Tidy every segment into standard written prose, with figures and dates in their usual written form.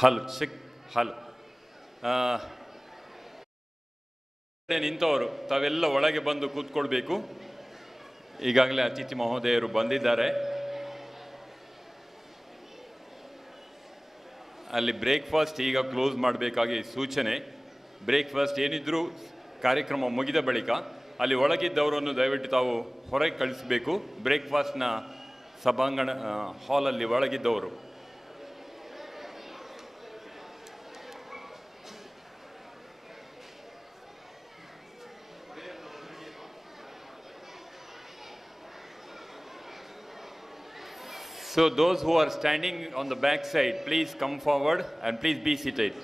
ಹಲ್ ಸಿಕ್ ಹಲ್ ನಿಂತವರು ತಾವೆಲ್ಲ ಒಳಗೆ ಬಂದು ಕೂತ್ಕೊಳ್ಬೇಕು. ಈಗಾಗಲೇ ಅತಿಥಿ ಮಹೋದಯರು ಬಂದಿದ್ದಾರೆ. ಅಲ್ಲಿ ಬ್ರೇಕ್ಫಾಸ್ಟ್ ಈಗ ಕ್ಲೋಸ್ ಮಾಡಬೇಕಾಗಿ ಸೂಚನೆ. ಬ್ರೇಕ್ಫಾಸ್ಟ್ ಏನಿದ್ರೂ ಕಾರ್ಯಕ್ರಮ ಮುಗಿದ ಬಳಿಕ ಅಲ್ಲಿ ಒಳಗಿದ್ದವರನ್ನು ದಯವಿಟ್ಟು ತಾವು ಹೊರಗೆ ಕಳಿಸಬೇಕು. ಬ್ರೇಕ್ಫಾಸ್ಟ್ನ ಸಭಾಂಗಣ ಹಾಲಲ್ಲಿ ಒಳಗಿದ್ದವರು. So those who are standing on the back side, please come forward and please be seated.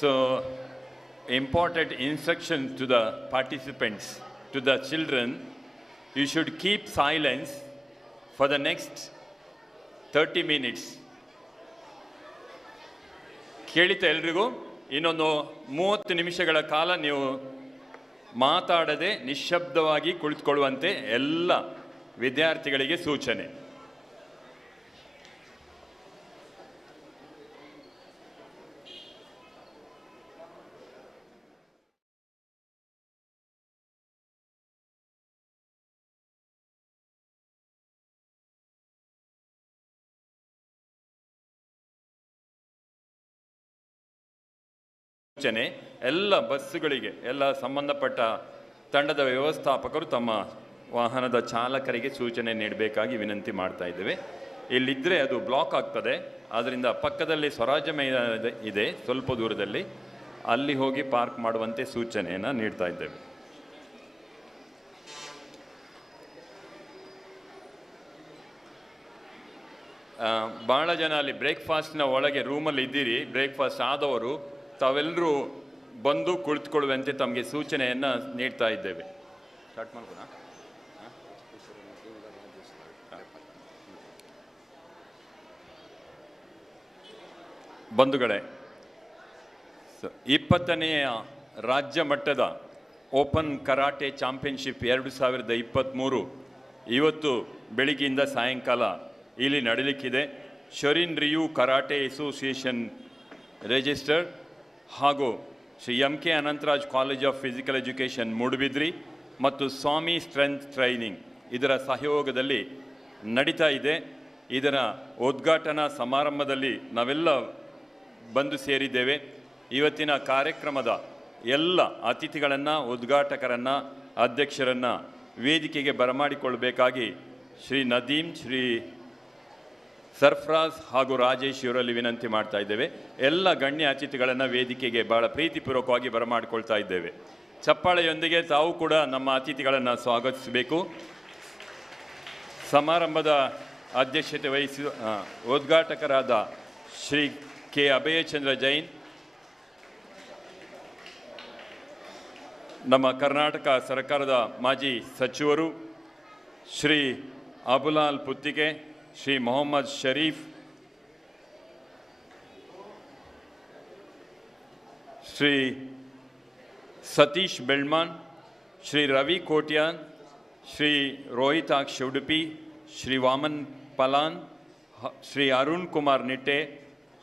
So important instructions to the participants, to the children, you should keep silence for the next 30 minutes. ಕೇಳಿತಾ ಎಲ್ರಿಗೂ? ಇನ್ನೊಂದು 30 ನಿಮಿಷಗಳ ಕಾಲ ನೀವು ಮಾತಾಡದೆ ನಿಶ್ಶಬ್ದವಾಗಿ ಕುಳಿತುಕೊಳ್ಳುವಂತೆ ಎಲ್ಲ ವಿದ್ಯಾರ್ಥಿಗಳಿಗೆ ಸೂಚನೆ. ಎಲ್ಲ ಬಸ್ಸುಗಳಿಗೆ ಎಲ್ಲ ಸಂಬಂಧಪಟ್ಟ ತಂಡದ ವ್ಯವಸ್ಥಾಪಕರು ತಮ್ಮ ವಾಹನದ ಚಾಲಕರಿಗೆ ಸೂಚನೆ ನೀಡಬೇಕಾಗಿ ವಿನಂತಿ ಮಾಡ್ತಾ ಇದ್ದೇವೆ. ಇಲ್ಲಿದ್ದರೆ ಅದು ಬ್ಲಾಕ್ ಆಗ್ತದೆ. ಆದ್ದರಿಂದ ಪಕ್ಕದಲ್ಲಿ ಸ್ವರಾಜ್ಯ ಮೈದಾನ ಇದೆ, ಸ್ವಲ್ಪ ದೂರದಲ್ಲಿ, ಅಲ್ಲಿ ಹೋಗಿ ಪಾರ್ಕ್ ಮಾಡುವಂತೆ ಸೂಚನೆಯನ್ನು ನೀಡ್ತಾ ಇದ್ದೇವೆ. ಭಾಳ ಜನ ಅಲ್ಲಿ ಬ್ರೇಕ್ಫಾಸ್ಟ್ನ ಒಳಗೆ ರೂಮಲ್ಲಿ ಇದ್ದೀರಿ. ಬ್ರೇಕ್ಫಾಸ್ಟ್ ಆದವರು ತಾವೆಲ್ಲರೂ ಬಂದು ಕುಳಿತುಕೊಳ್ಳುವಂತೆ ತಮಗೆ ಸೂಚನೆಯನ್ನು ನೀಡ್ತಾ ಇದ್ದೇವೆ. ಸ್ಟಾರ್ಟ್ ಮಾಡ್ಬೋಣ? ಬಂಧುಗಳೇ, 20ನೆಯ ರಾಜ್ಯ ಮಟ್ಟದ ಓಪನ್ ಕರಾಟೆ ಚಾಂಪಿಯನ್ಶಿಪ್ 2023 ಇವತ್ತು ಬೆಳಿಗ್ಗೆಯಿಂದ ಸಾಯಂಕಾಲ ಇಲ್ಲಿ ನಡೀಲಿಕ್ಕಿದೆ. ಶೊರಿನ್ ರಿಯು ಕರಾಟೆ ಅಸೋಸಿಯೇಷನ್ ರಿಜಿಸ್ಟರ್ಡ್ ಹಾಗೂ Shri MK. Anantharaj college of physical education Moodbidri ಮತ್ತು ಸ್ವಾಮಿ ಸ್ಟ್ರೆಂತ್ ಟ್ರೈನಿಂಗ್ ಇದರ ಸಹಯೋಗದಲ್ಲಿ ನಡೀತಾ ಇದೆ. ಇದರ ಉದ್ಘಾಟನಾ ಸಮಾರಂಭದಲ್ಲಿ ನಾವೆಲ್ಲ ಬಂದು ಸೇರಿದ್ದೇವೆ. ಇವತ್ತಿನ ಕಾರ್ಯಕ್ರಮದ ಎಲ್ಲ ಅತಿಥಿಗಳನ್ನು, ಉದ್ಘಾಟಕರನ್ನು, ಅಧ್ಯಕ್ಷರನ್ನು ವೇದಿಕೆಗೆ ಬರಮಾಡಿಕೊಳ್ಳಬೇಕಾಗಿ ಶ್ರೀ ನದೀಮ್, ಶ್ರೀ ಸರ್ಫರಾಜ್ ಹಾಗೂ ರಾಜೇಶ್ ಇವರಲ್ಲಿ ವಿನಂತಿ ಮಾಡ್ತಾ ಇದ್ದೇವೆ. ಎಲ್ಲ ಗಣ್ಯ ಅತಿಥಿಗಳನ್ನು ವೇದಿಕೆಗೆ ಬಹಳ ಪ್ರೀತಿಪೂರ್ವಕವಾಗಿ ಬರಮಾಡಿಕೊಳ್ತಾ ಇದ್ದೇವೆ. ಚಪ್ಪಾಳೆಯೊಂದಿಗೆ ತಾವು ಕೂಡ ನಮ್ಮ ಅತಿಥಿಗಳನ್ನು ಸ್ವಾಗತಿಸಬೇಕು. ಸಮಾರಂಭದ ಅಧ್ಯಕ್ಷತೆ ವಹಿಸಿ ಉದ್ಘಾಟಕರಾದ ಶ್ರೀ ಕೆ ಅಭಯಚಂದ್ರ ಜೈನ್, ನಮ್ಮ ಕರ್ನಾಟಕ ಸರ್ಕಾರದ ಮಾಜಿ ಸಚಿವರು ಶ್ರೀ ಅಬುಲಾಲ್ ಪುತ್ತಿಗೆ, ಶ್ರೀ ಮೊಹಮ್ಮದ್ ಶರೀಫ್, ಶ್ರೀ ಸತೀಶ್ ಬೆಳ್ಮಾನ್, ಶ್ರೀ ರವಿ ಕೋಟ್ಯಾನ್, ಶ್ರೀ ರೋಹಿತಾಕ್ಷ ಉಡುಪಿ, ಶ್ರೀ ವಾಮನ್ ಪಲಾನ್, ಶ್ರೀ ಅರುಣ್ ಕುಮಾರ್ ನಿಟ್ಟೆ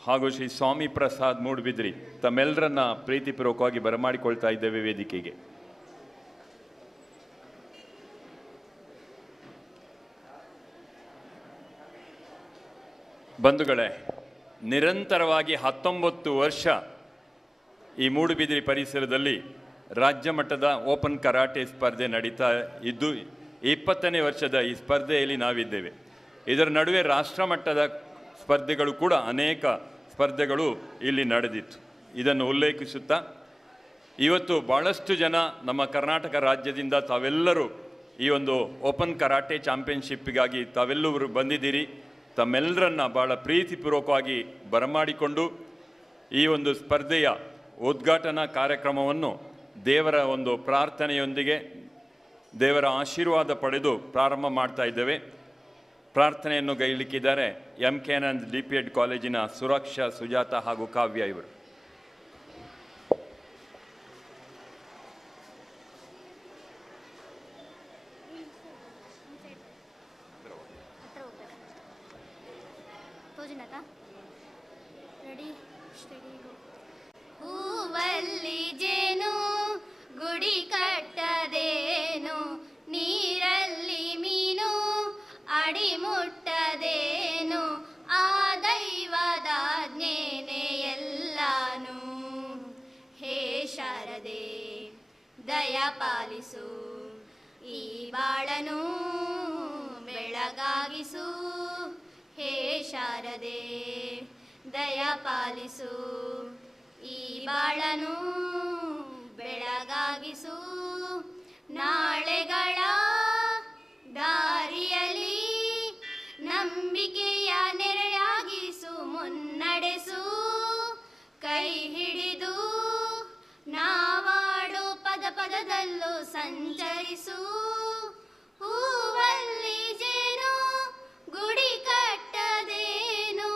ಹಾಗೂ ಶ್ರೀ ಸ್ವಾಮಿ ಪ್ರಸಾದ್ ಮೂಡುಬಿದ್ರಿ ತಮ್ಮೆಲ್ಲರನ್ನ ಪ್ರೀತಿಪೂರ್ವಕವಾಗಿ ಬರಮಾಡಿಕೊಳ್ತಾ ಇದ್ದೇವೆ ವೇದಿಕೆಗೆ. ಬಂಧುಗಳೇ, ನಿರಂತರವಾಗಿ 19 ವರ್ಷ ಈ ಮೂಡುಬಿದಿರೆ ಪರಿಸರದಲ್ಲಿ ರಾಜ್ಯ ಮಟ್ಟದ ಓಪನ್ ಕರಾಟೆ ಸ್ಪರ್ಧೆ ನಡೀತಾ ಇದ್ದು 20ನೇ ವರ್ಷದ ಈ ಸ್ಪರ್ಧೆಯಲ್ಲಿ ನಾವಿದ್ದೇವೆ. ಇದರ ನಡುವೆ ರಾಷ್ಟ್ರ ಮಟ್ಟದ ಸ್ಪರ್ಧೆಗಳು ಕೂಡ ಅನೇಕ ಸ್ಪರ್ಧೆಗಳು ಇಲ್ಲಿ ನಡೆದಿತ್ತು. ಇದನ್ನು ಉಲ್ಲೇಖಿಸುತ್ತಾ ಇವತ್ತು ಭಾಳಷ್ಟು ಜನ ನಮ್ಮ ಕರ್ನಾಟಕ ರಾಜ್ಯದಿಂದ ತಾವೆಲ್ಲರೂ ಈ ಒಂದು ಓಪನ್ ಕರಾಟೆ ಚಾಂಪಿಯನ್ಶಿಪ್ಪಿಗಾಗಿ ತಾವೆಲ್ಲರೂ ಬಂದಿದ್ದೀರಿ. ತಮ್ಮೆಲ್ಲರನ್ನ ಭಾಳ ಪ್ರೀತಿಪೂರ್ವಕವಾಗಿ ಬರಮಾಡಿಕೊಂಡು ಈ ಒಂದು ಸ್ಪರ್ಧೆಯ ಉದ್ಘಾಟನಾ ಕಾರ್ಯಕ್ರಮವನ್ನು ದೇವರ ಒಂದು ಪ್ರಾರ್ಥನೆಯೊಂದಿಗೆ, ದೇವರ ಆಶೀರ್ವಾದ ಪಡೆದು ಪ್ರಾರಂಭ ಮಾಡ್ತಾ ಇದ್ದೇವೆ. ಪ್ರಾರ್ಥನೆಯನ್ನು ಗೈಲಿಕ್ಕಿದ್ದಾರೆ ಎಂ.ಕೆ. ಅನಂತ್ ಡಿ.ಪಿ.ಎಡ್ ಕಾಲೇಜಿನ ಸುರಕ್ಷಾ, ಸುಜಾತ ಹಾಗೂ ಕಾವ್ಯ ಇವರು. ಫೌಜಿನಕ ರೆಡಿ ಸ್ಟಡಿ ಗೋ. ಹೂವಲ್ಲಿ ಜೇನು ಗುಡಿ ಕಟ್ಟದೇನು, ನೀರಲ್ಲಿ ಮೀನು ಅಡಿ ಮುಟ್ಟದೇನು, ಆ ದೈವದಾಜ್ಞೆನೇ ಎಲ್ಲಾನು. ಹೇ ಶಾರದೆ ದಯ ಪಾಲಿಸು, ಈ ಬಾಳನು ಬೆಳಗಾಗಿಸು. ಹೇ ಶಾರದೆ ದಯ ಪಾಲಿಸು, ಈ ಬಾಳನು ಬೆಳಗಾಗಿಸು. ನಾಳೆಗಳ ದಾರಿಯಲ್ಲಿ ನಂಬಿಕೆಯ ನೆರೆಯಾಗಿಸು, ಮುನ್ನಡೆಸು. ಕೈ ಹಿಡಿದು ನಾವಾಡು ಪದ ಪದದಲ್ಲೂ ಸಂಚರಿಸು. ಹೂವಲ್ಲಿ ಜೇನು ಗುಡಿ ಕಟ್ಟದೇನು,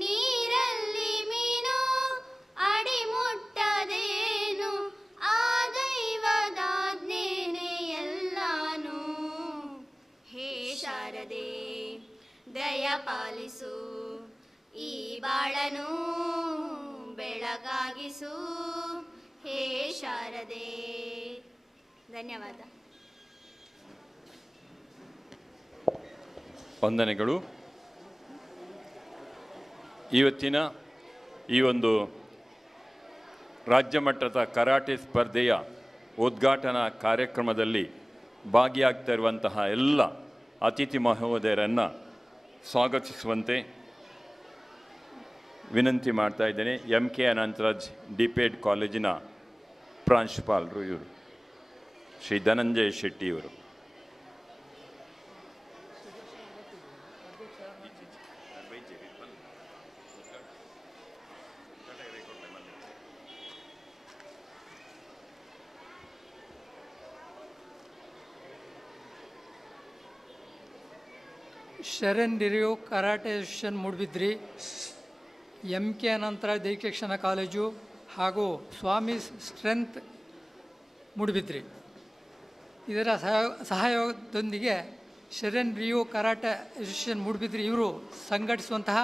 ನೀರಲ್ಲಿ ಮೀನು ಅಡಿ ಮುಟ್ಟದೇನು, ಆ ದೈವದಾಜ್ಞೆನೇ ಎಲ್ಲಾನು. ಹೇ ಶಾರದೆ ದಯ ಪಾಲಿಸು, ಈ ಬಾಳನು ಬೆಳಗಾಗಿಸು. ಹೇ ಶಾರದೆ. ಧನ್ಯವಾದ. ವಂದನೆಗಳು. ಇವತ್ತಿನ ಈ ಒಂದು ರಾಜ್ಯ ಮಟ್ಟದ ಕರಾಟೆ ಸ್ಪರ್ಧೆಯ ಉದ್ಘಾಟನಾ ಕಾರ್ಯಕ್ರಮದಲ್ಲಿ ಭಾಗಿಯಾಗ್ತಾ ಇರುವಂತಹ ಎಲ್ಲ ಅತಿಥಿ ಮಹೋದಯರನ್ನು ಸ್ವಾಗತಿಸುವಂತೆ ವಿನಂತಿ ಮಾಡ್ತಾ ಇದ್ದೇನೆ. MK ಅನಂತರಾಜ್ ಡಿಪೇಡ್ ಕಾಲೇಜಿನ ಪ್ರಾಂಶುಪಾಲರು ಇವರು ಶ್ರೀ ಧನಂಜಯ ಶೆಟ್ಟಿ ಇವರು. Shorin Ryu karate association Moodbidri, MK Anantharaj ದೈಹಿಕ ಶಿಕ್ಷಣ ಕಾಲೇಜು ಹಾಗೂ ಸ್ವಾಮಿ ಸ್ಟ್ರೆಂತ್ ಮೂಡಬಿದ್ರಿ ಇದರ ಸಹಯೋಗದೊಂದಿಗೆ Shorin Ryu karate association Moodbidri ಇವರು ಸಂಘಟಿಸುವಂತಹ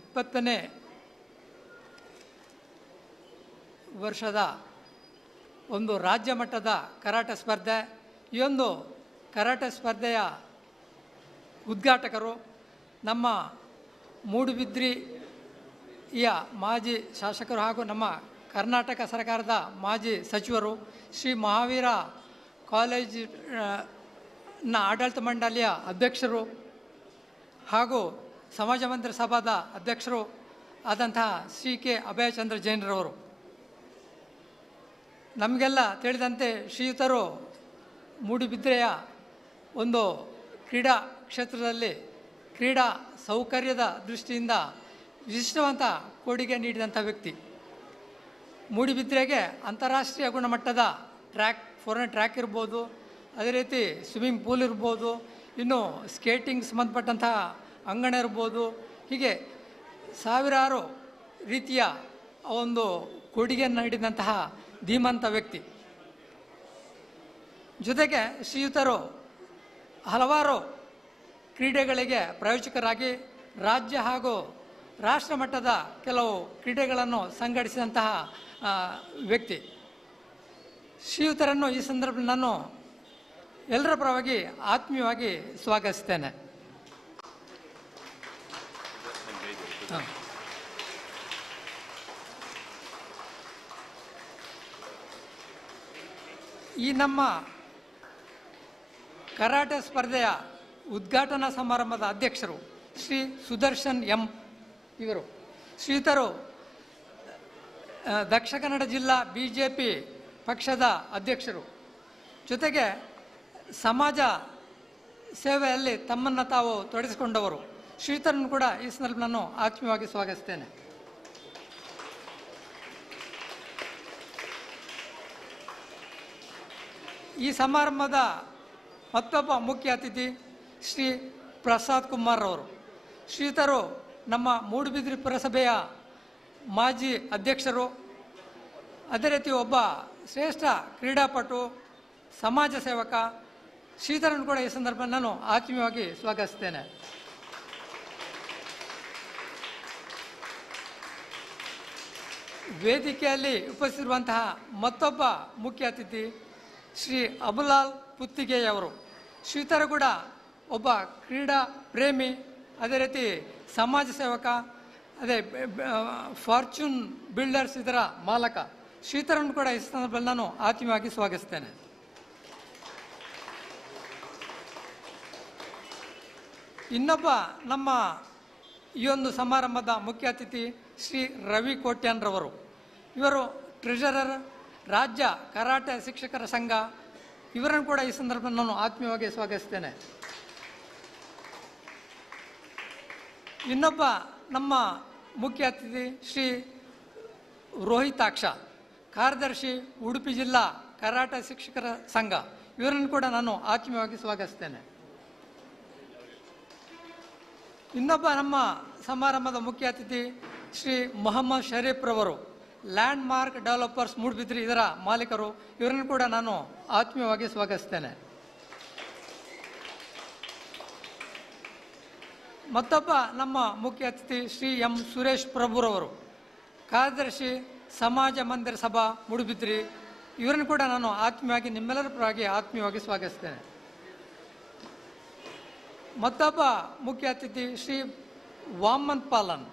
ಇಪ್ಪತ್ತನೇ ವರ್ಷದ ಒಂದು ರಾಜ್ಯ ಮಟ್ಟದ ಕರಾಟೆ ಸ್ಪರ್ಧೆ. ಈ ಒಂದು ಕರಾಟೆ ಸ್ಪರ್ಧೆಯ ಉದ್ಘಾಟಕರು ನಮ್ಮ ಮೂಡುಬಿದ್ರಿಯ ಮಾಜಿ ಶಾಸಕರು ಹಾಗೂ ನಮ್ಮ ಕರ್ನಾಟಕ ಸರ್ಕಾರದ ಮಾಜಿ ಸಚಿವರು, ಶ್ರೀ ಮಹಾವೀರ ಕಾಲೇಜಿನ ಆಡಳಿತ ಮಂಡಳಿಯ ಅಧ್ಯಕ್ಷರು ಹಾಗೂ ಸಮಾಜ ಮಂದಿರ ಸಭಾದ ಅಧ್ಯಕ್ಷರು ಆದಂತಹ ಶ್ರೀ ಕೆ ಅಭಯಚಂದ್ರ ಜೈನರವರು. ನಮಗೆಲ್ಲ ತಿಳಿದಂತೆ ಶ್ರೀಯುತರು ಮೂಡುಬಿದ್ರೆಯ ಒಂದು ಕ್ರೀಡಾ ಕ್ಷೇತ್ರದಲ್ಲಿ ಕ್ರೀಡಾ ಸೌಕರ್ಯದ ದೃಷ್ಟಿಯಿಂದ ವಿಶಿಷ್ಟವಂತ ಕೊಡುಗೆ ನೀಡಿದಂಥ ವ್ಯಕ್ತಿ. ಮೂಡುಬಿದ್ರೆಗೆ ಅಂತಾರಾಷ್ಟ್ರೀಯ ಗುಣಮಟ್ಟದ ಫೋರ್ನ ಟ್ರ್ಯಾಕ್ ಇರ್ಬೋದು, ಅದೇ ರೀತಿ ಸ್ವಿಮ್ಮಿಂಗ್ ಪೂಲ್ ಇರ್ಬೋದು, ಇನ್ನು ಸ್ಕೇಟಿಂಗ್ ಸಂಬಂಧಪಟ್ಟಂತಹ ಅಂಗಣ ಇರ್ಬೋದು, ಹೀಗೆ ಸಾವಿರಾರು ರೀತಿಯ ಒಂದು ಕೊಡುಗೆಯನ್ನು ನೀಡಿದಂತಹ ಧೀಮಂತ ವ್ಯಕ್ತಿ. ಜೊತೆಗೆ ಶ್ರೀಯುತರು ಹಲವಾರು ಕ್ರೀಡೆಗಳಿಗೆ ಪ್ರಾಯೋಜಕರಾಗಿ ರಾಜ್ಯ ಹಾಗೂ ರಾಷ್ಟ್ರ ಮಟ್ಟದ ಕೆಲವು ಕ್ರೀಡೆಗಳನ್ನು ಸಂಘಟಿಸಿದಂತಹ ವ್ಯಕ್ತಿ. ಶ್ರೀಯುತರನ್ನು ಈ ಸಂದರ್ಭದಲ್ಲಿ ನಾನು ಎಲ್ಲರ ಪರವಾಗಿ ಆತ್ಮೀಯವಾಗಿ ಸ್ವಾಗತಿಸ್ತೇನೆ. ಈ ನಮ್ಮ ಕರಾಟೆ ಸ್ಪರ್ಧೆಯ ಉದ್ಘಾಟನಾ ಸಮಾರಂಭದ ಅಧ್ಯಕ್ಷರು ಶ್ರೀ ಸುದರ್ಶನ್ ಎಂ ಇವರು. ಶ್ರೀಯುತರು ದಕ್ಷಿಣ ಕನ್ನಡ ಜಿಲ್ಲಾ BJP ಪಕ್ಷದ ಅಧ್ಯಕ್ಷರು. ಜೊತೆಗೆ ಸಮಾಜ ಸೇವೆಯಲ್ಲಿ ತಮ್ಮನ್ನು ತಾವು ತೊಡಗಿಸಿಕೊಂಡವರು. ಶ್ರೀಯುತರನ್ನು ಕೂಡ ಈ ಸಂದರ್ಭ ನಾನು ಆತ್ಮೀಯವಾಗಿ ಸ್ವಾಗತಿಸ್ತೇನೆ. ಈ ಸಮಾರಂಭದ ಮತ್ತೊಬ್ಬ ಮುಖ್ಯ ಅತಿಥಿ ಶ್ರೀ ಪ್ರಸಾದ್ ಕುಮಾರ್ ಅವರು. ಶ್ರೀಯುತರು ನಮ್ಮ ಮೂಡುಬಿದಿರೆ ಪುರಸಭೆಯ ಮಾಜಿ ಅಧ್ಯಕ್ಷರು, ಅದೇ ರೀತಿ ಒಬ್ಬ ಶ್ರೇಷ್ಠ ಕ್ರೀಡಾಪಟು, ಸಮಾಜ ಸೇವಕ, ಶ್ರೀಧರನ್ ಕೂಡ ಈ ಸಂದರ್ಭ ನಾನು ಆತ್ಮೀಯವಾಗಿ ಸ್ವಾಗತಿಸ್ತೇನೆ. ವೇದಿಕೆಯಲ್ಲಿ ಉಪಸ್ಥಿತಿರುವಂತಹ ಮತ್ತೊಬ್ಬ ಮುಖ್ಯ ಅತಿಥಿ ಶ್ರೀ ಅಬುಲಾಲ್ ಪುತ್ತಿಗೆಯವರು. ಶ್ರೀಧರ ಕೂಡ ಒಬ್ಬ ಕ್ರೀಡಾ ಪ್ರೇಮಿ, ಅದೇ ರೀತಿ ಸಮಾಜ ಸೇವಕ, ಅದೇ ಫಾರ್ಚೂನ್ ಬಿಲ್ಡರ್ಸ್ ಇದರ ಮಾಲಕ. ಶ್ರೀಧರನ್ ಕೂಡ ಈ ಸಂದರ್ಭದಲ್ಲಿ ನಾನು ಆತ್ಮೀಯವಾಗಿ ಸ್ವಾಗತಿಸ್ತೇನೆ. ಇನ್ನೊಬ್ಬ ನಮ್ಮ ಈ ಒಂದು ಸಮಾರಂಭದ ಮುಖ್ಯ ಅತಿಥಿ ಶ್ರೀ ರವಿ ಕೋಟ್ಯಾನ್ರವರು. ಇವರು ಟ್ರೆಷರರ್, ರಾಜ್ಯ ಕರಾಟೆ ಶಿಕ್ಷಕರ ಸಂಘ. ಇವರನ್ನು ಕೂಡ ಈ ಸಂದರ್ಭದಲ್ಲಿ ನಾನು ಆತ್ಮೀಯವಾಗಿ ಸ್ವಾಗತಿಸ್ತೇನೆ. ಇನ್ನೊಬ್ಬ ನಮ್ಮ ಮುಖ್ಯ ಅತಿಥಿ ಶ್ರೀ ರೋಹಿತಾಕ್ಷ, ಕಾರ್ಯದರ್ಶಿ, ಉಡುಪಿ ಜಿಲ್ಲಾ ಕರಾಟೆ ಶಿಕ್ಷಕರ ಸಂಘ. ಇವರನ್ನು ಕೂಡ ನಾನು ಆತ್ಮೀಯವಾಗಿ ಸ್ವಾಗತಿಸ್ತೇನೆ. ಇನ್ನೊಬ್ಬ ನಮ್ಮ ಸಮಾರಂಭದ ಮುಖ್ಯ ಅತಿಥಿ ಶ್ರೀ ಮೊಹಮ್ಮದ್ ಶರೀಫ್ ರವರು, ಲ್ಯಾಂಡ್ ಮಾರ್ಕ್ ಡೆವಲಪರ್ಸ್ ಮೂಡುಬಿದ್ರಿ ಇದರ ಮಾಲೀಕರು. ಇವರನ್ನು ಕೂಡ ನಾನು ಆತ್ಮೀಯವಾಗಿ ಸ್ವಾಗತಿಸ್ತೇನೆ. ಮತ್ತೊಬ್ಬ ನಮ್ಮ ಮುಖ್ಯ ಅತಿಥಿ ಶ್ರೀ ಎಂ ಸುರೇಶ್ ಪ್ರಭುರವರು, ಕಾರ್ಯದರ್ಶಿ, ಸಮಾಜ ಮಂದಿರ ಸಭಾ ಮೂಡುಬಿದ್ರಿ. ಇವರನ್ನು ಕೂಡ ನಾನು ಆತ್ಮೀಯವಾಗಿ ನಿಮ್ಮೆಲ್ಲರ ಪರವಾಗಿ ಆತ್ಮೀಯವಾಗಿ ಸ್ವಾಗತಿಸ್ತೇನೆ. ಮತ್ತೊಬ್ಬ ಮುಖ್ಯ ಅತಿಥಿ ಶ್ರೀ ವಾಮನ್ ಪಾಲನ್,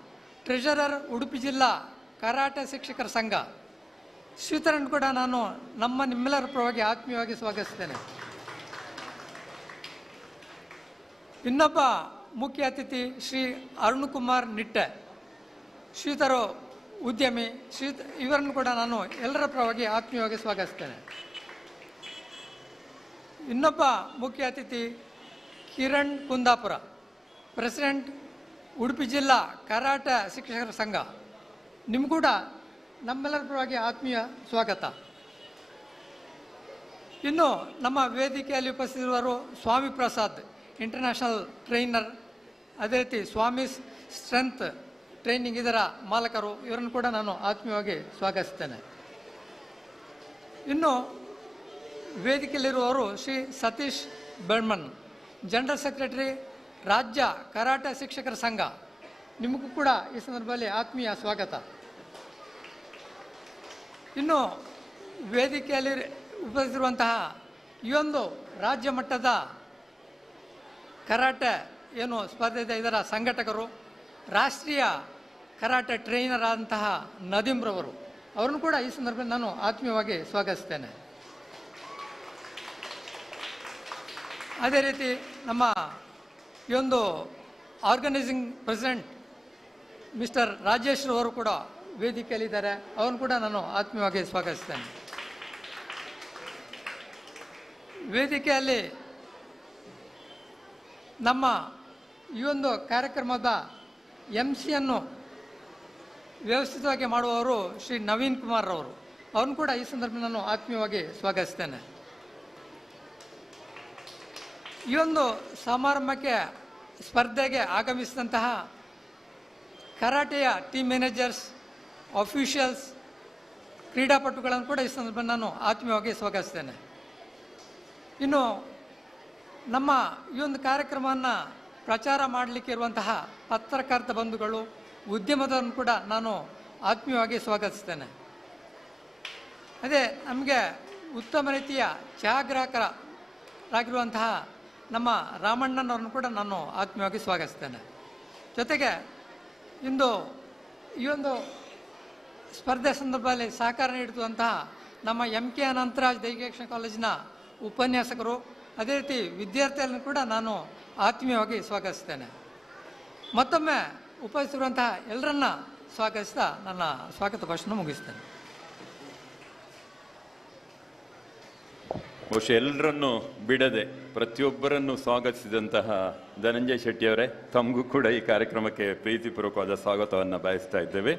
ಟ್ರೆಷರರ್, ಉಡುಪಿ ಜಿಲ್ಲಾ ಕರಾಟೆ ಶಿಕ್ಷಕರ ಸಂಘ. ಶ್ರೀಧರನ್ ಕೂಡ ನಾನು ನಿಮ್ಮೆಲ್ಲರ ಪರವಾಗಿ ಆತ್ಮೀಯವಾಗಿ ಸ್ವಾಗತಿಸ್ತೇನೆ. ಇನ್ನೊಬ್ಬ ಮುಖ್ಯ ಅತಿಥಿ ಶ್ರೀ ಅರುಣ್ ಕುಮಾರ್ ನಿಟ್ಟೆ, ಶ್ರೀಧರು ಉದ್ಯಮಿ. ಇವರನ್ನು ಕೂಡ ನಾನು ಎಲ್ಲರ ಪರವಾಗಿ ಆತ್ಮೀಯವಾಗಿ ಸ್ವಾಗತಿಸ್ತೇನೆ. ಇನ್ನೊಬ್ಬ ಮುಖ್ಯ ಅತಿಥಿ ಕಿರಣ್ ಕುಂದಾಪುರ, ಪ್ರೆಸಿಡೆಂಟ್, ಉಡುಪಿ ಜಿಲ್ಲಾ ಕರಾಟೆ ಶಿಕ್ಷಕರ ಸಂಘ. ನಿಮ್ಗೂ ಕೂಡ ನಮ್ಮೆಲ್ಲರ ಪರವಾಗಿ ಆತ್ಮೀಯ ಸ್ವಾಗತ. ಇನ್ನು ನಮ್ಮ ವೇದಿಕೆಯಲ್ಲಿ ಉಪಸ್ಥಿತರು ಸ್ವಾಮಿ ಪ್ರಸಾದ್, ಇಂಟರ್ನ್ಯಾಷನಲ್ ಟ್ರೈನರ್, ಅದೇ ರೀತಿ ಸ್ವಾಮಿ ಸ್ಟ್ರೆಂತ್ ಟ್ರೈನಿಂಗ್ ಇದರ ಮಾಲಕರು. ಇವರನ್ನು ಕೂಡ ನಾನು ಆತ್ಮೀಯವಾಗಿ ಸ್ವಾಗತಿಸ್ತೇನೆ. ಇನ್ನು ವೇದಿಕೆಯಲ್ಲಿರುವವರು ಶ್ರೀ ಸತೀಶ್ ಬೆಳ್ಮನ್, ಜನರಲ್ ಸೆಕ್ರೆಟರಿ, ರಾಜ್ಯ ಕರಾಟೆ ಶಿಕ್ಷಕರ ಸಂಘ. ನಿಮಗೂ ಕೂಡ ಈ ಸಂದರ್ಭದಲ್ಲಿ ಆತ್ಮೀಯ ಸ್ವಾಗತ. ಇನ್ನು ವೇದಿಕೆಯಲ್ಲಿ ಉಪಸ್ಥಿತಿರುವಂತಹ ಈ ಒಂದು ರಾಜ್ಯ ಮಟ್ಟದ ಕರಾಟೆ ಏನು ಸ್ಪರ್ಧೆ ಇದೆ ಇದರ ಸಂಘಟಕರು, ರಾಷ್ಟ್ರೀಯ ಕರಾಟೆ ಟ್ರೈನರ್ ಆದಂತಹ ನದೀಮ್ರವರು. ಅವರನ್ನು ಕೂಡ ಈ ಸಂದರ್ಭದಲ್ಲಿ ನಾನು ಆತ್ಮೀಯವಾಗಿ ಸ್ವಾಗತಿಸ್ತೇನೆ. ಅದೇ ರೀತಿ ನಮ್ಮ ಈ ಒಂದು ಆರ್ಗನೈಸಿಂಗ್ ಪ್ರೆಸಿಡೆಂಟ್ ಮಿಸ್ಟರ್ ರಾಜೇಶ್ ಅವರು ಕೂಡ ವೇದಿಕೆಯಲ್ಲಿದ್ದಾರೆ. ಅವರನ್ನು ಕೂಡ ನಾನು ಆತ್ಮೀಯವಾಗಿ ಸ್ವಾಗತಿಸ್ತೇನೆ. ವೇದಿಕೆಯಲ್ಲಿ ನಮ್ಮ ಈ ಒಂದು ಕಾರ್ಯಕ್ರಮದ MC-ಯನ್ನು ವ್ಯವಸ್ಥಿತವಾಗಿ ಮಾಡುವವರು ಶ್ರೀ ನವೀನ್ ಕುಮಾರ್ ಅವರು. ಅವ್ರನ್ನು ಕೂಡ ಈ ಸಂದರ್ಭದಲ್ಲಿ ನಾನು ಆತ್ಮೀಯವಾಗಿ ಸ್ವಾಗತಿಸ್ತೇನೆ. ಈ ಒಂದು ಸಮಾರಂಭಕ್ಕೆ ಸ್ಪರ್ಧೆಗೆ ಆಗಮಿಸಿದಂತಹ ಕರಾಟೆಯ ಟೀಮ್ ಮ್ಯಾನೇಜರ್ಸ್, ಅಫಿಷಿಯಲ್ಸ್, ಕ್ರೀಡಾಪಟುಗಳನ್ನು ಕೂಡ ಈ ಸಂದರ್ಭದಲ್ಲಿ ನಾನು ಆತ್ಮೀಯವಾಗಿ ಸ್ವಾಗತಿಸ್ತೇನೆ. ಇನ್ನು ನಮ್ಮ ಈ ಒಂದು ಕಾರ್ಯಕ್ರಮವನ್ನು ಪ್ರಚಾರ ಮಾಡಲಿಕ್ಕೆ ಇರುವಂತಹ ಪತ್ರಕರ್ತ ಬಂಧುಗಳು, ಉದ್ಯಮದವರನ್ನು ಕೂಡ ನಾನು ಆತ್ಮೀಯವಾಗಿ ಸ್ವಾಗತಿಸ್ತೇನೆ. ಅದೇ ನಮಗೆ ಉತ್ತಮ ರೀತಿಯ ಛಾಯಾಗ್ರಾಹಕರಾಗಿರುವಂತಹ ನಮ್ಮ ರಾಮಣ್ಣನವ್ರನ್ನು ಕೂಡ ನಾನು ಆತ್ಮೀಯವಾಗಿ ಸ್ವಾಗತಿಸ್ತೇನೆ. ಜೊತೆಗೆ ಇಂದು ಈ ಒಂದು ಸ್ಪರ್ಧೆ ಸಂದರ್ಭದಲ್ಲಿ ಸಹಕಾರ ನೀಡುವಂತಹ ನಮ್ಮ MK ಅನಂತರಾಜ್ ದೈಹಿಕ ಕಾಲೇಜಿನ ಉಪನ್ಯಾಸಕರು, ಅದೇ ರೀತಿ ವಿದ್ಯಾರ್ಥಿಗಳನ್ನು ಕೂಡ ನಾನು ಆತ್ಮೀಯವಾಗಿ ಸ್ವಾಗತಿಸ್ತೇನೆ. ಮತ್ತೊಮ್ಮೆ ಉಪಸ್ಥಿತಿರುವಂತಹ ಎಲ್ಲರನ್ನ ಸ್ವಾಗತಿಸ್ತಾ ನನ್ನ ಸ್ವಾಗತ ಭಾಷಣ ಮುಗಿಸ್ತೇನೆ. ಬಹುಶಃ ಎಲ್ಲರನ್ನು ಬಿಡದೆ ಪ್ರತಿಯೊಬ್ಬರನ್ನು ಸ್ವಾಗತಿಸಿದಂತಹ ಧನಂಜಯ ಶೆಟ್ಟಿಯವರೇ, ತಮಗೂ ಕೂಡ ಈ ಕಾರ್ಯಕ್ರಮಕ್ಕೆ ಪ್ರೀತಿಪೂರ್ವಕವಾದ ಸ್ವಾಗತವನ್ನು ಬಯಸ್ತಾ ಇದ್ದೇವೆ.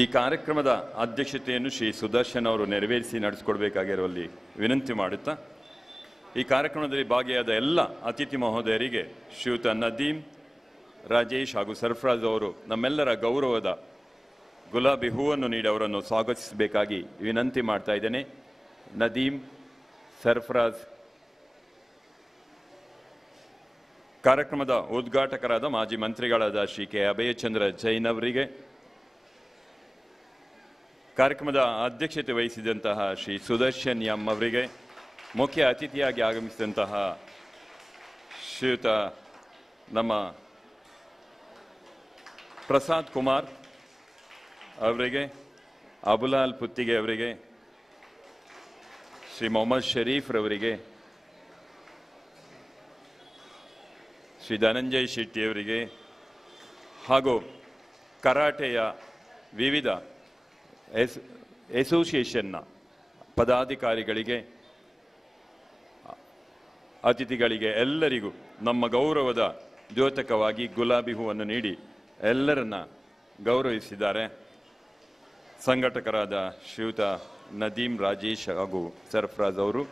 ಈ ಕಾರ್ಯಕ್ರಮದ ಅಧ್ಯಕ್ಷತೆಯನ್ನು ಶ್ರೀ ಸುದರ್ಶನ್ ಅವರು ನೆರವೇರಿಸಿ ನಡೆಸಿಕೊಡ್ಬೇಕಾಗಿರುವಲ್ಲಿ ವಿನಂತಿ ಮಾಡುತ್ತಾ, ಈ ಕಾರ್ಯಕ್ರಮದಲ್ಲಿ ಭಾಗಿಯಾದ ಎಲ್ಲ ಅತಿಥಿ ಮಹೋದಯರಿಗೆ ಶ್ರೀಯುತ ನದೀಮ್, ರಾಜೇಶ್ ಹಾಗೂ ಸರ್ಫರಾಜ್ ಅವರು ನಮ್ಮೆಲ್ಲರ ಗೌರವದ ಗುಲಾಬಿ ಹೂವನ್ನು ನೀಡಿ ಅವರನ್ನು ಸ್ವಾಗತಿಸಬೇಕಾಗಿ ವಿನಂತಿ ಮಾಡ್ತಾ ಇದ್ದೇನೆ. ನದೀಮ್ ಸರ್ಫರಾಜ್. ಕಾರ್ಯಕ್ರಮದ ಉದ್ಘಾಟಕರಾದ ಮಾಜಿ ಮಂತ್ರಿಗಳಾದ ಶ್ರೀ ಕೆ ಅಭಯಚಂದ್ರ ಜೈನ್ ಅವರಿಗೆ, ಕಾರ್ಯಕ್ರಮದ ಅಧ್ಯಕ್ಷತೆ ವಹಿಸಿದಂತಹ ಶ್ರೀ ಸುದರ್ಶನ್ ಎಂ ಅವರಿಗೆ, ಮುಖ್ಯ ಅತಿಥಿಯಾಗಿ ಆಗಮಿಸಿದಂತಹ ಶ್ರೀಯುತ ನಮ್ಮ ಪ್ರಸಾದ್ ಕುಮಾರ್ ಅವರಿಗೆ, ಅಬುಲಾಲ್ ಪುತ್ತಿಗೆ ಅವರಿಗೆ, ಶ್ರೀ ಮೊಹಮ್ಮದ್ ಶರೀಫ್ ರವರಿಗೆ, ಶ್ರೀ ಧನಂಜಯ್ ಶೆಟ್ಟಿಯವರಿಗೆ ಹಾಗೂ ಕರಾಟೆಯ ವಿವಿಧ ಅಸೋಸಿಯೇಷನ್ನ ಪದಾಧಿಕಾರಿಗಳಿಗೆ, ಅತಿಥಿಗಳಿಗೆ ಎಲ್ಲರಿಗೂ ನಮ್ಮ ಗೌರವದ ದ್ಯೋತಕವಾಗಿ ಗುಲಾಬಿ ಹೂವನ್ನು ನೀಡಿ ಎಲ್ಲರನ್ನ ಗೌರವಿಸಿದ್ದಾರೆ. ಸಂಘಟಕರಾದ ಶ್ರೀಯುತ ನದೀಮ್ ರಾಜೇಶ್ ಹಾಗೂ ಸರ್ಫರಾಜ್ ಅವರು.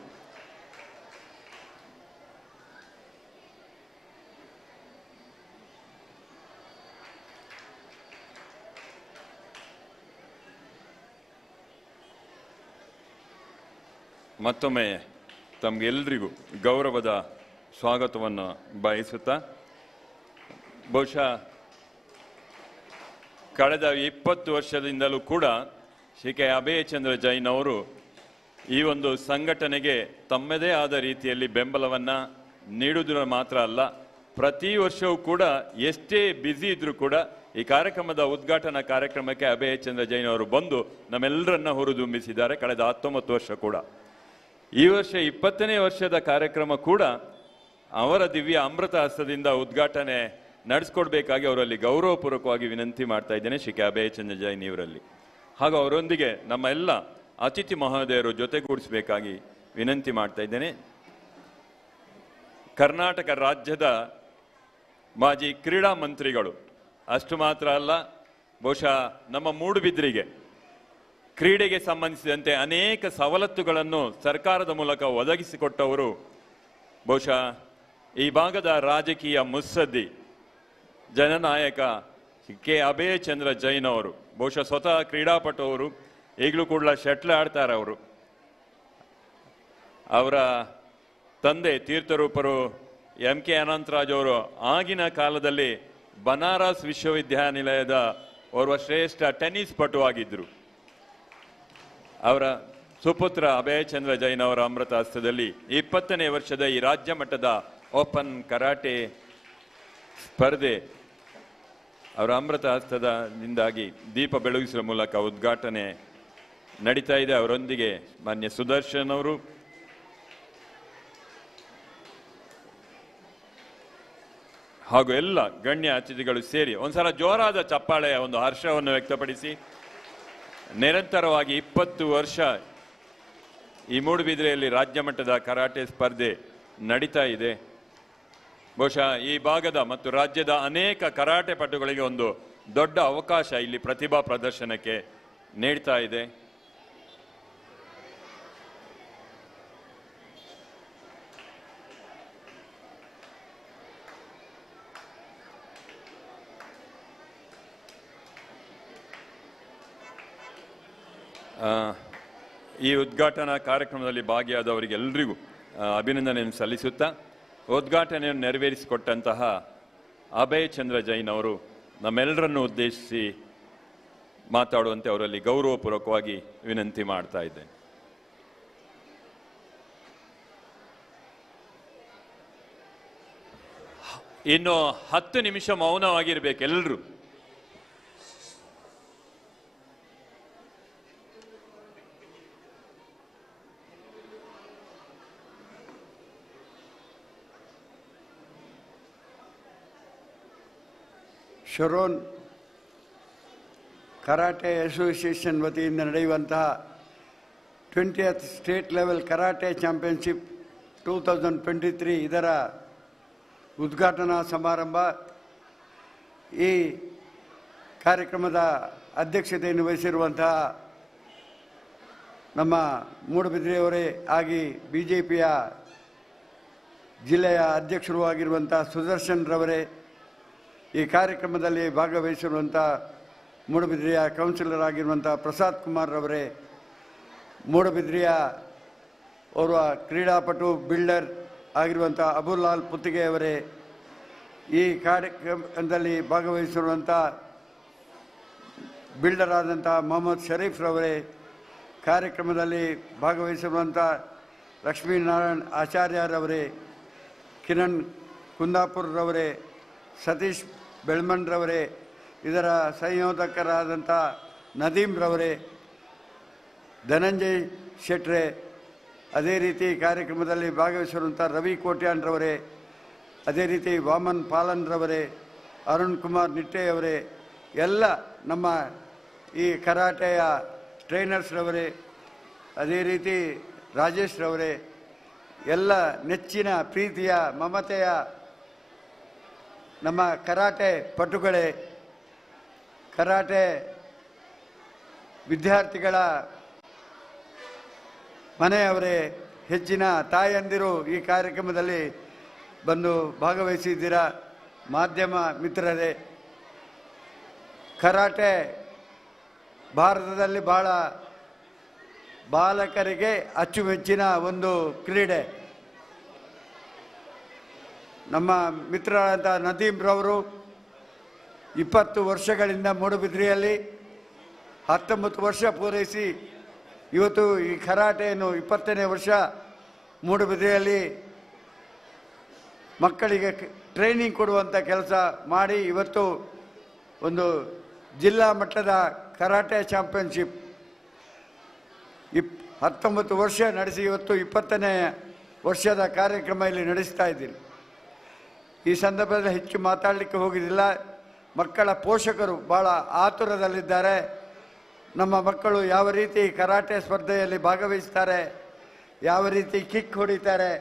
ಮತ್ತೊಮ್ಮೆ ತಮಗೆಲ್ಲರಿಗೂ ಗೌರವದ ಸ್ವಾಗತವನ್ನು ಬಯಸುತ್ತಾ, ಬಹುಶಃ ಕಳೆದ 20 ವರ್ಷದಿಂದಲೂ ಕೂಡ ಶ್ರೀ ಕೆ ಅಭಯಚಂದ್ರ ಜೈನ್ ಅವರು ಈ ಒಂದು ಸಂಘಟನೆಗೆ ತಮ್ಮದೇ ಆದ ರೀತಿಯಲ್ಲಿ ಬೆಂಬಲವನ್ನು ನೀಡುವುದರ ಮಾತ್ರ ಅಲ್ಲ, ಪ್ರತಿ ವರ್ಷವೂ ಕೂಡ ಎಷ್ಟೇ ಬ್ಯುಸಿ ಇದ್ರೂ ಕೂಡ ಈ ಕಾರ್ಯಕ್ರಮದ ಉದ್ಘಾಟನಾ ಕಾರ್ಯಕ್ರಮಕ್ಕೆ ಅಭಯಚಂದ್ರ ಜೈನ್ ಅವರು ಬಂದು ನಮ್ಮೆಲ್ಲರನ್ನ ಹುರಿದುಂಬಿಸಿದ್ದಾರೆ. ಕಳೆದ 19 ವರ್ಷ ಕೂಡ. ಈ ವರ್ಷ 20ನೇ ವರ್ಷದ ಕಾರ್ಯಕ್ರಮ ಕೂಡ ಅವರ ದಿವ್ಯ ಅಮೃತ ಹಸ್ತದಿಂದ ಉದ್ಘಾಟನೆ ನಡೆಸ್ಕೊಡ್ಬೇಕಾಗಿ ಅವರಲ್ಲಿ ಗೌರವಪೂರ್ವಕವಾಗಿ ವಿನಂತಿ ಮಾಡ್ತಾ ಇದ್ದೇನೆ ಶ್ರೀ ಕೆ ಅಭಯಚಂದ್ರ ಜೈನ್ ಇವರಲ್ಲಿ. ಹಾಗೂ ಅವರೊಂದಿಗೆ ನಮ್ಮ ಎಲ್ಲ ಅತಿಥಿ ಮಹೋದಯರು ಜೊತೆಗೂಡಿಸಬೇಕಾಗಿ ವಿನಂತಿ ಮಾಡ್ತಾ ಇದ್ದೇನೆ. ಕರ್ನಾಟಕ ರಾಜ್ಯದ ಮಾಜಿ ಕ್ರೀಡಾ ಮಂತ್ರಿಗಳು ಅಷ್ಟು ಮಾತ್ರ ಅಲ್ಲ, ಬಹುಶಃ ನಮ್ಮ ಮೂಡುಬಿದ್ರಿಗೆ ಕ್ರೀಡೆಗೆ ಸಂಬಂಧಿಸಿದಂತೆ ಅನೇಕ ಸವಲತ್ತುಗಳನ್ನು ಸರ್ಕಾರದ ಮೂಲಕ ಒದಗಿಸಿಕೊಟ್ಟವರು ಬಹುಶಃ ಈ ಭಾಗದ ರಾಜಕೀಯ ಮುತ್ಸದ್ದಿ ಜನನಾಯಕ ಕೆ ಅಭಯಚಂದ್ರ ಜೈನ್ ಅವರು. ಬಹುಶಃ ಸ್ವತಃ ಕ್ರೀಡಾಪಟು ಅವರು, ಈಗಲೂ ಕೂಡ ಶಟ್ಲ್ ಆಡ್ತಾರೆ ಅವರು. ಅವರ ತಂದೆ ತೀರ್ಥರೂಪರು ಎಂ ಕೆ ಅನಂತರಾಜ್ ಅವರು ಆಗಿನ ಕಾಲದಲ್ಲಿ ಬನಾರಸ್ ವಿಶ್ವವಿದ್ಯಾನಿಲಯದ ಓರ್ವ ಶ್ರೇಷ್ಠ ಟೆನ್ನಿಸ್ ಪಟು ಆಗಿದ್ದರು. ಅವರ ಸುಪುತ್ರ ಅಭಯಚಂದ್ರ ಜೈನ್ ಅವರ ಅಮೃತ ಹಸ್ತದಲ್ಲಿ 20ನೇ ವರ್ಷದ ಈ ರಾಜ್ಯ ಮಟ್ಟದ ಓಪನ್ ಕರಾಟೆ ಸ್ಪರ್ಧೆ ಅವರ ಅಮೃತ ಹಸ್ತದಿಂದಾಗಿ ದೀಪ ಬೆಳಗಿಸುವ ಮೂಲಕ ಉದ್ಘಾಟನೆ ನಡೀತಾ ಇದೆ. ಅವರೊಂದಿಗೆ ಮಾನ್ಯ ಸುದರ್ಶನ್ ಅವರು, ಹಾಗೂ ಎಲ್ಲ ಗಣ್ಯ ಅತಿಥಿಗಳು ಸೇರಿ ಒಂದ್ಸಲ ಜೋರಾದ ಚಪ್ಪಾಳೆಯ ಒಂದು ಹರ್ಷವನ್ನು ವ್ಯಕ್ತಪಡಿಸಿ, ನಿರಂತರವಾಗಿ 20 ವರ್ಷ ಈ ಮೂಡುಬಿದ್ರೆಯಲ್ಲಿ ರಾಜ್ಯ ಮಟ್ಟದ ಕರಾಟೆ ಸ್ಪರ್ಧೆ ನಡೀತಾ ಇದೆ. ಬಹುಶಃ ಈ ಭಾಗದ ಮತ್ತು ರಾಜ್ಯದ ಅನೇಕ ಕರಾಟೆ ಪಟುಗಳಿಗೆ ಒಂದು ದೊಡ್ಡ ಅವಕಾಶ ಇಲ್ಲಿ ಪ್ರತಿಭಾ ಪ್ರದರ್ಶನಕ್ಕೆ ನೀಡ್ತಾ ಇದೆ. ಈ ಉದ್ಘಾಟನಾ ಕಾರ್ಯಕ್ರಮದಲ್ಲಿ ಭಾಗಿಯಾದವರಿಗೆಲ್ಲರಿಗೂ ಅಭಿನಂದನೆಯನ್ನು ಸಲ್ಲಿಸುತ್ತಾ, ಉದ್ಘಾಟನೆಯನ್ನು ನೆರವೇರಿಸಿಕೊಟ್ಟಂತಹ ಅಭಯಚಂದ್ರ ಜೈನ್ ಅವರು ನಮ್ಮೆಲ್ಲರನ್ನು ಉದ್ದೇಶಿಸಿ ಮಾತಾಡುವಂತೆ ಅವರಲ್ಲಿ ಗೌರವಪೂರ್ವಕವಾಗಿ ವಿನಂತಿ ಮಾಡ್ತಾ ಇದ್ದೇನೆ. ಇನ್ನು 10 ನಿಮಿಷ ಮೌನವಾಗಿರ್ಬೇಕು ಎಲ್ಲರೂ. ಶರೋನ್ ಕರಾಟೆ ಅಸೋಸಿಯೇಷನ್ ವತಿಯಿಂದ ನಡೆಯುವಂತಹ 20th state level karate championship 2023 ಇದರ ಉದ್ಘಾಟನಾ ಸಮಾರಂಭ. ಈ ಕಾರ್ಯಕ್ರಮದ ಅಧ್ಯಕ್ಷತೆಯನ್ನು ವಹಿಸಿರುವಂತಹ ನಮ್ಮ ಮೂಡುಬಿದ್ರೆಯವರೇ ಆಗಿ BJPಯ ಜಿಲ್ಲೆಯ ಅಧ್ಯಕ್ಷರೂ ಆಗಿರುವಂಥ ಸುದರ್ಶನ್ ರವರೇ, ಈ ಕಾರ್ಯಕ್ರಮದಲ್ಲಿ ಭಾಗವಹಿಸಿರುವಂಥ ಮೂಡುಬಿದ್ರೆಯ ಕೌನ್ಸಿಲರ್ ಆಗಿರುವಂಥ ಪ್ರಸಾದ್ ಕುಮಾರ್ ರವರೇ, ಮೂಡುಬಿದ್ರೆಯ ಓರ್ವ ಕ್ರೀಡಾಪಟು ಬಿಲ್ಡರ್ ಆಗಿರುವಂಥ ಅಬುಲಾಲ್ ಪುತ್ತಿಗೆಯವರೇ, ಈ ಕಾರ್ಯಕ್ರಮದಲ್ಲಿ ಭಾಗವಹಿಸಿರುವಂಥ ಬಿಲ್ಡರ್ ಆದಂಥ ಮೊಹಮ್ಮದ್ ಶರೀಫ್ರವರೇ, ಕಾರ್ಯಕ್ರಮದಲ್ಲಿ ಭಾಗವಹಿಸಿರುವಂಥ ಲಕ್ಷ್ಮೀನಾರಾಯಣ್ ಆಚಾರ್ಯರವರೇ, ಕಿರಣ್ ಕುಂದಾಪುರ್ರವರೇ, ಸತೀಶ್ ಬೆಳ್ಮಣ್ರವರೇ, ಇದರ ಸಂಯೋಜಕರಾದಂಥ ನದೀಮ್ರವರೇ, ಧನಂಜಯ್ ಶೆಟ್ರೆ, ಅದೇ ರೀತಿ ಕಾರ್ಯಕ್ರಮದಲ್ಲಿ ಭಾಗವಹಿಸಿರುವಂಥ ರವಿ ಕೋಟ್ಯಾನ್ರವರೇ, ಅದೇ ರೀತಿ ವಾಮನ್ ಪಾಲನ್ರವರೇ, ಅರುಣ್ ಕುಮಾರ್ ನಿಟ್ಟೆಯವರೇ, ಎಲ್ಲ ನಮ್ಮ ಈ ಕರಾಟೆಯ ಟ್ರೈನರ್ಸ್ರವರೇ, ಅದೇ ರೀತಿ ರಾಜೇಶ್ರವರೇ, ಎಲ್ಲ ನೆಚ್ಚಿನ ಪ್ರೀತಿಯ ಮಮತೆಯ ನಮ್ಮ ಕರಾಟೆ ಪಟುಗಳೇ, ಕರಾಟೆ ವಿದ್ಯಾರ್ಥಿಗಳ ಮನೆಯವರೇ, ಹೆಚ್ಚಿನ ತಾಯಂದಿರು ಈ ಕಾರ್ಯಕ್ರಮದಲ್ಲಿ ಬಂದು ಭಾಗವಹಿಸಿದ್ದೀರಾ, ಮಾಧ್ಯಮ ಮಿತ್ರರೇ. ಕರಾಟೆ ಭಾರತದಲ್ಲಿ ಬಹಳ ಬಾಲಕರಿಗೆ ಅಚ್ಚುಮೆಚ್ಚಿನ ಒಂದು ಕ್ರೀಡೆ. ನಮ್ಮ ಮಿತ್ರರಾದಂಥ ನದೀಮ್ರವರು 20 ವರ್ಷಗಳಿಂದ ಮೂಡುಬಿದ್ರಿಯಲ್ಲಿ 19 ವರ್ಷ ಪೂರೈಸಿ ಇವತ್ತು ಈ ಕರಾಟೆಯನ್ನು 20ನೇ ವರ್ಷ ಮೂಡುಬಿದ್ರಿಯಲ್ಲಿ ಮಕ್ಕಳಿಗೆ ಟ್ರೈನಿಂಗ್ ಕೊಡುವಂಥ ಕೆಲಸ ಮಾಡಿ ಇವತ್ತು ಒಂದು ಜಿಲ್ಲಾ ಮಟ್ಟದ ಕರಾಟೆ ಚಾಂಪಿಯನ್ಶಿಪ್ 19 ವರ್ಷ ನಡೆಸಿ ಇವತ್ತು 20ನೇ ವರ್ಷದ ಕಾರ್ಯಕ್ರಮ ಇಲ್ಲಿ ನಡೆಸ್ತಾ ಇದ್ದೀರಿ. ಈ ಸಂದರ್ಭದಲ್ಲಿ ಹೆಚ್ಚು ಮಾತಾಡಲಿಕ್ಕೆ ಹೋಗಿದ್ದಿಲ್ಲ. ಮಕ್ಕಳ ಪೋಷಕರು ಭಾಳ ಆತುರದಲ್ಲಿದ್ದಾರೆ. ನಮ್ಮ ಮಕ್ಕಳು ಯಾವ ರೀತಿ ಕರಾಟೆ ಸ್ಪರ್ಧೆಯಲ್ಲಿ ಭಾಗವಹಿಸ್ತಾರೆ, ಯಾವ ರೀತಿ ಕಿಕ್ ಹೊಡಿತಾರೆ,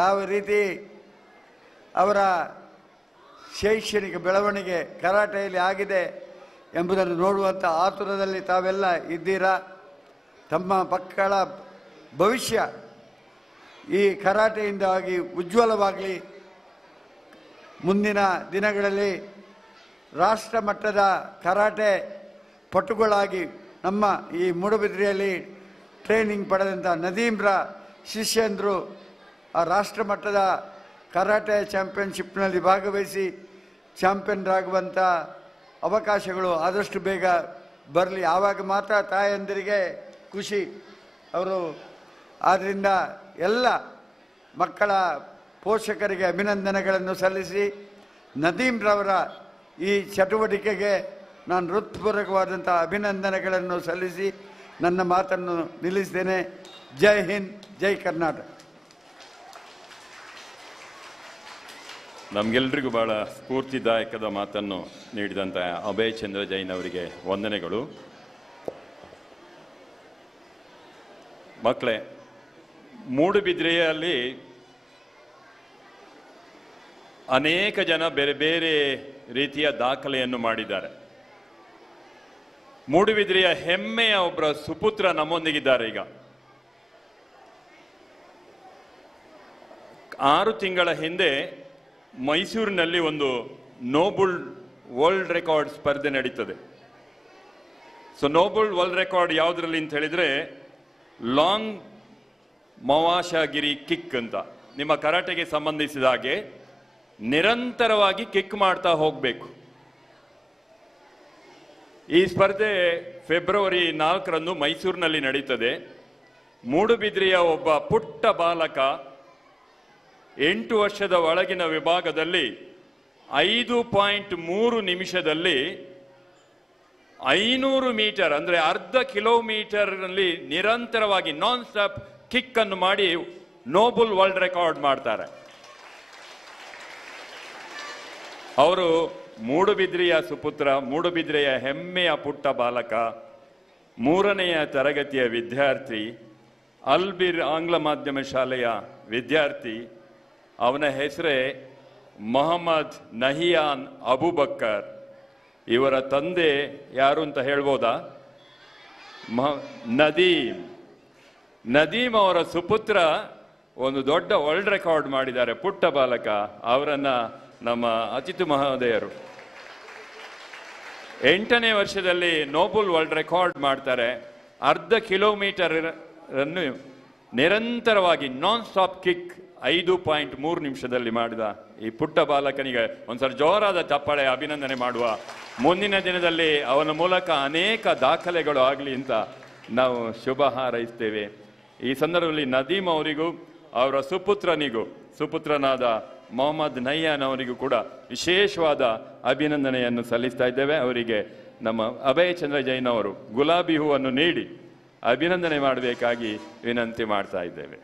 ಯಾವ ರೀತಿ ಅವರ ಶೈಕ್ಷಣಿಕ ಬೆಳವಣಿಗೆ ಕರಾಟೆಯಲ್ಲಿ ಆಗಿದೆ ಎಂಬುದನ್ನು ನೋಡುವಂಥ ಆತುರದಲ್ಲಿ ತಾವೆಲ್ಲ ಇದ್ದೀರಾ. ತಮ್ಮ ಮಕ್ಕಳ ಭವಿಷ್ಯ ಈ ಕರಾಟೆಯಿಂದಾಗಿ ಉಜ್ವಲವಾಗಲಿ. ಮುಂದಿನ ದಿನಗಳಲ್ಲಿ ರಾಷ್ಟ್ರ ಮಟ್ಟದ ಕರಾಟೆ ಪಟುಗಳಾಗಿ ನಮ್ಮ ಈ ಮೂಡುಬಿದ್ರಿಯಲ್ಲಿ ಟ್ರೈನಿಂಗ್ ಪಡೆದಂಥ ನದೀಮ್ರ ಶಿಷ್ಯಂದರು ಆ ರಾಷ್ಟ್ರ ಮಟ್ಟದ ಕರಾಟೆ ಚಾಂಪಿಯನ್ಶಿಪ್ನಲ್ಲಿ ಭಾಗವಹಿಸಿ ಚಾಂಪಿಯನ್ರಾಗುವಂಥ ಅವಕಾಶಗಳು ಆದಷ್ಟು ಬೇಗ ಬರಲಿ. ಆವಾಗ ಮಾತ್ರ ತಾಯಂದಿರಿಗೆ ಖುಷಿ. ಅವರು ಆದ್ದರಿಂದ ಎಲ್ಲ ಮಕ್ಕಳ ಪೋಷಕರಿಗೆ ಅಭಿನಂದನೆಗಳನ್ನು ಸಲ್ಲಿಸಿ ನದೀಮ್ರವರ ಈ ಚಟುವಟಿಕೆಗೆ ನಾನು ಹೃತ್ಪೂರ್ವಕವಾದಂಥ ಅಭಿನಂದನೆಗಳನ್ನು ಸಲ್ಲಿಸಿ ನನ್ನ ಮಾತನ್ನು ನಿಲ್ಲಿಸಿದ್ದೇನೆ. ಜೈ ಹಿಂದ್, ಜೈ ಕರ್ನಾಟಕ. ನಮಗೆಲ್ರಿಗೂ ಭಾಳ ಸ್ಫೂರ್ತಿದಾಯಕದ ಮಾತನ್ನು ನೀಡಿದಂಥ ಅಭಯ್ ಚಂದ್ರ ಜೈನ್ ಅವರಿಗೆ ವಂದನೆಗಳು. ಮಕ್ಕಳೇ, ಮೂಡುಬಿದ್ರೆಯಲ್ಲಿ ಅನೇಕ ಜನ ಬೇರೆ ಬೇರೆ ರೀತಿಯ ದಾಖಲೆಯನ್ನು ಮಾಡಿದ್ದಾರೆ. ಮೂಡುಬಿದ್ರೆಯ ಹೆಮ್ಮೆಯ ಒಬ್ಬರ ಸುಪುತ್ರ ನಮ್ಮೊಂದಿಗಿದ್ದಾರೆ. ಈಗ 6 ತಿಂಗಳ ಹಿಂದೆ ಮೈಸೂರಿನಲ್ಲಿ ಒಂದು ನೋಬಲ್ ವರ್ಲ್ಡ್ ರೆಕಾರ್ಡ್ ಸ್ಪರ್ಧೆ ನಡೀತದೆ. ಸೊ ನೋಬಲ್ ವರ್ಲ್ಡ್ ರೆಕಾರ್ಡ್ ಯಾವುದರಲ್ಲಿ ಅಂತ ಹೇಳಿದರೆ ಲಾಂಗ್ ಮವಾಶಗಿರಿ ಕಿಕ್ ಅಂತ. ನಿಮ್ಮ ಕರಾಟೆಗೆ ಸಂಬಂಧಿಸಿದ ಹಾಗೆ ನಿರಂತರವಾಗಿ ಕಿಕ್ ಮಾಡ್ತಾ ಹೋಗಬೇಕು. ಈ ಸ್ಪರ್ಧೆ ಫೆಬ್ರವರಿ 4ರಂದು ಮೈಸೂರಿನಲ್ಲಿ ನಡೀತದೆ. ಮೂಡುಬಿದ್ರೆಯ ಒಬ್ಬ ಪುಟ್ಟ ಬಾಲಕ 8 ವರ್ಷದ ಒಳಗಿನ ವಿಭಾಗದಲ್ಲಿ 5.3 ನಿಮಿಷದಲ್ಲಿ 500 ಮೀಟರ್ ಅಂದರೆ ಅರ್ಧ ಕಿಲೋಮೀಟರ್ನಲ್ಲಿ ನಿರಂತರವಾಗಿ ನಾನ್ ಸ್ಟಾಪ್ ಕಿಕ್ ಅನ್ನು ಮಾಡಿ ನೋಬಲ್ ವರ್ಲ್ಡ್ ರೆಕಾರ್ಡ್ ಮಾಡ್ತಾರೆ. ಅವರು ಮೂಡುಬಿದ್ರೆಯ ಸುಪುತ್ರ, ಮೂಡುಬಿದ್ರೆಯ ಹೆಮ್ಮೆಯ ಪುಟ್ಟ ಬಾಲಕ, 3ನೇ ತರಗತಿಯ ವಿದ್ಯಾರ್ಥಿ, ಅಲ್ಬಿರ್ ಆಂಗ್ಲ ಮಾಧ್ಯಮ ಶಾಲೆಯ ವಿದ್ಯಾರ್ಥಿ. ಅವನ ಹೆಸರೇ ಮೊಹಮ್ಮದ್ ನಹಿಯಾನ್ ಅಬುಬಕ್ಕರ್. ಇವರ ತಂದೆ ಯಾರು ಅಂತ ಹೇಳ್ಬೋದಾ? ನದೀಮ್. ನದೀಮ್ ಅವರ ಸುಪುತ್ರ ಒಂದು ದೊಡ್ಡ ವರ್ಲ್ಡ್ ರೆಕಾರ್ಡ್ ಮಾಡಿದ್ದಾರೆ, ಪುಟ್ಟ ಬಾಲಕ. ಅವರನ್ನ ನಮ್ಮ ಅತಿಥಿ ಮಹೋದಯರು 8ನೇ ವರ್ಷದಲ್ಲಿ ನೋಬಲ್ ವರ್ಲ್ಡ್ ರೆಕಾರ್ಡ್ ಮಾಡ್ತಾರೆ. ಅರ್ಧ ಕಿಲೋಮೀಟರ್ ಅನ್ನು ನಿರಂತರವಾಗಿ ನಾನ್ ಸ್ಟಾಪ್ ಕಿಕ್ 5.3 ನಿಮಿಷದಲ್ಲಿ ಮಾಡಿದ ಈ ಪುಟ್ಟ ಬಾಲಕನಿಗೆ ಒಂದ್ಸಲ ಜೋರಾದ ಚಪ್ಪಾಳೆ ಅಭಿನಂದನೆ ಮಾಡುವ. ಮುಂದಿನ ದಿನದಲ್ಲಿ ಅವನ ಮೂಲಕ ಅನೇಕ ದಾಖಲೆಗಳು ಆಗಲಿ ಅಂತ ನಾವು ಶುಭ ಹಾರೈಸ್ತೇವೆ. ಈ ಸಂದರ್ಭದಲ್ಲಿ ನದೀಮ್ ಅವರಿಗೂ ಅವರ ಸುಪುತ್ರನಾದ ಮೊಹಮ್ಮದ್ ನಯ್ಯಾನ್ ಅವರಿಗೂ ಕೂಡ ವಿಶೇಷವಾದ ಅಭಿನಂದನೆಯನ್ನು ಸಲ್ಲಿಸ್ತಾ ಇದ್ದೇವೆ. ಅವರಿಗೆ ನಮ್ಮ ಅಭಯ್ ಚಂದ್ರ ಜೈನ್ ಅವರು ಗುಲಾಬಿ ಹೂವನ್ನು ನೀಡಿ ಅಭಿನಂದನೆ ಮಾಡಬೇಕಾಗಿ ವಿನಂತಿ ಮಾಡ್ತಾ ಇದ್ದೇವೆ.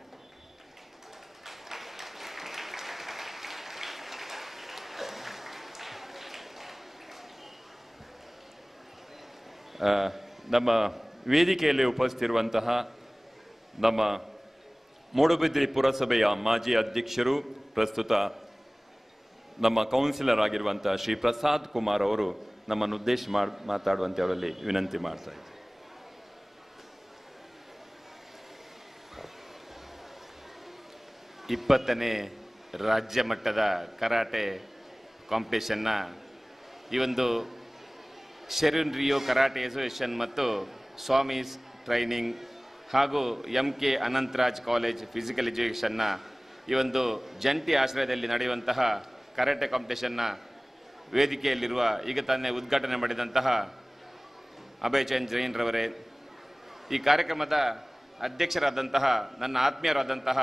ನಮ್ಮ ವೇದಿಕೆಯಲ್ಲಿ ಉಪಸ್ಥಿತಿರುವಂತಹ ನಮ್ಮ ಮೂಡುಬಿದ್ರಿ ಪುರಸಭೆಯ ಮಾಜಿ ಅಧ್ಯಕ್ಷರು, ಪ್ರಸ್ತುತ ನಮ್ಮ ಕೌನ್ಸಿಲರ್ ಆಗಿರುವಂತಹ ಶ್ರೀ ಪ್ರಸಾದ್ ಕುಮಾರ್ ಅವರು ನಮ್ಮನ್ನು ಉದ್ದೇಶ ಮಾತಾಡುವಂತೆ ಅವರಲ್ಲಿ ವಿನಂತಿ ಮಾಡ್ತಾ ಇದ್ದಾರೆ. ಇಪ್ಪತ್ತನೇ ರಾಜ್ಯ ಮಟ್ಟದ ಕರಾಟೆ ಕಾಂಪಿಟೇಷನ್ನ ಈ ಒಂದು ಶೆರಿನ್ ರಿಯೋ ಕರಾಟೆ ಅಸೋಸಿಯೇಷನ್ ಮತ್ತು ಸ್ವಾಮೀಸ್ ಟ್ರೈನಿಂಗ್ ಹಾಗೂ MK ಅನಂತರಾಜ್ ಕಾಲೇಜ್ ಫಿಸಿಕಲ್ ಎಜುಕೇಷನ್ನ ಈ ಒಂದು ಜಂಟಿ ಆಶ್ರಯದಲ್ಲಿ ನಡೆಯುವಂತಹ ಕರಾಟೆ ಕಾಂಪಿಟೇಷನ್ನ ವೇದಿಕೆಯಲ್ಲಿರುವ ಈಗ ತಾನೇ ಉದ್ಘಾಟನೆ ಮಾಡಿದಂತಹ ಅಭಯ್ ಚಂದ್ ಜೈನ್ ರವರೇ, ಈ ಕಾರ್ಯಕ್ರಮದ ಅಧ್ಯಕ್ಷರಾದಂತಹ ನನ್ನ ಆತ್ಮೀಯರಾದಂತಹ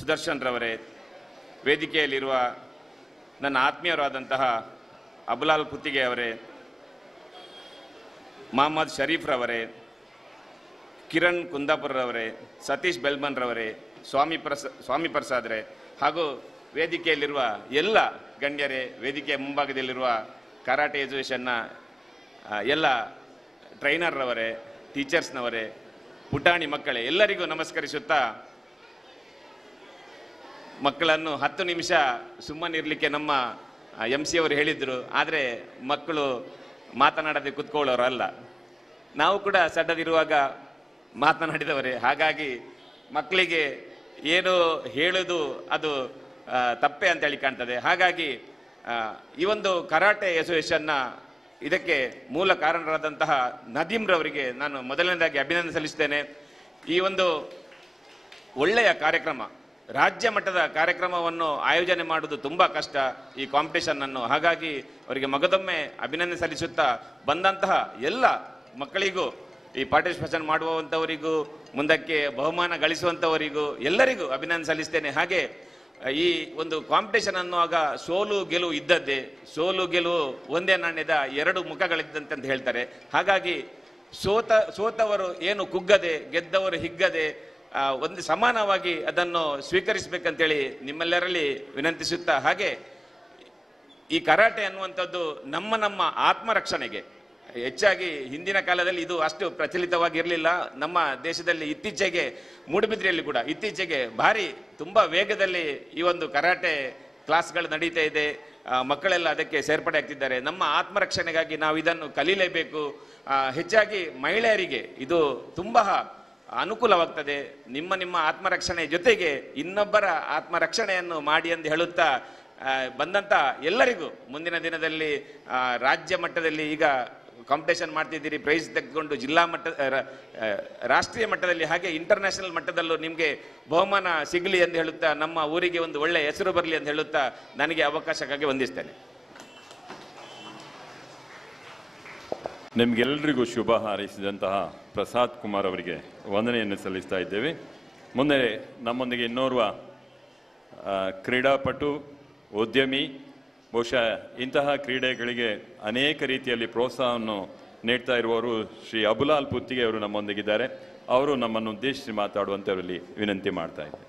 ಸುದರ್ಶನ್ ರವರೇ, ವೇದಿಕೆಯಲ್ಲಿರುವ ನನ್ನ ಆತ್ಮೀಯರಾದಂತಹ ಅಬುಲಾಲ್ ಕುತ್ತಿಗೆ ಅವರೇ, ಮೊಹಮ್ಮದ್ ಶರೀಫ್ ರವರೇ, ಕಿರಣ್ ಕುಂದಾಪುರ್ ರವರೇ, ಸತೀಶ್ ಬೆಲ್ಮನ್ ರವರೇ, ಸ್ವಾಮಿ ಪ್ರಸಾದ್ರೇ ಹಾಗೂ ವೇದಿಕೆಯಲ್ಲಿರುವ ಎಲ್ಲ ಗಣ್ಯರೇ, ವೇದಿಕೆಯ ಮುಂಭಾಗದಲ್ಲಿರುವ ಕರಾಟೆ ಎಜುಕೇಷನ್ನ ಎಲ್ಲ ಟ್ರೈನರ್ರವರೇ, ಟೀಚರ್ಸ್ನವರೇ, ಪುಟಾಣಿ ಮಕ್ಕಳೇ, ಎಲ್ಲರಿಗೂ ನಮಸ್ಕರಿಸುತ್ತಾ, ಮಕ್ಕಳನ್ನು 10 ನಿಮಿಷ ಸುಮ್ಮನಿರಲಿಕ್ಕೆ ನಮ್ಮ MC ಅವರು ಹೇಳಿದರು. ಆದರೆ ಮಕ್ಕಳು ಮಾತನಾಡದೆ ಕೂತ್ಕೊಳ್ಳೋರಲ್ಲ. ನಾವು ಕೂಡ ಸಣ್ಣದಿರುವಾಗ ಮಾತನಾಡಿದವರೇ. ಹಾಗಾಗಿ ಮಕ್ಕಳಿಗೆ ಏನು ಹೇಳೋದು ಅದು ತಪ್ಪೆ ಅಂತೇಳಿ ಕಾಣ್ತದೆ. ಹಾಗಾಗಿ ಈ ಒಂದು ಕರಾಟೆ ಅಸೋಸಿಯೇಷನ್ನ ಇದಕ್ಕೆ ಮೂಲ ಕಾರಣರಾದಂತಹ ನದೀಮ್ ರವರಿಗೆ ನಾನು ಮೊದಲನೇದಾಗಿ ಅಭಿನಂದನೆ ಸಲ್ಲಿಸ್ತೇನೆ. ಈ ಒಂದು ಒಳ್ಳೆಯ ಕಾರ್ಯಕ್ರಮ, ರಾಜ್ಯ ಮಟ್ಟದ ಕಾರ್ಯಕ್ರಮವನ್ನು ಆಯೋಜನೆ ಮಾಡುವುದು ತುಂಬ ಕಷ್ಟ, ಈ ಕಾಂಪಿಟೇಷನ್ನನ್ನು. ಹಾಗಾಗಿ ಅವರಿಗೆ ಮಗದೊಮ್ಮೆ ಅಭಿನಂದನೆ ಸಲ್ಲಿಸುತ್ತಾ, ಬಂದಂತಹ ಎಲ್ಲ ಮಕ್ಕಳಿಗೂ, ಈ ಪಾರ್ಟಿಸಿಪೇಷನ್ ಮಾಡುವಂಥವರಿಗೂ, ಮುಂದಕ್ಕೆ ಬಹುಮಾನ ಗಳಿಸುವಂಥವರಿಗೂ ಎಲ್ಲರಿಗೂ ಅಭಿನಂದನೆ ಸಲ್ಲಿಸ್ತೇನೆ. ಹಾಗೆ ಈ ಒಂದು ಕಾಂಪಿಟೇಷನ್ ಅನ್ನುವಾಗ ಸೋಲು ಗೆಲುವು ಇದ್ದದ್ದೇ. ಸೋಲು ಗೆಲುವು ಒಂದೇ ನಾಣ್ಯದ 2 ಮುಖಗಳಿದ್ದಂತೆ ಅಂತ ಹೇಳ್ತಾರೆ. ಹಾಗಾಗಿ ಸೋತವರು ಏನು ಕುಗ್ಗದೆ, ಗೆದ್ದವರು ಹಿಗ್ಗದೆ ಒಂದು ಸಮಾನವಾಗಿ ಅದನ್ನು ಸ್ವೀಕರಿಸಬೇಕಂತೇಳಿ ನಿಮ್ಮೆಲ್ಲರಲ್ಲಿ ವಿನಂತಿಸುತ್ತಾ, ಹಾಗೆ ಈ ಕರಾಟೆ ಅನ್ನುವಂಥದ್ದು ನಮ್ಮ ಆತ್ಮರಕ್ಷಣೆಗೆ ಹೆಚ್ಚಾಗಿ ಹಿಂದಿನ ಕಾಲದಲ್ಲಿ ಇದು ಅಷ್ಟು ಪ್ರಚಲಿತವಾಗಿರಲಿಲ್ಲ. ನಮ್ಮ ದೇಶದಲ್ಲಿ ಇತ್ತೀಚೆಗೆ ಮೂಡುಬಿದ್ರಿಯಲ್ಲಿ ಕೂಡ ಇತ್ತೀಚೆಗೆ ಭಾರಿ ತುಂಬ ವೇಗದಲ್ಲಿ ಈ ಒಂದು ಕರಾಟೆ ಕ್ಲಾಸ್ಗಳು ನಡೀತಾ ಇದೆ. ಮಕ್ಕಳೆಲ್ಲ ಅದಕ್ಕೆ ಸೇರ್ಪಡೆ ಆಗ್ತಿದ್ದಾರೆ. ನಮ್ಮ ಆತ್ಮರಕ್ಷಣೆಗಾಗಿ ನಾವು ಇದನ್ನು ಕಲೀಲೇಬೇಕು. ಹೆಚ್ಚಾಗಿ ಮಹಿಳೆಯರಿಗೆ ಇದು ತುಂಬ ಅನುಕೂಲವಾಗ್ತದೆ. ನಿಮ್ಮ ಆತ್ಮರಕ್ಷಣೆ ಜೊತೆಗೆ ಇನ್ನೊಬ್ಬರ ಆತ್ಮರಕ್ಷಣೆಯನ್ನು ಮಾಡಿ ಎಂದು ಹೇಳುತ್ತಾ, ಬಂದಂಥ ಎಲ್ಲರಿಗೂ ಮುಂದಿನ ದಿನದಲ್ಲಿ ರಾಜ್ಯ ಮಟ್ಟದಲ್ಲಿ ಈಗ ಕಾಂಪಿಟೇಷನ್ ಮಾಡ್ತಿದ್ದೀರಿ, ಪ್ರೈಸ್ ತೆಗೆದುಕೊಂಡು ಜಿಲ್ಲಾ ಮಟ್ಟ, ರಾಷ್ಟ್ರೀಯ ಮಟ್ಟದಲ್ಲಿ, ಹಾಗೆ ಇಂಟರ್ನ್ಯಾಷನಲ್ ಮಟ್ಟದಲ್ಲೂ ನಿಮಗೆ ಬಹುಮಾನ ಸಿಗಲಿ ಎಂದು ಹೇಳುತ್ತಾ, ನಮ್ಮ ಊರಿಗೆ ಒಂದು ಒಳ್ಳೆಯ ಹೆಸರು ಬರಲಿ ಎಂದು ಹೇಳುತ್ತಾ ನನಗೆ ಅವಕಾಶಕ್ಕಾಗಿ ವಂದಿಸ್ತೇನೆ. ನಿಮಗೆಲ್ಲರಿಗೂ ಶುಭ ಹಾರೈಸಿದಂತಹ ಪ್ರಸಾದ್ ಕುಮಾರ್ ಅವರಿಗೆ ವಂದನೆಯನ್ನು ಸಲ್ಲಿಸ್ತಾ ಇದ್ದೇವೆ. ಮುಂದೆ ನಮ್ಮೊಂದಿಗೆ ಇನ್ನೋರ್ವ ಕ್ರೀಡಾಪಟು, ಉದ್ಯಮಿ, ಬಹುಶಃ ಇಂತಹ ಕ್ರೀಡೆಗಳಿಗೆ ಅನೇಕ ರೀತಿಯಲ್ಲಿ ಪ್ರೋತ್ಸಾಹವನ್ನು ನೀಡ್ತಾ ಇರುವವರು ಶ್ರೀ ಅಬುಲಾಲ್ ಪುತ್ತಿಗೆ ಅವರು ನಮ್ಮೊಂದಿಗಿದ್ದಾರೆ. ಅವರು ನಮ್ಮನ್ನು ಉದ್ದೇಶಿಸಿ ಮಾತಾಡುವಂಥವರಲ್ಲಿ ವಿನಂತಿ ಮಾಡ್ತಾ ಇದ್ದಾರೆ.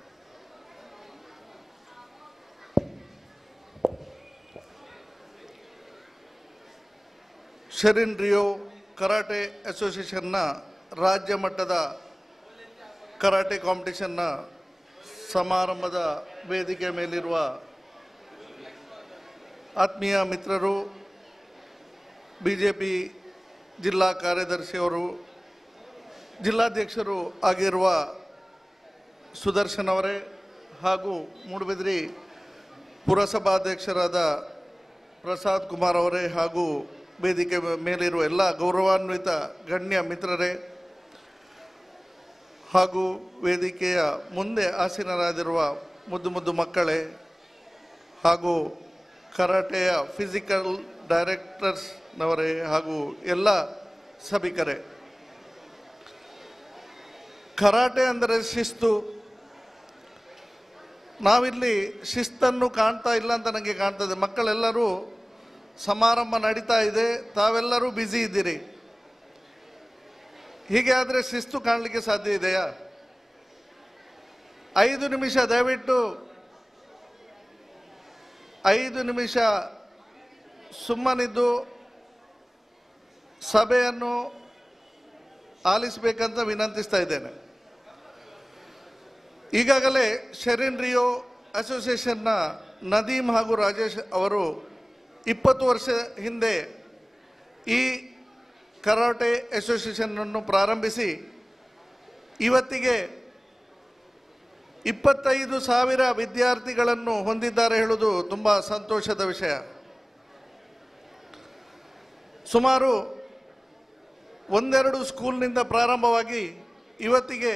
ಶೆರಿನ್ ರಿಯೋ ಕರಾಟೆ ಅಸೋಸಿಯೇಷನ್ನ ರಾಜ್ಯ ಮಟ್ಟದ ಕರಾಟೆ ಕಾಂಪಿಟೇಷನ್ನ ಸಮಾರಂಭದ ವೇದಿಕೆ ಮೇಲಿರುವ ಆತ್ಮೀಯ ಮಿತ್ರರು, BJP ಜಿಲ್ಲಾ ಕಾರ್ಯದರ್ಶಿಯವರು, ಜಿಲ್ಲಾಧ್ಯಕ್ಷರು ಆಗಿರುವ ಸುದರ್ಶನ್ ಅವರೇ, ಹಾಗೂ ಮೂಡುಬಿದ್ರಿ ಪುರಸಭಾಧ್ಯಕ್ಷರಾದ ಪ್ರಸಾದ್ ಕುಮಾರ್ ಅವರೇ, ಹಾಗೂ ವೇದಿಕೆ ಮೇಲಿರುವ ಎಲ್ಲ ಗೌರವಾನ್ವಿತ ಗಣ್ಯ ಮಿತ್ರರೇ, ಹಾಗೂ ವೇದಿಕೆಯ ಮುಂದೆ ಆಸೀನರಾಗಿರುವ ಮುದ್ದು ಮುದ್ದು ಮಕ್ಕಳೇ ಹಾಗೂ ಕರಾಟೆಯ ಫಿಸಿಕಲ್ ಡೈರೆಕ್ಟರ್ಸ್ನವರೇ ಹಾಗೂ ಎಲ್ಲ ಸಭಿಕರೇ, ಕರಾಟೆ ಅಂದರೆ ಶಿಸ್ತು. ನಾವಿಲ್ಲಿ ಶಿಸ್ತನ್ನು ಕಾಣ್ತಾ ಇಲ್ಲ ಅಂತ ನನಗೆ ಕಾಣ್ತದೆ. ಮಕ್ಕಳೆಲ್ಲರೂ ಸಮಾರಂಭ ನಡೀತಾ ಇದೆ, ತಾವೆಲ್ಲರೂ ಬ್ಯುಸಿ ಇದ್ದೀರಿ. ಹೀಗೆ ಆದರೆ ಶಿಸ್ತು ಕಾಣಲಿಕ್ಕೆ ಸಾಧ್ಯ ಇದೆಯಾ? 5 ನಿಮಿಷ ದಯವಿಟ್ಟು 5 ನಿಮಿಷ ಸುಮ್ಮನಿದ್ದು ಸಭೆಯನ್ನು ಆಲಿಸಬೇಕಂತ ವಿನಂತಿಸ್ತಾ ಇದ್ದೇನೆ. ಈಗಾಗಲೇ ಶರಿನ್ ರಿಯೋ ಅಸೋಸಿಯೇಷನ್ನ ನದೀಮ್ ಹಾಗೂ ರಾಜೇಶ್ ಅವರು 20 ವರ್ಷ ಹಿಂದೆ ಈ ಕರಾಟೆ ಅಸೋಸಿಯೇಷನ್ನನ್ನು ಪ್ರಾರಂಭಿಸಿ ಇವತ್ತಿಗೆ 25,000 ವಿದ್ಯಾರ್ಥಿಗಳನ್ನು ಹೊಂದಿದ್ದಾರೆ ಹೇಳುವುದು ತುಂಬ ಸಂತೋಷದ ವಿಷಯ. ಸುಮಾರು 1-2 ಸ್ಕೂಲ್ನಿಂದ ಪ್ರಾರಂಭವಾಗಿ ಇವತ್ತಿಗೆ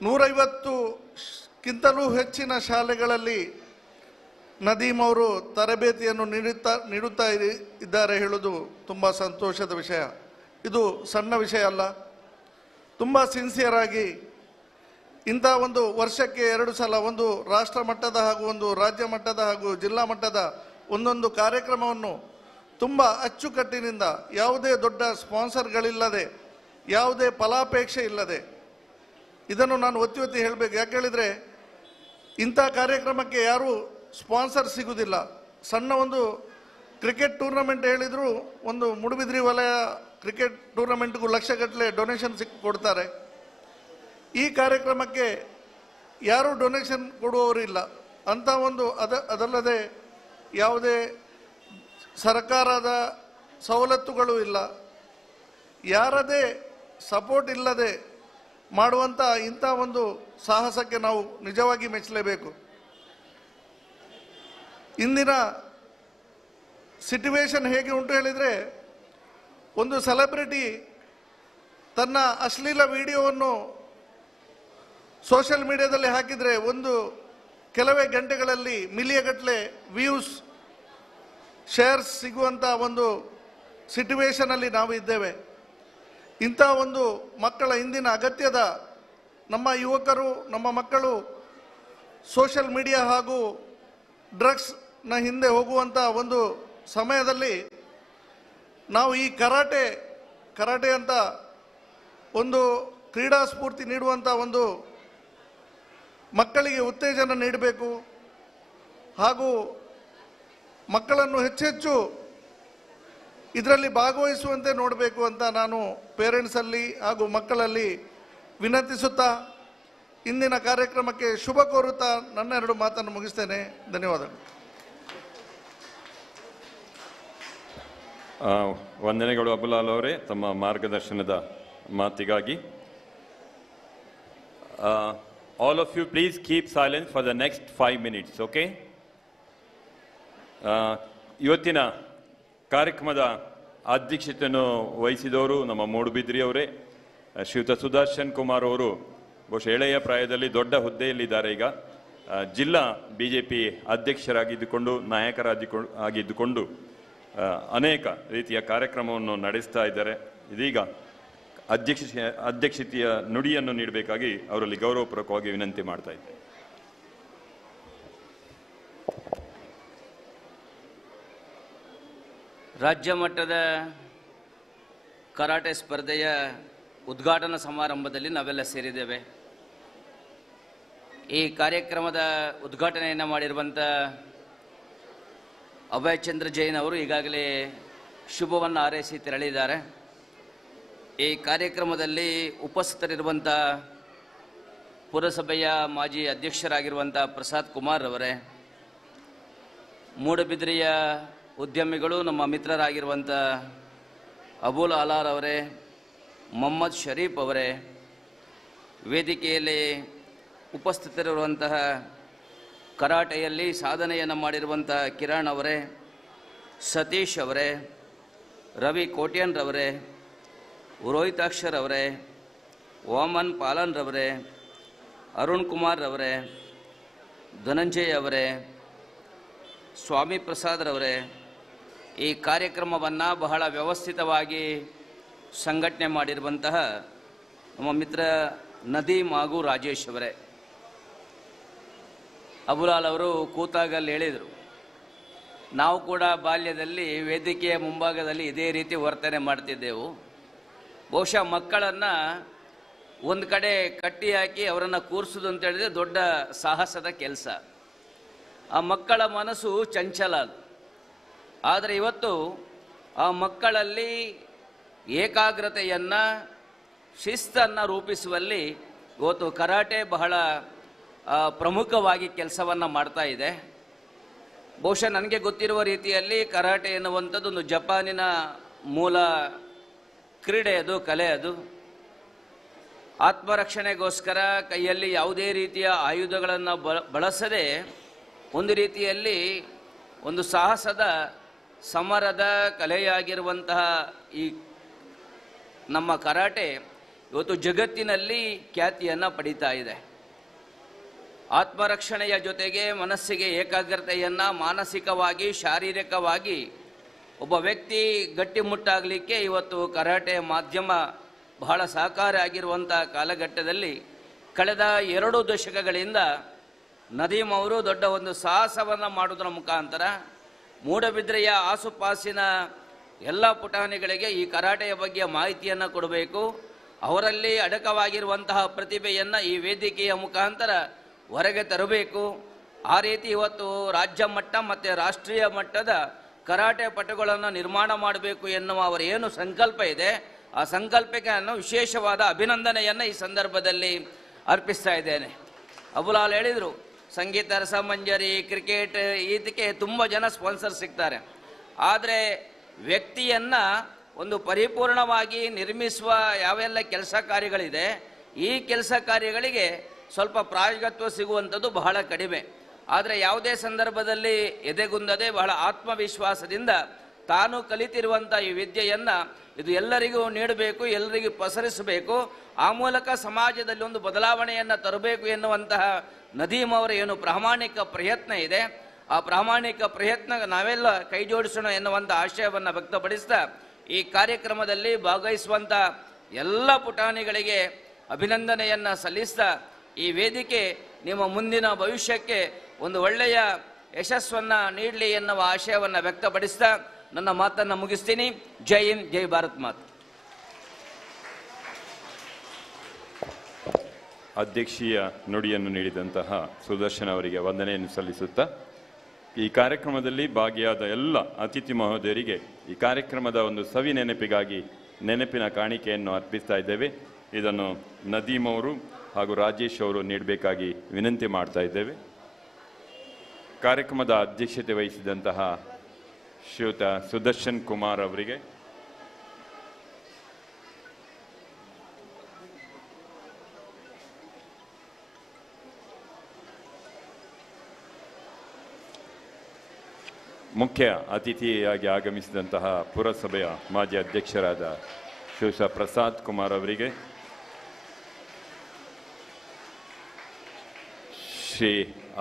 150ಕ್ಕಿಂತಲೂ ಹೆಚ್ಚಿನ ಶಾಲೆಗಳಲ್ಲಿ ನದೀಮ್ ಅವರು ತರಬೇತಿಯನ್ನು ನೀಡುತ್ತಾ ಇದ್ದಾರೆ ಹೇಳುವುದು ತುಂಬ ಸಂತೋಷದ ವಿಷಯ. ಇದು ಸಣ್ಣ ವಿಷಯ ಅಲ್ಲ. ತುಂಬ ಸಿನ್ಸಿಯರ್ ಆಗಿ ಇಂಥ ಒಂದು ವರ್ಷಕ್ಕೆ 2 ಸಲ ಒಂದು ರಾಷ್ಟ್ರ ಮಟ್ಟದ ಹಾಗೂ ಒಂದು ರಾಜ್ಯ ಮಟ್ಟದ ಹಾಗೂ ಜಿಲ್ಲಾ ಮಟ್ಟದ ಒಂದೊಂದು ಕಾರ್ಯಕ್ರಮವನ್ನು ತುಂಬ ಅಚ್ಚುಕಟ್ಟಿನಿಂದ, ಯಾವುದೇ ದೊಡ್ಡ ಸ್ಪಾನ್ಸರ್ಗಳಿಲ್ಲದೆ, ಯಾವುದೇ ಫಲಾಪೇಕ್ಷೆ ಇಲ್ಲದೆ, ಇದನ್ನು ನಾನು ಒತ್ತಿ ಒತ್ತಿ ಹೇಳಬೇಕು. ಯಾಕೆ ಹೇಳಿದರೆ ಇಂಥ ಕಾರ್ಯಕ್ರಮಕ್ಕೆ ಯಾರೂ ಸ್ಪಾನ್ಸರ್ ಸಿಗುವುದಿಲ್ಲ. ಸಣ್ಣ ಒಂದು ಕ್ರಿಕೆಟ್ ಟೂರ್ನಮೆಂಟ್ ಹೇಳಿದರೂ ಒಂದು ಮೂಡುಬಿದಿರೆ ವಲಯ ಕ್ರಿಕೆಟ್ ಟೂರ್ನಮೆಂಟ್ಗೂ ಲಕ್ಷಗಟ್ಟಲೆ ಡೊನೇಷನ್ ಕೊಡ್ತಾರೆ. ಈ ಕಾರ್ಯಕ್ರಮಕ್ಕೆ ಯಾರೂ ಡೊನೇಷನ್ ಕೊಡುವವರಿಲ್ಲ. ಅಂಥ ಒಂದು ಅದಲ್ಲದೆ ಯಾವುದೇ ಸರ್ಕಾರದ ಸವಲತ್ತುಗಳು ಇಲ್ಲ. ಯಾರದೇ ಸಪೋರ್ಟ್ ಇಲ್ಲದೆ ಮಾಡುವಂಥ ಇಂಥ ಒಂದು ಸಾಹಸಕ್ಕೆ ನಾವು ನಿಜವಾಗಿ ಮೆಚ್ಚಲೇಬೇಕು. ಇಂದಿನ ಸಿಟ್ಯುವೇಶನ್ ಹೇಗೆ ಉಂಟು ಹೇಳಿದರೆ, ಒಂದು ಸೆಲೆಬ್ರಿಟಿ ತನ್ನ ಅಶ್ಲೀಲ ವಿಡಿಯೋವನ್ನು ಸೋಷಿಯಲ್ ಮೀಡಿಯಾದಲ್ಲಿ ಹಾಕಿದರೆ ಒಂದು ಕೆಲವೇ ಗಂಟೆಗಳಲ್ಲಿ ಮಿಲಿಯಗಟ್ಟಲೆ ವ್ಯೂಸ್, ಶೇರ್ಸ್ ಸಿಗುವಂಥ ಒಂದು ಸಿಟ್ಯುವೇಷನಲ್ಲಿ ನಾವು ಇದ್ದೇವೆ. ಇಂಥ ಒಂದು ಮಕ್ಕಳ ಇಂದಿನ ಅಗತ್ಯದ ನಮ್ಮ ಯುವಕರು, ನಮ್ಮ ಮಕ್ಕಳು ಸೋಷಿಯಲ್ ಮೀಡಿಯಾ ಹಾಗೂ ಡ್ರಗ್ಸ್ನ ಹಿಂದೆ ಹೋಗುವಂಥ ಒಂದು ಸಮಯದಲ್ಲಿ ನಾವು ಈ ಕರಾಟೆ ಅಂತ ಒಂದು ಕ್ರೀಡಾ ಸ್ಫೂರ್ತಿ ನೀಡುವಂಥ ಒಂದು ಮಕ್ಕಳಿಗೆ ಉತ್ತೇಜನ ನೀಡಬೇಕು ಹಾಗೂ ಮಕ್ಕಳನ್ನು ಹೆಚ್ಚೆಚ್ಚು ಇದರಲ್ಲಿ ಭಾಗವಹಿಸುವಂತೆ ನೋಡಬೇಕು ಅಂತ ನಾನು ಪೇರೆಂಟ್ಸಲ್ಲಿ ಹಾಗೂ ಮಕ್ಕಳಲ್ಲಿ ವಿನಂತಿಸುತ್ತಾ ಇಂದಿನ ಕಾರ್ಯಕ್ರಮಕ್ಕೆ ಶುಭ ಕೋರುತ್ತಾ ನನ್ನ 2 ಮಾತನ್ನು ಮುಗಿಸ್ತೇನೆ. ಧನ್ಯವಾದಗಳು. ವಂದನೆಗಳು ಅಬುಲಾಲ್ ಅವರೇ ತಮ್ಮ ಮಾರ್ಗದರ್ಶನದ ಮಾತಿಗಾಗಿ. All of you please keep silence for the next 5 minutes, okay? ಇವತ್ತಿನ ಕಾರ್ಯಕ್ರಮದ ಅಧ್ಯಕ್ಷತೆಯನ್ನು ವಹಿಸಿದವರು ನಮ್ಮ ಮೂಡುಬಿದ್ರಿಯವರೇ. ಶ್ರೀಯುತ ಸುದರ್ಶನ್ ಕುಮಾರ್ ಅವರು ಬಹುಶಃ ಎಳೆಯ ಪ್ರಾಯದಲ್ಲಿ ದೊಡ್ಡ ಹುದ್ದೆಯಲ್ಲಿದ್ದಾರೆ. ಈಗ ಜಿಲ್ಲಾ BJP ಅಧ್ಯಕ್ಷರಾಗಿದ್ದುಕೊಂಡು, ನಾಯಕರಾಗಿದ್ದುಕೊಂಡು ಅನೇಕ ರೀತಿಯ ಕಾರ್ಯಕ್ರಮವನ್ನು ನಡೆಸ್ತಾ ಇದ್ದಾರೆ. ಇದೀಗ ಅಧ್ಯಕ್ಷತೆಯ ನುಡಿಯನ್ನು ನೀಡಬೇಕಾಗಿ ಅವರಲ್ಲಿ ಗೌರವಪೂರ್ವಕವಾಗಿ ವಿನಂತಿ ಮಾಡ್ತಾ ಇದ್ದೇನೆ. ರಾಜ್ಯ ಮಟ್ಟದ ಕರಾಟೆ ಸ್ಪರ್ಧೆಯ ಉದ್ಘಾಟನಾ ಸಮಾರಂಭದಲ್ಲಿ ನಾವೆಲ್ಲ ಸೇರಿದ್ದೇವೆ. ಈ ಕಾರ್ಯಕ್ರಮದ ಉದ್ಘಾಟನೆಯನ್ನು ಮಾಡಿರುವಂಥ ಅಭಯ್ ಚಂದ್ರ ಜೈನ್ ಅವರು ಈಗಾಗಲೇ ಶುಭವನ್ನು ಹಾರೈಸಿ ತೆರಳಿದ್ದಾರೆ. ಈ ಕಾರ್ಯಕ್ರಮದಲ್ಲಿ ಉಪಸ್ಥಿತರಿರುವಂಥ ಪುರಸಭೆಯ ಮಾಜಿ ಅಧ್ಯಕ್ಷರಾಗಿರುವಂಥ ಪ್ರಸಾದ್ ಕುಮಾರ್ ಅವರೇ, ಮೂಡುಬಿದಿರೆಯ ಉದ್ಯಮಿಗಳು ನಮ್ಮ ಮಿತ್ರರಾಗಿರುವಂಥ ಅಬುಲ್ ಅಲಾರ್ ಅವರೇ, ಮೊಹಮ್ಮದ್ ಶರೀಫ್ ಅವರೇ, ವೇದಿಕೆಯಲ್ಲಿ ಉಪಸ್ಥಿತರಿರುವಂತಹ ಕರಾಟೆಯಲ್ಲಿ ಸಾಧನೆಯನ್ನು ಮಾಡಿರುವಂಥ ಕಿರಣ್ ಅವರೇ, ಸತೀಶ್ ಅವರೇ, ರವಿ ಕೋಟ್ಯನ್ರವರೇ, ರೋಹಿತಾಕ್ಷರ್ ಅವರೇ, ವಾಮನ್ ಪಾಲನ್ ರವರೇ, ಅರುಣ್ ಕುಮಾರ್ ರವರೇ, ಧನಂಜಯ್ ಅವರೇ, ಸ್ವಾಮಿ ಪ್ರಸಾದ್ ರವರೇ, ಈ ಕಾರ್ಯಕ್ರಮವನ್ನು ಬಹಳ ವ್ಯವಸ್ಥಿತವಾಗಿ ಸಂಘಟನೆ ಮಾಡಿರುವಂತಹ ನಮ್ಮ ಮಿತ್ರ ನದೀಮ್ ಹಾಗೂ ರಾಜೇಶ್ ಅವರೇ. ಅಬುಲಾಲ್ ಅವರು ಕೂತಾಗಲ್ಲಿ ಹೇಳಿದರು, ನಾವು ಕೂಡ ಬಾಲ್ಯದಲ್ಲಿ ವೇದಿಕೆಯ ಮುಂಭಾಗದಲ್ಲಿ ಇದೇ ರೀತಿ ವರ್ತನೆ ಮಾಡ್ತಿದ್ದೆವು. ಬಹುಶಃ ಮಕ್ಕಳನ್ನು ಒಂದು ಕಡೆ ಕಟ್ಟಿ ಹಾಕಿ ಅವರನ್ನು ಕೂರಿಸೋದು ಅಂತ ಹೇಳಿದರೆ ದೊಡ್ಡ ಸಾಹಸದ ಕೆಲಸ. ಆ ಮಕ್ಕಳ ಮನಸ್ಸು ಚಂಚಲ. ಆದರೆ ಇವತ್ತು ಆ ಮಕ್ಕಳಲ್ಲಿ ಏಕಾಗ್ರತೆಯನ್ನು, ಶಿಸ್ತನ್ನು ರೂಪಿಸುವಲ್ಲಿ ಇವತ್ತು ಕರಾಟೆ ಬಹಳ ಪ್ರಮುಖವಾಗಿ ಕೆಲಸವನ್ನು ಮಾಡ್ತಾ ಇದೆ. ಬಹುಶಃ ನನಗೆ ಗೊತ್ತಿರುವ ರೀತಿಯಲ್ಲಿ ಕರಾಟೆ ಎನ್ನುವಂಥದ್ದು ಒಂದು ಜಪಾನಿನ ಮೂಲ ಕ್ರೀಡೆ, ಅದು ಕಲೆ. ಅದು ಆತ್ಮರಕ್ಷಣೆಗೋಸ್ಕರ ಕೈಯಲ್ಲಿ ಯಾವುದೇ ರೀತಿಯ ಆಯುಧಗಳನ್ನು ಬಳಸದೆ ಒಂದು ರೀತಿಯಲ್ಲಿ ಒಂದು ಸಾಹಸದ ಸಮರದ ಕಲೆಯಾಗಿರುವಂತಹ ಈ ನಮ್ಮ ಕರಾಟೆ ಇವತ್ತು ಜಗತ್ತಿನಲ್ಲಿ ಖ್ಯಾತಿಯನ್ನು ಪಡೀತಾ ಇದೆ. ಆತ್ಮರಕ್ಷಣೆಯ ಜೊತೆಗೆ ಮನಸ್ಸಿಗೆ ಏಕಾಗ್ರತೆಯನ್ನು, ಮಾನಸಿಕವಾಗಿ ಶಾರೀರಿಕವಾಗಿ ಒಬ್ಬ ವ್ಯಕ್ತಿ ಗಟ್ಟಿಮುಟ್ಟಾಗಲಿಕ್ಕೆ ಇವತ್ತು ಕರಾಟೆ ಮಾಧ್ಯಮ ಬಹಳ ಸಹಕಾರಿ ಆಗಿರುವಂಥ ಕಾಲಘಟ್ಟದಲ್ಲಿ ಕಳೆದ 2 ದಶಕಗಳಿಂದ ನದೀಮ್ ಅವರು ದೊಡ್ಡ ಒಂದು ಸಾಹಸವನ್ನು ಮಾಡೋದರ ಮುಖಾಂತರ ಮೂಡಬಿದ್ರೆಯ ಆಸುಪಾಸಿನ ಎಲ್ಲ ಪುಟಾಣಿಗಳಿಗೆ ಈ ಕರಾಟೆಯ ಬಗ್ಗೆ ಮಾಹಿತಿಯನ್ನು ಕೊಡಬೇಕು, ಅವರಲ್ಲಿ ಅಡಕವಾಗಿರುವಂತಹ ಪ್ರತಿಭೆಯನ್ನು ಈ ವೇದಿಕೆಯ ಮುಖಾಂತರ ಹೊರಗೆ ತರಬೇಕು. ಆ ರೀತಿ ಇವತ್ತು ರಾಜ್ಯ ಮಟ್ಟ ಮತ್ತು ರಾಷ್ಟ್ರೀಯ ಮಟ್ಟದ ಕರಾಟೆ ಪಟುಗಳನ್ನು ನಿರ್ಮಾಣ ಮಾಡಬೇಕು ಎನ್ನುವ ಅವರ ಏನು ಸಂಕಲ್ಪ ಇದೆ, ಆ ಸಂಕಲ್ಪಕ್ಕೆ ನಾನು ವಿಶೇಷವಾದ ಅಭಿನಂದನೆಯನ್ನು ಈ ಸಂದರ್ಭದಲ್ಲಿ ಅರ್ಪಿಸ್ತಾ ಇದ್ದೇನೆ. ಅಬುಲಾಲ್ ಹೇಳಿದರು, ಸಂಗೀತ, ರಸಮಂಜರಿ, ಕ್ರಿಕೆಟ್ ಇದಕ್ಕೆ ತುಂಬ ಜನ ಸ್ಪಾನ್ಸರ್ ಸಿಗ್ತಾರೆ. ಆದರೆ ವ್ಯಕ್ತಿಯನ್ನು ಒಂದು ಪರಿಪೂರ್ಣವಾಗಿ ನಿರ್ಮಿಸುವ ಯಾವೆಲ್ಲ ಕೆಲಸ ಕಾರ್ಯಗಳಿದೆ, ಈ ಕೆಲಸ ಕಾರ್ಯಗಳಿಗೆ ಸ್ವಲ್ಪ ಪ್ರಾಯೋಗಿಕತ್ವ ಸಿಗುವಂಥದ್ದು ಬಹಳ ಕಡಿಮೆ. ಆದರೆ ಯಾವುದೇ ಸಂದರ್ಭದಲ್ಲಿ ಎದೆಗುಂದದೆ ಬಹಳ ಆತ್ಮವಿಶ್ವಾಸದಿಂದ ತಾನು ಕಲಿತಿರುವಂಥ ಈ ವಿದ್ಯೆಯನ್ನು ಇದು ಎಲ್ಲರಿಗೂ ನೀಡಬೇಕು, ಎಲ್ಲರಿಗೂ ಪಸರಿಸಬೇಕು, ಆ ಮೂಲಕ ಸಮಾಜದಲ್ಲಿ ಒಂದು ಬದಲಾವಣೆಯನ್ನು ತರಬೇಕು ಎನ್ನುವಂತಹ ನದೀಮ್ ಅವರ ಏನು ಪ್ರಾಮಾಣಿಕ ಪ್ರಯತ್ನ ಇದೆ, ಆ ಪ್ರಾಮಾಣಿಕ ಪ್ರಯತ್ನ ನಾವೆಲ್ಲ ಕೈ ಜೋಡಿಸೋಣ ಎನ್ನುವಂಥ ಆಶಯವನ್ನು ವ್ಯಕ್ತಪಡಿಸ್ತಾ ಈ ಕಾರ್ಯಕ್ರಮದಲ್ಲಿ ಭಾಗವಹಿಸುವಂಥ ಎಲ್ಲ ಪುಟಾಣಿಗಳಿಗೆ ಅಭಿನಂದನೆಯನ್ನು ಸಲ್ಲಿಸ್ತಾ ಈ ವೇದಿಕೆ ನಿಮ್ಮ ಮುಂದಿನ ಭವಿಷ್ಯಕ್ಕೆ ಒಂದು ಒಳ್ಳೆಯ ಯಶಸ್ಸನ್ನು ನೀಡಲಿ ಎನ್ನುವ ಆಶಯವನ್ನು ವ್ಯಕ್ತಪಡಿಸ್ತಾ ನನ್ನ ಮಾತನ್ನು ಮುಗಿಸ್ತೀನಿ. ಜೈ ಹಿಂದ್, ಜೈ ಭಾರತ್ ಮಾತಾ. ಅಧ್ಯಕ್ಷೀಯ ನುಡಿಯನ್ನು ನೀಡಿದಂತಹ ಸುದರ್ಶನ್ ಅವರಿಗೆ ವಂದನೆಯನ್ನು ಸಲ್ಲಿಸುತ್ತಾ ಈ ಕಾರ್ಯಕ್ರಮದಲ್ಲಿ ಭಾಗಿಯಾದ ಎಲ್ಲ ಅತಿಥಿ ಮಹೋದಯರಿಗೆ ಈ ಕಾರ್ಯಕ್ರಮದ ಒಂದು ಸವಿ ನೆನಪಿಗಾಗಿ ನೆನಪಿನ ಕಾಣಿಕೆಯನ್ನು ಅರ್ಪಿಸ್ತಾ ಇದ್ದೇವೆ. ಇದನ್ನು ನದೀಮ್ ಅವರು ಹಾಗೂ ರಾಜೇಶ್ ಅವರು ನೀಡಬೇಕಾಗಿ ವಿನಂತಿ ಮಾಡ್ತಾ ಇದ್ದೇವೆ. ಕಾರ್ಯಕ್ರಮದ ಅಧ್ಯಕ್ಷತೆ ವಹಿಸಿದಂತಹ ಶ್ರೀಯುತ ಸುದರ್ಶನ್ ಕುಮಾರ್ ಅವರಿಗೆ, ಮುಖ್ಯ ಅತಿಥಿಯಾಗಿ ಆಗಮಿಸಿದಂತಹ ಪುರಸಭೆಯ ಮಾಜಿ ಅಧ್ಯಕ್ಷರಾದ ಶ್ರೀಯುತ ಪ್ರಸಾದ್ ಕುಮಾರ್ ಅವರಿಗೆ, ಶ್ರೀ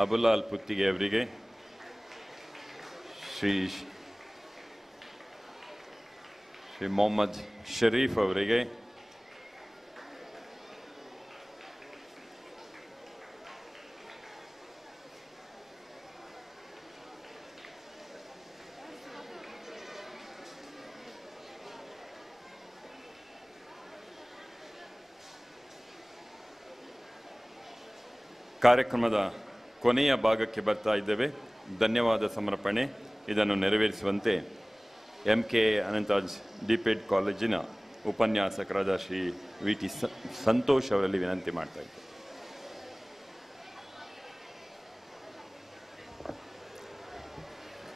ಅಬುಲಾಲ್ ಪುತ್ತಿಗೆ ಅವರಿಗೆ, ಶ್ರೀ ಮೊಹಮ್ಮದ್ ಶರೀಫ್ ಅವರಿಗೆ, ಕಾರ್ಯಕ್ರಮದ ಕೊನೆಯ ಭಾಗಕ್ಕೆ ಬರ್ತಾ ಇದ್ದೇವೆ. ಧನ್ಯವಾದ ಸಮರ್ಪಣೆ ಇದನ್ನು ನೆರವೇರಿಸುವಂತೆ MK ಅನಂತಾಜ್ ಡಿಪೆಡ್ ಕಾಲೇಜಿನ ಉಪನ್ಯಾಸಕರಾದ ಶ್ರೀ VT ಸಂತೋಷ್ ಅವರಲ್ಲಿ ವಿನಂತಿ ಮಾಡ್ತಾ ಇದ್ದೇವೆ.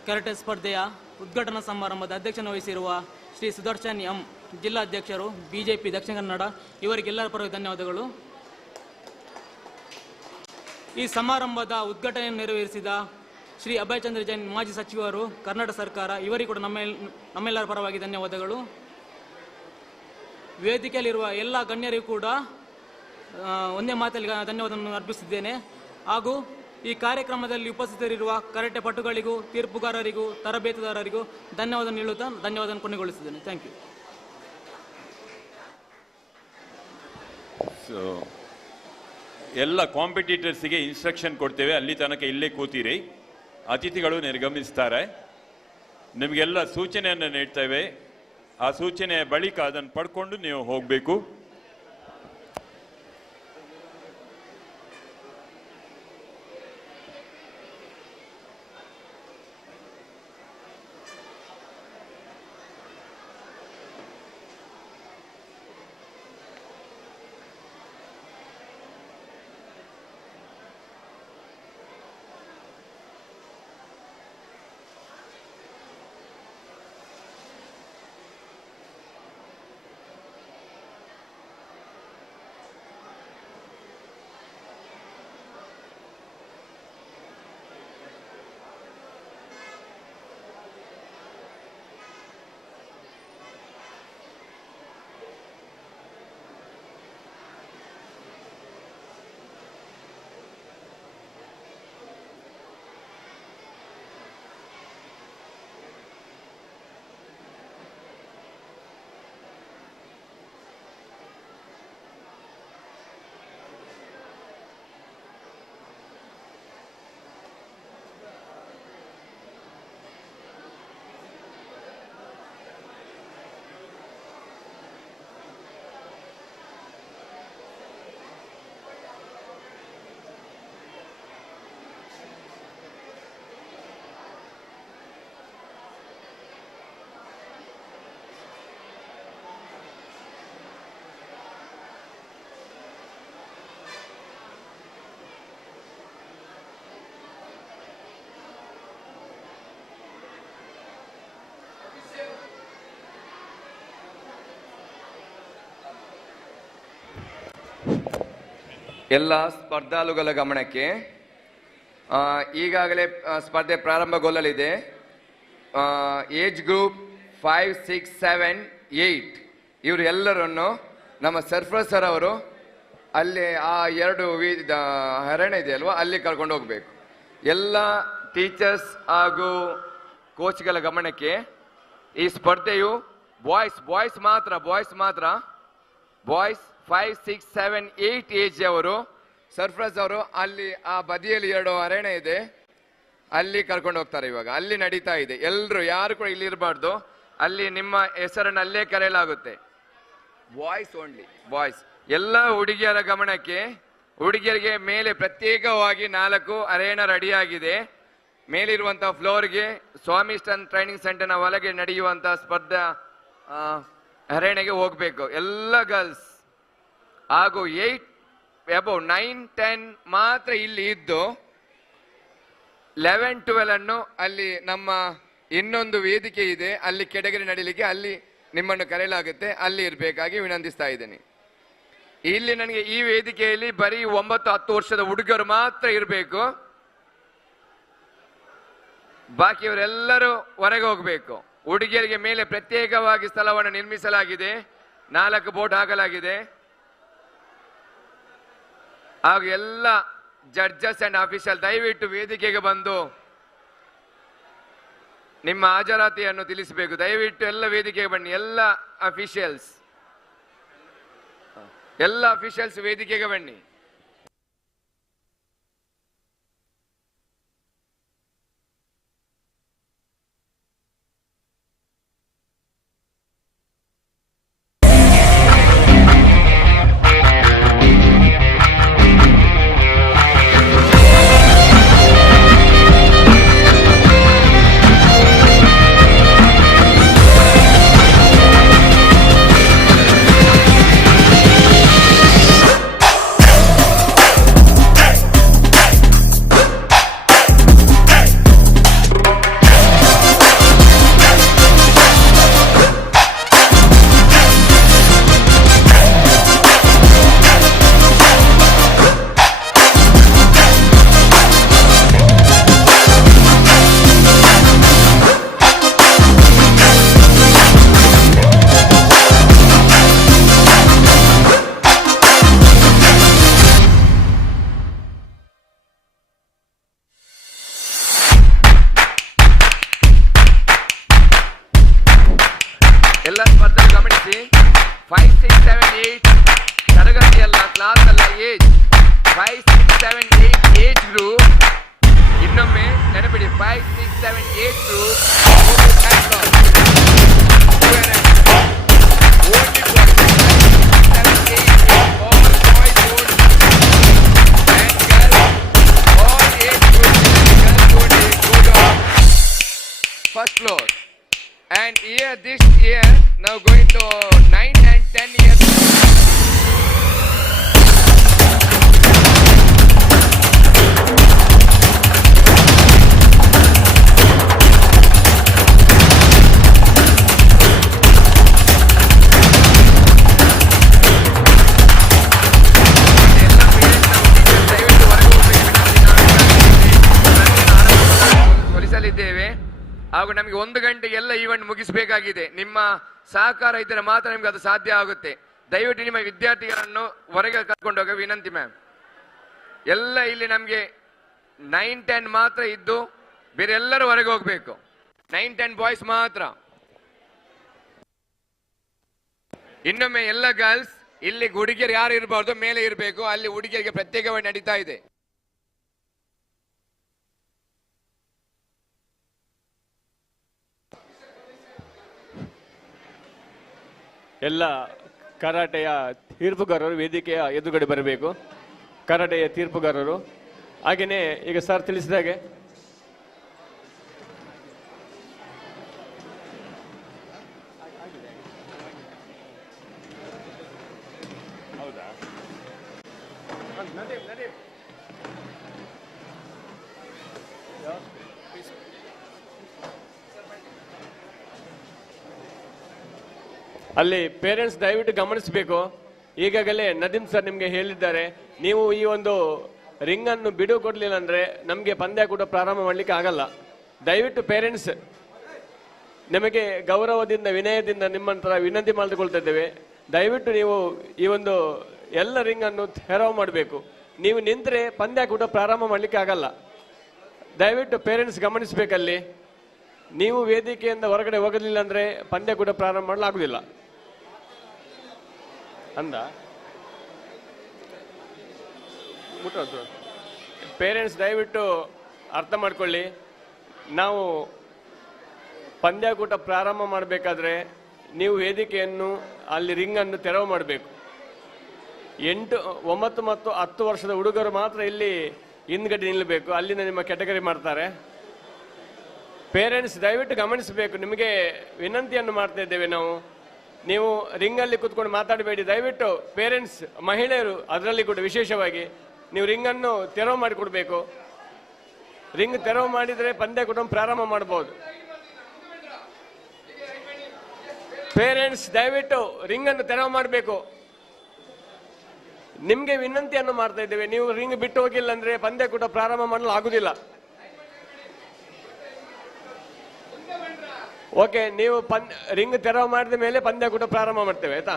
ಕರಾಟೆ ಸ್ಪರ್ಧೆಯ ಉದ್ಘಾಟನಾ ಸಮಾರಂಭದ ಅಧ್ಯಕ್ಷತೆ ವಹಿಸಿರುವ ಶ್ರೀ ಸುದರ್ಶನ್ ಎಂ ಜಿಲ್ಲಾಧ್ಯಕ್ಷರು BJP ದಕ್ಷಿಣ ಕನ್ನಡ, ಇವರಿಗೆಲ್ಲರ ಪರವಾಗಿ ಧನ್ಯವಾದಗಳು. ಈ ಸಮಾರಂಭದ ಉದ್ಘಾಟನೆಯನ್ನು ನೆರವೇರಿಸಿದ ಶ್ರೀ ಅಭಯ್ ಚಂದ್ರ ಜೈನ್ ಮಾಜಿ ಸಚಿವರು, ಕರ್ನಾಟಕ ಸರ್ಕಾರ, ಇವರಿಗೂ ಕೂಡ ನಮ್ಮೆಲ್ಲರ ಪರವಾಗಿ ಧನ್ಯವಾದಗಳು. ವೇದಿಕೆಯಲ್ಲಿರುವ ಎಲ್ಲ ಗಣ್ಯರಿಗೂ ಕೂಡ ಒಂದೇ ಮಾತಲ್ಲಿ ಧನ್ಯವಾದವನ್ನು ಅರ್ಪಿಸಿದ್ದೇನೆ. ಹಾಗೂ ಈ ಕಾರ್ಯಕ್ರಮದಲ್ಲಿ ಉಪಸ್ಥಿತರಿರುವ ಕರಾಟೆ ಪಟುಗಳಿಗೂ, ತೀರ್ಪುಗಾರರಿಗೂ, ತರಬೇತುದಾರರಿಗೂ ಧನ್ಯವಾದ ನೀಡುತ್ತಾ ಧನ್ಯವಾದ ಕೊನೆಗೊಳಿಸಿದ್ದೇನೆ. Thank you. ಸೊ ಎಲ್ಲ ಕಾಂಪಿಟೇಟರ್ಸಿಗೆ ಇನ್ಸ್ಟ್ರಕ್ಷನ್ ಕೊಡ್ತೇವೆ, ಅಲ್ಲಿ ತನಕ ಇಲ್ಲೇ ಕೂತೀರಿ. ಅತಿಥಿಗಳು ನಿರ್ಗಮಿಸ್ತಾರೆ. ನಿಮಗೆಲ್ಲ ಸೂಚನೆಯನ್ನು ನೀಡ್ತೇವೆ. ಆ ಸೂಚನೆಯ ಬಳಿಕ ಅದನ್ನು ಪಡ್ಕೊಂಡು ನೀವು ಹೋಗಬೇಕು. ಎಲ್ಲ ಸ್ಪರ್ಧಾಳುಗಳ ಗಮನಕ್ಕೆ, ಈಗಾಗಲೇ ಸ್ಪರ್ಧೆ ಪ್ರಾರಂಭಗೊಳ್ಳಲಿದೆ. ಏಜ್ ಗ್ರೂಪ್ 5, 6, 7, 8 ಇವರು ಎಲ್ಲರನ್ನು ನಮ್ಮ ಸರ್ಫರಾಜ್ ಸರ್ ಅವರು ಅಲ್ಲಿ ಆ 2 ಹರಣ ಇದೆ ಅಲ್ವಾ, ಅಲ್ಲಿ ಕರ್ಕೊಂಡು ಹೋಗಬೇಕು. ಎಲ್ಲ ಟೀಚರ್ಸ್ ಹಾಗೂ ಕೋಚ್ಗಳ ಗಮನಕ್ಕೆ, ಈ ಸ್ಪರ್ಧೆಯು ಬಾಯ್ಸ್ ಮಾತ್ರ 5, 6, 7, 8 ಏಜ್ ಅವರು ಸರ್ಫರಾಜ್ ಅವರು ಅಲ್ಲಿ ಆ ಬದಿಯಲ್ಲಿ 2 ಅರಣ್ಯ ಇದೆ, ಅಲ್ಲಿ ಕರ್ಕೊಂಡು ಹೋಗ್ತಾರೆ. ಇವಾಗ ಅಲ್ಲಿ ನಡೀತಾ ಇದೆ. ಎಲ್ಲರೂ ಯಾರು ಕೂಡ ಇಲ್ಲಿ ಇರಬಾರ್ದು. ಅಲ್ಲಿ ನಿಮ್ಮ ಹೆಸರನ್ನು ಅಲ್ಲೇ ಕರೆಯಲಾಗುತ್ತೆ. Boys only, boys. ಎಲ್ಲ ಹುಡುಗಿಯರ ಗಮನಕ್ಕೆ, ಹುಡುಗಿಯರಿಗೆ ಮೇಲೆ ಪ್ರತ್ಯೇಕವಾಗಿ 4 ಅರೇನಾ ರೆಡಿಯಾಗಿದೆ. ಮೇಲಿರುವಂತಹ ಫ್ಲೋರ್ಗೆ ಸ್ವಾಮಿಸ್ಟನ್ ಟ್ರೈನಿಂಗ್ ಸೆಂಟರ್ನ ಒಳಗೆ ನಡೆಯುವಂತಹ ಸ್ಪರ್ಧಾ ಅರೇನೆಗೆ ಹೋಗಬೇಕು ಎಲ್ಲ ಗರ್ಲ್ಸ್. ಹಾಗೂ 8 ಅಬೌವ್ 9, 10 ಮಾತ್ರ ಇಲ್ಲಿ ಇದ್ದು 11, 12 ಅನ್ನು ಅಲ್ಲಿ ನಮ್ಮ ಇನ್ನೊಂದು ವೇದಿಕೆ ಇದೆ, ಅಲ್ಲಿ ಕೆಟಗರಿ ನಡೀಲಿಕ್ಕೆ ಅಲ್ಲಿ ನಿಮ್ಮನ್ನು ಕರೆಯಲಾಗುತ್ತೆ, ಅಲ್ಲಿ ಇರಬೇಕಾಗಿ ವಿನಂತಿಸ್ತಾ ಇದ್ದೇನೆ. ಇಲ್ಲಿ ನನಗೆ ಈ ವೇದಿಕೆಯಲ್ಲಿ ಬರೀ 9, 10 ವರ್ಷದ ಹುಡುಗರು ಮಾತ್ರ ಇರಬೇಕು. ಬಾಕಿಯವರೆಲ್ಲರೂ ಹೊರಗೆ ಹೋಗಬೇಕು. ಹುಡುಗಿಯರಿಗೆ ಮೇಲೆ ಪ್ರತ್ಯೇಕವಾಗಿ ಸ್ಥಳವನ್ನು ನಿರ್ಮಿಸಲಾಗಿದೆ, 4 ಬೋರ್ಡ್ ಹಾಕಲಾಗಿದೆ. ಹಾಗೂ ಎಲ್ಲ ಜಡ್ಜಸ್ ಅಂಡ್ ಆಫೀಷಿಯಲ್ ದಯವಿಟ್ಟು ವೇದಿಕೆಗೆ ಬಂದು ನಿಮ್ಮ ಹಾಜರಾತಿಯನ್ನು ತಿಳಿಸಬೇಕು. ದಯವಿಟ್ಟು ಎಲ್ಲ ವೇದಿಕೆಗೆ ಬನ್ನಿ. ಎಲ್ಲ ಅಫಿಷಿಯಲ್ಸ್ ವೇದಿಕೆಗೆ ಬನ್ನಿ. 7, 8 ಏಜ್ ಗ್ರೂಪ್, ಇನ್ನೊಮ್ಮೆ ನೆನಪಿಡಿ, 5, 6, 7, 8 group, only for 5, 6, 7, 8, all boys only, and girls, all age groups, girls only, go down first floor. And here, this year, now going to 9 and 10 years. ಹೊಲಿಸಲಿದ್ದೇವೆ ಹಾಗೂ ನಮಗೆ 1 ಗಂಟೆಗೆ ಎಲ್ಲ ಈವೆಂಟ್ ಮುಗಿಸಬೇಕಾಗಿದೆ. ನಿಮ್ಮ ಸಹಕಾರ ಇದ್ದರೆ ಮಾತ್ರ ನಿಮ್ಗೆ ಅದು ಸಾಧ್ಯ ಆಗುತ್ತೆ. ದಯವಿಟ್ಟು ನಿಮ್ಮ ವಿದ್ಯಾರ್ಥಿಗಳನ್ನು ಹೊರಗೆ ಕರ್ಕೊಂಡು ಹೋಗ ವಿನಂತಿ ಮ್ಯಾಮ್. ಎಲ್ಲ ಇಲ್ಲಿ ನಮಗೆ 9, 10 ಮಾತ್ರ ಇದ್ದು ಬೇರೆ ಎಲ್ಲರೂ ಹೊರಗೆ ಹೋಗ್ಬೇಕು. 9, 10 ಬಾಯ್ಸ್ ಮಾತ್ರ. ಇನ್ನೊಮ್ಮೆ ಎಲ್ಲ ಗರ್ಲ್ಸ್, ಇಲ್ಲಿ ಹುಡುಗಿಯರು ಯಾರು ಇರಬಾರ್ದು, ಮೇಲೆ ಇರಬೇಕು. ಅಲ್ಲಿ ಹುಡುಗಿಯರಿಗೆ ಪ್ರತ್ಯೇಕವಾಗಿ ನಡೀತಾ ಇದೆ. ಎಲ್ಲ ಕರಾಟೆಯ ತೀರ್ಪುಗಾರರು ವೇದಿಕೆಯ ಎದುರುಗಡೆ ಬರಬೇಕು. ಕರಾಟೆಯ ತೀರ್ಪುಗಾರರು. ಹಾಗೆಯೇ ಈಗ ಸರ್ ತಿಳಿಸಿದಾಗೆ ಅಲ್ಲಿ ಪೇರೆಂಟ್ಸ್ ದಯವಿಟ್ಟು ಗಮನಿಸಬೇಕು. ಈಗಾಗಲೇ ನದೀಮ್ ಸರ್ ನಿಮಗೆ ಹೇಳಿದ್ದಾರೆ, ನೀವು ಈ ಒಂದು ರಿಂಗ್ ಅನ್ನು ಬಿಡು ಕೊಡಲಿಲ್ಲ ಅಂದ್ರೆ ನಮಗೆ ಪಂದ್ಯ ಕೂಡ ಪ್ರಾರಂಭ ಮಾಡಲಿಕ್ಕೆ ಆಗಲ್ಲ. ದಯವಿಟ್ಟು ಪೇರೆಂಟ್ಸ್, ನಿಮಗೆ ಗೌರವದಿಂದ ವಿನಯದಿಂದ ನಿಮ್ಮಂತರ ವಿನಂತಿ ಮಾಡಿಕೊಳ್ತಾ ಇದ್ದೇವೆ, ದಯವಿಟ್ಟು ನೀವು ಈ ಒಂದು ಎಲ್ಲ ರಿಂಗ್ ಅನ್ನು ತೆರವು ಮಾಡಬೇಕು. ನೀವು ನಿಂತರೆ ಪಂದ್ಯ ಕೂಡ ಪ್ರಾರಂಭ ಮಾಡಲಿಕ್ಕೆ ಆಗಲ್ಲ. ದಯವಿಟ್ಟು ಪೇರೆಂಟ್ಸ್ ಗಮನಿಸಬೇಕಲ್ಲಿ. ನೀವು ವೇದಿಕೆಯಿಂದ ಹೊರಗಡೆ ಹೋಗಲಿಲ್ಲ ಅಂದ್ರೆ ಪಂದ್ಯ ಕೂಡ ಪ್ರಾರಂಭ ಮಾಡಲಾಗುವುದಿಲ್ಲ ಅಂದ ಮುಟ್ಟೋದು. ಪೇರೆಂಟ್ಸ್ ದಯವಿಟ್ಟು ಅರ್ಥ ಮಾಡ್ಕೊಳ್ಳಿ. ನಾವು ಪಂದ್ಯಕೂಟ ಪ್ರಾರಂಭ ಮಾಡಬೇಕಾದ್ರೆ ನೀವು ವೇದಿಕೆಯನ್ನು ಅಲ್ಲಿ ರಿಂಗನ್ನು ತೆರವು ಮಾಡಬೇಕು. 8, 9 ಮತ್ತು 10 ವರ್ಷದ ಹುಡುಗರು ಮಾತ್ರ ಇಲ್ಲಿ ಹಿಂದ್ಗಡೆ ನಿಲ್ಲಬೇಕು. ಅಲ್ಲಿಂದ ನಿಮ್ಮ ಕ್ಯಾಟಗರಿ ಮಾಡ್ತಾರೆ. ಪೇರೆಂಟ್ಸ್ ದಯವಿಟ್ಟು ಗಮನಿಸಬೇಕು. ನಿಮಗೆ ವಿನಂತಿಯನ್ನು ಮಾಡ್ತಾ ಇದ್ದೇವೆ ನಾವು. ನೀವು ರಿಂಗಲ್ಲಿ ಕೂತ್ಕೊಂಡು ಮಾತಾಡಬೇಡಿ. ದಯವಿಟ್ಟು ಪೇರೆಂಟ್ಸ್, ಮಹಿಳೆಯರು ಅದರಲ್ಲಿ ಕೂಡ ವಿಶೇಷವಾಗಿ ನೀವು ರಿಂಗನ್ನು ತೆರವು ಮಾಡಿಕೊಡ್ಬೇಕು. ರಿಂಗ್ ತೆರವು ಮಾಡಿದರೆ ಪಂದ್ಯ ಕೂಡ ಪ್ರಾರಂಭ ಮಾಡಬಹುದು. ಪೇರೆಂಟ್ಸ್ ದಯವಿಟ್ಟು ರಿಂಗನ್ನು ತೆರವು ಮಾಡಬೇಕು. ನಿಮಗೆ ವಿನಂತಿಯನ್ನು ಮಾಡ್ತಾ ಇದ್ದೇವೆ. ನೀವು ರಿಂಗ್ ಬಿಟ್ಟು ಹೋಗಿಲ್ಲ ಅಂದ್ರೆ ಪಂದ್ಯ ಕೂಡ ಪ್ರಾರಂಭ ಮಾಡಲು ಆಗುದಿಲ್ಲ. ಓಕೆ, ನೀವು ರಿಂಗ್ ತೆರವು ಮಾಡಿದ ಮೇಲೆ ಪಂದ್ಯ ಕೂಡ ಪ್ರಾರಂಭ ಮಾಡ್ತೇವೆ, ಆಯ್ತಾ?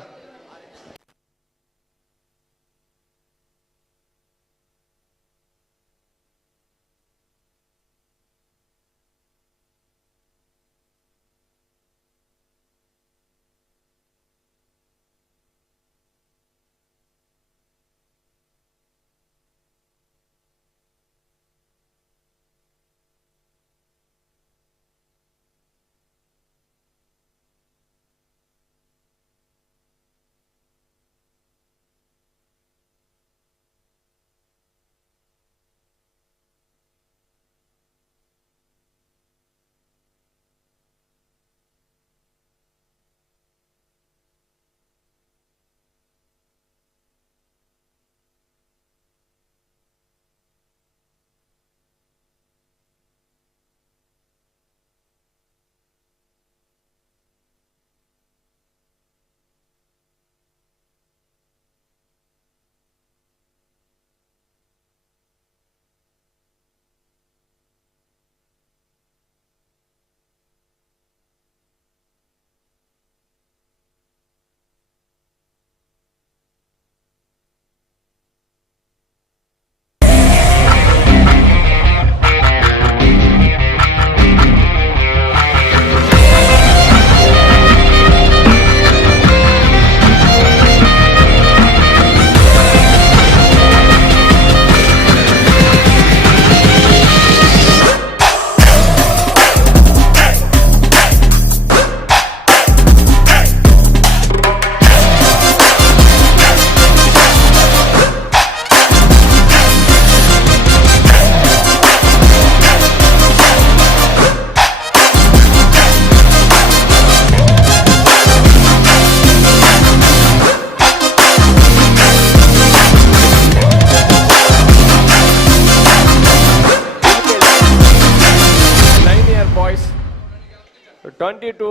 22 to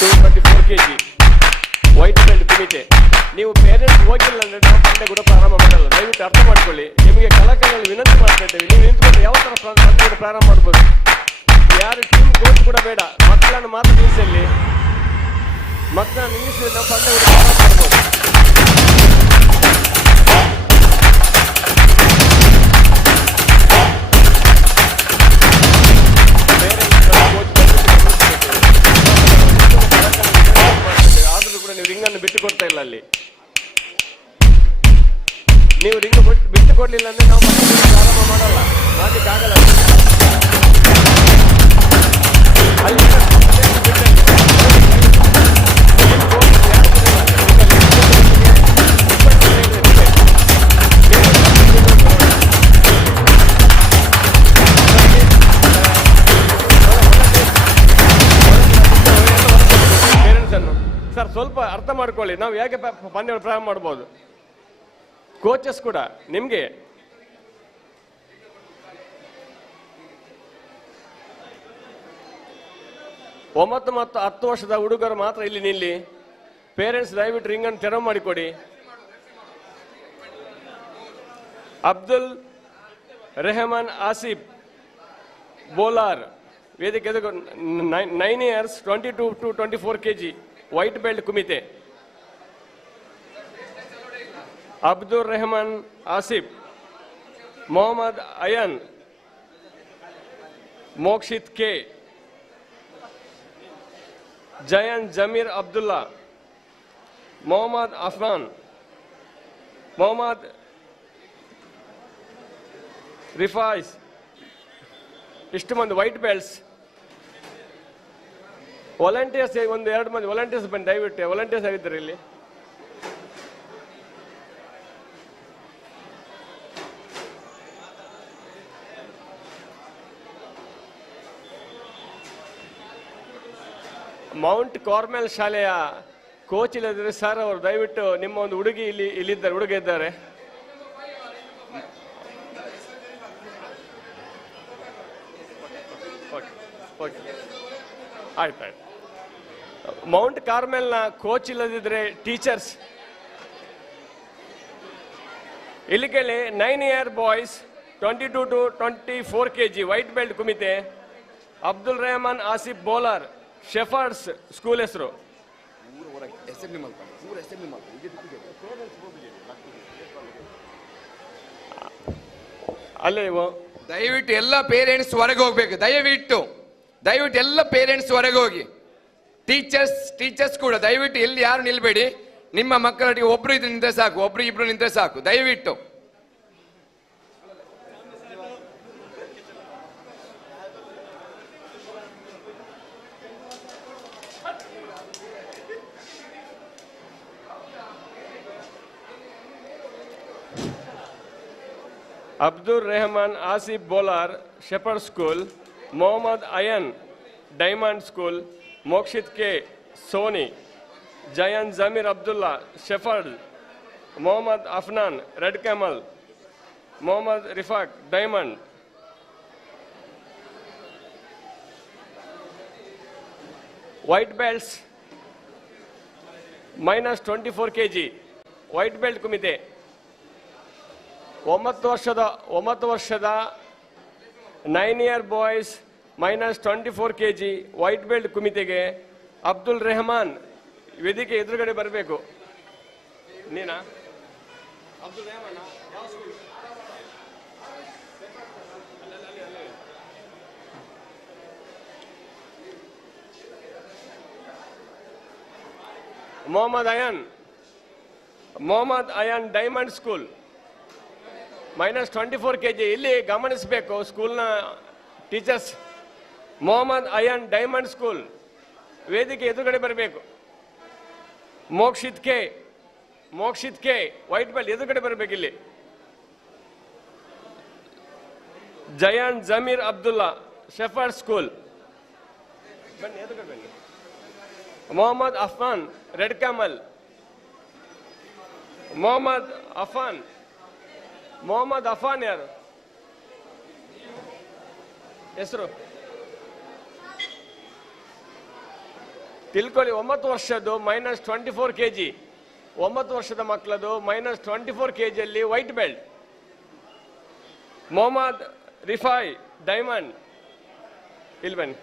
24 kg ವೈಟ್ ಬೆಲ್ಟ್ ಕುಮಿತೆ. ನೀವು ಪೇರೆಂಟ್ಸ್ ಹೋಗಿಲ್ಲ ಅಂದ್ರೆ ನಾವು ಪಂದ್ಯ ಕೂಡ ಪ್ರಾರಂಭ ಮಾಡಲ್ಲ. ದಯವಿಟ್ಟು ಅರ್ಥ ಮಾಡ್ಕೊಳ್ಳಿ. ನಿಮಗೆ ಕಳಕಳಿಯಲ್ಲಿ ವಿನಂತಿ ಮಾಡ್ತಾ ಇದ್ದೇವೆ, ನೀವು ನಿಂತ್ಕೊಂಡು ಯಾವ ಥರ ಪಂದ್ಯ ಕೂಡ ಪ್ರಾರಂಭ ಮಾಡ್ಬೋದು. ಯಾರು ಟೀಮ್ ಕೋಚ್ ಕೂಡ ಬೇಡ, ಮಕ್ಕಳನ್ನು ಮಾತ್ರ ನಿಲ್ಲಿಸಲಿ. ಮಕ್ಕಳನ್ನು ನಿಲ್ಲಿಸಿದ್ರೆ ನಾವು ಪಂದ್ಯ ಕೂಡ ಪ್ರಾರಂಭ ಮಾಡ್ಬೋದು. ಆದರೂ ಕೂಡ ನೀವು ರಿಂಗನ್ನು ಬಿಟ್ಟು ಕೊಡ್ತಾ ಇಲ್ಲ. ಅಲ್ಲಿ ನೀವು ರಿಂಗ್ ಬಿಟ್ಟು ಕೊಡ್ಲಿಲ್ಲ ಅಂದ್ರೆ ನಾವು ಪ್ರಾರಂಭ ಮಾಡಲ್ಲ, ಮಾಡಲಿಕ್ಕಾಗಲ್ಲ. ಅಲ್ಲಿ ಸರ್ ಸ್ವಲ್ಪ ಅರ್ಥ ಮಾಡ್ಕೊಳ್ಳಿ, ನಾವು ಹೇಗೆ ಪಂದ್ಯಗಳು ಪ್ರಾರಂಭ ಮಾಡ್ಬೋದು. ಕೋಚಸ್ ಕೂಡ ನಿಮಗೆ ಒಂಬತ್ತು ಮತ್ತು 10 ವರ್ಷದ ಹುಡುಗರು ಮಾತ್ರ ಇಲ್ಲಿ ನಿಲ್ಲಿ. ಪೇರೆಂಟ್ಸ್ ದಯವಿಟ್ಟು ರಿಂಗನ್ನು ತೆರವು ಮಾಡಿಕೊಡಿ. ಅಬ್ದುಲ್ ರೆಹಮಾನ್ ಆಸಿಫ್ ಬೋಲಾರ್ ವೇದಿಕೆ 9 years 22 to 24 kg white belt ಕುಮಿತೆ. Abdul Rehman Asif, Mohammed Ayan, Mokshith K, Jayan Zameer Abdulla, Mohammed Afnan, Mohammed Rifais. ಇಷ್ಟು ಮಂದಿ ವೈಟ್ ಬೆಲ್ಟ್ಸ್. ವಾಲಂಟಿಯರ್ಸ್ ಒಂದು 2 ಮಂದಿ ವಾಲಂಟಿಯರ್ಸ್ ಬನ್ನಿ, ದಯವಿಟ್ಟು ವಾಲಂಟಿಯರ್ಸ್ ಆಗಿದ್ದಾರೆ ಇಲ್ಲಿ. ಮೌಂಟ್ ಕಾರ್ಮೆಲ್ ಶಾಲೆಯ ಕೋಚ್ ಇಲ್ಲದಿದ್ರೆ ಸರ್ ಅವರು ದಯವಿಟ್ಟು ನಿಮ್ಮ ಒಂದು ಹುಡುಗಿ ಇಲ್ಲಿದ್ದಾರೆ, ಹುಡುಗ ಇದ್ದಾರೆ. ಆಯ್ತು. ಮೌಂಟ್ ಕಾರ್ಮೆಲ್ನ ಕೋಚ್ ಇಲ್ಲದಿದ್ರೆ ಟೀಚರ್ಸ್ ಇಲ್ಲಿ ಕೇಳಿ. 9 year boys 22 to 24 kg white belt ಕುಮಿತೆ. Abdul Rehman Asif Bolar, Shepherds school ಹೆಸರು. ಅಲ್ಲೇ ದಯವಿಟ್ಟು ಎಲ್ಲ ಪೇರೆಂಟ್ಸ್ ಹೊರಗೆ ಹೋಗ್ಬೇಕು. ದಯವಿಟ್ಟು ಎಲ್ಲ ಪೇರೆಂಟ್ಸ್ ಹೊರಗೆ ಹೋಗಿ. ಟೀಚರ್ಸ್ ಕೂಡ ದಯವಿಟ್ಟು ಎಲ್ಲಿ ಯಾರು ನಿಲ್ಬೇಡಿ. ನಿಮ್ಮ ಮಕ್ಕಳೊಟ್ಟಿಗೆ ಒಬ್ರು ಇದ್ರೆ ನಿಂತ್ರೆ ಸಾಕು, ಒಬ್ರು ಇಬ್ರು ನಿಂತ್ರೆ ಸಾಕು ದಯವಿಟ್ಟು. Abdul Rehman Asif Bolar, Shepherd School. Mohammed Ayan, Diamond School. Mokshith K, Sony. Jayan Zameer Abdullah, Shepherd. Mohammed Afnan, red camel. Mohammed Rifaq, Diamond. White belts -24 kg white belt kumite. 9 ವರ್ಷದ 9 year boys -24 kg white belt ಕುಮಿತೆಗೆ ಅಬ್ದುಲ್ ರೆಹಮಾನ್ ವೇದಿಕೆ ಎದುರುಗಡೆ ಬರಬೇಕು. ನೀನಾ Abdul Rehman? Mohammed Ayan Diamond School -24 kg. ಇಲ್ಲಿ ಗಮನಿಸಬೇಕು ಸ್ಕೂಲ್ನ teachers. Mohammed Ayan Diamond school ವೇದಿಕೆ ಎದುರುಗಡೆ ಬರಬೇಕು. ಮೋಕ್ಷಿತ್ ಕೆ ವೈಟ್ ಬೆಲ್ಟ್ ಎದುರುಗಡೆ ಬರಬೇಕು ಇಲ್ಲಿ. Jayan Zameer Abdullah, shepherd school. ಬನ್ನಿ ಎದುರುಗಡೆ ಬನ್ನಿ. Mohammad Afnan, red camel. ಮೊಹಮ್ಮದ್ ಅಫಾನ್ ಯಾರು ಹೆಸರು? ತಿಳ್ಕೊಳ್ಳಿ. 9 ವರ್ಷದ್ದು -24 kg, 9 ವರ್ಷದ ಮಕ್ಕಳದು -24 kg ಅಲ್ಲಿ ವೈಟ್ ಬೆಲ್ಟ್. ಮೊಹಮ್ಮದ್ ರಿಫಾಯ್ ಡೈಮಂಡ್, ಇಲ್ಲಿ ಬನ್ನಿ.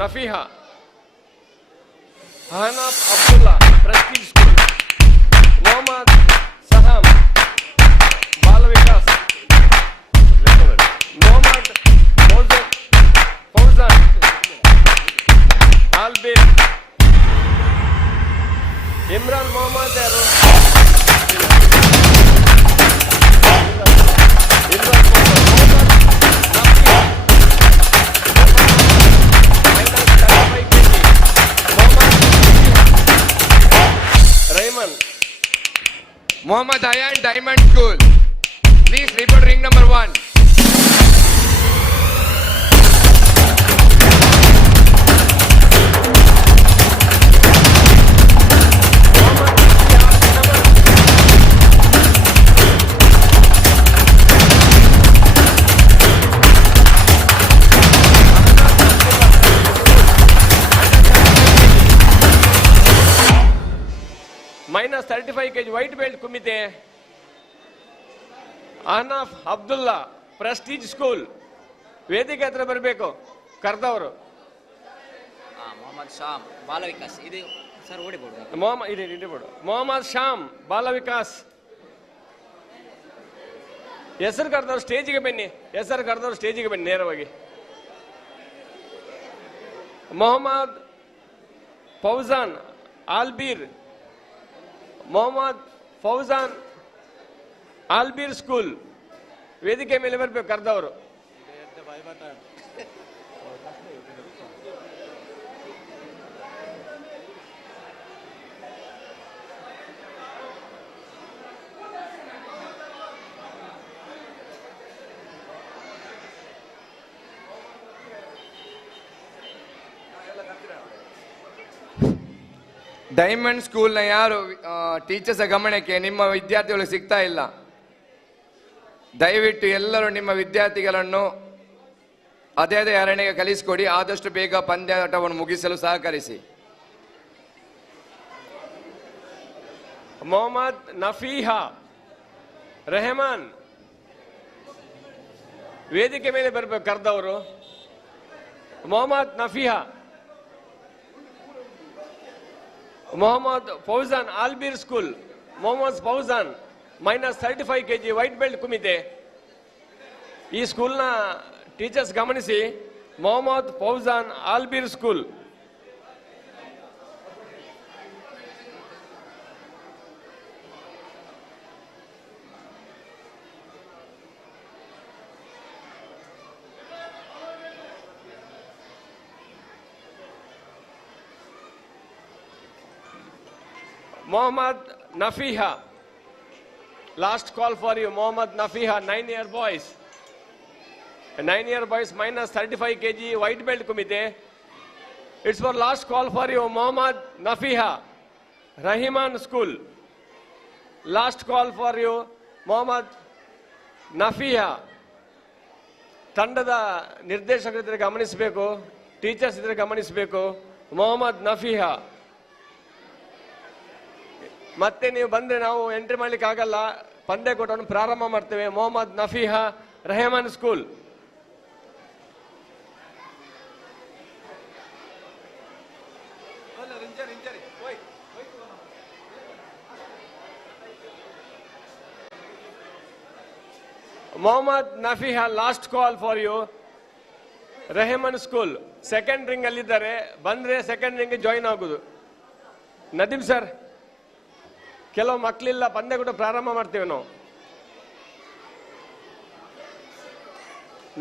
ನಫೀಹಾ, ಹನಾಫ್ ಅಬ್ದುಲ್ಲಾ ಪ್ರೆಸ್ಟೀಜ್ ಸ್ಕೂಲ್, ಮೊಹಮ್ಮದ್ ಸಹಾಮ್ ಬಾಲ ವಿಕಾಸ್, ಮೊಹಮ್ಮದ್ ಫೌಜಾನ್ ಆಲ್ಬೇರ್, ಇಮ್ರಾನ್ ಮೊಹಮ್ಮದ್ ಯಾರು, Imran Mohammad Ayan Diamond School. Please report ring number 1. -35 kg white belt ಕುಮಿತೆ ಅಹನಾಫ್ ಅಬ್ದುಲ್ಲಾ ಪ್ರೆಸ್ಟೀಜ್ ಸ್ಕೂಲ್. ವೇದಿಕೆ ಹತ್ರ ಬರಬೇಕು ಕರೆದವರು. ಮೊಹಮ್ಮದ್ ಶಾಮ್ ಬಾಲ ವಿಕಾಸ್ ಇದು ಸರ್ ಓಡಿಬೋಡು. ಮೊಹಮ್ಮದ್ ಶಾಮ್ ಬಾಲ ವಿಕಾಸ್. ಹೆಸರು ಕರೆದವ್ರು ಸ್ಟೇಜಿಗೆ ಬನ್ನಿ, ಹೆಸರು ಕರೆದವ್ರು ಸ್ಟೇಜಿಗೆ ಬನ್ನಿ ನೇರವಾಗಿ. ಮೊಹಮ್ಮದ್ ಫೌಜಾನ್ ಆಲ್ಬೀರ್, ಮೊಹಮ್ಮದ್ ಫೌಜಾನ್ ಆಲ್ಬೀರ್ ಸ್ಕೂಲ್. ವೇದಿಕೆ ಮೇಲೆ ಬರಬೇಕು ಕರೆದವರು. ಡೈಮಂಡ್ ಸ್ಕೂಲ್ನ ಯಾರು ಟೀಚರ್ಸ್ ಗಮನಕ್ಕೆ ನಿಮ್ಮ ವಿದ್ಯಾರ್ಥಿಗಳು ಸಿಗ್ತಾ ಇಲ್ಲ, ದಯವಿಟ್ಟು ಎಲ್ಲರೂ ನಿಮ್ಮ ವಿದ್ಯಾರ್ಥಿಗಳನ್ನು ಅದೇ ಅರಣ್ಯಕ್ಕೆ ಕಲಿಸಿಕೊಡಿ. ಆದಷ್ಟು ಬೇಗ ಪಂದ್ಯಾಟವನ್ನು ಮುಗಿಸಲು ಸಹಕರಿಸಿ. ಮೊಹಮ್ಮದ್ ನಫೀಹಾ ರೆಹಮಾನ್ ವೇದಿಕೆ ಮೇಲೆ ಬರಬೇಕು ಕರೆದವರು. ಮೊಹಮ್ಮದ್ ನಫೀಹಾ, ಮೊಹಮ್ಮದ್ ಫೌಜಾನ್ ಆಲ್ಬೀರ್ school, Mohammad Fauzan -35 kg white belt ಕುಮಿತೆ. ಈ ಸ್ಕೂಲ್ನ ಟೀಚರ್ಸ್ ಗಮನಿಸಿ. ಮೊಹಮ್ಮದ್ ಫೌಜಾನ್ ಆಲ್ಬೀರ್ school. Mohammad Nafiha, last call for you. Mohammad Nafiha, 9-year boys. 9-year boys -35 kg white belt kumite. It's for last call for you. Mohammad Nafiha, Rahiman School. Last call for you. Mohammad Nafiha. ತಂಡದ ನಿರ್ದೇಶಕರಿದ್ರೆ ಗಮನಿಸಬೇಕು, teachers ಇದ್ರೆ ಗಮನಿಸಬೇಕು. ಮೊಹಮ್ಮದ್ ನಫೀಹಾ, ಮತ್ತೆ ನೀವು ಬಂದ್ರೆ ನಾವು entry ಮಾಡ್ಲಿಕ್ಕೆ ಆಗಲ್ಲ, ಪಂದ್ಯಕೂಟವನ್ನು ಪ್ರಾರಂಭ ಮಾಡ್ತೇವೆ. Mohammad Nafiha, Rehman school. Mohammad Nafiha, last call for you. Rehman school second ring ಅಲ್ಲಿದ್ದಾರೆ, ಬಂದ್ರೆ ಸೆಕೆಂಡ್ ರಿಂಗ್ ಜಾಯಿನ್ ಆಗುದು. ನದೀಮ್ ಸರ್, ಕೆಲವು ಮಕ್ಕಳಿಲ್ಲ, ಪಂದ್ಯಕೂಟ ಪ್ರಾರಂಭ ಮಾಡ್ತೇವೆ ನಾವು.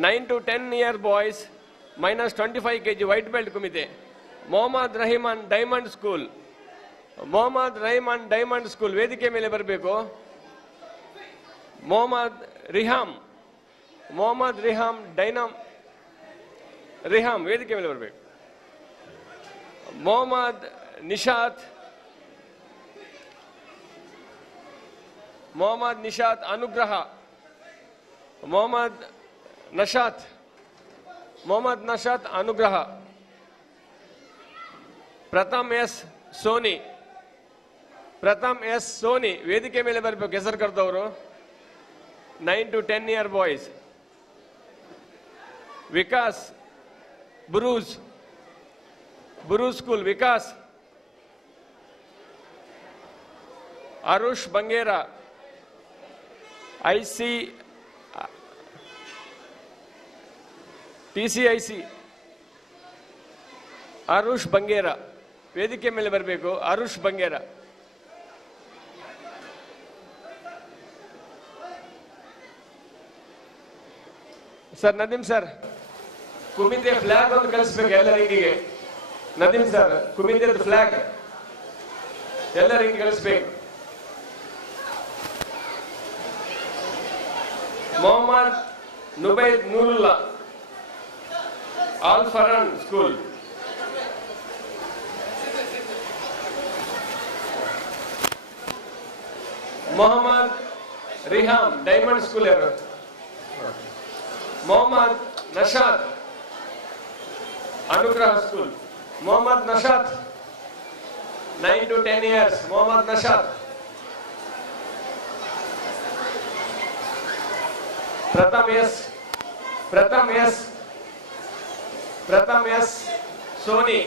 9 to 10 year boys -25 kg white belt ಕುಮಿತೆ. Mohammed Rahiman diamond school. Mohammed Rahiman diamond school ವೇದಿಕೆ ಮೇಲೆ ಬರಬೇಕು. ಮೊಹಮ್ಮದ್ ರಿಹಾಮ್, ಮೊಹಮ್ಮದ್ ರಿಹಾಮ್ ರಿಹಾಮ್ ವೇದಿಕೆ ಮೇಲೆ ಬರಬೇಕು. ಮೊಹಮ್ಮದ್ ನಿಶಾತ್, ಮೊಹಮ್ಮದ್ ನಿಶಾತ್ ಅನುಗ್ರಹ. ಮೊಹಮ್ಮದ್ ನಶಾತ್ ಅನುಗ್ರಹ. ಪ್ರಥಮ್ ಎಸ್ ಸೋನಿ, ಪ್ರಥಮ್ ಎಸ್ ಸೋನಿ ವೇದಿಕೆ ಮೇಲೆ ಬರಬೇಕು ಹೆಸರು ಕರೆದವರು. 9 to 10 year boys. Vikas Buruj school. Vikas. Arush Bangera, TCIC. Arush Bangera ವೇದಿಕೆ ಮೇಲೆ ಬರಬೇಕು. ಅರುಷ್ ಬಂಗೇರಾ. ಸರ್ ನದೀಮ್ ಸರ್, ಕುಮಿತೆ ಫ್ಲಾಗ್ ಒಂದು ಕಳಿಸ್ಬೇಕು ಎಲ್ಲ ರಿಂಗಿಗೆ. ನದೀಮ್ ಸರ್, ಕುಮಿತೆ ಫ್ಲಾಗ್ ಎಲ್ಲ ರಿಂಗ್ ಕಳಿಸ್ಬೇಕು. Mohammad Nubaid Nurullah, Al Faran school. Mohammad Riham diamond school. ಯಾರು? Mohammad Nashat Anugraha school. Mohammad Nashat 9 to 10 years. Mohammed ನಶಾತ್. Pratham S Sony.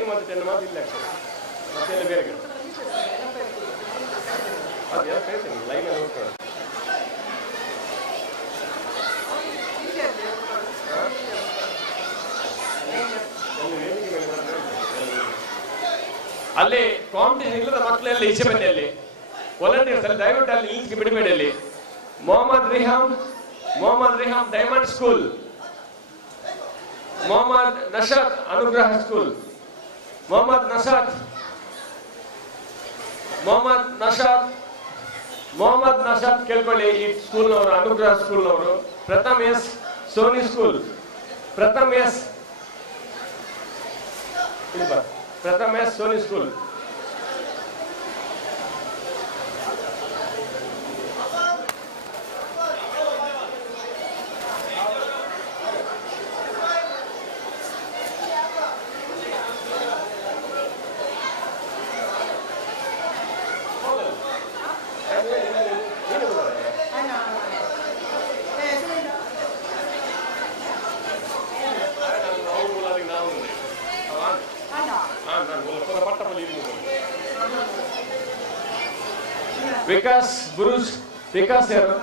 9 ಮತ್ತು 10 ಮಾತ್ರ ಇಲ್ಲ ಮತ್ತೆ ಬೇರೆ ಕಡೆ ಅದು ಎಲ್ಲ ಹೇಳ್ತೀನಿ ಲೈನಲ್ಲಿ ಹೋಗ್ತಾರೆ. ಅಲ್ಲಿ ಕಾಂಪಿಟೇಷನ್ ಇಲ್ಲದ ಮಕ್ಕಳೆಲ್ಲ ಈಚೆ ಬನ್ನಿ. ಅಲ್ಲಿ ವಾಲಂಟಿಯರ್ಸ್ ಅಲ್ಲಿ ದಯವಿಟ್ಟು ಅಲ್ಲಿ ಈಚೆಗೆ ಬಿಡಬೇಡಿ. ಅಲ್ಲಿ Mohammad Riham diamond school, Mohammad Nashad Anugraha school, Mohammad Nashad ಕೇಳ್ಕೊಳ್ಳಿ. ಈ ಸ್ಕೂಲ್ನವರು ಅನುಗ್ರಹ ಸ್ಕೂಲ್ನವರು. Pratham S Soni school, Pratham S Soni school. Vikas Guruj, Vikas ಯಾರು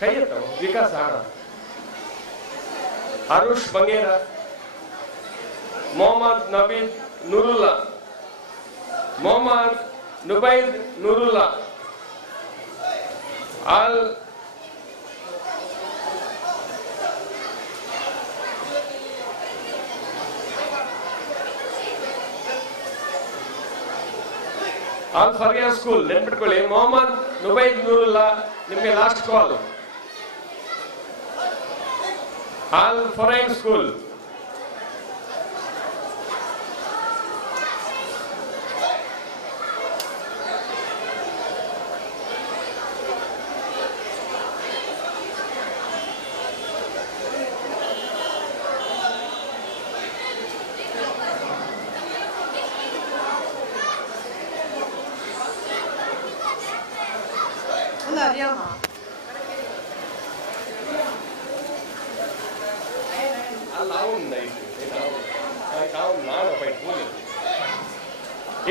ಕೈ ಎತ್ತವು? ವಿಕಾಸ್ ಆಡ, ಅರುಷ್ ಬಂಗೇರ, ಮೊಹಮ್ಮದ್ ನಬೀದ್ ನೂರುಲ್ಲಾ, ಮೊಹಮ್ಮದ್ ನುಬೈದ್ ನೂರುಲ್ಲಾ, ಅಲ್ ಫರಿಯಾ ಸ್ಕೂಲ್. ನೆನ್ಪಿಟ್ಕೊಳ್ಳಿ, ಮೊಹಮ್ಮದ್ ನುಬೈದ್ ನೂರುಲ್ಲಾ ನಿಮಗೆ ಲಾಸ್ಟ್ ಕಾಲ್. ಅಲ್ ಫರೈನ್ ಸ್ಕೂಲ್,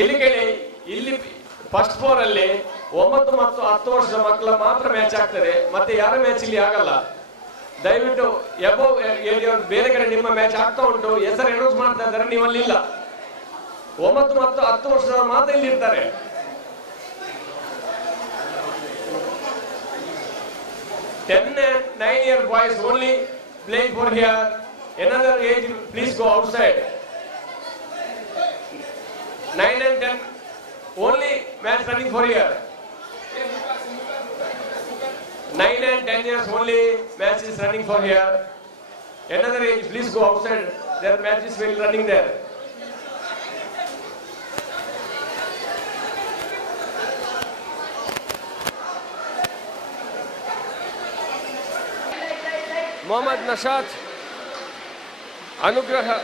ಇಲ್ಲಿ ಕೇಳಿ. ಇಲ್ಲಿ ಫಸ್ಟ್ ಫ್ಲೋರ್ ಅಲ್ಲಿ 9 ಮತ್ತು 10 ವರ್ಷದ ಮಕ್ಕಳ ಮಾತ್ರ ಮ್ಯಾಚ್ ಆಗ್ತದೆ, ಮತ್ತೆ ಯಾರ ಮ್ಯಾಚ್ ಇಲ್ಲಿ ಆಗಲ್ಲ. ದಯವಿಟ್ಟು ಬೇರೆ ಕಡೆ ನಿಮ್ಮ ಮ್ಯಾಚ್ ಆಗ್ತಾ ಉಂಟು, ಹೆಸರು ಅನೌನ್ಸ್ ಮಾಡ್ತಾ ಇದ್ದಾರೆ, ನೀವು ಅಲ್ಲಿ ಇಲ್ಲ. 9 ಮತ್ತು 10 ವರ್ಷದವರು ಮಾತ್ರ ಇಲ್ಲಿ ಇರ್ತಾರೆ. Ten and 9-year boys only playing for here. Another age, please go outside. 9 and 10 only match running for here. 9 and 10 years only match is running for here. Another age, please go outside. Their matches will running there. Mohammad Nashad, Anugraha,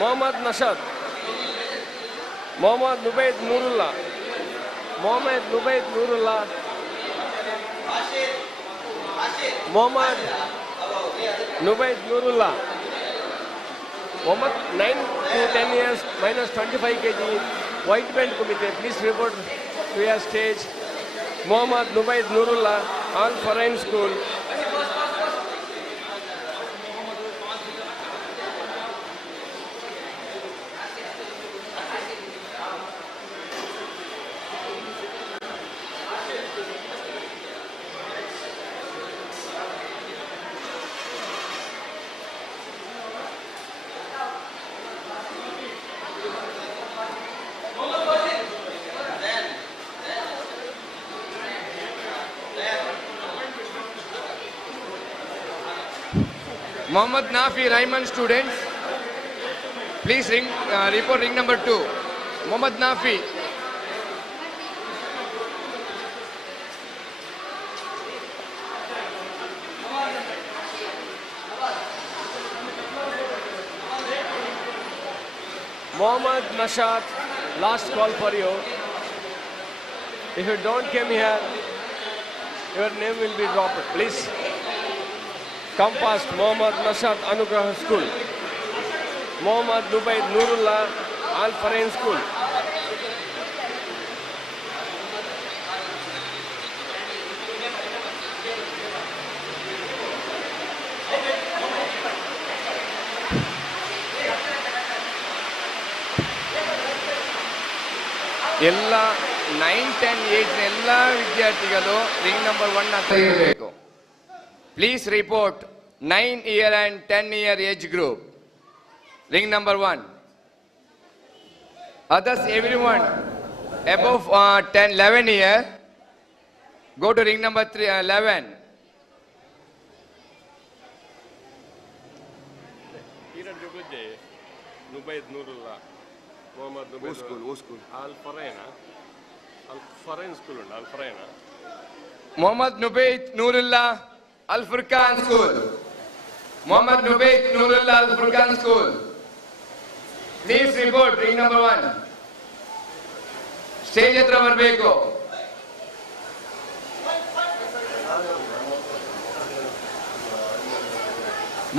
Mohammad Nashad, Mohammad Nubaid Nurullah, Mohammad Nubaid Nurullah, Mohammad Nubaid Nurullah, Mohammad 9 to 10 years, minus 25 kg, white belt committee, please report to your stage. Mohammad Nubaid Nurullah, Al Farain School. Mohammad Nafi Raiman students, please report ring number 2. Mohammad Nafi. Mohammad Nashad, last call for you. If you don't come here, your name will be dropped. Please come past Mohammad Nashad Anugrah School. Mohammad Nubaid Nurullah, Al Farain school. ಎಲ್ಲ 9, 10, 8 ಎಲ್ಲ ವಿದ್ಯಾರ್ಥಿಗಳು ring number 1 ಹತ್ರ ಇರಬೇಕು. Please report 9 year and 10 year age group, ring number 1. Others, everyone above 10, 11 year, go to ring number 3, 11. Nubaid Nurullah Mohammad Nubaid school Al Faraina Al Farain school ಉಂಟು ಅಲ್ ಫರೈನಾ Mohammed Nubaid Nurullah Al Furqan school. Mohammad Nubaid Nurullah Al Furqan school. Please report ring number 1. Stage ಹತ್ರ ಬರಬೇಕು.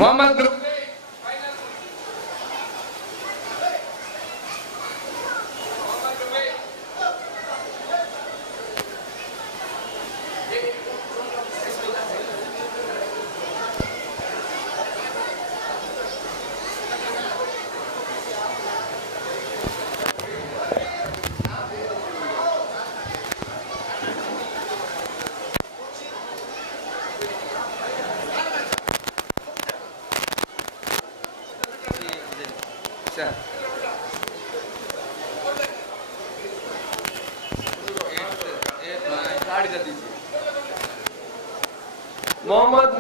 Mohammad Mohammad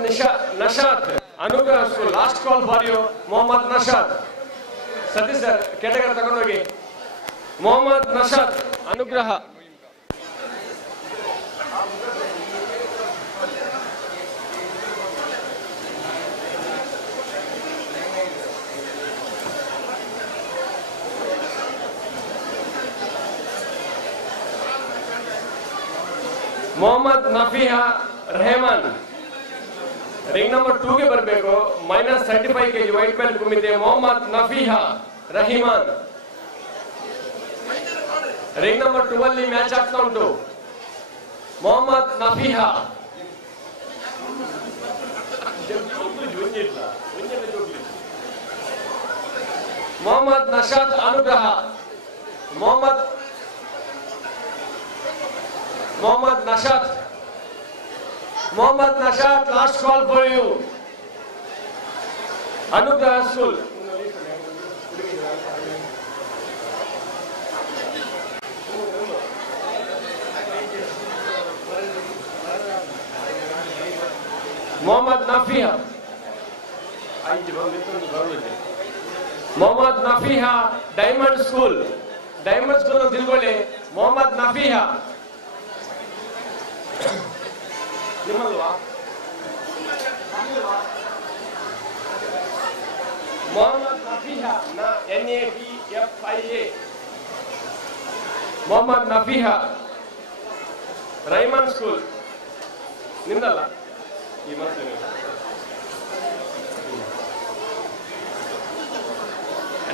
Nashat Anugraha school. Last call for you Mohammad Nashat. Satish sir category ತಗೊಂಡೋಗಿ. Mohammad Nashat Anugraha. Mohammad Nafiha Rehman ring number 2 ಗೆ ಬರಬೇಕು. -35 kg white belt ಕುಮಿದೆ Mohammad Nafiha Rahiman. Ring number 2 ಅಲ್ಲಿ match ಆಗ್ತಾ ಉಂಟು. Mohammed ನಫಿಹಾ Mohammad Nashat Anugraha. Mohammad Nashat last call for you. Anugraha school. Mohammad Nafiha diamond school. ತಿಳ್ಕೊಳ್ಳಿ. ಮೊಹಮ್ಮದ್ ನಫಿಹಾ ನಿಮ್ಮಲ್ವಾ? ಮೊಹಮ್ಮದ್ ನಫಿಹಾ NAFIA. ಮೊಹಮ್ಮದ್ ನಫಿಹಾ ರೈಮನ್ ಸ್ಕೂಲ್ ನಿಮ್ದಲ್ಲ ಈ ಮತ್ತೆ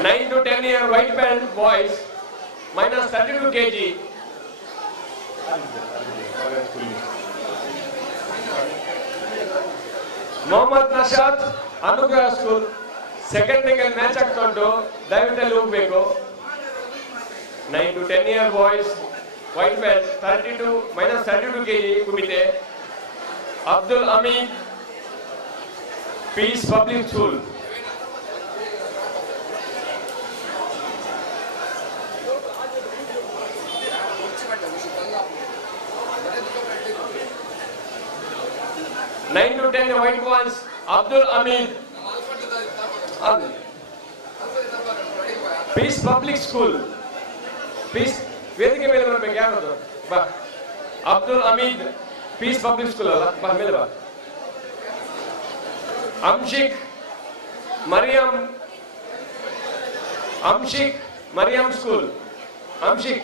9 to 10 year white belt boys -32 kg. Mohammed Nashat Anugraha school. Second ring match ಆಗ್ತಾ ಉಂಟು, ದಯವಿಟ್ಟು ಅಲ್ಲಿ ಹೋಗ್ಬೇಕು. 9 to 10 year boys white belt -32 kg ಕುಮಿದೆ. Abdul Ameen peace public school. Nine to 10 white boys. Abdul Amid. Peace Public School. Peace. ವೇದಿಕೆ ಮೇಲೆ ಬರಬೇಕು. ಯಾರದು? ಬಾ. Abdul Ameed peace public school ಅಲ್ಲ, ಬಾ ಮೇಲೆ ಬಾ. Amshik Mariyam school. Amshik.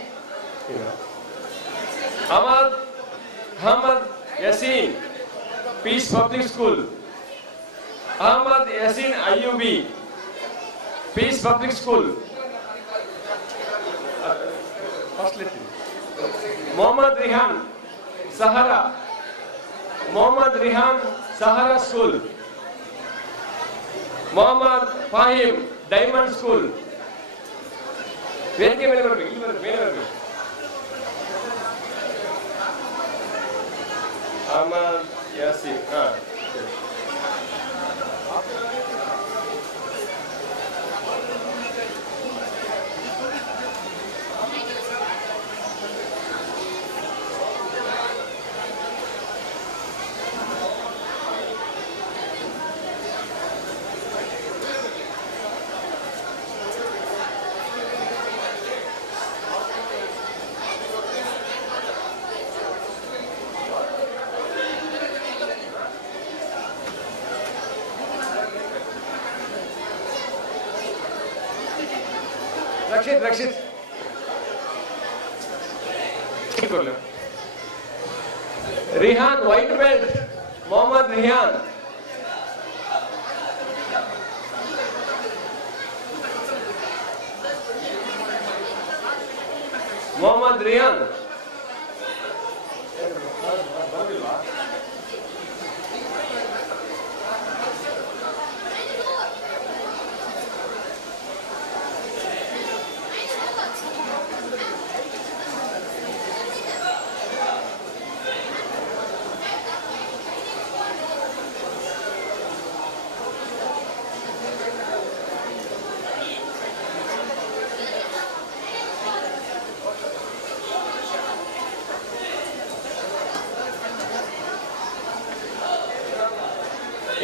Ahmad Yaseen peace public school. Ahmad Yaseen Ayyubi peace public school. Mohammad Rihan, Sahara. Mohammad Rihan, Sahara School. Mohammad Fahim, Diamond School. Where Ahmad Yasin. Rakshit. Rihan, white belt. Mohammad Rihan. Mohammad Rihan.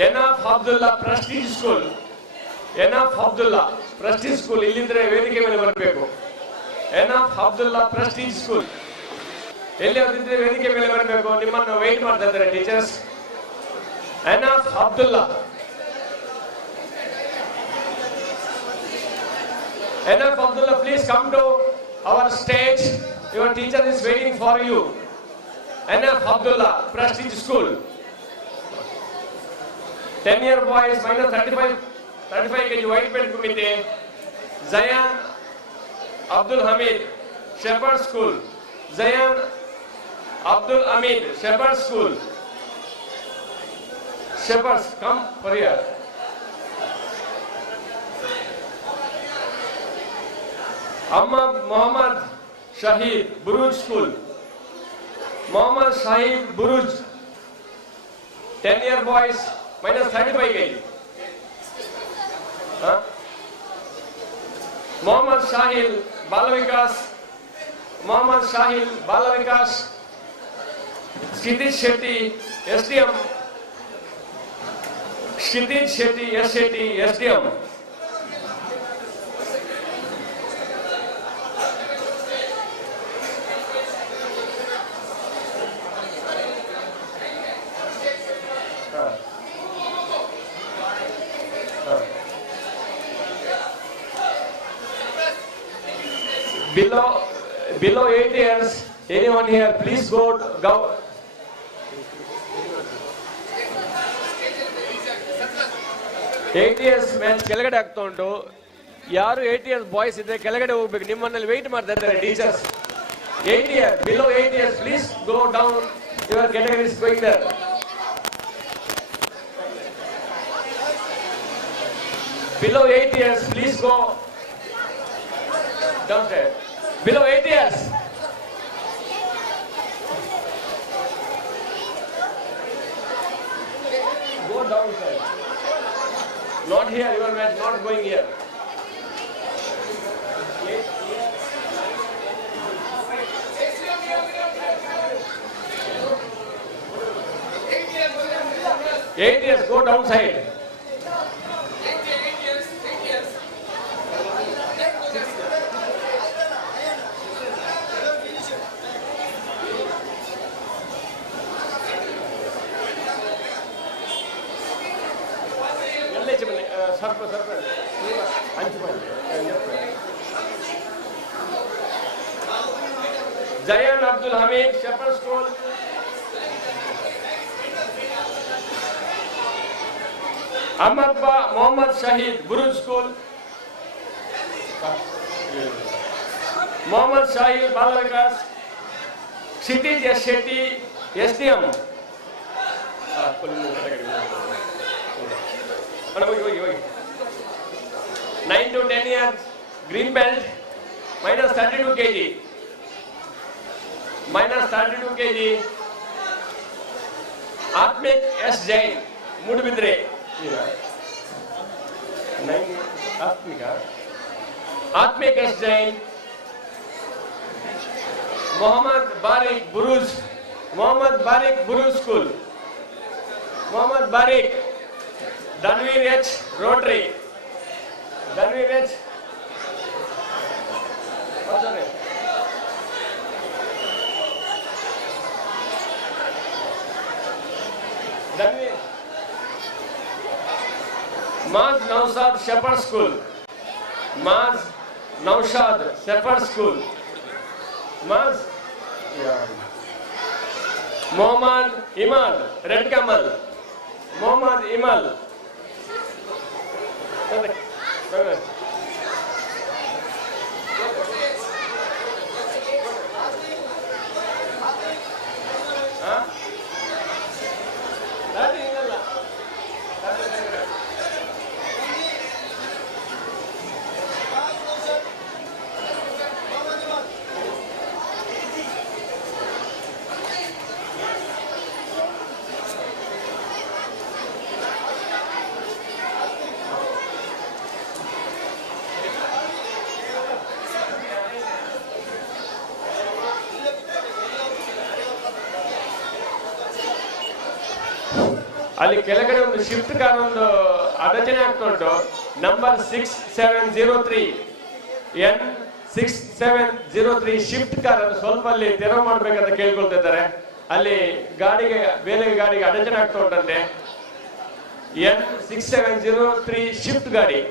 Enough Abdullah Prestige School. Enough Abdullah Prestige School. ಇಲ್ಲಿದ್ರೆ ವೇದಿಕೆ ಮೇಲೆ ಬರಬೇಕು. Enough Abdullah Prestige School. ಎಲ್ಲಿ ಹೋಗಿದ್ರೆ ವೇದಿಕೆ ಮೇಲೆ ಬರಬೇಕು. ನಿಮ್ಮನ್ನು ವೇಟ್ ಮಾಡ್ತಾ ಇದ್ದಾರೆ teachers. Enough Abdullah. Enough Abdullah, please come to our stage. Your teacher is waiting for you. Enough Abdullah Prestige School. 10-year boys minus 35 kg white belt committee. Zayan Abdul Hamid, Shepherd School. Zayan Abdul Hamid, Shepherd School. Shepherds, come for here. Ahmad Muhammad Shahid, Buruj School. Muhammad Shahid, Buruj. 10-year boys minus 35 kg. Mohammad Shahil Balavikas. Mohammad Shahil Balavikas. Kshitij Shetty SDM. Kshitij Shetty SDM. Below 8 years, anyone here, please go. 8 years match ಕೆಳಗಡೆ ಆಗ್ತಾ ಉಂಟು. ಯಾರು 8 years boys ಇದ್ರೆ ಕೆಳಗಡೆ ಹೋಗ್ಬೇಕು. ನಿಮ್ಮನ್ನಲ್ಲಿ wait ಮಾಡ್ತಾ ಇದ್ದಾರೆ teachers. 8 years, below 8 years, please go down. Your category is going there. Below 8 years, please go downstairs. Below 8 years. Go downside. Not here, your match not going here. 8 years, go downside. 5 Zayan Abdul Hamid, Shepherd School. Ahmad Ba Muhammad Shahid, Buruj School. Mohammad Shahil Balavikas, Kshitij S. Shetty, SDM. 9 to 10 years, green belt, minus 32 kg. Minus 32 kg. Atmik S. Jain, Mudbidre. Atmik S. Jain. Mohammad Barik Buruj, Mohammad Barik Buruj School. Mohammad Barik, Danvir H. Rotary. Danvir H. What's her name? Danvir. Maz Naushad Shepherd School. Maz Naushad Shepherd School. Maz. Mohammad Imal, Red Kamal. Mohammad Imal. ಅಲ್ಲಿ ಕೆಳಗಡೆ ಒಂದು shift car ಒಂದು ಅಡಚಣೆ ಆಗ್ತಾ ಉಂಟು. Number 6703 N6703 shift car ಅದು ಸ್ವಲ್ಪ ಅಲ್ಲಿ ತೆರವು ಮಾಡ್ಬೇಕಂತ ಕೇಳ್ಕೊಳ್ತಾ ಇದ್ದಾರೆ. ಅಲ್ಲಿ ಗಾಡಿಗೆ ಬೇರೆ ಗಾಡಿಗೆ ಅಡಚಣೆ ಆಗ್ತಾ ಉಂಟಂತೆ. N6703 ಶಿಫ್ಟ್ ಗಾಡಿ.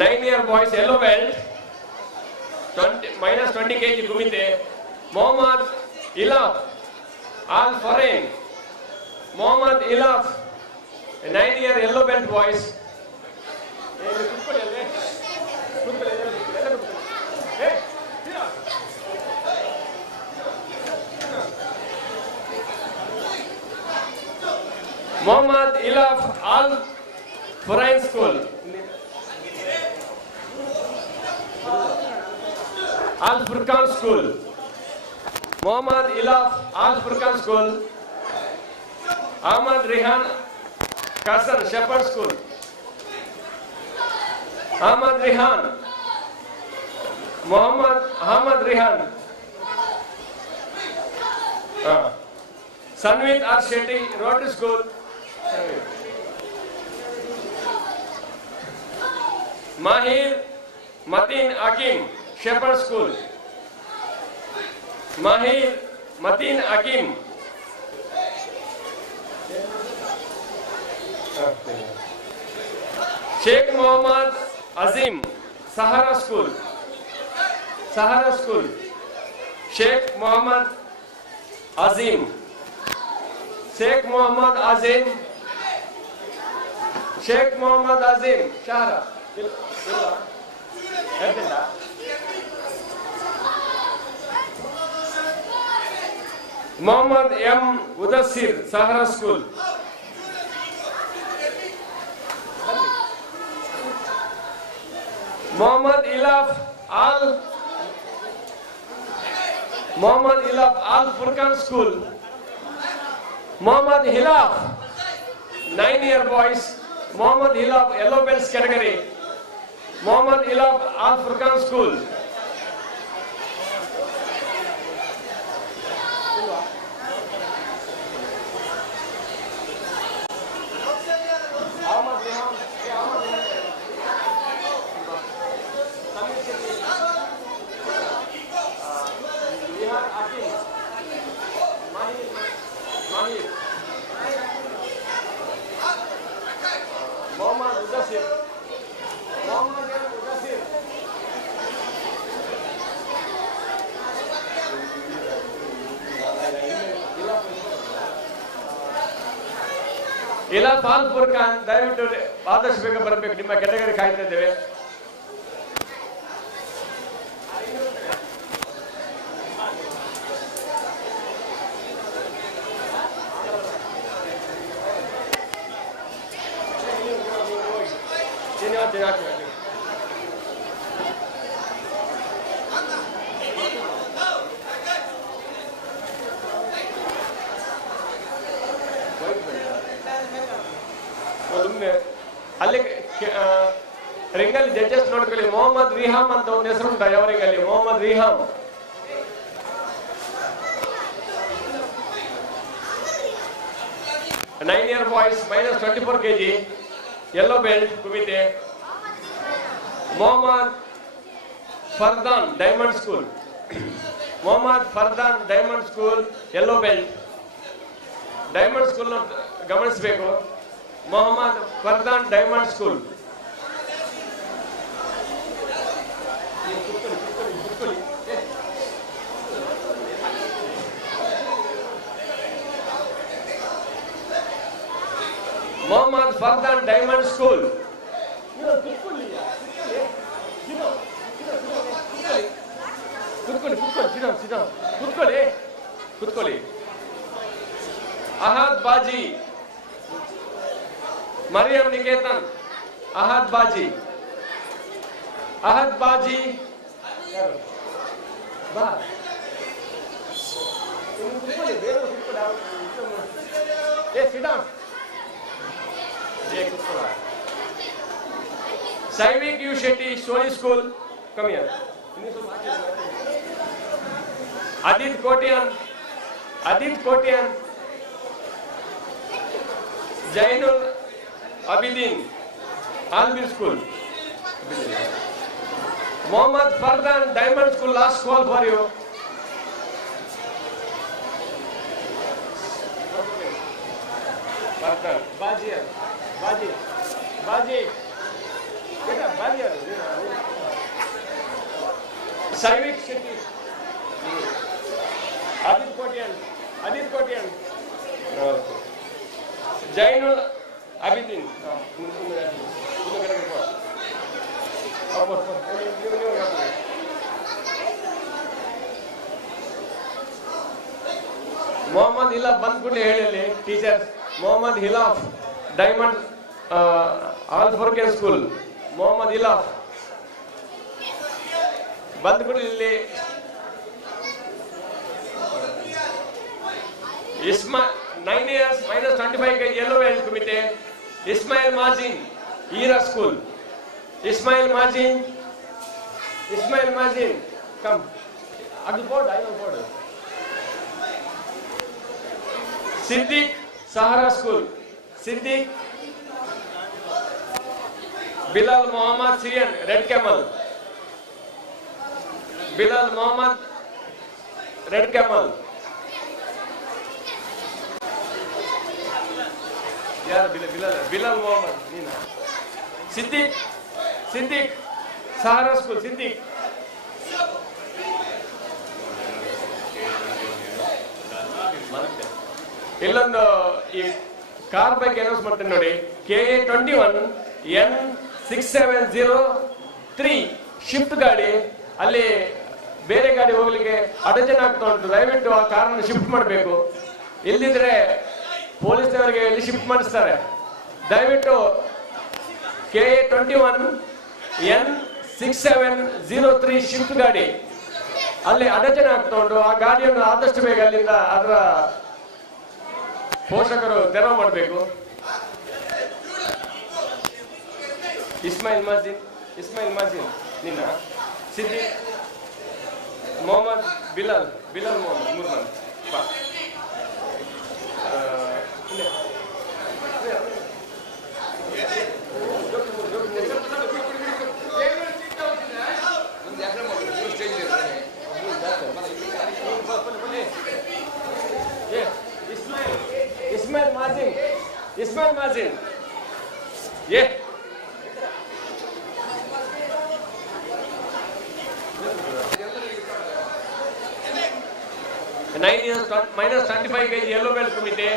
Nine-year boys, yellow belt, minus 20 kg Gumite. Mohammad Ilaf, Al Foreign. Mohammad Ilaf, 9-year yellow belt boys. Mohammad Ilaf, Al Foreign School. Al Furqan School. Mohammad Ilaf, Al Furqan School. Ahmad Rehan Kassan Shepherd School. Ahmad Rehan. Mohammad Ahmad Rehan. Sanvit R. Shetty Rotary School. Mahir Matin Akim Shepherd School. Mahir Matin Akim. Sheikh Mohammad Azim Sahara School. Sahara School. Sheikh Mohammad Azim. Sheikh Mohammad Azim. Sheikh Mohammad Azim Sahara. Mohammad M. Udassir, Sahara School. Mohammad Ilaf Al Furqan School. Mohammad Hilaf, 9-year boys. Mohammad Hilaf, yellow belts category. Mohammad Ilaf Al Furqan School. ಇಲ್ಲ fall Furqan ದಯವಿಟ್ಟು ಆದಷ್ಟು ಬೇಗ ಬರಬೇಕು, ನಿಮ್ಮ category ಕಾಯ್ತಾ ಇದ್ದೇವೆ. ಅಲ್ಲಿ ರಿಂಗಲ್ಲಿ judges ನೋಡ್ಕೊಳ್ಳಿ. ಮೊಹಮ್ಮದ್ ರಿಹಾಮ್ ಅಂತ ಒಂದು ಹೆಸರು ಉಂಟು ಅವರಿಗೆ ಅಲ್ಲಿ, Mohammad ರಿಹಾಮ್. -year boys, -24 kg, yellow belt, kumite. Mohammad Fardan, Diamond School. Mohammad Fardan, Diamond School, yellow belt. Diamond School ಗಮನಿಸಬೇಕು. Mohammad Fardan diamond school. Mohammad Fardan diamond school. ಕುತ್ಕೊಳ್ಳಿ. ಅಹದ್ ಬಾಜಿ, ಮರಿಯಂ ನಿಕೇತನ್, ಅಹದ್ ಬಾಜಿ. ಬಾ Saivik U Shetty, Shoni School, come here. Adit Kotian, Jainul Abidin, Alvin School. Mohammad Fardan, Diamond School, last call for you. Fardan, Baji. Saivik Shetty, Adit Kotian, Jainul Abidin. Mohammad Hilaf ಬಂದ್ಬಿಟ್ಟು ಹೇಳಿ teacher. Mohammad Hilaf, diamond Al Forkan school. Mohammad Hilaf ಬಂದ್ಬಿಟ್ಟು ಇಲ್ಲಿ. Isma 9 years, -25 kg, yellow belt kumite. Ismail Mazin, Ira School. Ismail Mazin, come. Adu board, I know board. Siddiq, Sahara School. Siddiq. Bilal Muhammad Syrian, Red Camel. Bilal Muhammad, Red Camel. यार बिलाल मोहम्मद नीना. सिद्दीक सहारा school. Siddique ಇಲ್ಲೊಂದು ಈ car ಬಗ್ಗೆ announce ಮಾಡ್ತೇನೆ ನೋಡಿ. KA21 N6703 shift ಗಾಡಿ, ಅಲ್ಲಿ ಬೇರೆ ಗಾಡಿ ಹೋಗ್ಲಿಕ್ಕೆ ಅಡಚಣೆ ಆಗ್ತಾ ಉಂಟು. ದಯವಿಟ್ಟು ಆ ಕಾರನ್ನು ಶಿಫ್ಟ್ ಮಾಡಬೇಕು, ಇಲ್ಲದಿದ್ರೆ ಪೊಲೀಸ್ನವರಿಗೆ ಇಲ್ಲಿ ಶಿಫ್ಟ್ ಮಾಡಿಸ್ತಾರೆ. ದಯವಿಟ್ಟು KA21 N6703 ಶಿಫ್ಟ್ ಗಾಡಿ, ಅಲ್ಲಿ ಅಡಚಣೆ ಆಗ್ತಾ ಉಂಟು. ಆ ಗಾಡಿಯನ್ನು ಆದಷ್ಟು ಬೇಗ ಅಲ್ಲಿಂದ ಅದರ ಪೋಷಕರು ತೆರವು ಮಾಡಬೇಕು. ಇಸ್ಮಾಯಿಲ್ ಮಾಜಿನ್ ನಿನ್ನ. ಸಿದ್ದಿಕ್ ಮೊಹಮ್ಮದ್ ಬಿಲಾಲ್ ಮೊಹಮ್ಮದ್ ಮುರ್ಮನ್. ಬಾ Ismail Mazin. Yeah. -25 kg, yellow belt kumite.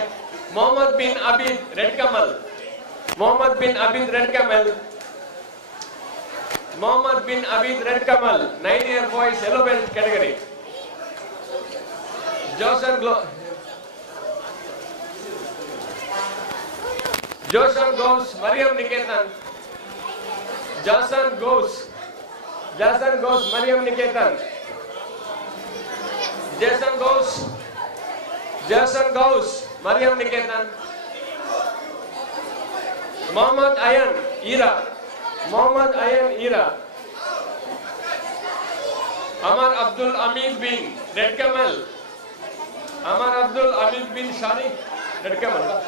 Mohammed bin Abid, red camel. Mohammed bin Abid, red camel. Mohammed bin Abid, red camel. 9-year boys, yellow belt category. Joseph Ghosh, Mariam Niketan. Jason Ghosh, Mariam Niketan. Jason Ghosh, Mariam Niketan. Mohammed Ayan, Ira. Amar Abdul Amid bin, red camel. Amar Abdul Amid bin Shari, red camel.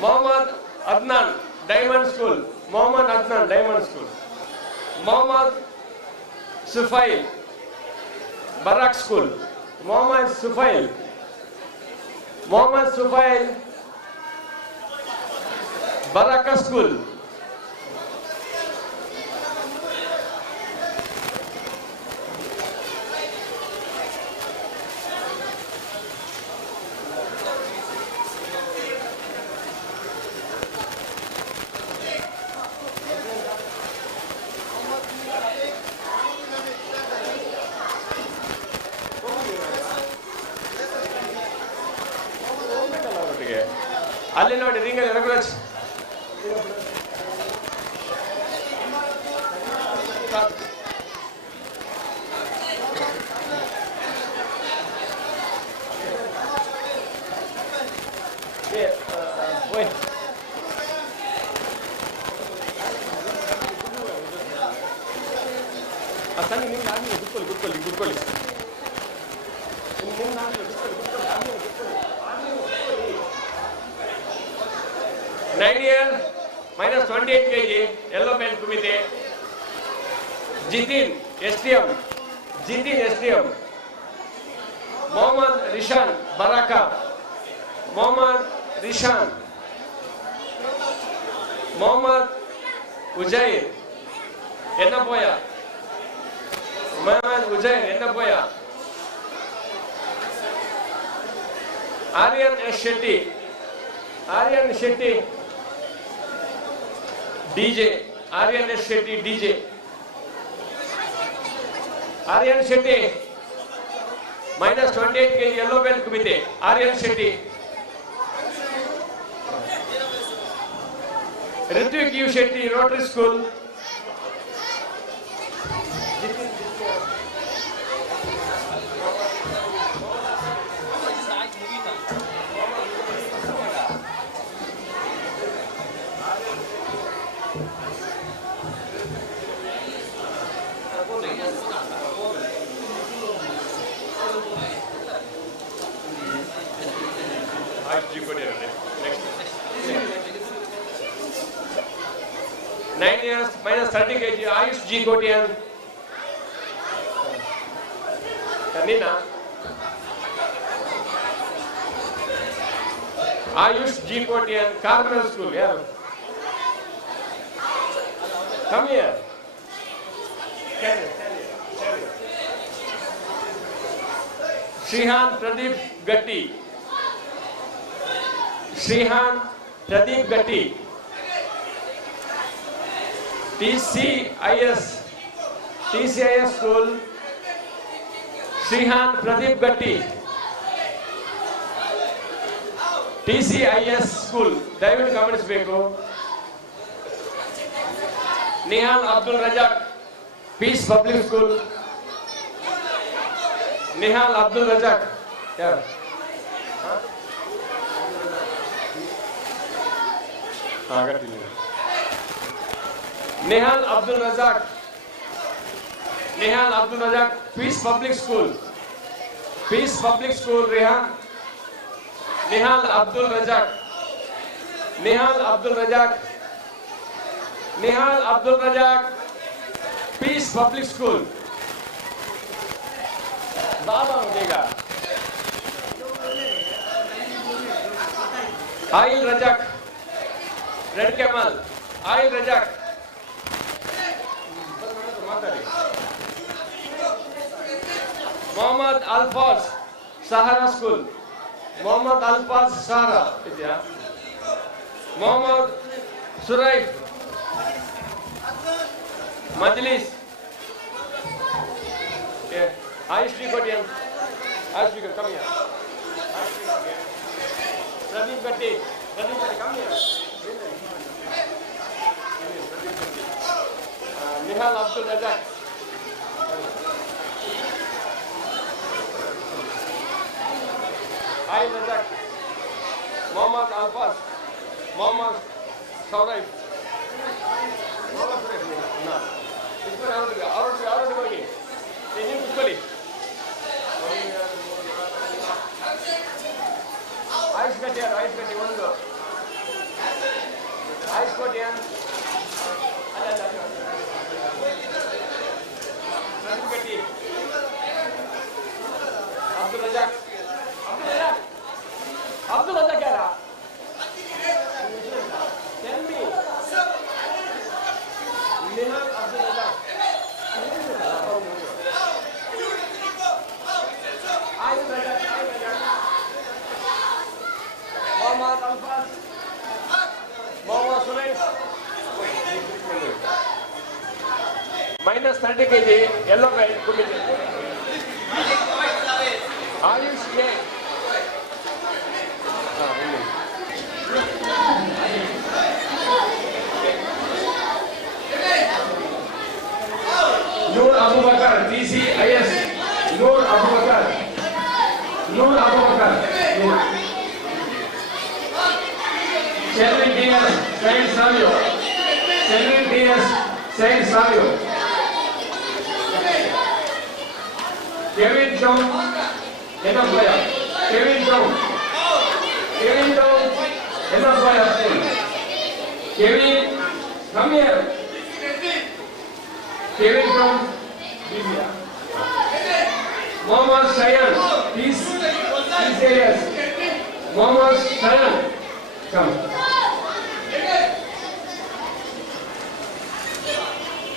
Mohammed Adnan, Diamond School. Mohammed Sufail, Barak School. Mohammed Sufail, Baraka School. ಅಲ್ಲಿ ನೋಡಿ ರಿಂಗಲ್ಲಿ ರಘುರಾಜ್ ಸಣ್ಣ ನಿಮ್ಗೆ ಆಗಲಿ ಕುತ್ಕೊಳ್ಳಿ 9 years, minus 28 kg, yellow belt kumite. Jitin, STM. Mohammed Rishan, Baraka. Mohammed Ujair, Ennapoya. Aryan Shetty, DJ, Aryan Shetty, minus 28 kg, yellow belt kumite. Aryan Shetty. Ritvik U Shetty, Rotary School. Next. 9 years, minus 30 kg, Ayush G. Kotian. Nina. Ayush G. Kotian, Carmel School, yeah. Come here. Shrihan Pradeep Gatti. TCIS School. Shrihan Pradeep Gatti. TCIS School. David comments beko. Nihal Abdul Razak, Peace Public School. Nihal Abdul Razak. Yeah. Nihal Abdul Razak, Peace Public School, Rehan. Nihal Abdul Razak, Peace Public School. Baba देगा. Ail Razak, Red Camel, Ail Razak. Mohammed Alfaz, Sahara school, Mohammad Alfaz Sahara ಇದೆಯಾ, ಮೊಹಮ್ಮದ್ ಸುರೈಫ್ ಮಜ್ಲಿಸ್, ಆಯುಶ್ರೀ ಕೊಟ್ಟಿಯನ್, ಆಯುಶ್ರೀ ಕಮ್ಮಿ, ಪ್ರದೀಪ್ ಗಟ್ಟಿ, ಕಮ್ಮಿ, Nihal Abdul Razak, oil Razak, Mohammad Alfaz, Mohammed ಸೌರೈಫ್, ಅವ್ರೊಟ್ಟಿಗೆ ಹೋಗಿ ನೀವು ಕುತ್ಕೊಳ್ಳಿ. ಆಯುಷ್ ಗಟ್ಟಿ ಯಾರು? ಆಯುಷ್ ಗಟ್ಟಿ ಒಂದು, ಆಯುಷ್ ಕೋಟಿ ಗಟ್ಟಿ, ಅಬ್ದುಲ್ ರಜಾಕ್, ಅಬ್ದುಲ್ ರಜಾಕ್ ಯಾರ? Nihal Abdul Razak, Mohammad Alfaz, Mohammad Suraif, -30 kg yellow belt kumite, Ayush K, Noor Abu Bakar, TCIS, Noor Abu Bakar, Noor Abu Bakar, Shelvin DS, Saint Savio, Shelvin DS, Saint Savio, Kevin John, enough player, Kevin John, enough player, Kevin, come here, Kevin John, Mohammad Shayan, these areas, Mohammad Shayan, come,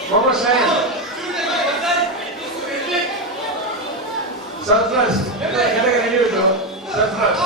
Mohammad Shayan, Sarfraz, Sarfraz,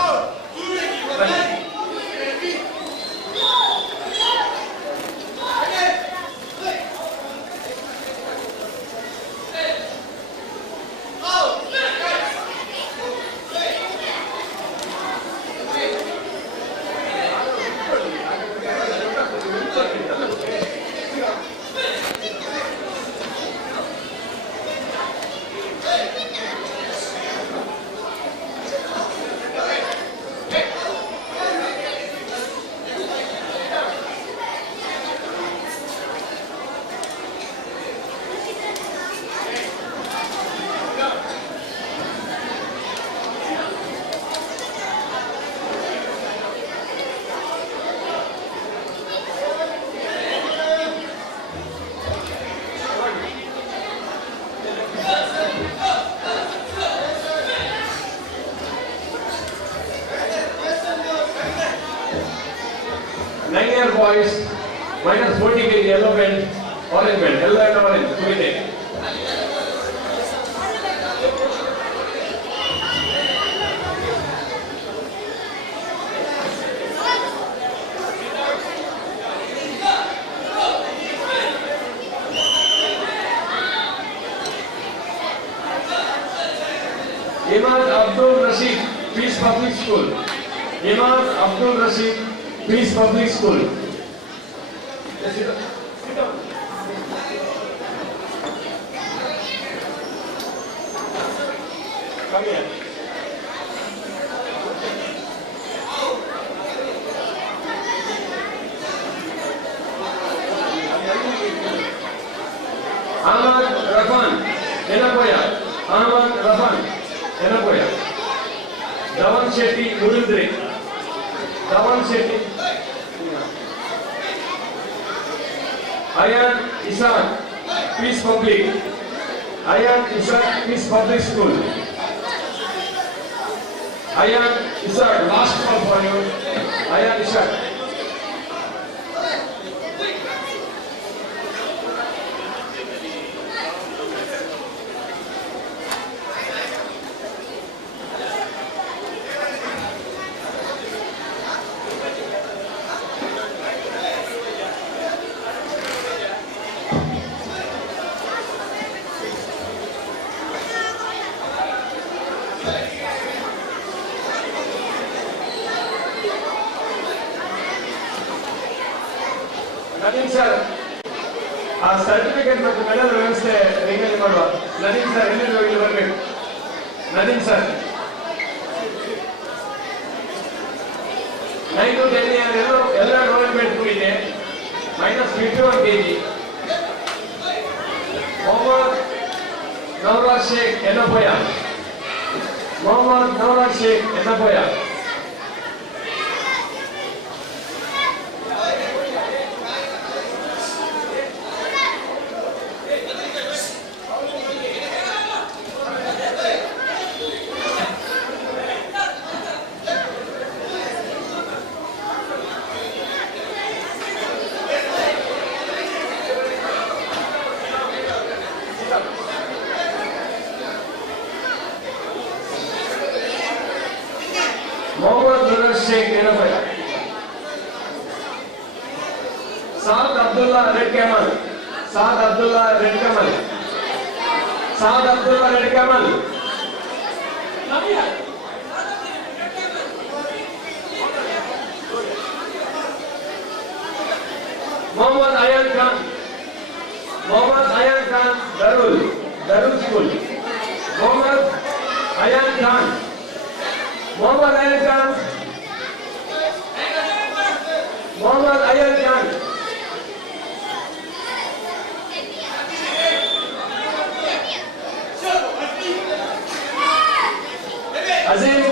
boys, -40 kg yellow belt, orange belt, yellow and orange, kumite. Imad Abdul Rashid, Peace Public School. Imad Abdul Rashid, Peace Public School. Yes, sit down. Sit down. Come here. Ahmad Rafan, Enapoya. Ahmad Rafan, Enapoya. Dhawan Shetty, Murindri. Dhawan Shetty. Ayan Isan, Peace Public. Ayan Isan, Peace Public School. Ayan Isan, last call for you. Ayan Isan. ಆ certificate ಮತ್ತು medal ವ್ಯವಸ್ಥೆ ರಿಂಗಲ್ಲಿ ಮಾಡುವ. Nadeem sir ಎಲ್ಲಿ ಇಲ್ಲಿ ಬರಬೇಕು. Nadeem sir 9 to 10 ಎಲ್ಲ development ಇದೆ. -51 kg. Mohammad Nauraj Sheikh Yenepoya. Mohammad Nauraj Sheikh Yenepoya. Mohammad Nurul Sheikh Yenepoya. Saad Abdullah red camel. Saad Abdullah red camel. Saad Abdullah red camel. Mohammad Ayaan Khan. Mohammad Ayaan Khan Darul school. Mohammad Ayaan Khan. Mohammad Ayaan Khan. Mohammad Ayaan Khan. Azeem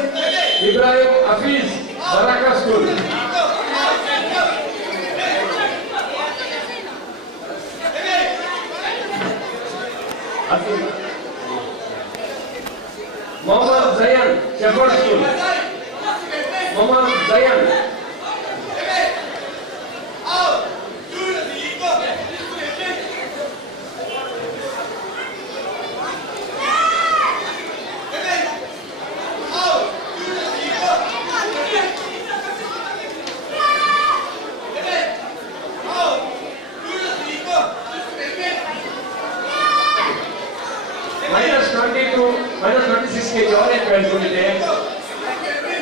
Ibrahim Hafeez Baraka school. Mohammad Zayan shepherd school. Mohammad Zayan. -26 kg orange belt ಬಂದಿದೆ.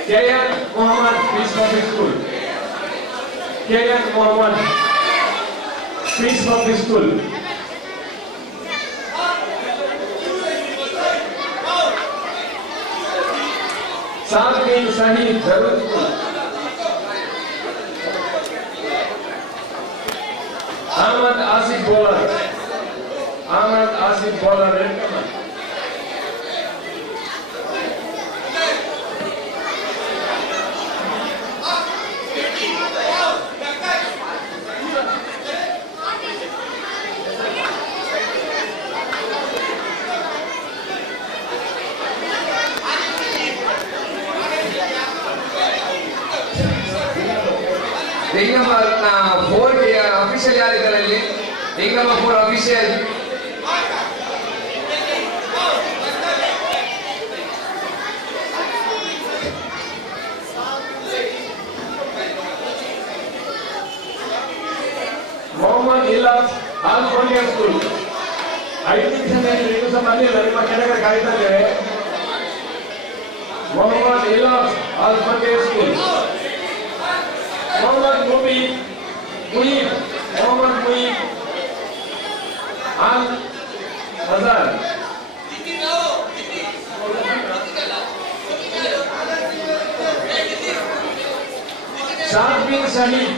KN Mohammad peace public school. KN Mohammad peace public school. Saad bin Shahid जरूर school. Ahmad Asif bowler. Ahmad Asif bowler red camel. Number 4 official ಯಾರಿದ್ದಾರೆ ಅಲ್ಲಿ? Ring number 4 official. Mohammad Ilaf Alphonia school. 5 ನಿಮಿಷದಲ್ಲಿ ನೀವು ಸಹ ಬಂದಿಲ್ಲ, ನಿಮ್ಮ ಕೆಳಗಡೆ ಕಾಯ್ತಾ ಇದ್ದೇವೆ. Mohammad Ilaf Alphonia school. Mohammad Muib. Mohammad Muib Al Hazar. Saad bin Shahid.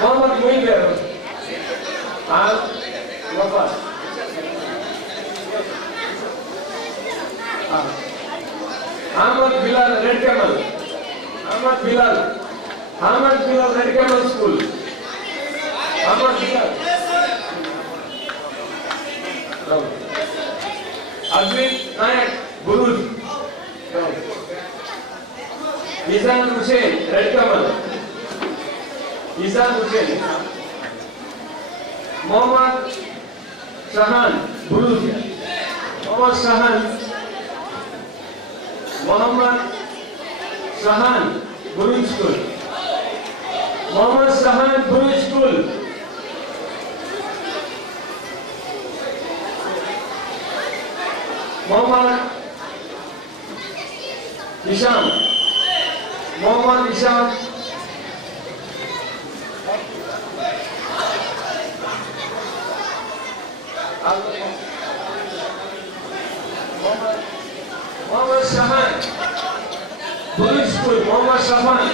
Mohammad Muib Al Wafat. Ahmad Bilal red camel. Ahmad Bilal red camel school. Ahmad Bilal. Advit Nayak Buruj. Izaan Hussain red camel. Izaan Hussain. Mohammad Shahan Buruj. Mohammad Shahan Buruj school. Mohammad Shahan Guru school Mohammad Isham Mohammad Isham Mohammad Shahan Guru school Mohammad Shahan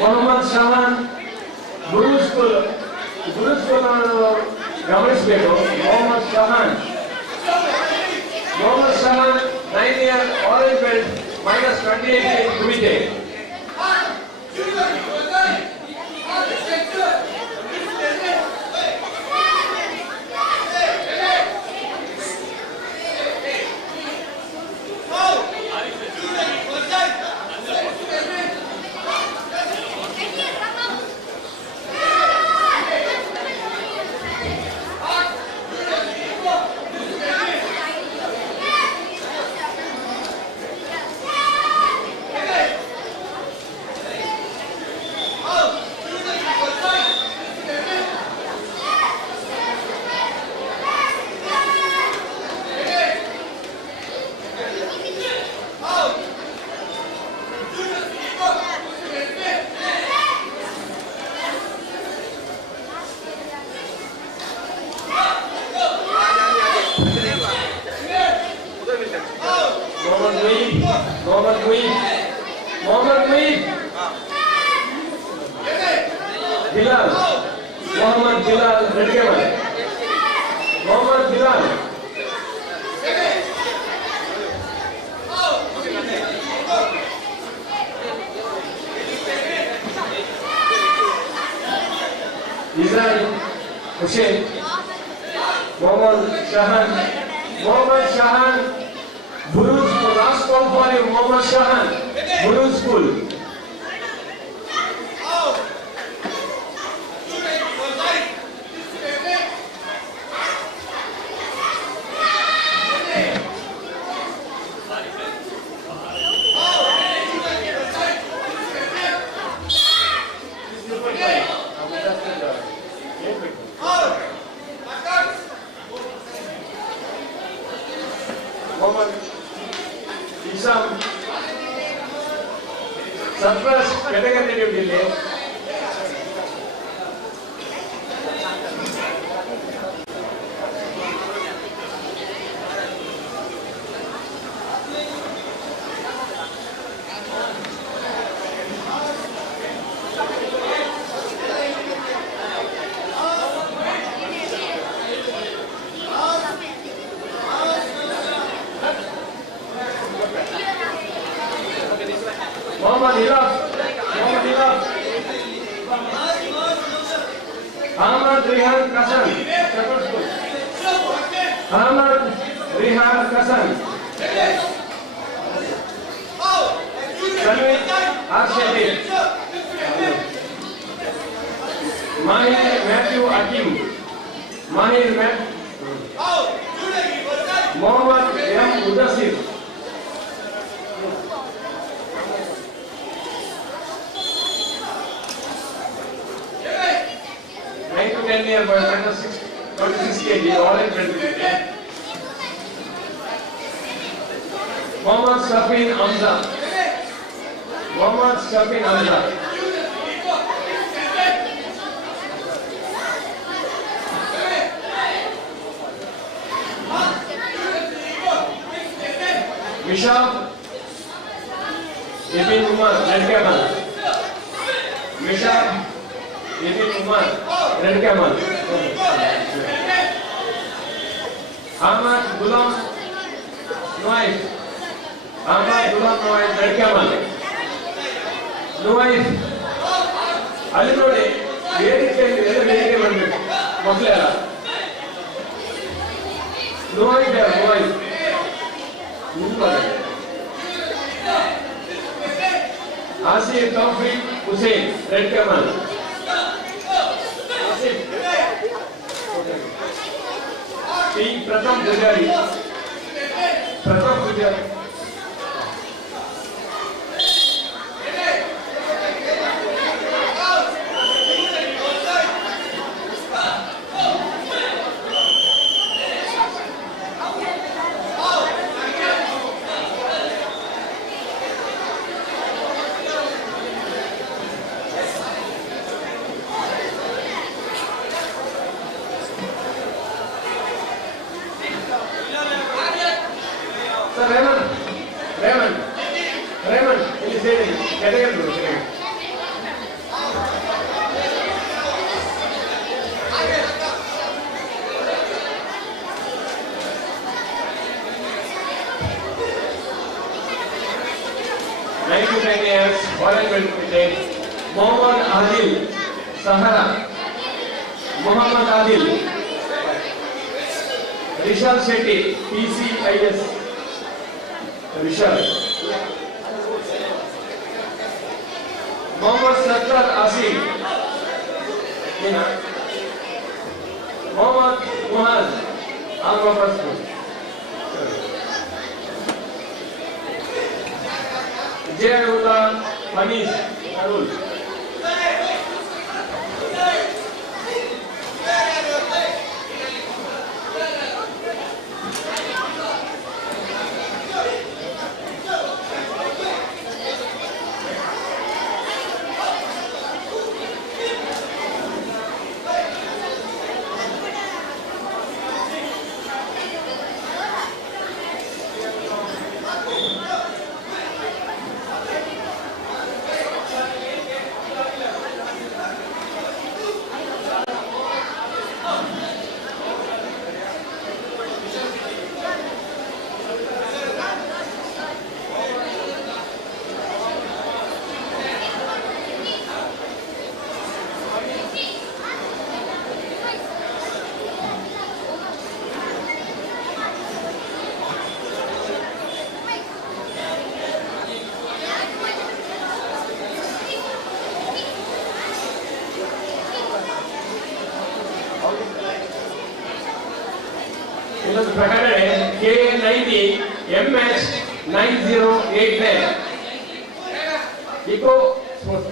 Mohammad Shahan Guru school ಗಮನಿಸಬೇಕು Mohammad Shahan 9 year orange belt -28 in kumite Mohammad Muid Bilal Mohammad Bilal लड़केवाले Mohammad Bilal Israil Hussain Mohammad Shahan Buruj last call for you, Mohammad Shahan, Buruj School. Mohammad Isam surplus category duty Mohammad Hilaf Ahmad Rihan Kasan Ahmad Rihan Kasan Tanvi Arshadi Mahir Matthew Akim Mahir Mohammad M. Udasir to 10 year boy, 26 kg, all in front. Mohammad Shafin Hamza. Mishab Ibn Umar, Redcamal. Mishab Ibn Umar, Redcamal. Ahmad Gulam Noaif, Redcamal. Noaif. Ali nodi, vedike bandidu. Maklera. Noaif. Asif Tawfiq Hussain, Redcamal. P. Pratham Pujari. 9 to 10 years, orange belt cricket. Mohammad Adil, Sahara. Mohammad Adil. Rishal Shetty, PCIS. Rishal. Mohammad Sattar Asim. Mohammad Muhaz, Alma Pasco. Jayullah Manish, Arul. ಇನ್ನೊಂದು ಪ್ರಕಟಣೆ K90 MH 9089 eco sports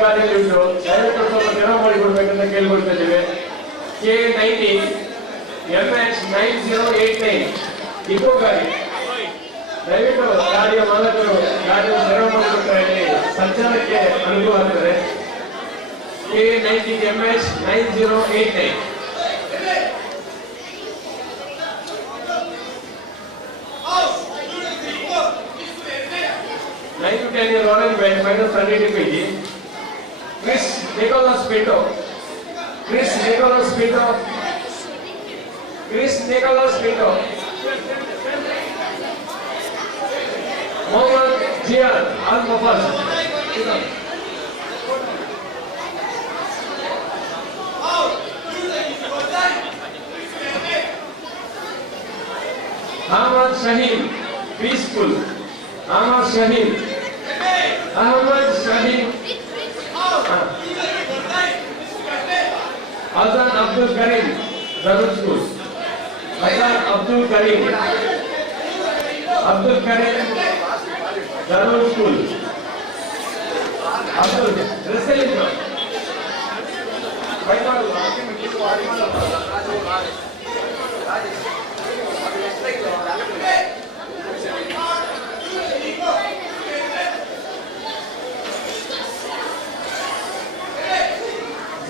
ಗಾಡಿಯಲ್ಲಿ ಉಂಟು. ದಯವಿಟ್ಟು ಸ್ವಲ್ಪ ನೆರವು ಮಾಡಿಕೊಡ್ಬೇಕಂತ ಕೇಳ್ಕೊಳ್ತಾ ಇದ್ದೇವೆ. K90 MH 9089 eco ಗಾಡಿ. ದಯವಿಟ್ಟು ಗಾಡಿಯ ಮಾಲಕರು ಗಾಡಿಯ ನೆರವು ಮಾಡಿಕೊಟ್ರೆ ಸಂಚಾರಕ್ಕೆ ಅನುಕೂಲ ಆಗ್ತದೆ. K90 MH 9089. -10 orange belt, -30 kg. Chris Nicholas Pinto. Chris Nicholas Pinto. Chris Nicholas Pinto. Mohammad Jian Al-Mufas. Ahmad Shaheen, Peaceful. Ahmad Shaheen. Ahmad Shaheen. Azan Abdul Karim, Darul School. Azan Abdul Karim. Abdul Karim, Darul School. Abdul, wrestling.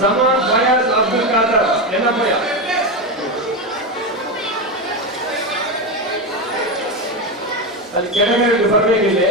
Zaman Fayaz Abdul Qadir, Yenapaya. ಅಲ್ಲಿ ಕೆಳಗಡೆ ಬರಬೇಕಿದೆ.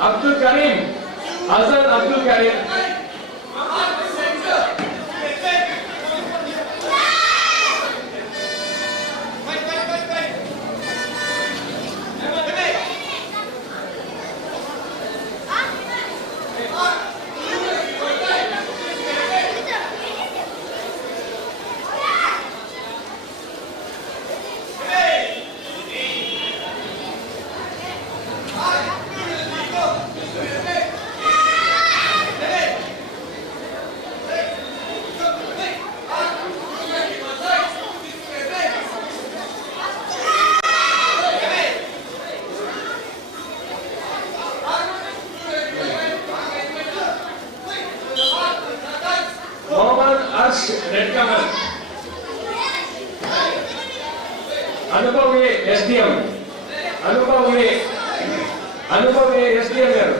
Abdul Karim, Azan Abdul Karim. हर्ष red कमल अनुभवी SDM अनुभवी SDM गारू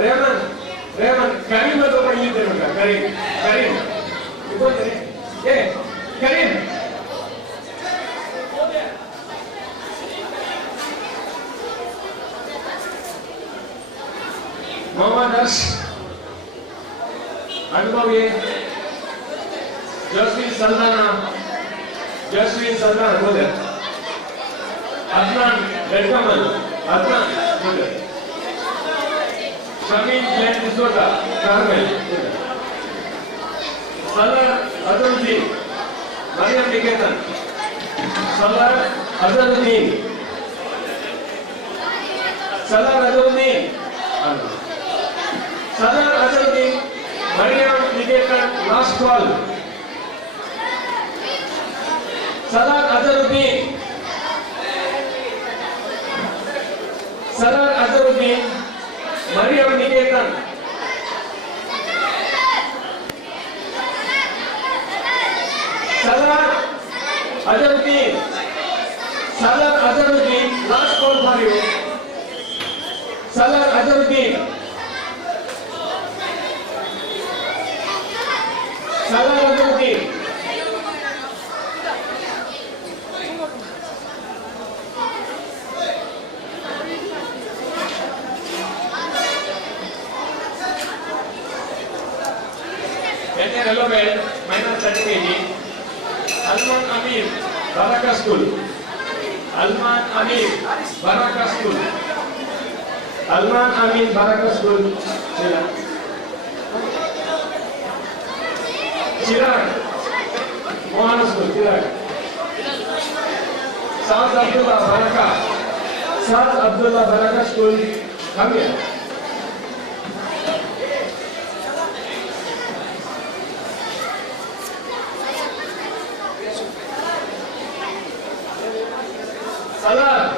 Ramon करीम तो पढ़िए करीम करीम ये करीम मोहम्मद हर्ष अनुभवी जस्वीन सल्दाना बोले अदनान रेडकमल अदनान बोले Shameen Jain D'Souza Carmel Salar Azharuddin Mariyam Niketan Salar Azharuddin Mariyam Niketan last call Salar Azharuddin Mariyam Niketan Salar Azharuddin last call for you Salar Azharuddin Hello, minus 30 kg. Alman Amir, Baraka School. Alman Amir, Baraka School. Chirag, Mohan School, Chirag. Saad Abdullah Baraka School. Come here. Salah.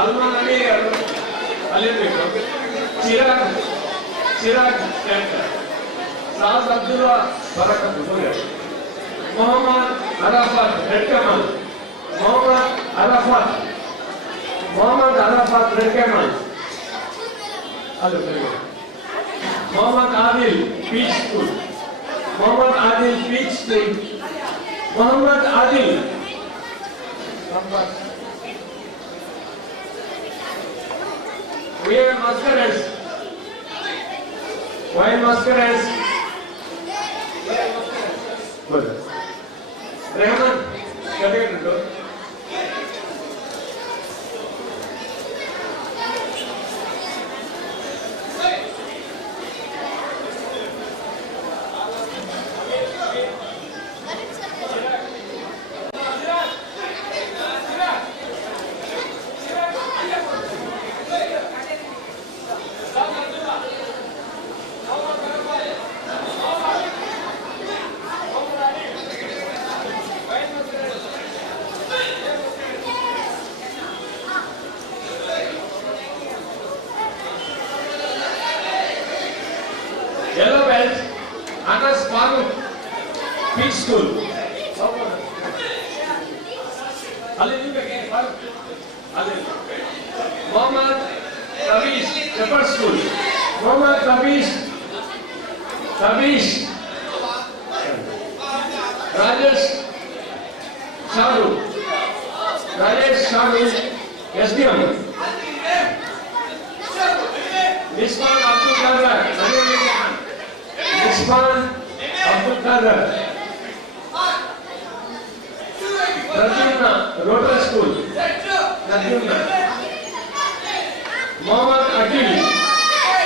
Alman Amir, Chirag, Saad Abdullah Baraka School. Muhammad Arafat, Red Kamal. Muhammad Arafat Red Camel. Muhammad Adil Peach School. Muhammad Adil Peach Street. Muhammad Adil. We have masquerades. Why masquerades? Rahman, get it. Yellow belt, Anas Farooq, Peach School. Mohammad Tabish, Shepherd School. Mohammad Tabish. Rajesh Sharu, SDM. Nisman Abdul Qadir. Pradyumna, Rotary School.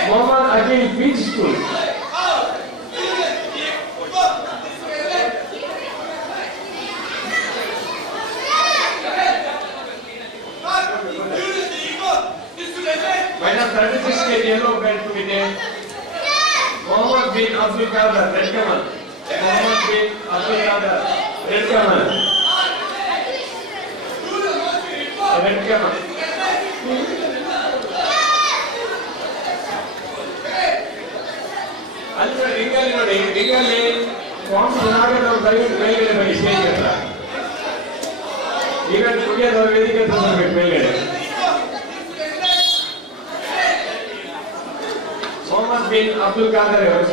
Mohammad Akil, Peach School. Abdul Qadir, red camel. Muhammad bin Abdul Qadir, red camel. Red camel. ಅಲ್ಲಿ ರಿಂಗಲ್ಲಿ ನೋಡಿ, ರಿಂಗಲ್ಲಿ ಸ್ವಾಮಿ ಜನಾರ್ದನ್ ದಯವಿಟ್ಟು ಮೇಲ್ಗಡೆ ಬನ್ನಿ stage ಹತ್ರ. ಈಗ ಕುಡಿಯೋದವ್ರ ವೇದಿಕೆ ಹತ್ರ ಬರ್ಬೇಕು ಮೇಲ್ಗಡೆ. ಮೊಹಮ್ಮದ್ ಬಿನ್ ಅಬ್ದುಲ್ ಖಾದರ್ ಅವರು,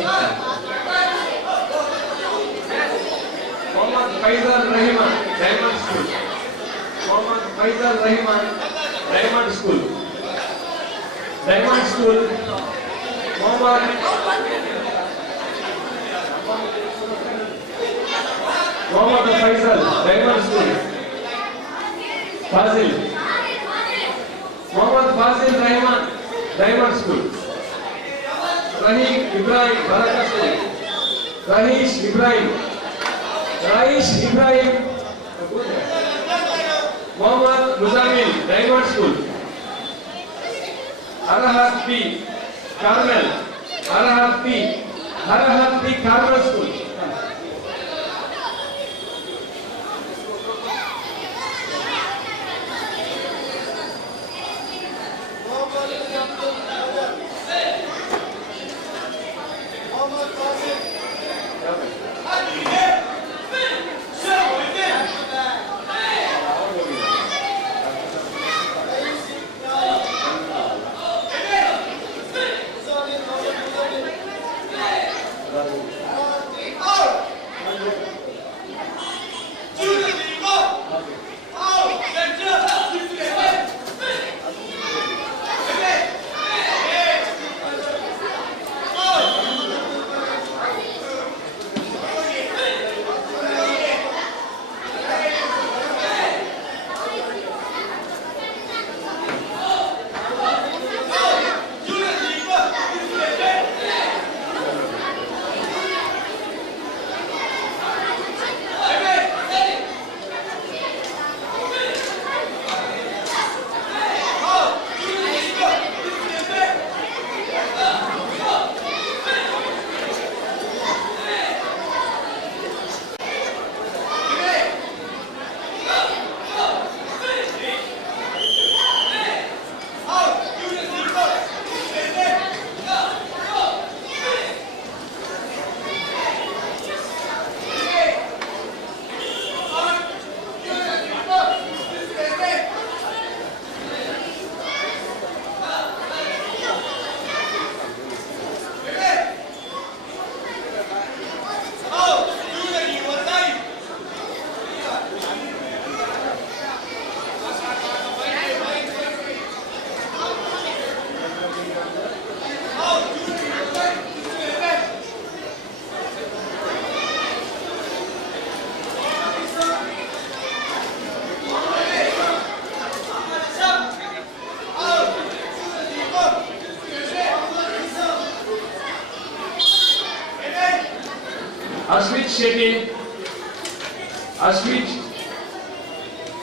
Mohammad Faizal Rahiman, diamond school. Mohammad Faizal Rahiman, diamond school. Diamond school. Mohammad Faizal, diamond school. Fazil. Mohammad Fazil Rahiman, diamond school. Raheem Ibrahim, Barakat school. Rahish Ibrahim, Mohammad Muzammil, diamond school. Arahat P Carmel, Arahat P Carmel school.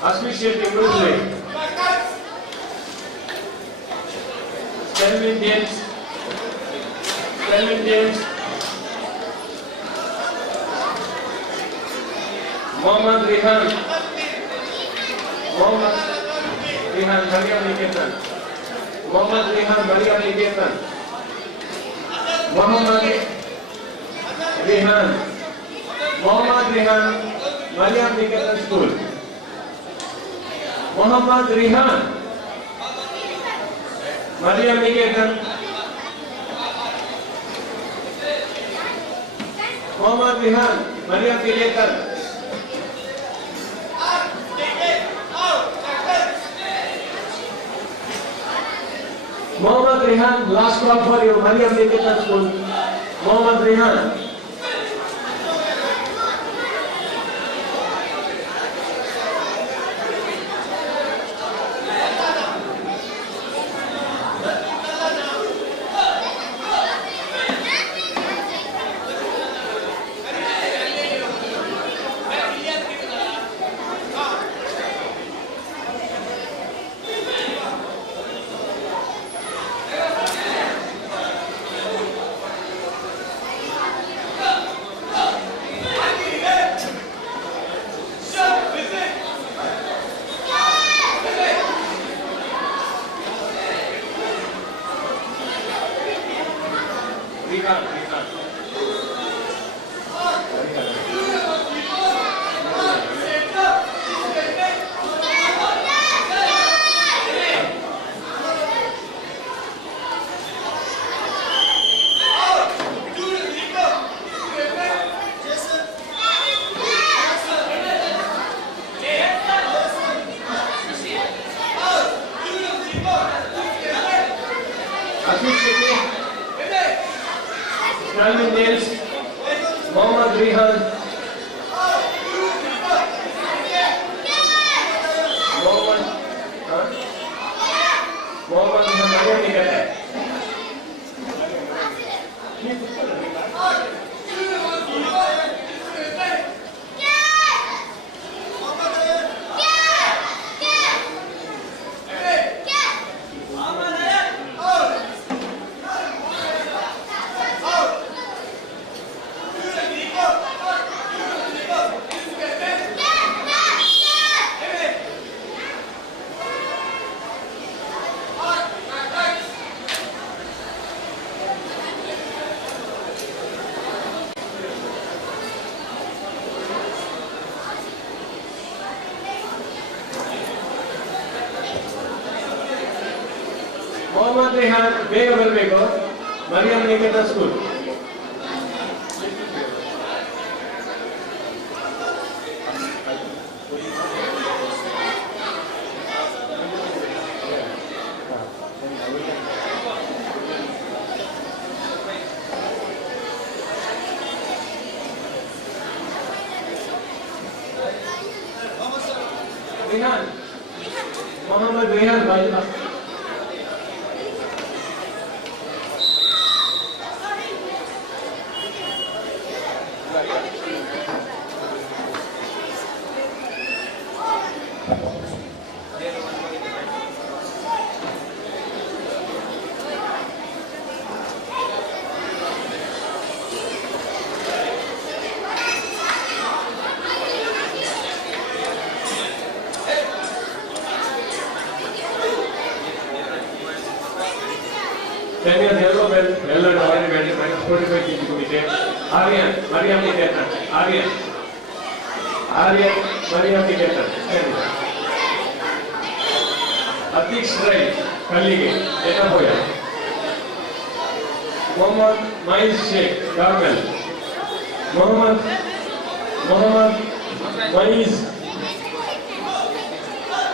Ashwit Shetty, Bruce Lee. Kelvin James, Mohammad Rihan, Maria Niketan, Mohammad Rihan, Maria Niketan, Mohammad Rihan, Mariam Niketan School. Mohammad Rihan, Mariam Niketan. Mohammad Rihan, Mariam Niketan. Mohammad Rihan, last call for you, Mariam Niketan School. Mohammad Rihan. Mohammed Rihan ಬೇಗ ಬರಬೇಕು. Mariyam Niketan school. Rihan Mohammed Rihan भाई Senior yellow belt, yellow and orange belt, minus 45 kg committee. Aryan, Mariam Niketan. Aryan, Mariam Niketan. Atish Rai, Kalige, Etaboya. Mohammad Mais Sheikh, Carmel. Mohammad Mais.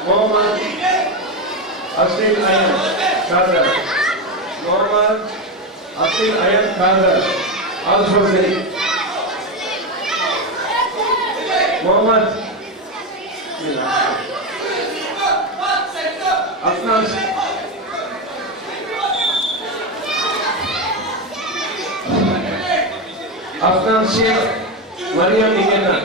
Mohammad Ashril Ayan, Carmel. Mohammad Asil Ayan Khander, also Zaid. Mohammad Afnan Sheikh, Mariam Niketan.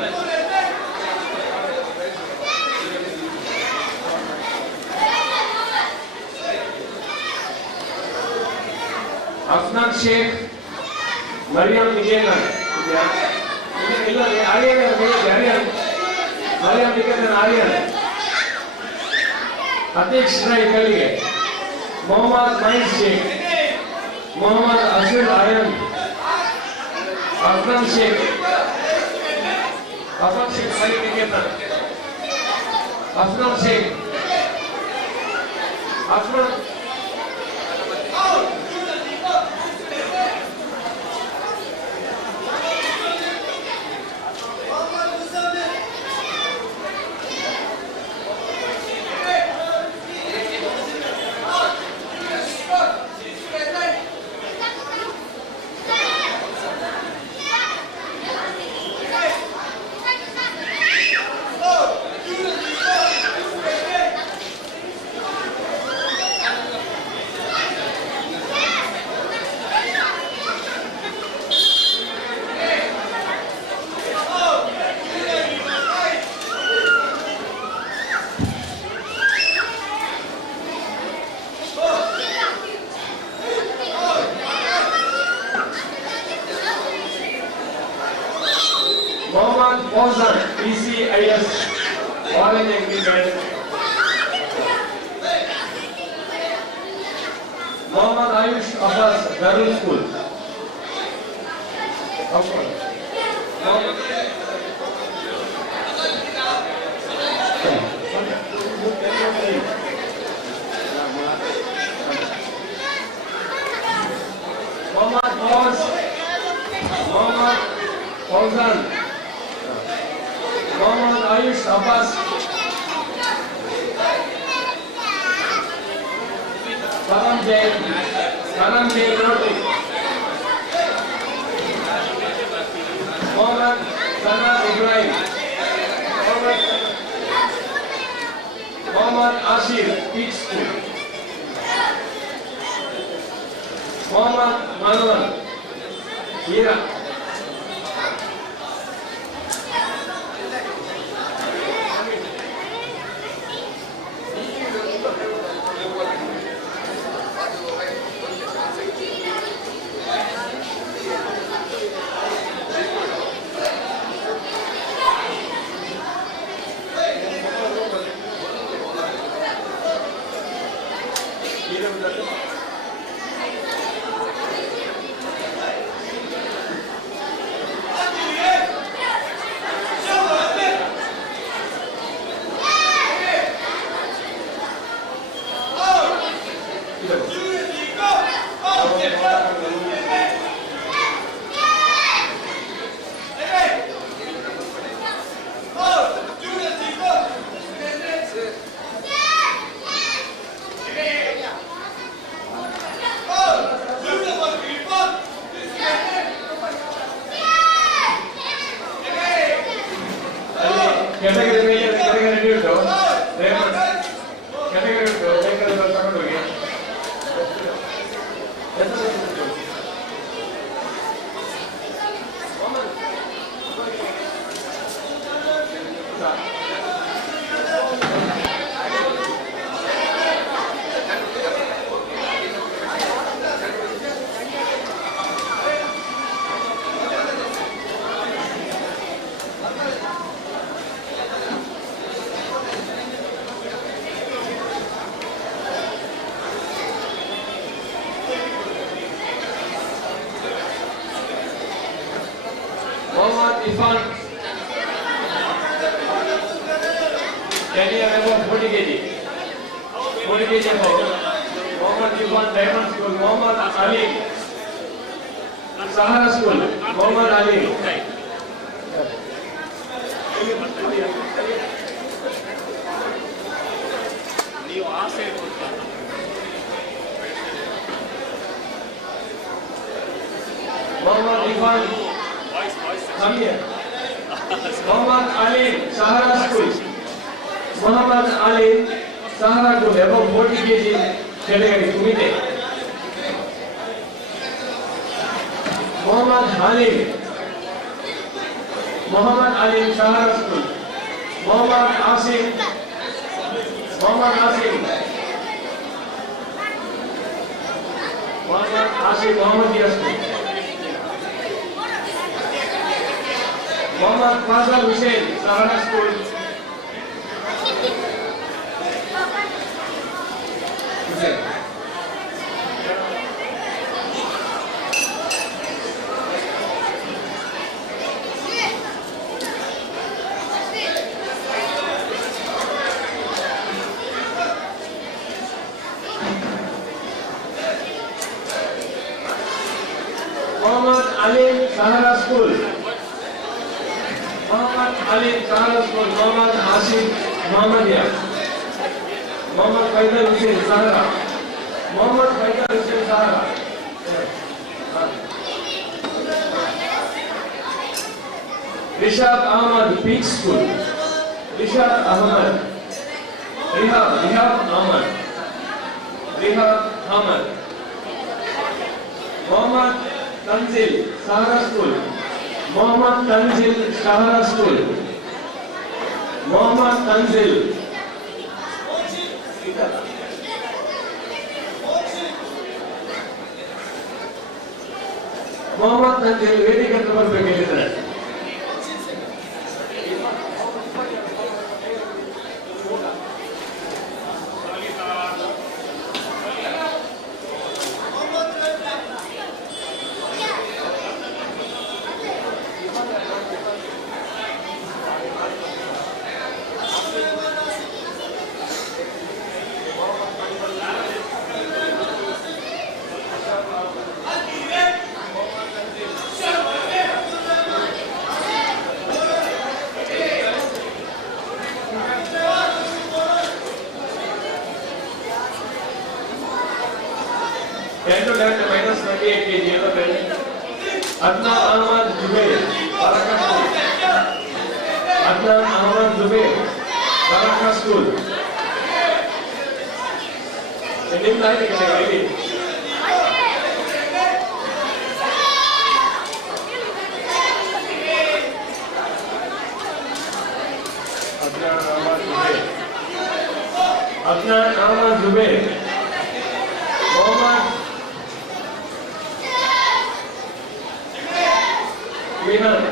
Afnan Sheikh, Mariam Niketan. Aryan, Mariam Niketan, Aryan. Atish Rai Kalige. Mohammad Mais Sheikh. Mohammad Ashir Ayan. Afnan Sheikh. Afnan Sheikh Mariam Niketan. Afnan Sheikh. Afnan. Mohammad Fauzan, PCIS, Orange Agreement. Mohammad Ayush Abbas, Darul School. Mohammad Fauzan. Mohammad Ayush Abbas. Karam Jain Roti. Mohammad Sana Ibrahim. Mohammad Ashir, Peach School. Mohammad Manwan, Hira. Category ಮೇಲೆ category ಉಂಟು, category ಉಂಟು, ಬೇಕಾದ್ರೆ ತಗೊಂಡೋಗಿ. Ifan, can you have about 40 kg? 40 kg about. Mohammed Ifan, Diamond School, Mohammed Ali, Sahara School, Mohammed Ali. Mohammed Ifan. Come here. Muhammad Ali, Sahara School. Muhammad Ali, Sahara School, above 40 kg, category, kumite. Muhammad Ali, Sahara School. Muhammad Asim, Muhammad Asim, Muhammad Yasmin. Muhammad Fazal Hussain, Sahara School. Muhammad Ali, Sahara School. Muhammad Ali, Sahara School. Muhammad Asim, Muhammadiyah. Muhammad Faisal Hussain, Sahara. Muhammad Faisal Hussain, Sahara. Rishad Ahmad, Peak School. Rishad Ahmad. Rihab Ahmad. Muhammad Tanzil, Sahara School. Muhammad Tanzil, Sahara School. Muhammad Tanzil. Muhammad Tanzil, ವೇದಿಕೆ ಹತ್ರ ಬರಬೇಕಿದ್ದಾರೆ. -28 kg. Adnan Ahmad Zubair, Baraka School. Adnan Ahmad Zubair, Baraka School. Ini lain kita ini. Adnan Ahmad Zubair. Muhammad Wihan.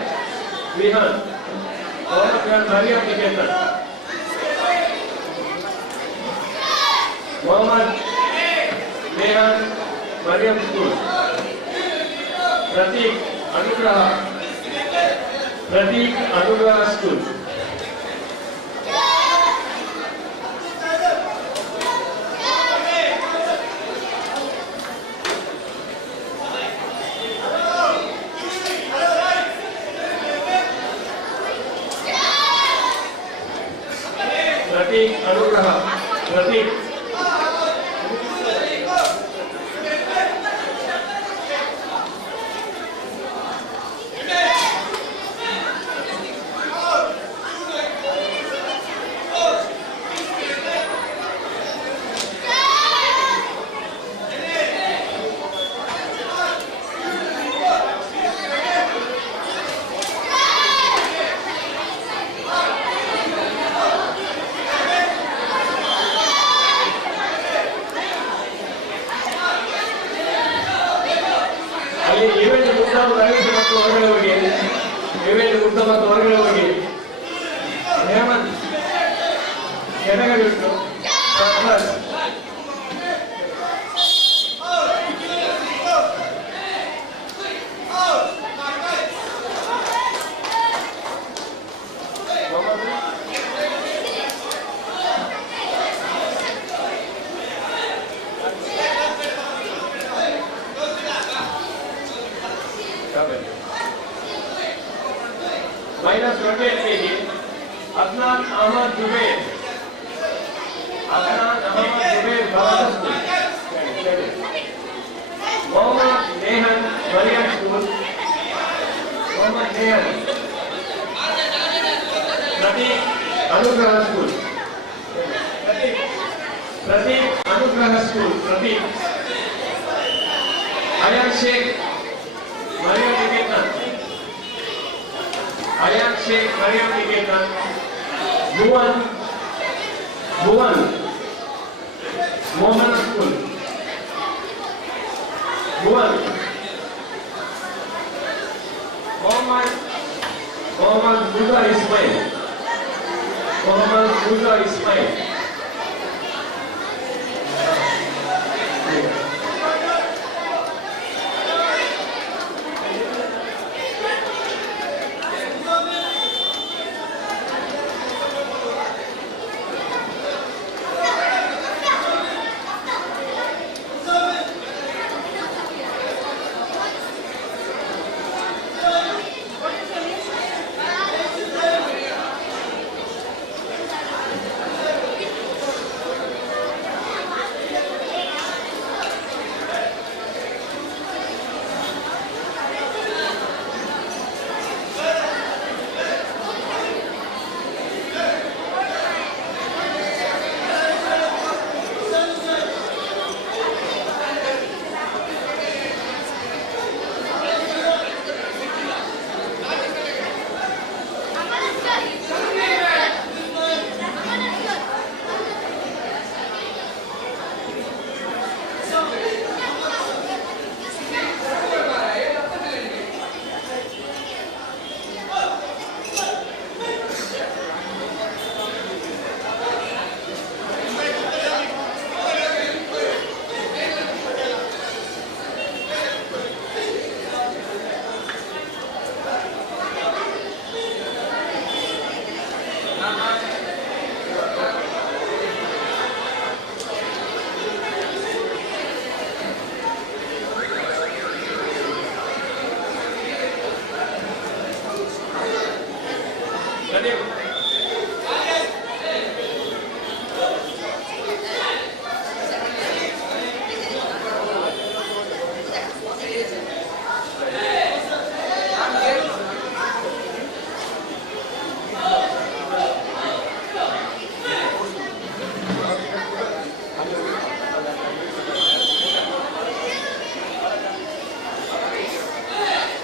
Muhammad Wihan Mariam Niketan. Muhammad Wihan Mariam School. Pratik Anugraha School. Pratik ಕೆಳಗಡೆ ಉಂಟು plus minus 28 kg. Adnan Ahmad Zubair. Adnan Ahmad Zubair Bharat School. Mohammad Nehan Mariam School. Mohammad Nehan. Pratik Anugraha School. Pratik Anugraha School. Pratik. Ayan Sheikh Mariam Niketan. Ayan Sheikh Mariam Niketan. Bhuvan Mohan School. Bhuvan Mohammad Musa Ismail. Mohammad Musa Ismail.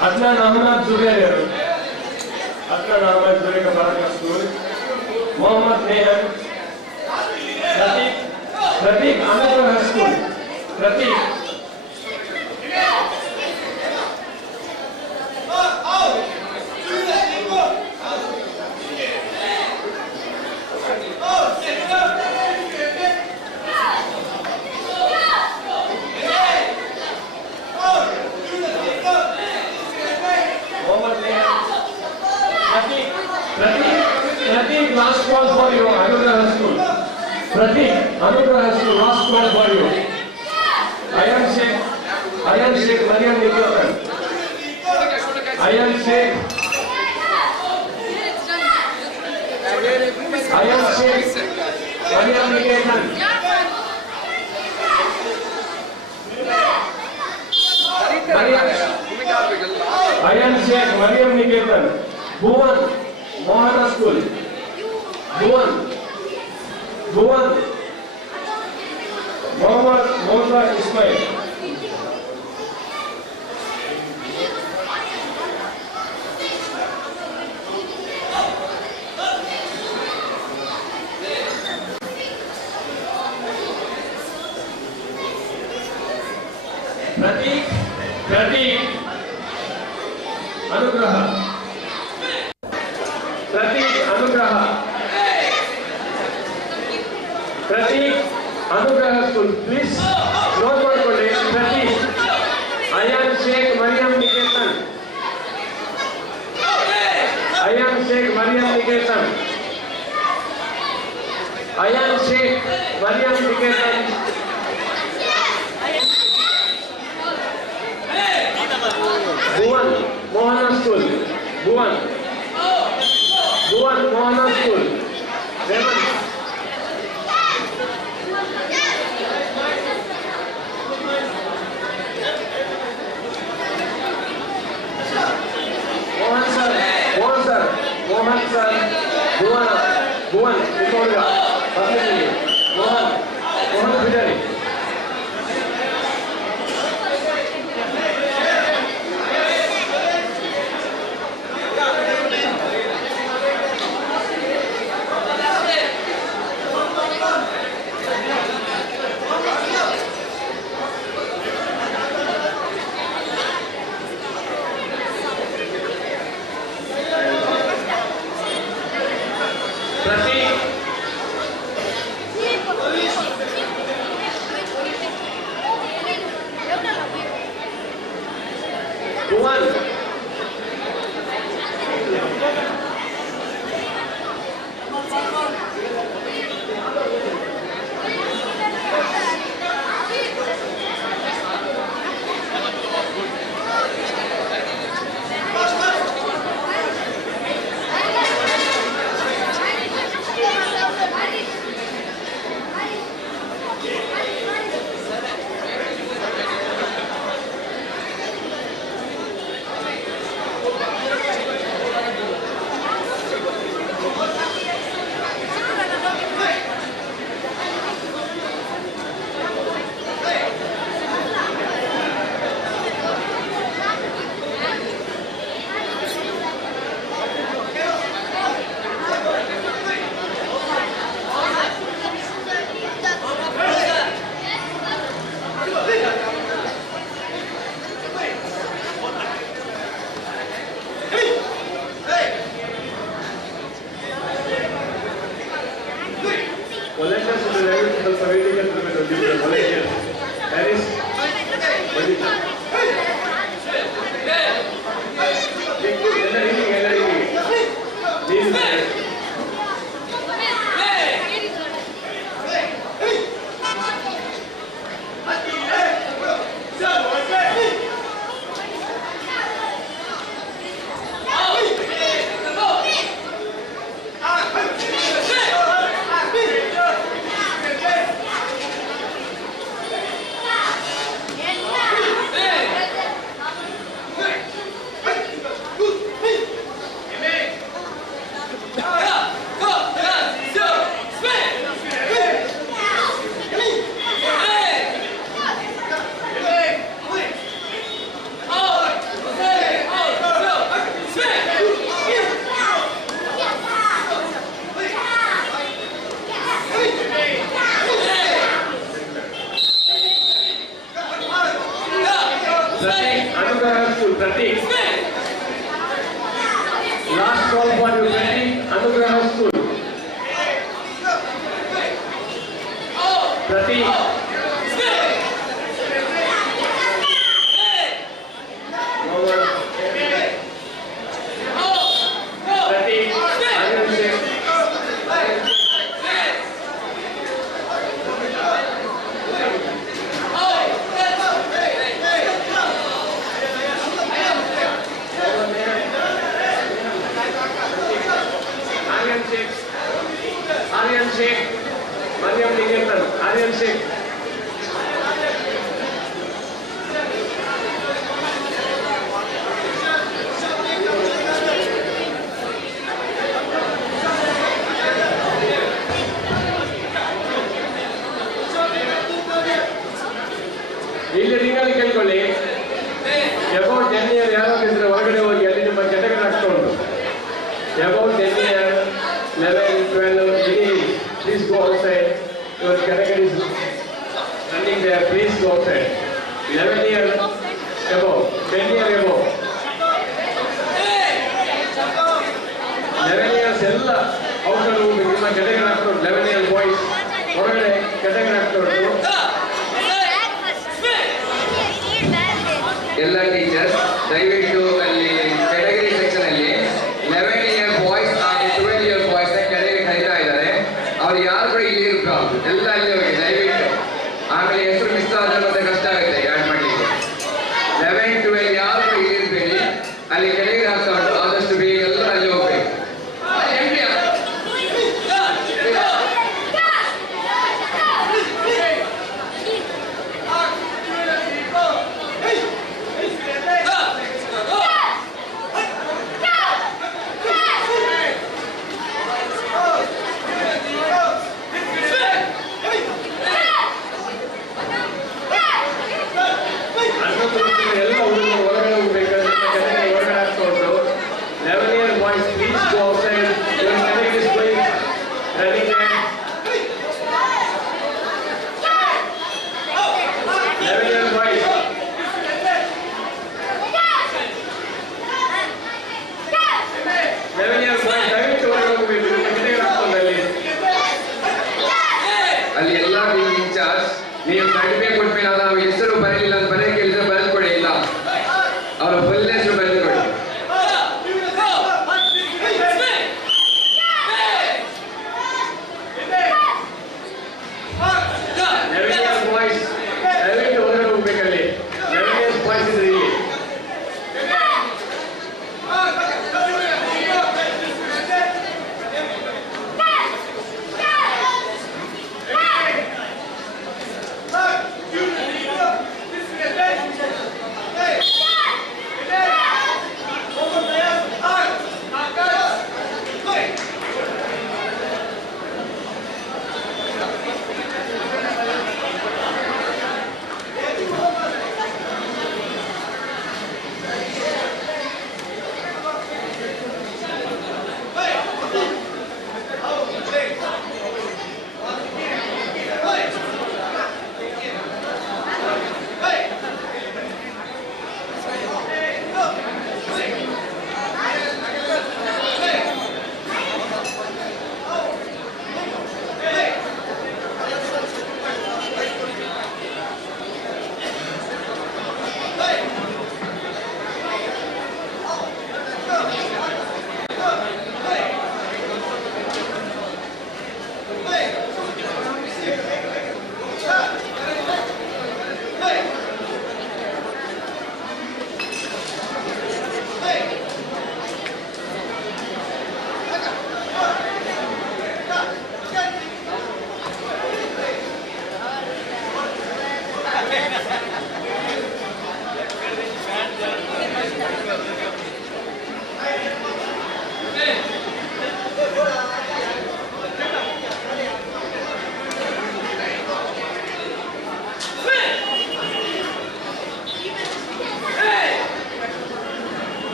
Adnan Ahmad Zubair. Adnan Ahmad Zubair का बारह का school. Mohammad नेहन. प्रतीक अनुग्रह school. Prateek. Pratik, last call for you, Anugraha School. Pratik, Anugraha School, last call for you. Ayan Sheikh, Mariam Niketan. Ayan Sheikh, Mariam Niketan. Ayan Sheikh, Mariam Niketan. Bhuvan Mohan School. Bhuvan Mohammad Moza Ismail. Pratik Anugraha. Pratik Anugraha. Anugraha school please note ಮಾಡ್ಕೊಳ್ಳಿ. Prateek, Ayaan Sheikh Mariyam Niketan, Ayaan Sheikh Mariyam Niketan, Ayaan Sheikh Mariyam Niketan. Bhuvan Mohana school, Bhuvan Mohana school. Revanth, Mohan sir, Bhuvan ಚಿತ್ತೋರ್ಗ, Mohan Bidari. Last call for you, Anugrah School. Pratik. ಇಲ್ಲಿ ರಿಂಗಲ್ಲಿ ಕೇಳ್ಕೊಳ್ಳಿ. About 10 year ಯಾರೋ ಇದ್ರೆ ಹೊರಗಡೆ ಹೋಗಿ ಅಲ್ಲಿ ನಿಮ್ಮ ಕೆಟಗರಿ ಹಾಕ್ಕೊಂಡು about 10 year 11, 12 please go outside. Your category is running there. Please go outside. 11 year above, 10 year above, 11 years ಎಲ್ಲ ಔಟರ್ ನಿಮ್ಮ ಕೆಟಗರಿ ಹಾಕ್ಕೊಂಡು 11 year ಬಾಯ್ಸ್ ಹೊರಗಡೆ ಕೆಟಗರಿ ಹಾಕ್ಕೊಂಡು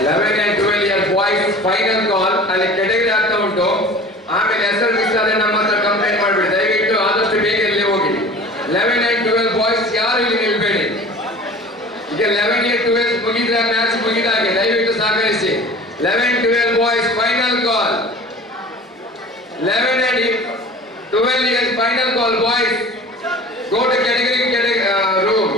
11 and 12 year boys final call ಅಲ್ಲಿ ಕೆಟಗರಿ ಆಗ್ತಾ ಉಂಟು. ಆಮೇಲೆ ಹೆಸರು ಮಿಸ್ ಆದ್ರೆ ನಮ್ಮ ಹತ್ರ ಕಂಪ್ಲೇಂಟ್ ಮಾಡಬೇಡಿ, ದಯವಿಟ್ಟು ಆದಷ್ಟು ಬೇಗ ಇಲ್ಲಿ ಹೋಗಿ. 11 and 12 ಬಾಯ್ಸ್ ಯಾರು ಇಲ್ಲಿ ನಿಲ್ಬೇಡಿ. ಈಗ 11 year 12 ಮುಗಿದ್ರೆ ಮ್ಯಾಚ್ ಮುಗಿದಾಗೆ, ದಯವಿಟ್ಟು ಸಹಕರಿಸಿ. 11 12 boys final call. 11 and 12 years final call boys. Go to category room.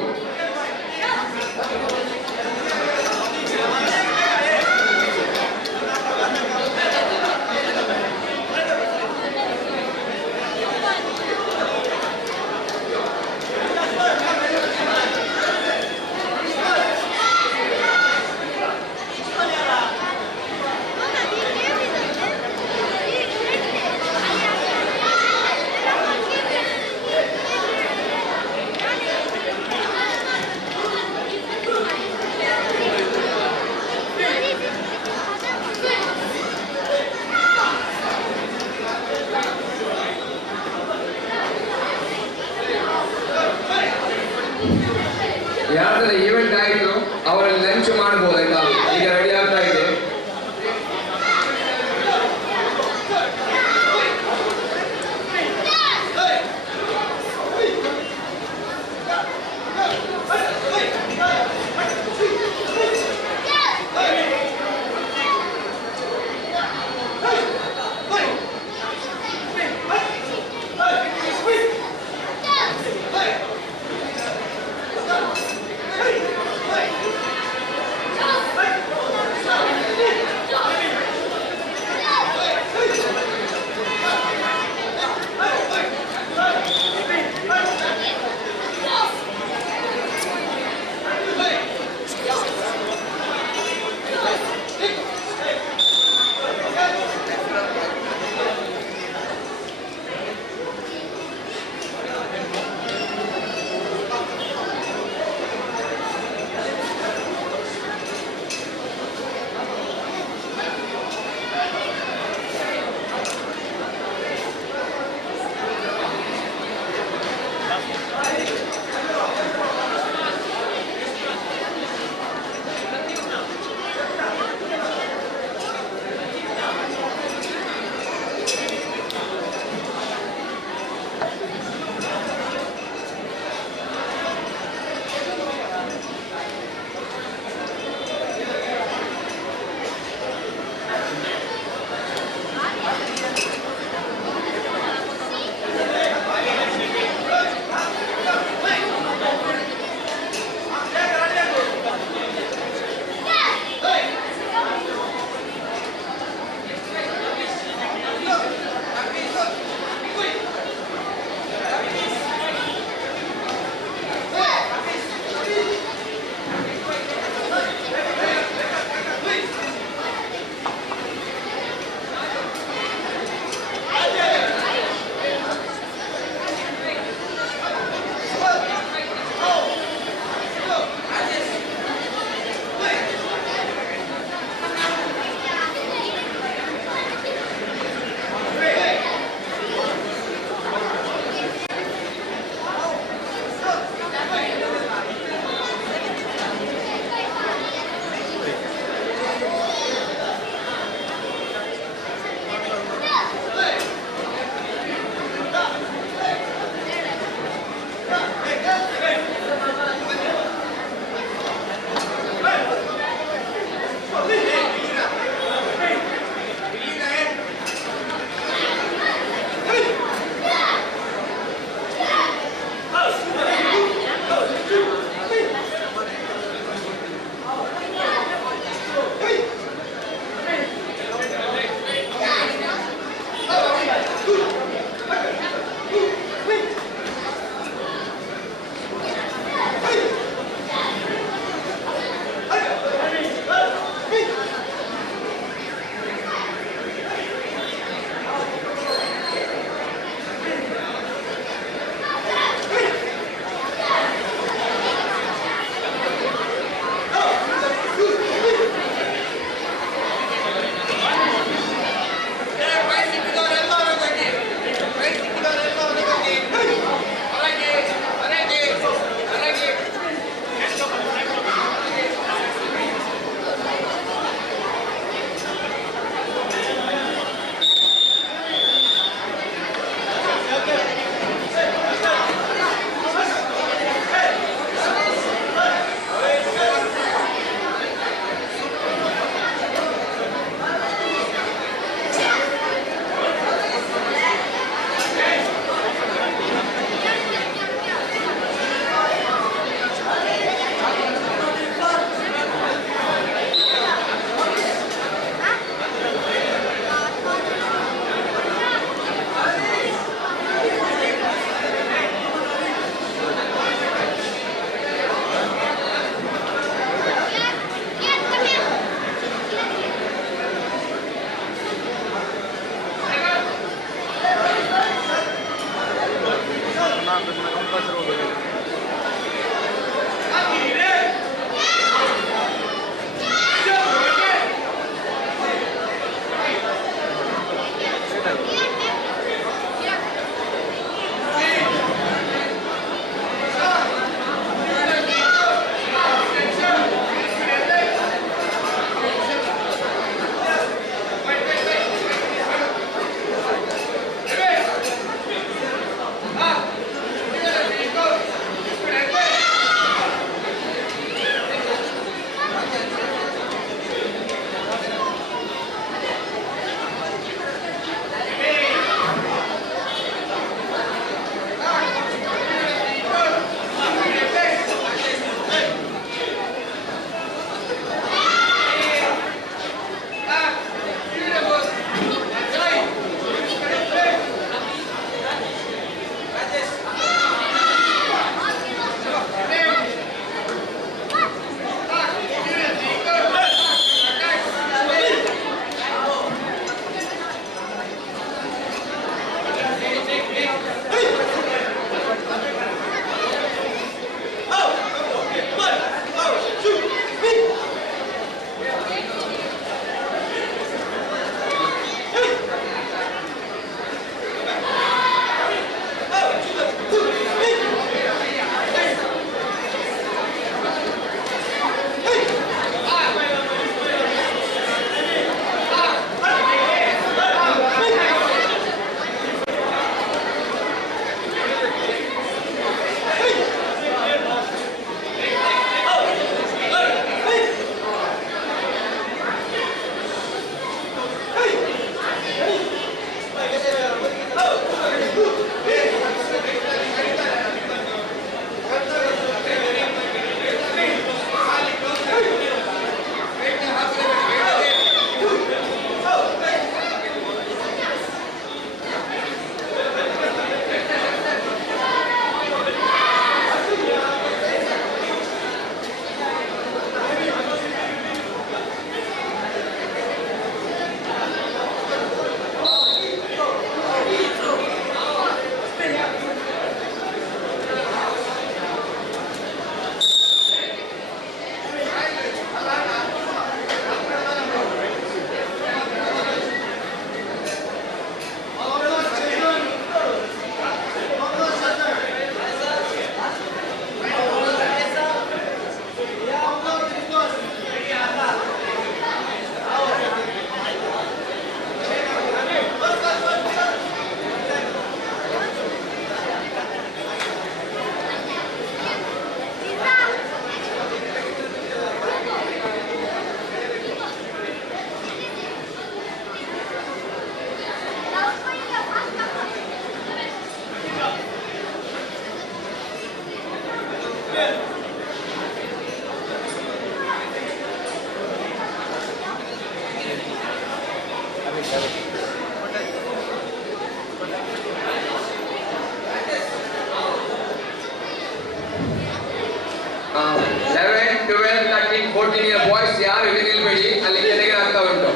14 boys ಯಾರು ಇಲ್ಲಿ ನಿಲ್ಬೇಡಿ, ಅಲ್ಲಿ ಕೆಟಗರಿ ಆಗ್ತಾ ಉಂಟು.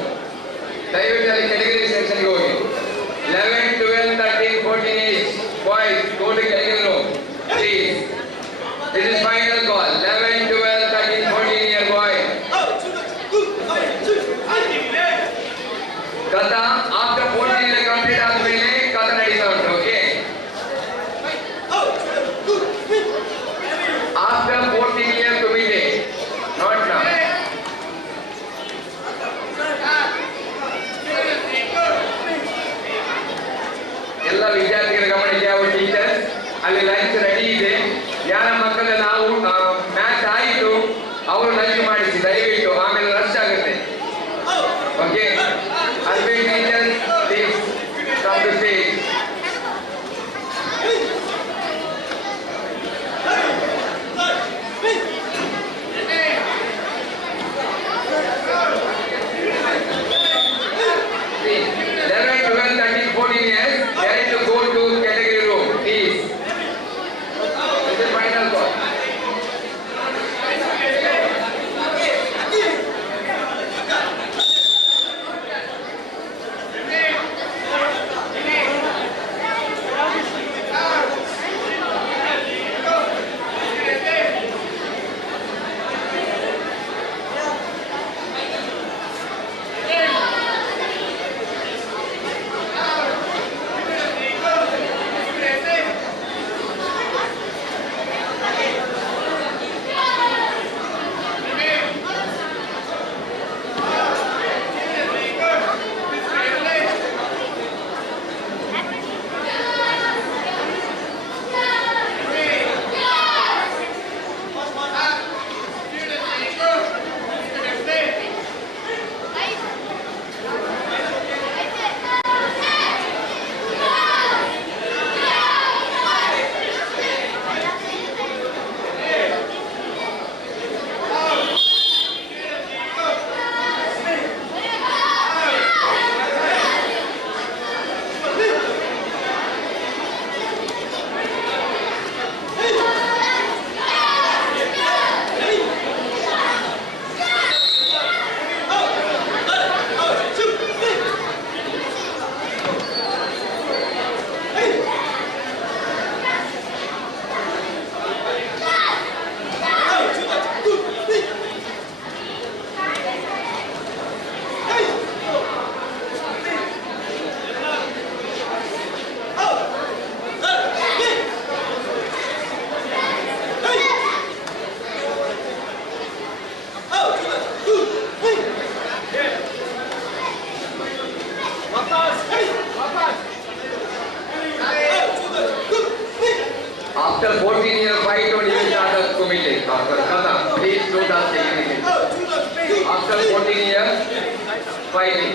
ದಯವಿಟ್ಟು ಅಲ್ಲಿ ಕೆಟಗರಿ ಸೆಕ್ಷನ್ಗೆ ಹೋಗಿ. 11, 12, 13, 14 age boys go to category room, please. This is final call. 11, 12, 13, 14 year boys. ಕಥಾ after 14 year complete ಆದ್ಮೇಲೆ ಕಥಾ ನಡೀತಾ ಉಂಟು. Okay, after 14 years to meet it, not now. ಎಲ್ಲ ವಿದ್ಯಾರ್ಥಿಗಳ ಗಮನಕ್ಕೆ, ಅವರು ಟೀಚರ್ಸ್ ಅಲ್ಲಿ ಲಂಚ್ ರೆಡಿ ಇದೆ. ಯಾರ ಮಕ್ಕಳ ನಾವು ಮ್ಯಾಚ್ ಆಯಿತು ಅವರು ಲಂಚ್ ಮಾಡಿಸಿ ದಯವಿಟ್ಟು, ಆಮೇಲೆ ರಶ್ ಆಗುತ್ತೆ. ಓಕೆ, ಅರ್ಬಿ teachers please from the stage. After 14 year fight, only you start the committee. After Kata, please don't ask anything. After 14 years fighting.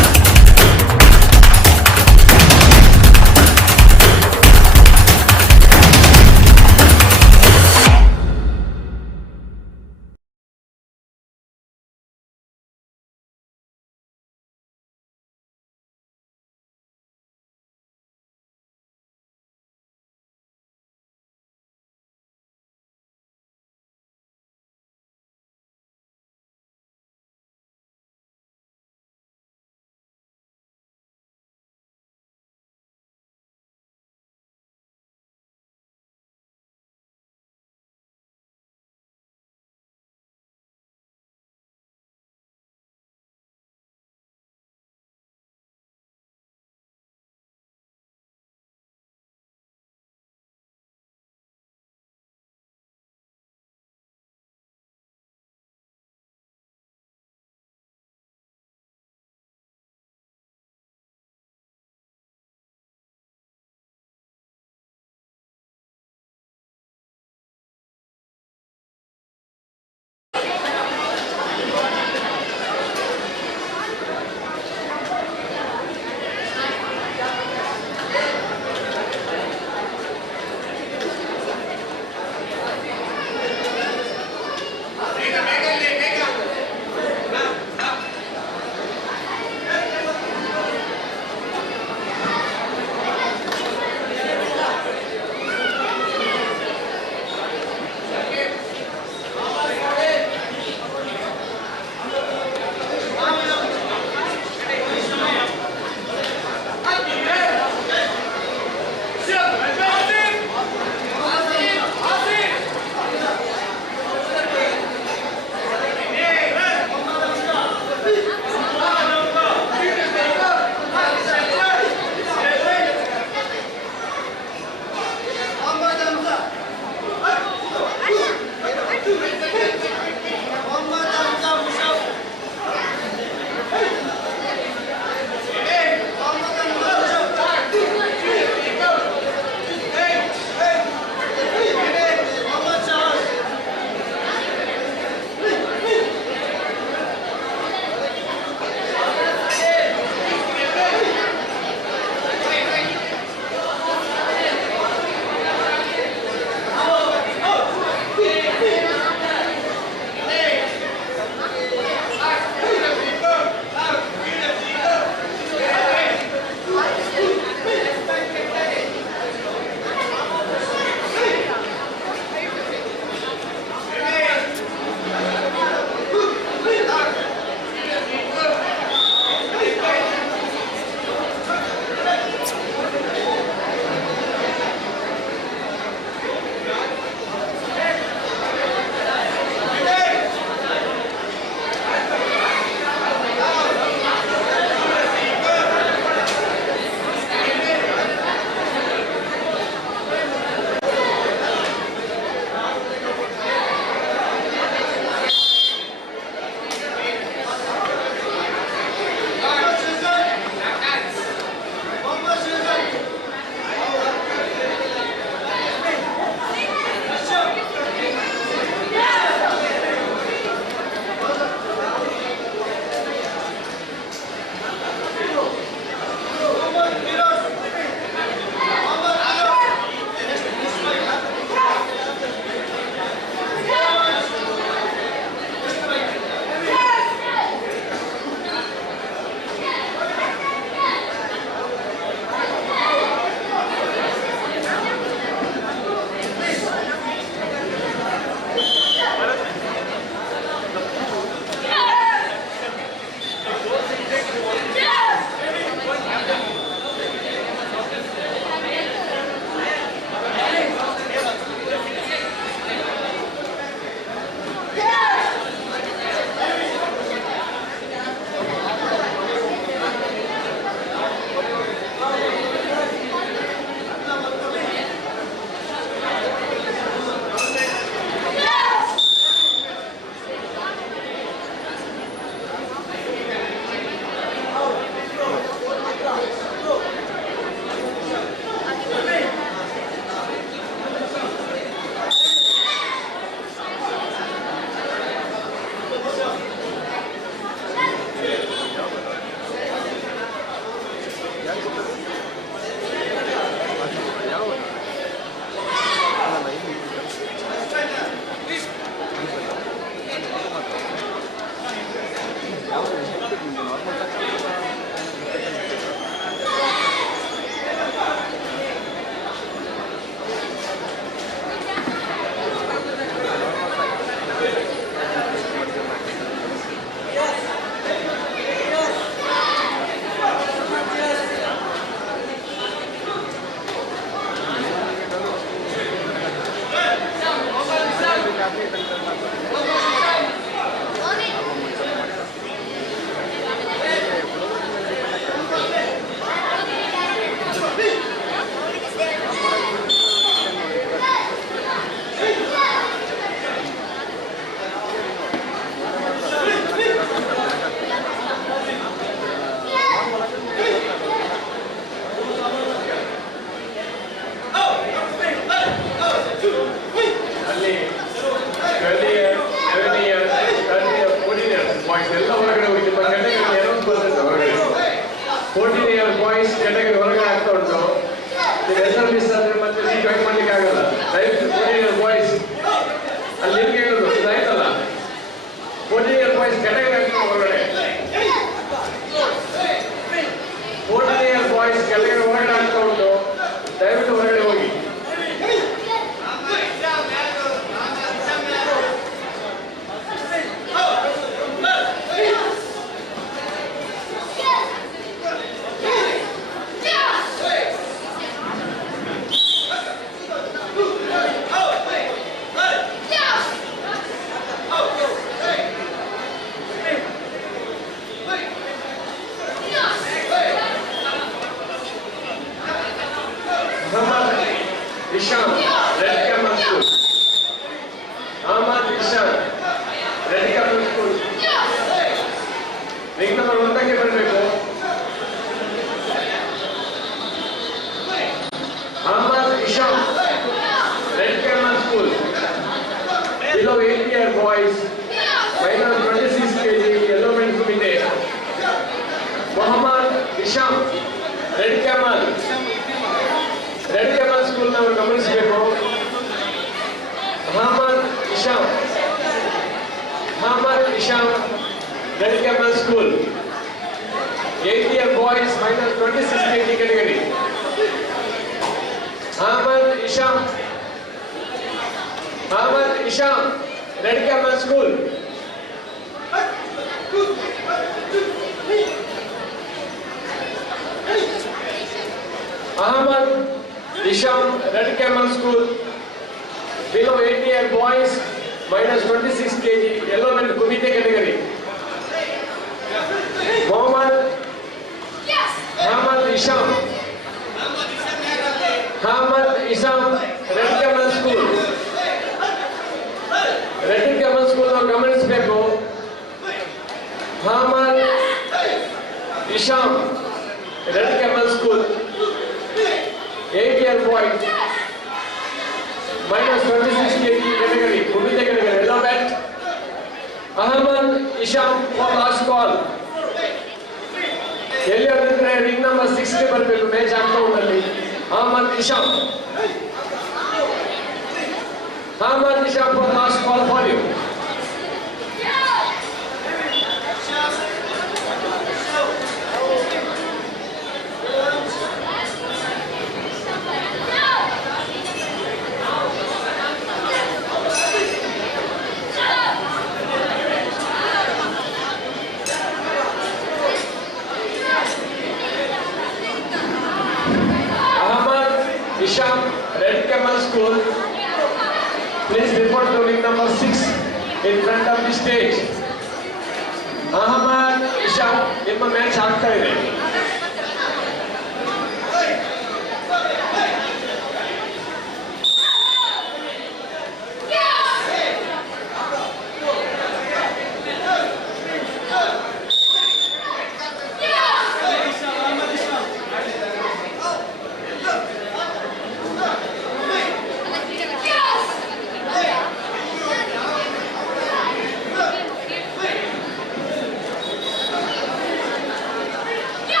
Yeah!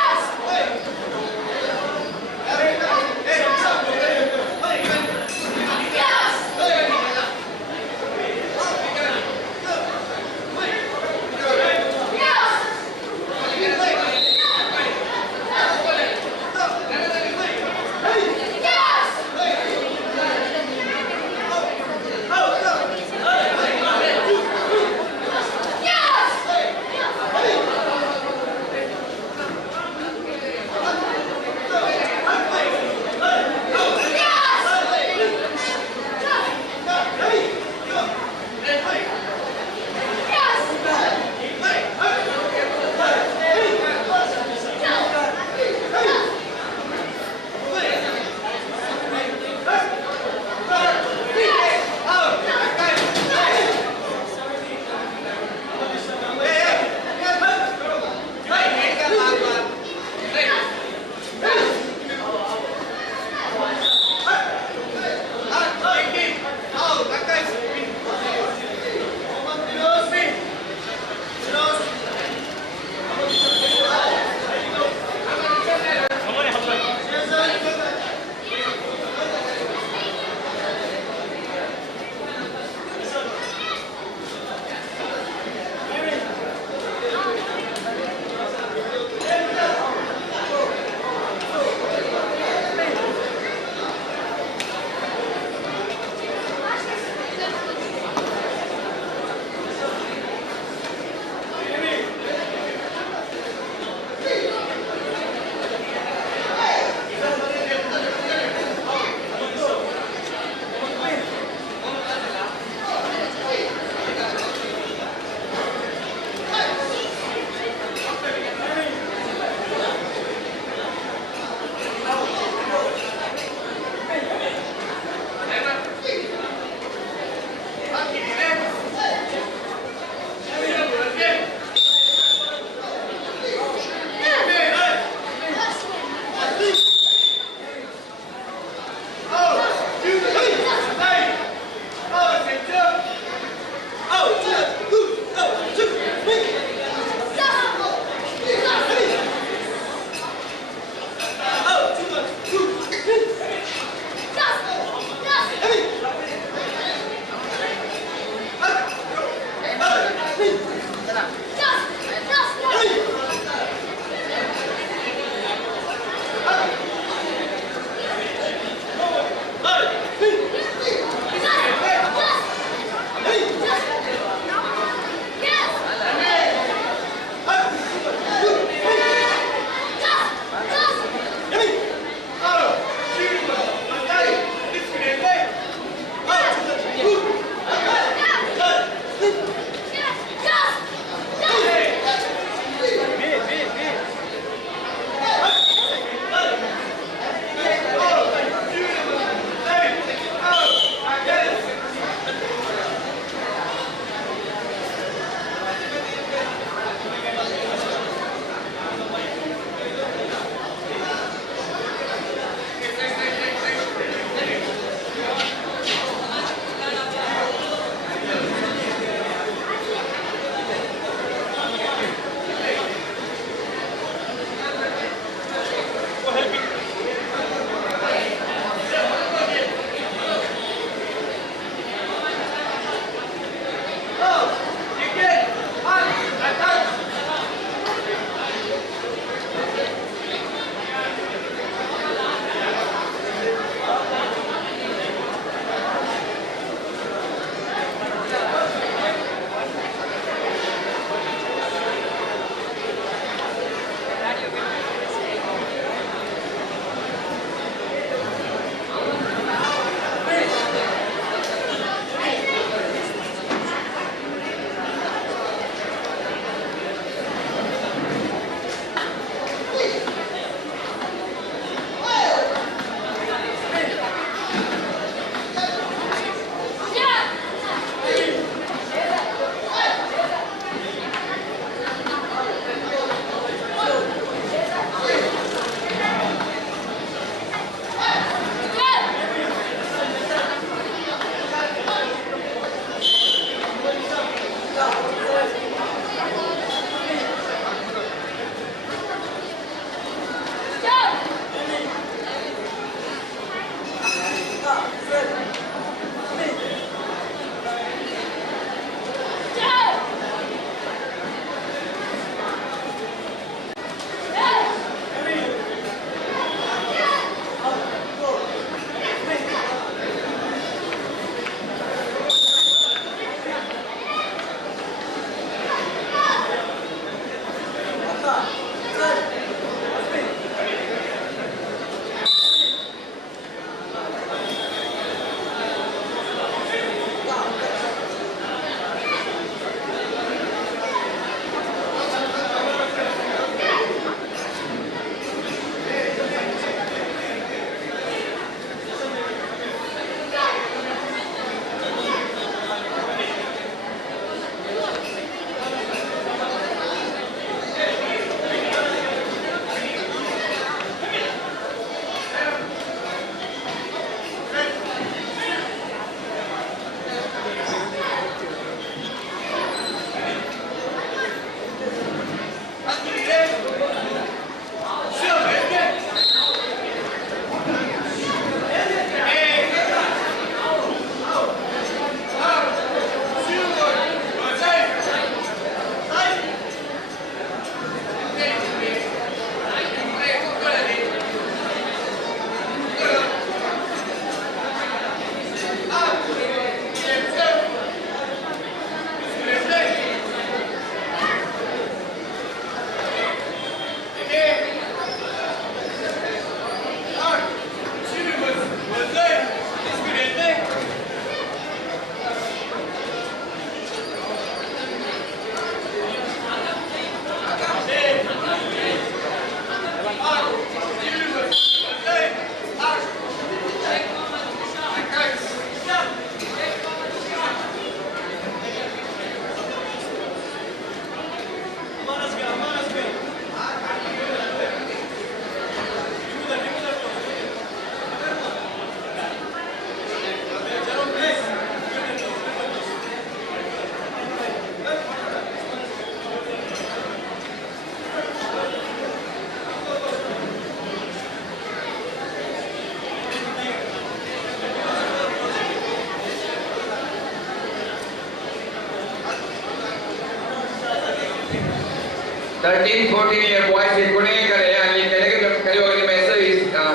13, 14 year boys ಕೊನೆಯ ಕಡೆ ಅಲ್ಲಿ ಕೆಳಗೆ ಕರೆಯುವಾಗ ನಿಮ್ಮ ಹೆಸರು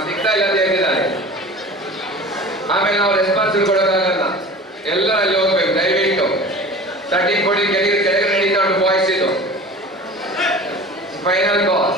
ಸಿಗ್ತಾ ಇಲ್ಲ ಅಂತ ಹೇಳಿದ್ದಾರೆ. ಆಮೇಲೆ ನಾವು ರೆಸ್ಪಾನ್ಸ್ ಕೊಡೋಕ್ಕಾಗಲ್ಲ, ಎಲ್ಲ ಅಲ್ಲಿ ಹೋಗ್ಬೇಕು ದಯವಿಟ್ಟು. 13, 14 ಕೆಳಗೆ ನಡೀತಾ ಉಂಟು ಬಾಯ್ಸ್ ಇದು. Final call.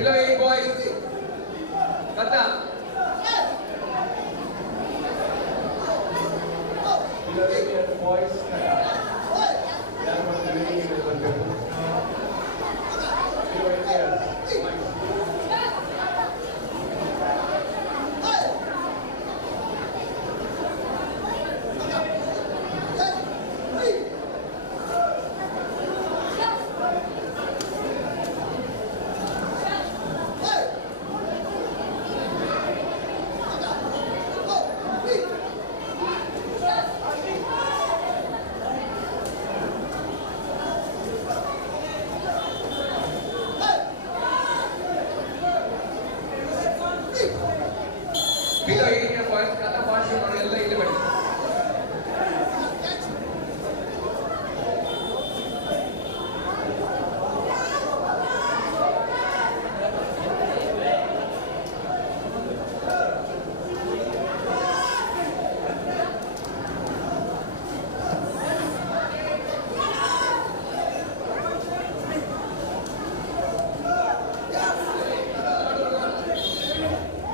Below 8 boys. Kata. Below 8 years boys. Kata. Yaru bandu ವೇದಿಕೆ ಮೇಲೆ ಬರಬೇಕು. Below 8 years. Below 8 years boys. Kata party ಮಾಡಿ ಎಲ್ಲ ಇಲ್ಲಿ ಬನ್ನಿ.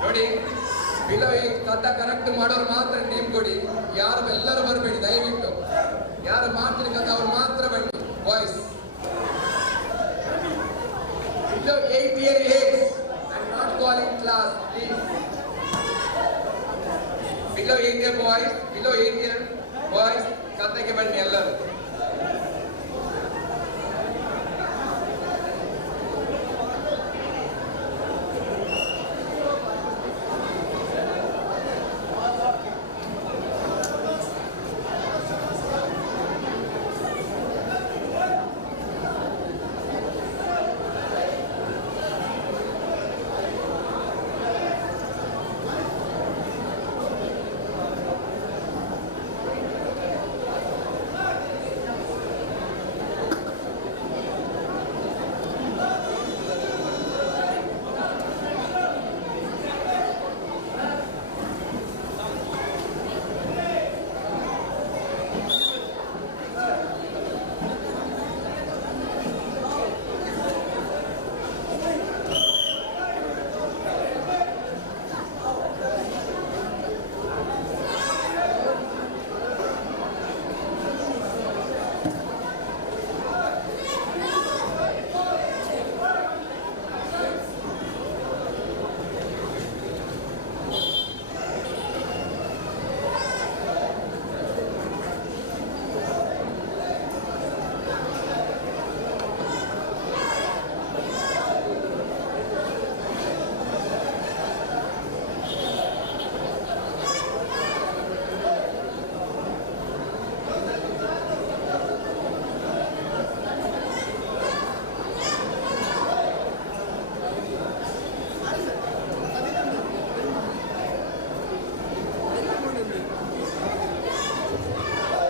ನೋಡಿ ಬಿಲೋ ಈ ಕಥ ಕರೆಕ್ಟ್ ಮಾಡೋರು ಮಾತ್ರ ಟೀಮ್ ಕೊಡಿ. ಯಾರು ಎಲ್ಲರೂ ಬರಬೇಡಿ ದಯವಿಟ್ಟು. ಯಾರು ಮಾಡ್ತೀರಿ ಕಥ ಅವ್ರು ಮಾತ್ರ ಬನ್ನಿ boys. Below 8 year age and not calling class please. Below 8 year boys, below 8 year boys ಕಥೆಗೆ ಬನ್ನಿ ಎಲ್ಲರೂ.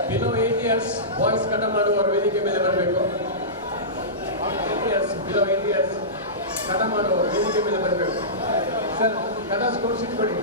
ಬಿಲೋ 8 years ಬಾಯ್ಸ್ ಕಟ ಮಾಡುವವರು ವೇದಿಕೆ ಮೇಲೆ ಬರಬೇಕು. 8 years ಬಿಲೋ 8 years ಕಟ ಮಾಡುವವರು ವೇದಿಕೆ ಮೇಲೆ ಬರಬೇಕು. ಸರ್ ಕಟ ಸ್ಕೋರ್ ಶೀಟ್ ಕೊಡಿ.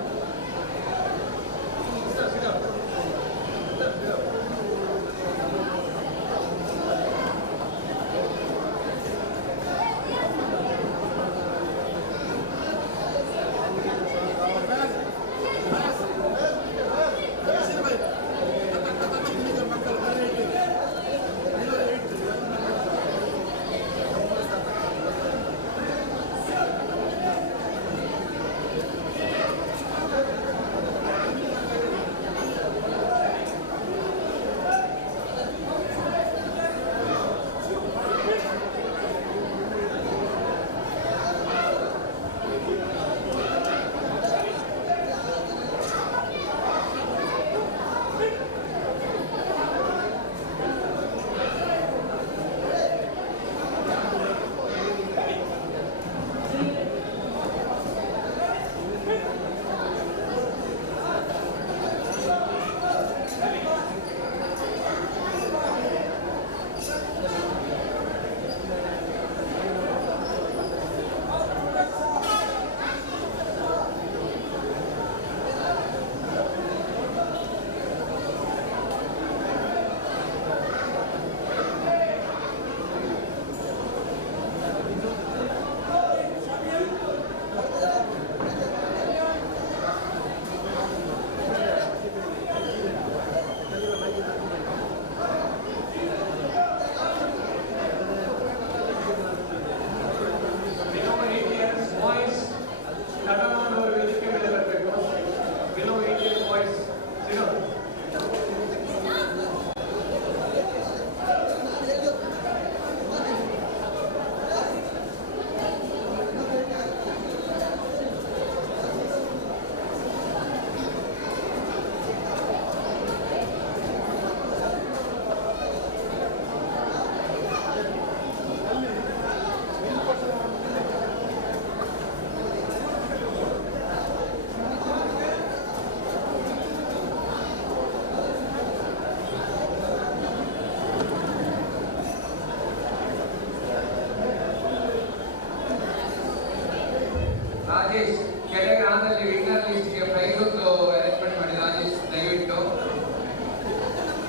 ರಾಜೇಶ್ ಕೆಳಗೆ ಆದಲ್ಲಿ ವಿನ್ನರ್ ಲಿಸ್ಟ್ಗೆ ಪ್ರೈಸ್ ಒಂದು ಅರೇಂಜ್ಮೆಂಟ್ ಮಾಡಿ. ರಾಜೇಶ್ ದಯವಿಟ್ಟು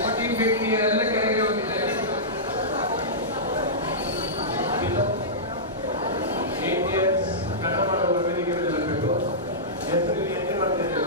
1450 ಎಲ್ಲ ಕೆಳಗೆ ಹೋಗಿ ದಯವಿಟ್ಟು. ಕನ್ನಡ ಮಾಡುವ ವೇದಿಕೆ ಬರಬೇಕು. ಹೆಸರು ಎಂಟ್ರಿ ಮಾಡ್ತಾ ಇದ್ದೇವೆ.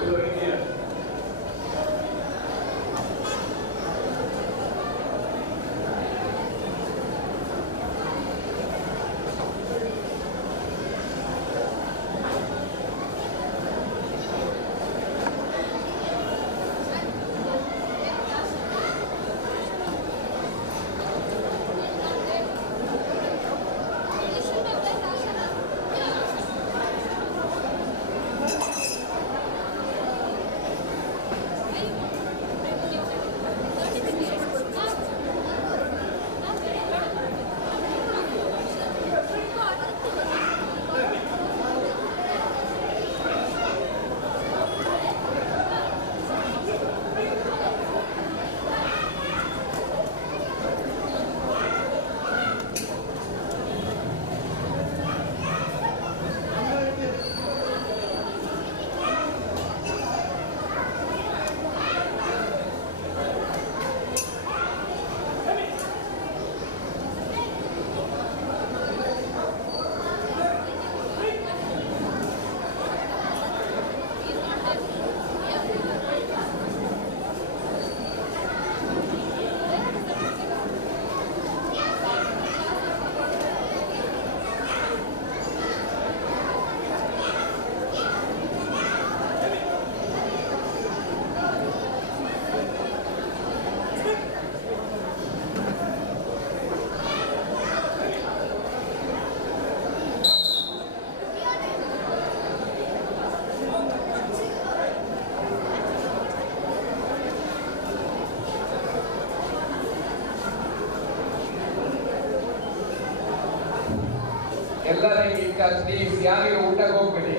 ಎಲ್ಲರಿಗೆ ಪ್ಲೀಸ್ ಯಾರಿಗೆ ಊಟಕ್ಕೆ ಹೋಗ್ಬೇಡಿ.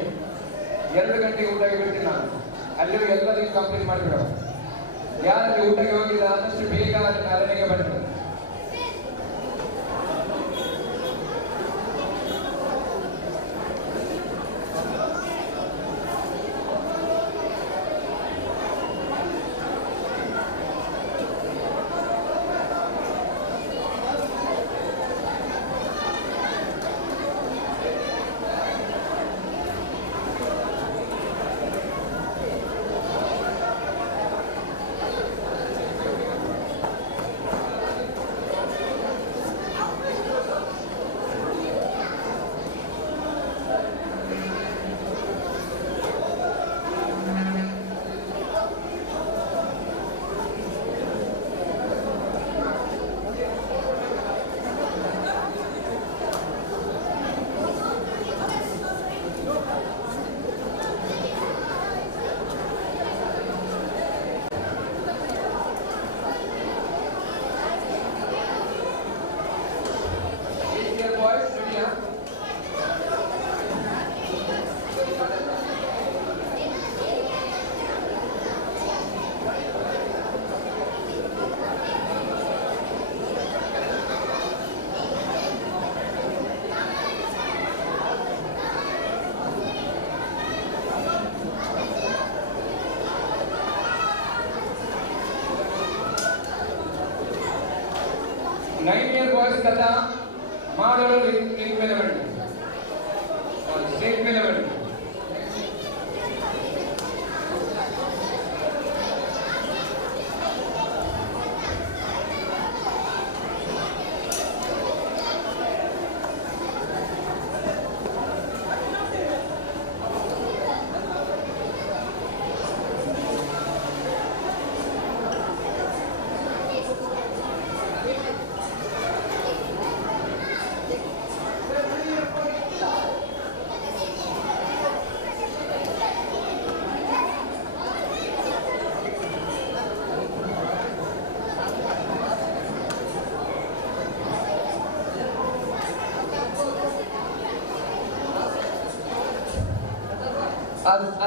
2 ಗಂಟೆಗೆ ಊಟಕ್ಕೆ ಬಿಡ್ತೀನಿ ನಾನು. ಅಲ್ಲಿ ಎಲ್ಲರಿಗೂ ಕಂಪ್ಲೀಟ್ ಮಾಡಿಬಿಡೋ. ಯಾರಲ್ಲಿ ಊಟಕ್ಕೆ ಹೋಗಿಲ್ಲ ಆದಷ್ಟು ಬೇಗ ಅರಣ್ಯಕ್ಕೆ ಬನ್ನಿ. boys kata model link element or state element.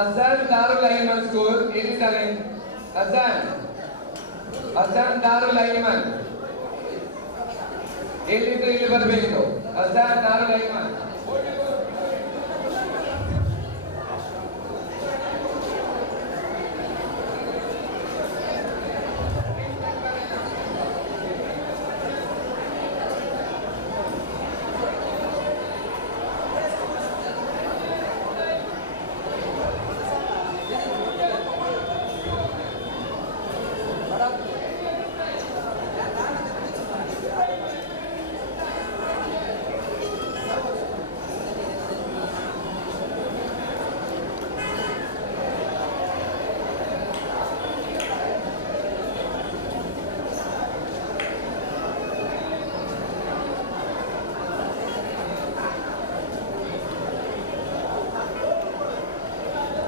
Azan Darul Ayman School, 87. Azan Darul Ayman. ಇಲ್ಲಿ ಬರಬೇಕು. Azan Darul Ayman.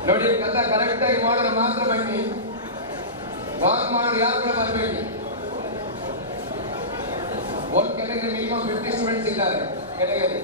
ನೋಡಿ ಕಸ ಕರೆಕ್ಟಾಗಿ ಮಾಡಿದ್ರೆ ಮಾತ್ರ ಬನ್ನಿ. ವಾಕ್ ಮಾಡಿ ಯಾರು ಕೂಡ ಬರಬೇಡಿ. ಒಂದು ಕೆಳಗೆ ಮಿನಿಮಮ್ 50 ಸ್ಟೂಡೆಂಟ್ಸ್ ಇದ್ದಾರೆ ಕೆಳಗಡೆ.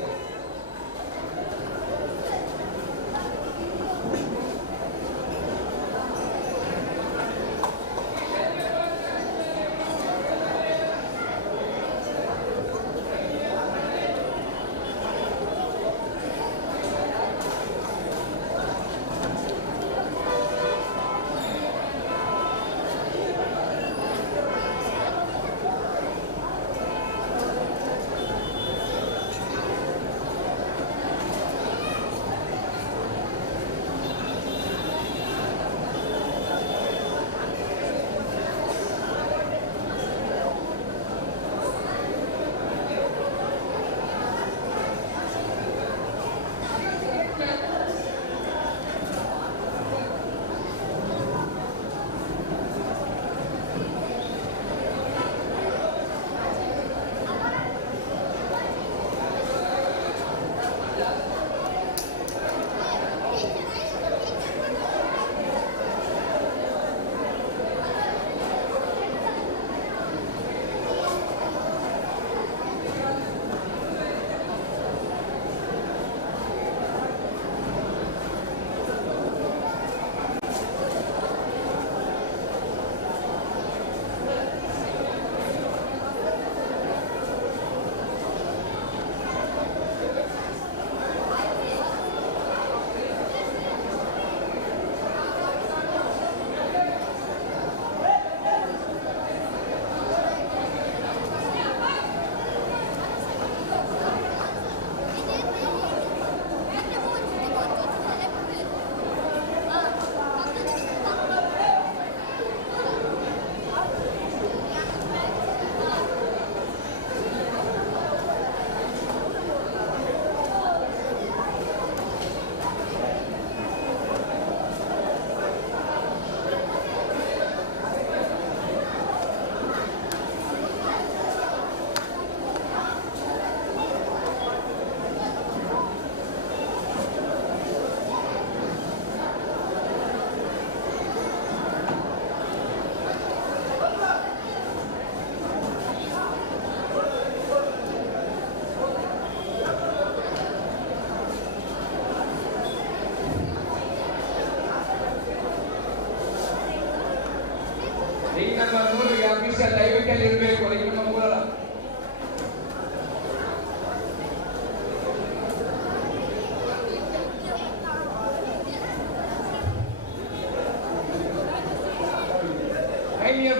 ದಯವಿಟ್ಟಲ್ಲಿ ಇರಬೇಕು. ಈಗ ನಮ್ಮ ಊರಲ್ಲ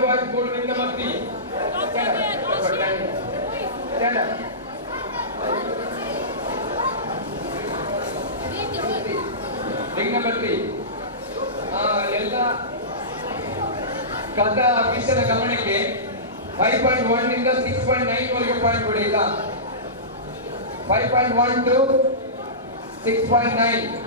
boys go to ring number 3. Stand up. Ring number 3. ಎಲ್ಲ ಕಳೆದ ಅಫೀಷಿಯಲ್ ಗಮನಕ್ಕೆ 5.1 ಇಂದ 6.9 ವರೆಗೆ ಪಾಯಿಂಟ್ ಕೊಡಿ. ಇಲ್ಲ 5.1 to 6.9.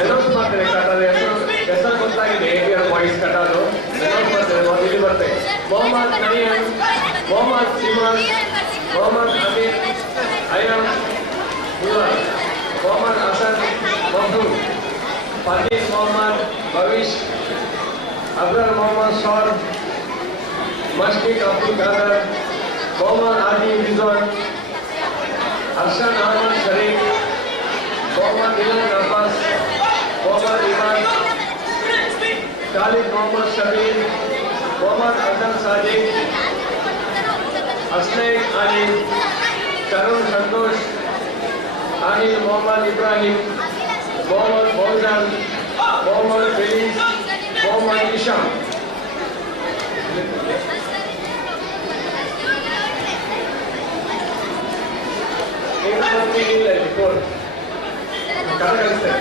ಅನೌನ್ಸ್ ಮಾಡ್ತಾರೆ ಕಟ್ಟೋದು ಹೆಸರು ಗೊತ್ತಾಗಿದೆ APR ಬಾಯ್ಸ್ ಕಟ್ಟೋದು ಅನೌನ್ಸ್ ಮಾಡ್ತಾರೆ ಇಲ್ಲಿ ಬರುತ್ತೆ ಮೊಹಮ್ಮದ್ ನಯೀಮ್ ಮೊಹಮ್ಮದ್ ಸಿಮಾನ್ ಮೊಹಮ್ಮದ್ ಅಮೀರ್ ಅಯ್ಯಮ್ ಮೊಹಮ್ಮದ್ ಹಸನ್ ಮಹಬೂಬ್ ಫತೀನ್ ಮೊಹಮ್ಮದ್ ಭವಿಷ್ ಅಬ್ರಲ್ ಮೊಹಮ್ಮದ್ ಶಾರ್ ಮಶ್ಕಿಕ್ ಅಬ್ದುಲ್ ಖಾದರ್ ಮೊಹಮ್ಮದ್ ಆದಿ ರಿಜ್ವಾನ್ ಅರ್ಷನ್ ಅಹಮದ್ ಶರೀಫ್ ಮೊಹಮ್ಮದ್ ಇಲಾನ್ ಅಬ್ಬಾಸ್ ಮೊಹಮ್ಮದ್ ಇಮಾನ್ ಖಾಲಿದ್ ಮೊಹಮ್ಮದ್ ಶಬೀರ್ ಮೊಹಮ್ಮದ್ ಅಜಮ್ ಸಾದಿಕ್ ಅಸ್ಲೈನ್ ಅಲಿ ತರುಣ್ ಸಂತೋಷ್ ಅನಿಲ್ ಮೊಹಮ್ಮದ್ ಇಬ್ರಾಹಿಂ ಮೊಹಮ್ಮದ್ ಮೌಜಾನ್ ಮೊಹಮ್ಮದ್ ಫಿಲೀಸ್ ಮೊಹಮ್ಮದ್ ಇಶಾಮ್ ಇಲ್ಲ ರಿಪೋರ್ಟ್ ಕಳಿಸ್ತೇನೆ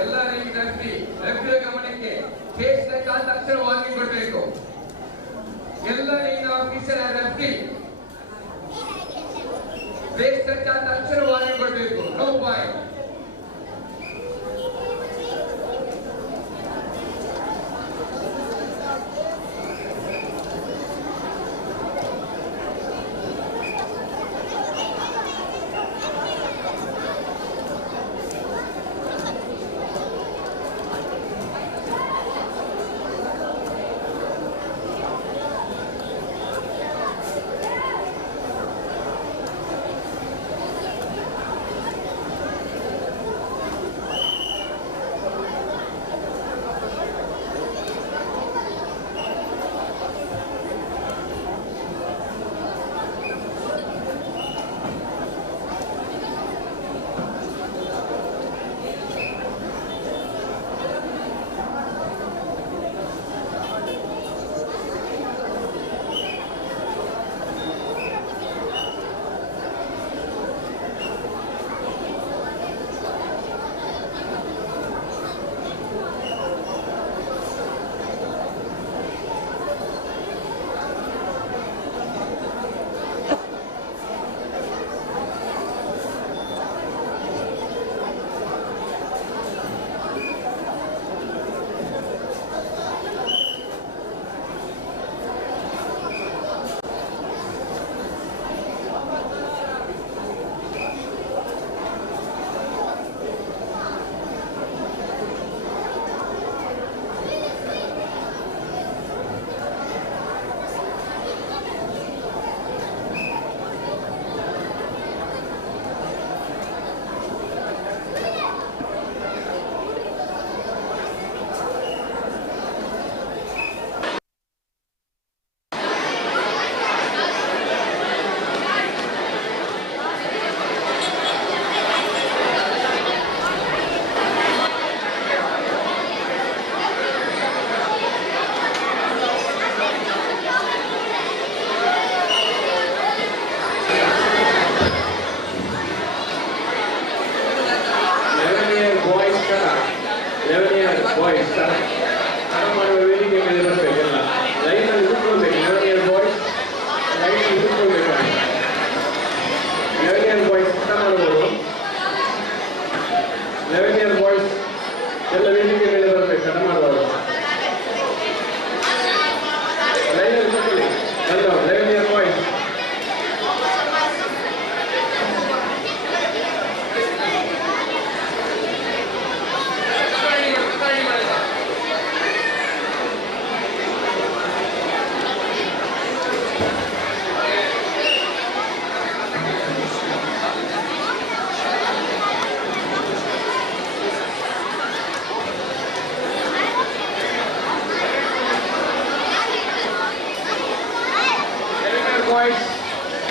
ಎಲ್ಲ ರೆಫ್ರಿ ಗಮನಕ್ಕೆ ಫೇಸ್ ಟಚ್ ಆದ ತಕ್ಷಣ ವಾರ್ನಿಂಗ್ ಕೊಡಬೇಕು. ಎಲ್ಲ line officer referee face touch ಆದ ತಕ್ಷಣ ವಾರ್ನಿಂಗ್ ಕೊಡಬೇಕು. No point.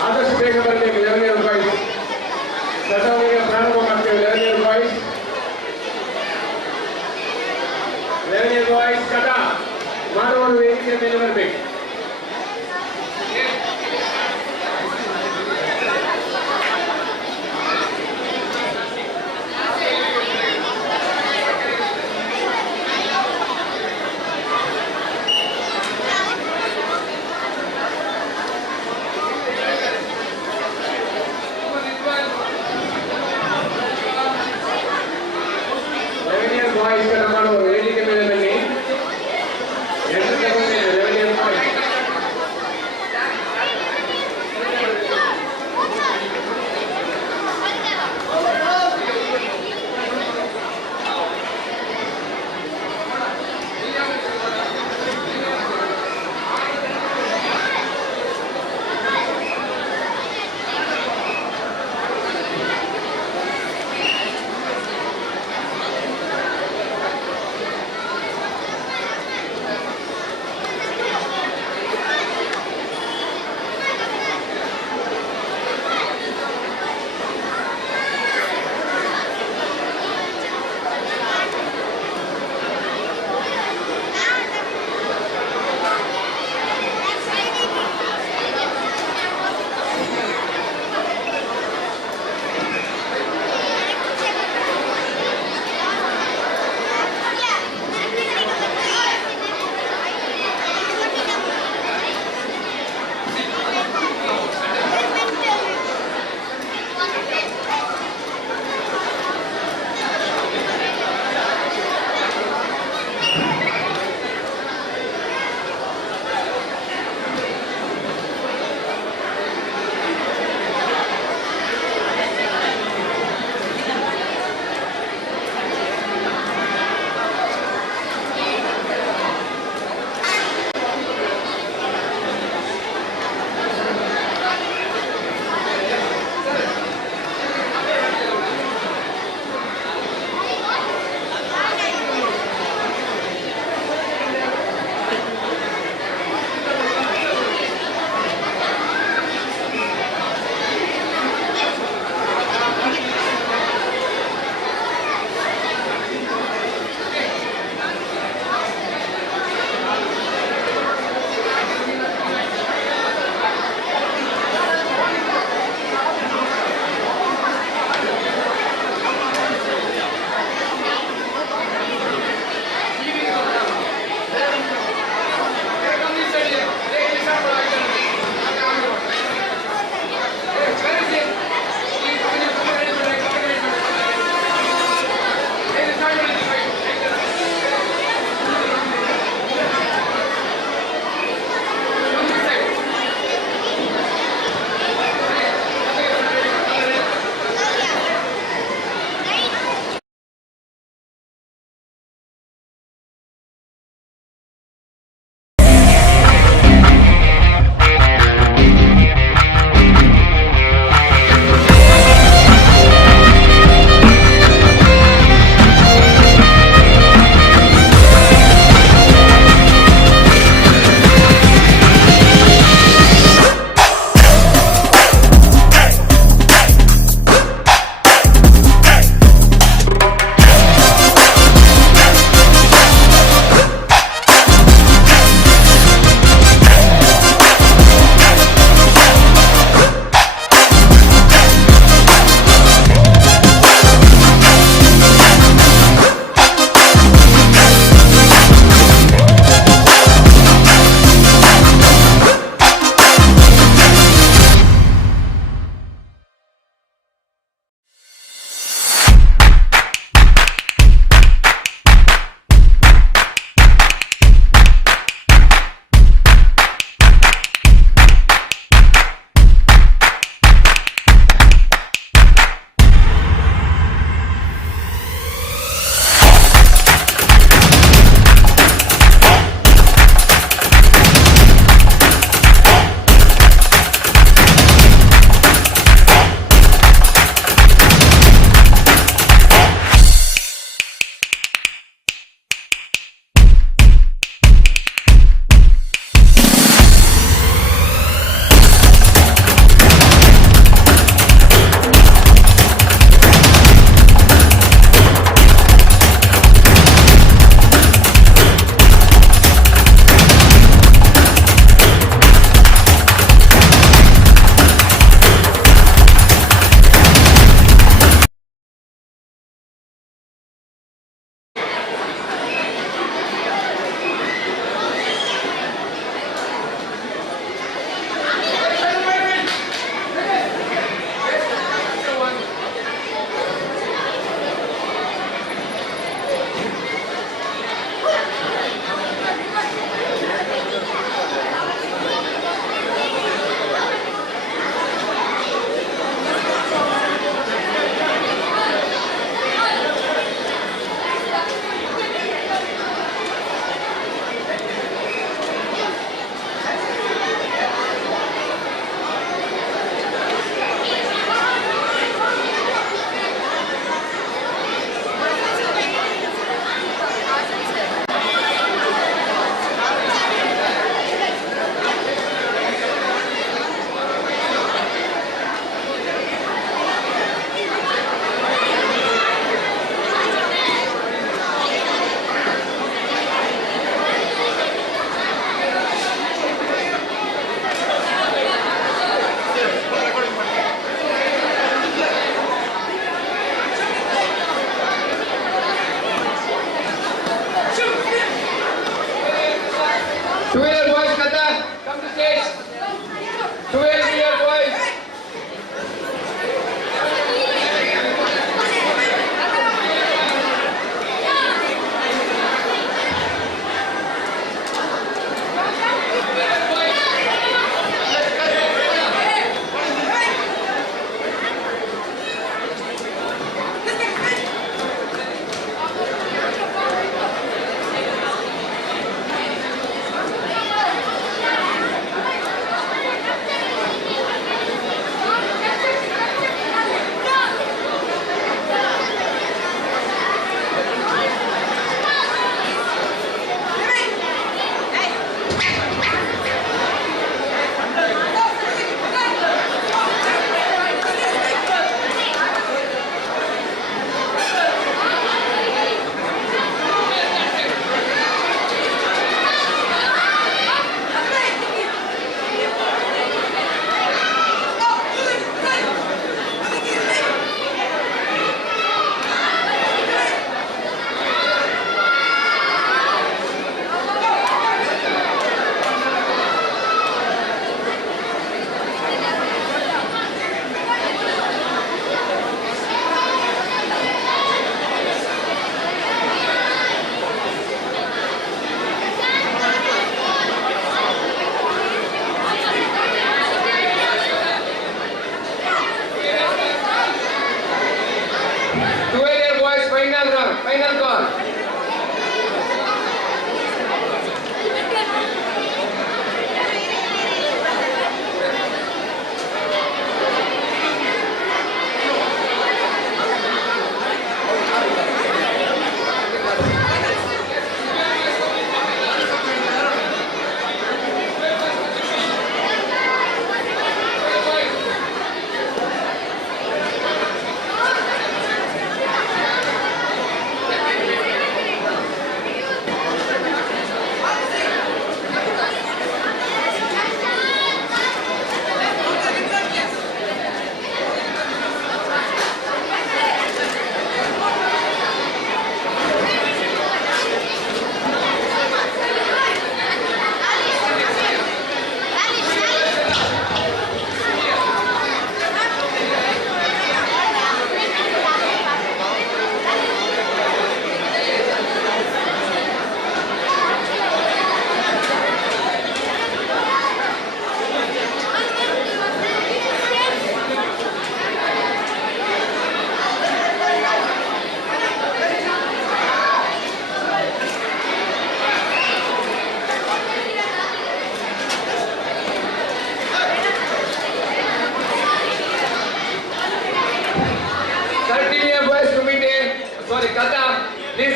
ಆದಷ್ಟು ಬೇಗ ಬರಬೇಕು. 11 ಬಾಯ್ಸ್ ಸದನಿಗೆ ಪ್ರಾರಂಭ ಮಾಡ್ತೇವೆ. 11 ಬಾಯ್ಸ್ 11 ಬಾಯ್ಸ್ ಕಟ ಮಾಡುವವರು ವೇದಿಕೆ ಮೇಲೆ ಬರಬೇಕು. ವೇದಿಕೆ ಮೇಲೆ ಬನ್ನಿ.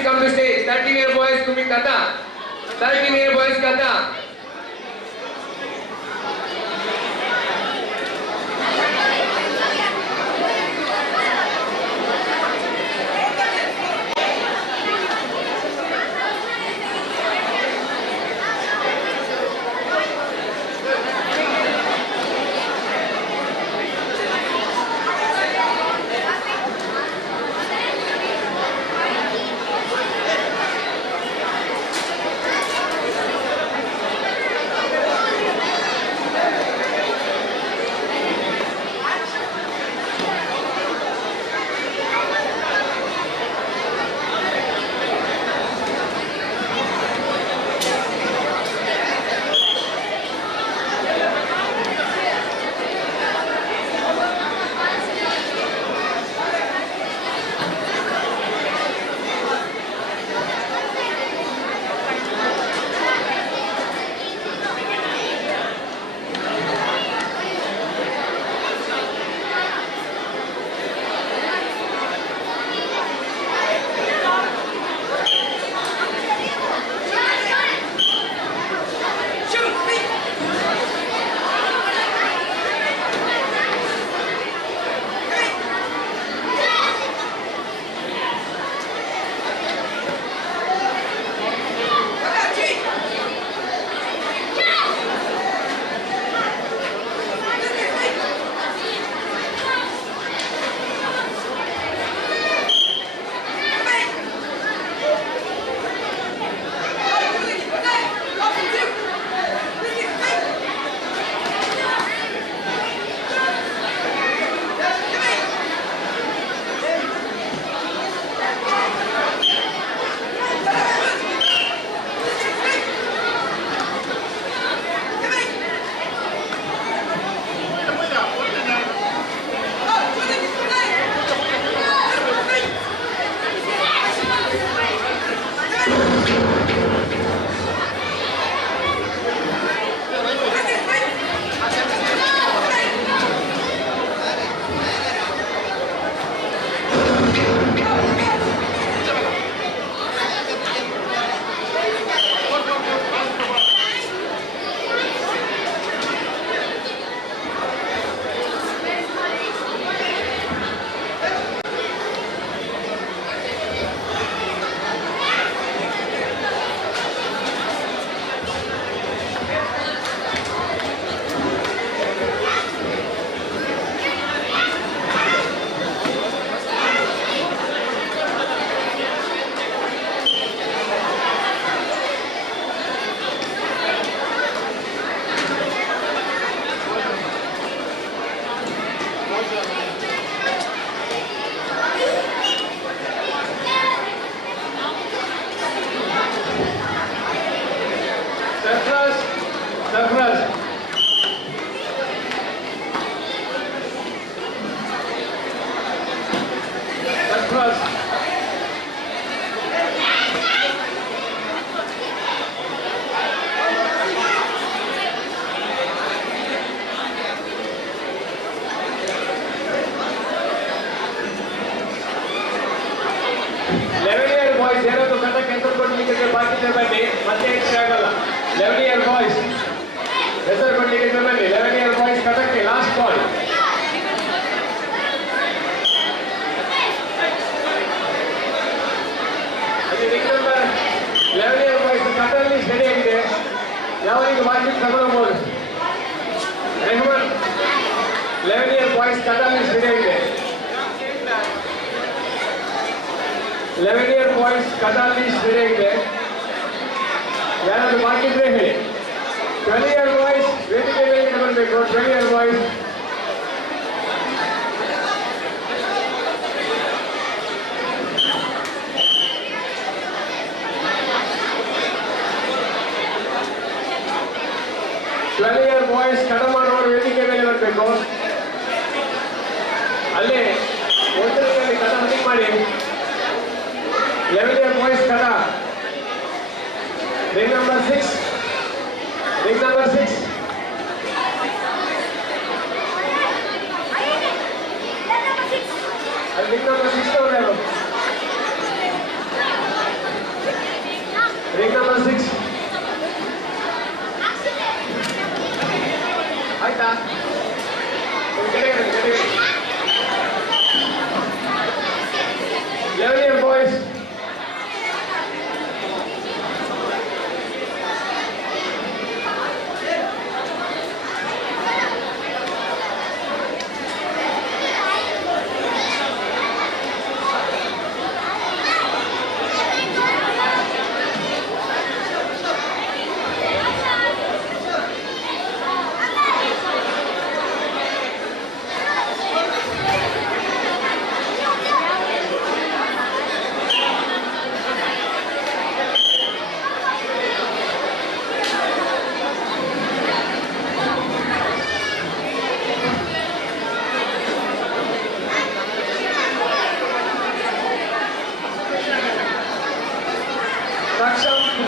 come to stage. 13-year boys तुम्ही करता. 13-year boys करता.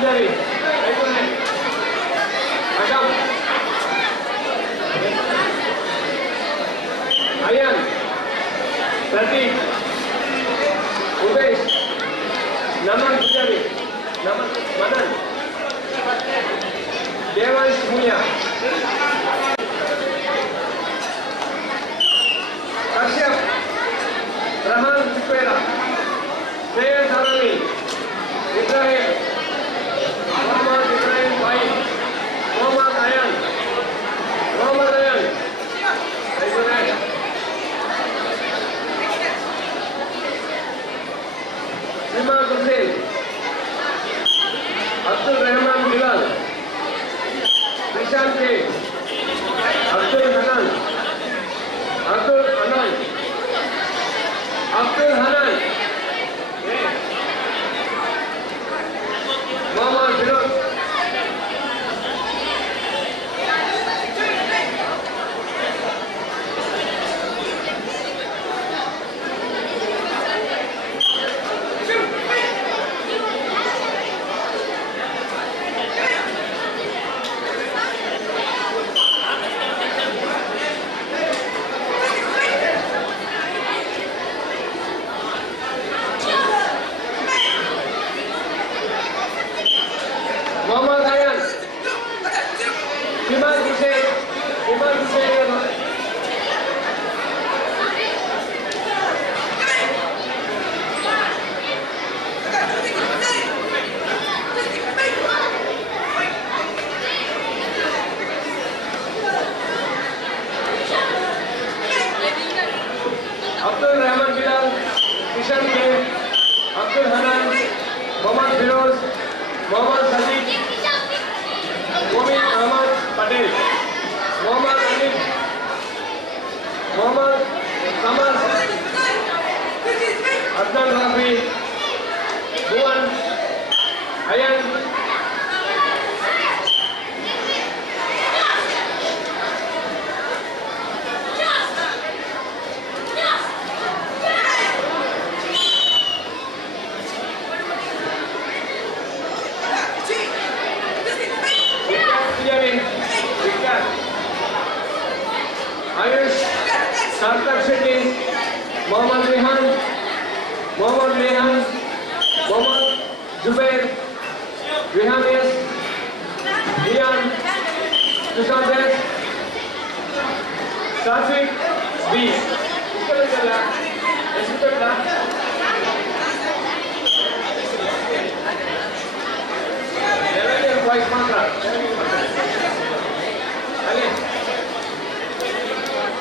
ಪೂಜಾರಿ ಅಗಮ್ ಅಯ್ಯನ್ ಪ್ರತೀಕ್ ಉಮೇಶ್ ನಮನ್ ಪೂಜಾರಿ ನಮನ್ ಮದನ್ ದೇವಾಂಶ್ ಮುನಿಯ ಕಶ್ಯಪ್ ರಹಾನ್ ಚಿಕ್ವೇರ ಶ್ರೇಯಸ್ ಅರವಿ ಇಬ್ರಾಹಿಂ ಮೊಹಮ್ಮದ್ ಇಬ್ರಾಹಿಂ ಭಾಯಿ ಮೊಹಮ್ಮದ್ ಅಯಾನ್ ಇಮಾಮ್ ಹುಸೇನ್ ಅಬ್ದುಲ್ ರೆಹಮಾನ್ ಬಿಲಾಲ್ ನಿಶಾಂತ್ ಕೆ ಅಬ್ದುಲ್ ಹನಾನ್ ಅಬ್ದುಲ್ ಹನಾನ್ ಮೊಹಮ್ಮದ್ ಫಿರೋಜ್ ಮೊಹಮ್ಮದ್ ಅಯಾನ್ ಇಮಾಮ್ ಹುಸೇನ್ ಅಬ್ದುಲ್ ರೆಹಮಾನ್ ಬಿಲಾಲ್ ಕಿಶನ್ ಕೆ ಅಬ್ದುಲ್ ಹನಾನ್ ಮೊಹಮ್ಮದ್ ಫಿರೋಜ್ ಮೊಹಮ್ಮದ್ ಸದೀಕ್ मोमिन अहमद पटेल मोहम्मद अनिल मोहम्मद कमल अफजल रफी भुवन अयन आयुष सार्थक शेट्टी मोहम्मद रेहान मोहम्मद जुबैर रिहानियस रियान सुशांत सात्विक बी वाइस मात्रा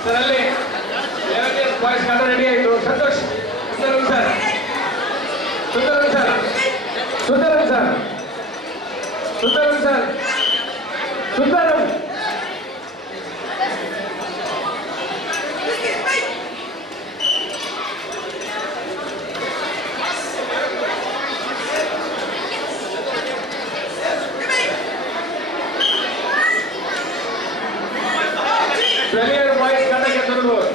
सर ಅಲ್ಲಿ 11 ಇಯರ್ಸ್ ಬಾಯ್ಸ್ ಕಾಟ ರೆಡಿ ಆಯಿತು ಸಂತೋಷ್ ಸುಂದರಂ ಸರ್ ಸುಂದರಂ 12 ಇಯರ್ ಬಾಯ್ಸ್ ಕಾಟಕ್ಕೆ ತರಬಹುದು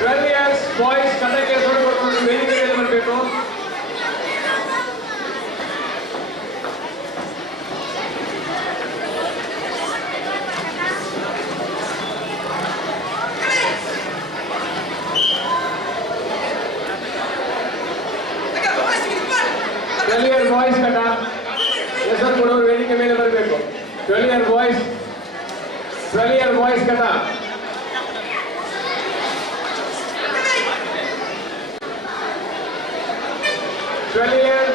12 ಇಯರ್ಸ್ ಬಾಯ್ಸ್ ಕಾಟಕ್ಕೆ ತರಬಹುದು ವೇದಿಕೆ ಮೇಲೆ ಬರಬೇಕು ಬಾಯ್ಸ್ ಕಟ ಹೆಸರು ಕೊಡೋರು ವೇದಿಕೆ ಮೇಲೆ ಬರಬೇಕು 12 ಇಯರ್ ಬಾಯ್ಸ್ ಕಟ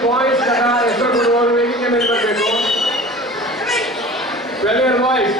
ಬಾಯ್ಸ್ ಕಟ ಹೆಸರು ಕೊಡುವವರು ವೇದಿಕೆ ಮೇಲೆ ಬರಬೇಕು 12 ಇಯರ್ ಬಾಯ್ಸ್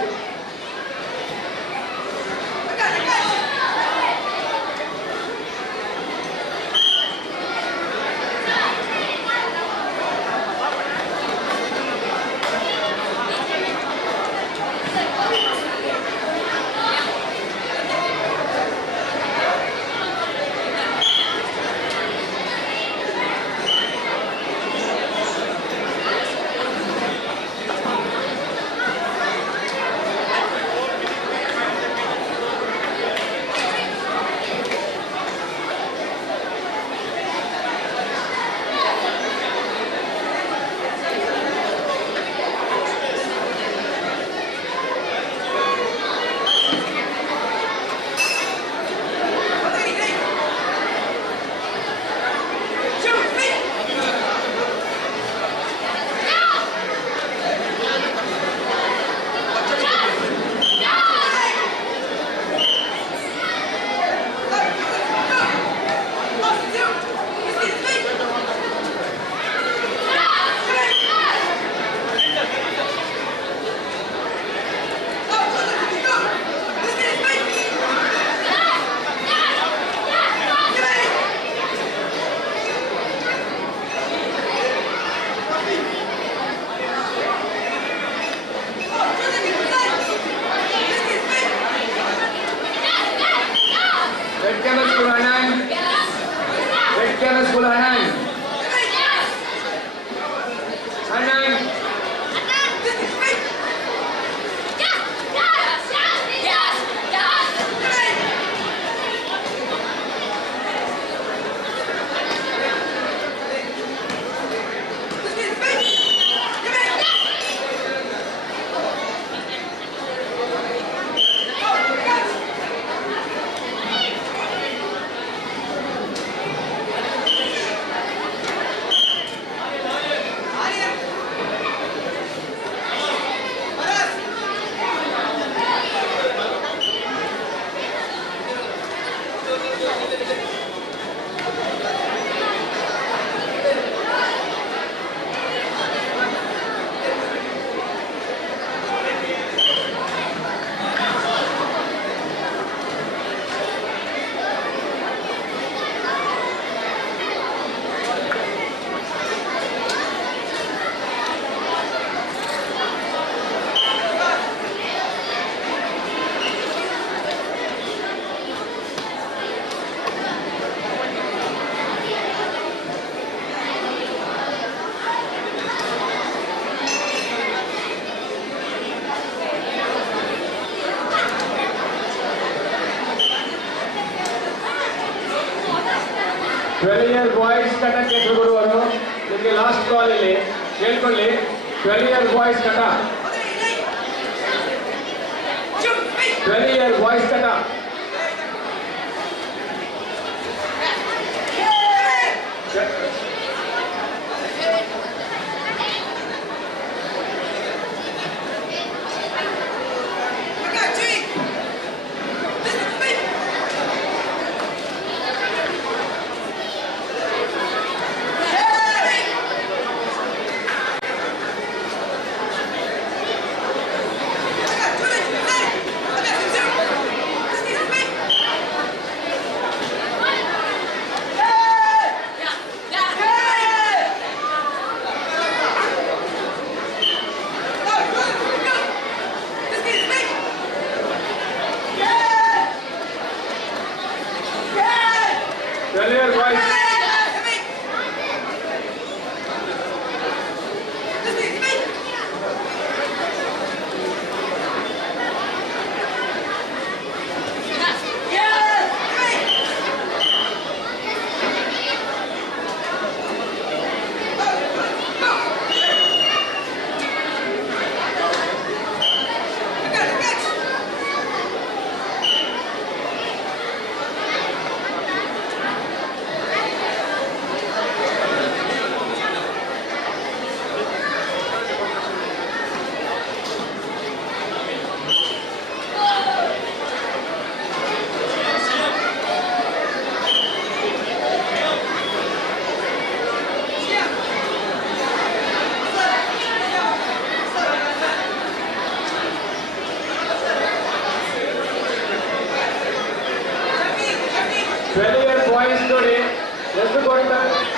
12 year ಬಾಯ್ಸ್ ಕಟಕ್ಕೆ ಹೆಸರು ಕೊಡುವರು. ನಿಮಗೆ ಲಾಸ್ಟ್ ಕಾಲ್ ಇಲ್ಲಿ ಕೇಳ್ಕೊಳ್ಳಿ. 12 year ಬಾಯ್ಸ್ ಕಟ, 12 year ಬಾಯ್ಸ್ ಕಟ.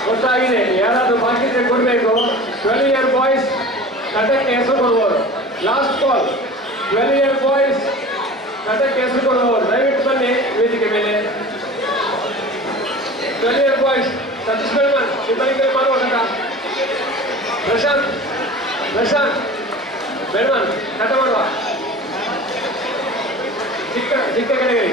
ಗೊತ್ತಾಗಿದೆ, ಯಾರಾದ್ರೂ ಬಾಕಿ ಕೊಡಬೇಕು. 12 year ಬಾಯ್ಸ್ ಕಟಕ್ಕೆ ಹೆಸರು ಕೊಡುವವರು. Last call. 12 year ಬಾಯ್ಸ್ ಕಟಕ್ಕೆ ಹೆಸರು ಕೊಡುವವರು ದಯವಿಟ್ಟು ಬನ್ನಿ ವೇದಿಕೆ ಮೇಲೆ. 12 year ಬಾಯ್ಸ್ ಸತೀಶ್ ಬೆಳ್ಮನ್ ಇಬ್ಬರಿಗೆ ಮಾಡುವ ಕಟ. ಪ್ರಶಾಂತ್ ಬೆಳ್ಮನ್ ಕಟ ಮಾಡುವ. ಚಿಕ್ಕ ಕಡೆಗೆ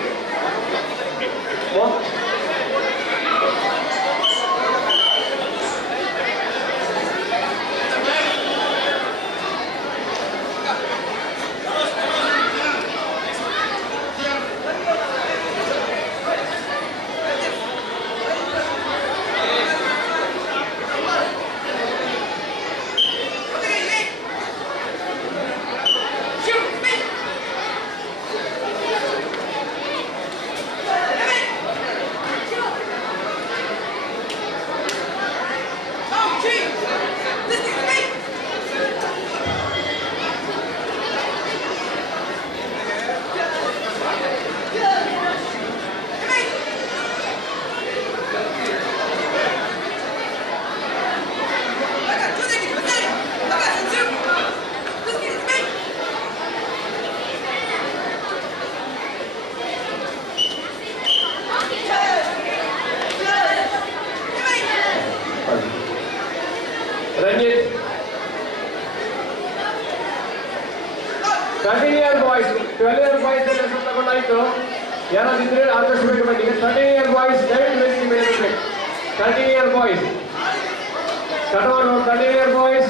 13 year boys, 12 year boys ಹೆಸರು ತಗೊಂಡಾಯ್ತು. ಯಾರಾದಿದ್ರೆ ಆದಷ್ಟು ಬೇಗ ಬನ್ನಿ. 13 year boys ದಯವಿಟ್ಟು ವೇದಿಕೆ ಮೇಲೆ ಬರಬೇಕು. 13 year boys ಕಟವನ್ನು 13 year boys.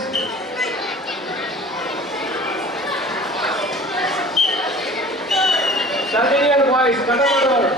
ಕಟ ಮಾಡುವರು.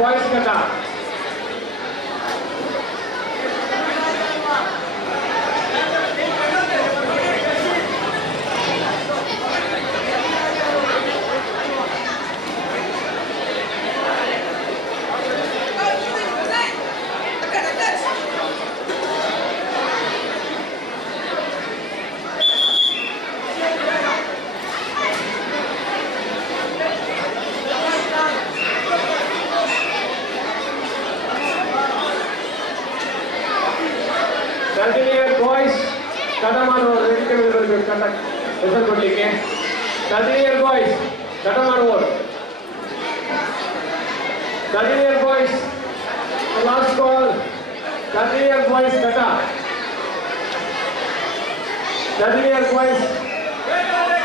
boys kata. ಮಾಡುವವರು ವೇದಿಕೆ ಮೇಲೆ ಬರಬೇಕು ಕಟ ಹೆಸರು ಕೊಡ್ಲಿಕ್ಕೆ. 13 ಇಯರ್ ಬಾಯ್ಸ್ ಕಟ ಮಾಡುವವರು. 13 year boys last call. 13 year boys ಕಟ. 13 ಇಯರ್ ಬಾಯ್ಸ್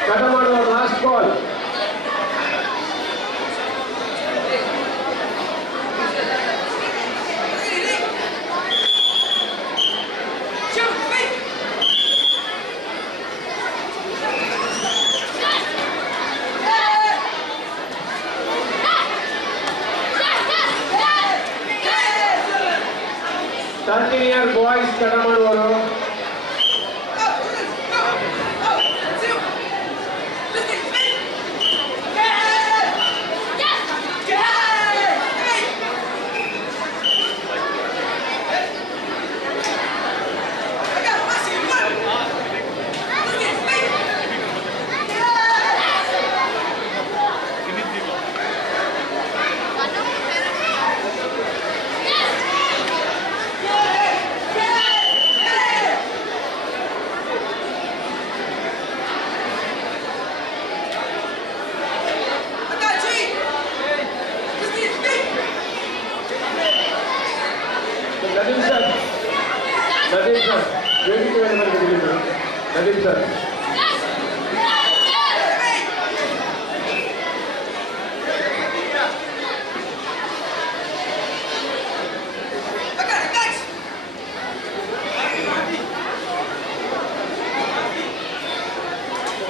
ಕಟ ಮಾಡುವವರು ಲಾಸ್ಟ್ ಕಾಲ್. Year boys ಕಟ ಮಾಡುವರು. Nadim sir, ವೇದಿಕೆ ಮೇಲೆ ಬಂದಿದ್ದೀವಿ Nadeem sir.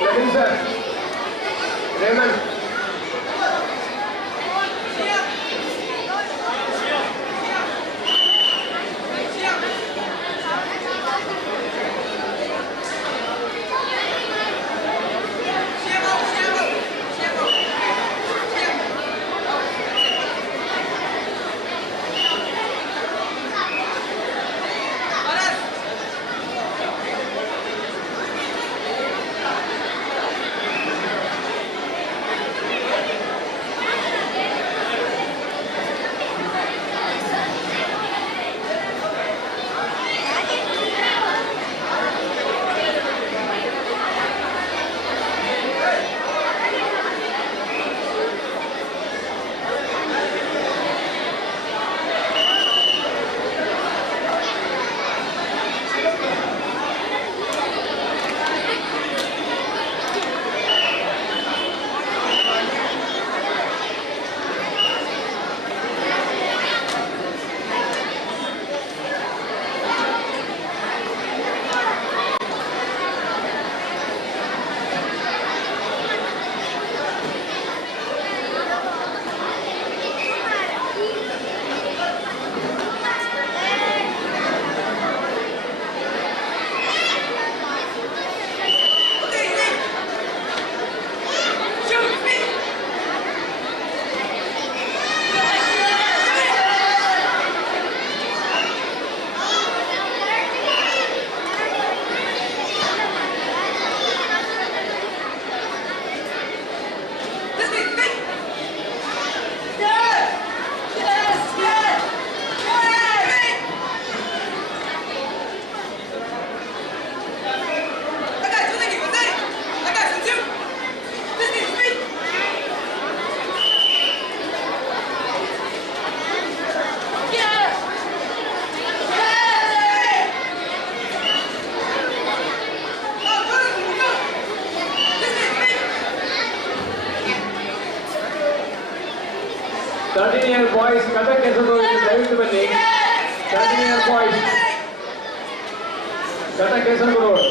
Nadeem sir, Raymond Year boys, ಕಟ ಕೆಲಸದವರು ದಯವಿಟ್ಟು ಬನ್ನಿ. 13 year boys, ಕಟ ಕೆಲಸದವರು.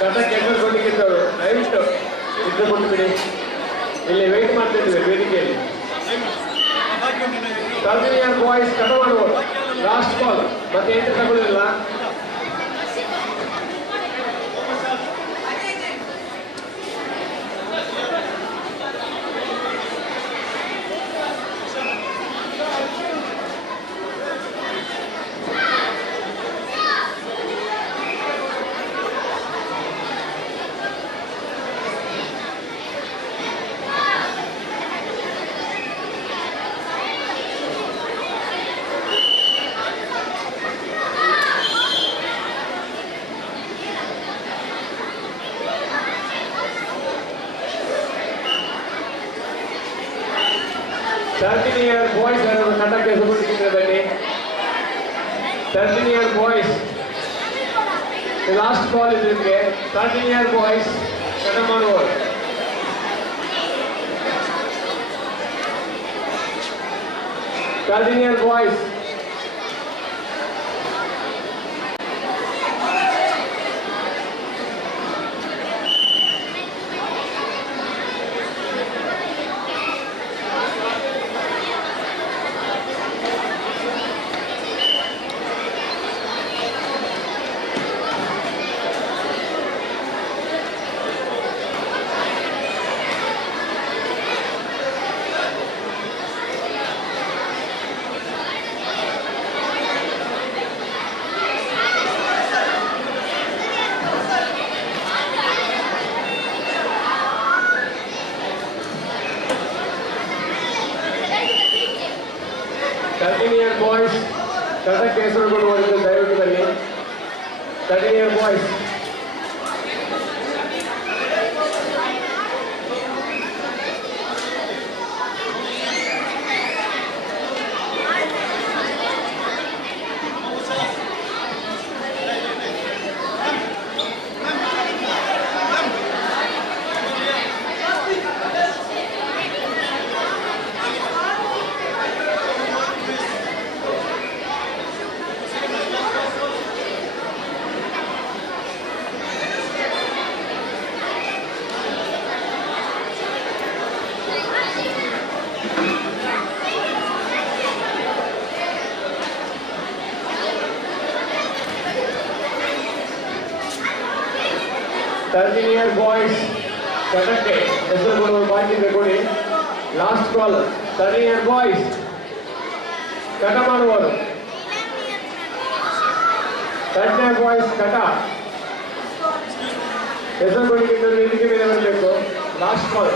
ಕಥಕ್ಕೆ ಹೆಸರು ಕೊಡ್ಲಿಕ್ಕಿದ್ದವರು ದಯವಿಟ್ಟು ಹೆಸರು ಕೊಟ್ಟು ಬಿಡಿ. ಇಲ್ಲಿ ವೆಯ್ಟ್ ಮಾಡ್ತಾ ಇದ್ದೇವೆ ವೇದಿಕೆಯಲ್ಲಿ. 13 year ಬಾಯ್ಸ್ ಕಟ ಮಾಡುವರು. ಲಾಸ್ಟ್ ಕಾಲ್, ಮತ್ತೆ ಎಂಟ್ರಿ ತಗೊಳ್ಳಿಲ್ಲ. ಬಾಯ್ಸ್ ಕಟಕ್ಕೆ ಹೆಸರು ಬನ್ನಿ. 13 year ಬಾಯ್ಸ್ ಲಾಸ್ಟ್ ಕಾಲ್ ಇದಕ್ಕೆ. 13 year ಬಾಯ್ಸ್ ಕಟ ಮಾಡುವರು. ಬಾಯ್ಸ್ ಕಟಕ್ಕೆ ಹೆಸರು ಕೊಡುವಂತೆ ದಯವಿಟ್ಟು ಬನ್ನಿ. 13 year ಬಾಯ್ಸ್. ಬಾಯ್ಸ್ ಕಟಕ್ಕೆ ಹೆಸರು ಕೊಡುವ ಬಾಕಿ ಕೊಡಿ. Last call. 13 year ಬಾಯ್ಸ್ ಕಟ ಮಾಡುವರು. 13 year ಬಾಯ್ಸ್ ಕಟ ಹೆಸರು ಕೊಡಲಿಕ್ಕೆ ವೇದಿಕೆ ಮೇಲೆ ಬರಬೇಕು. Last call.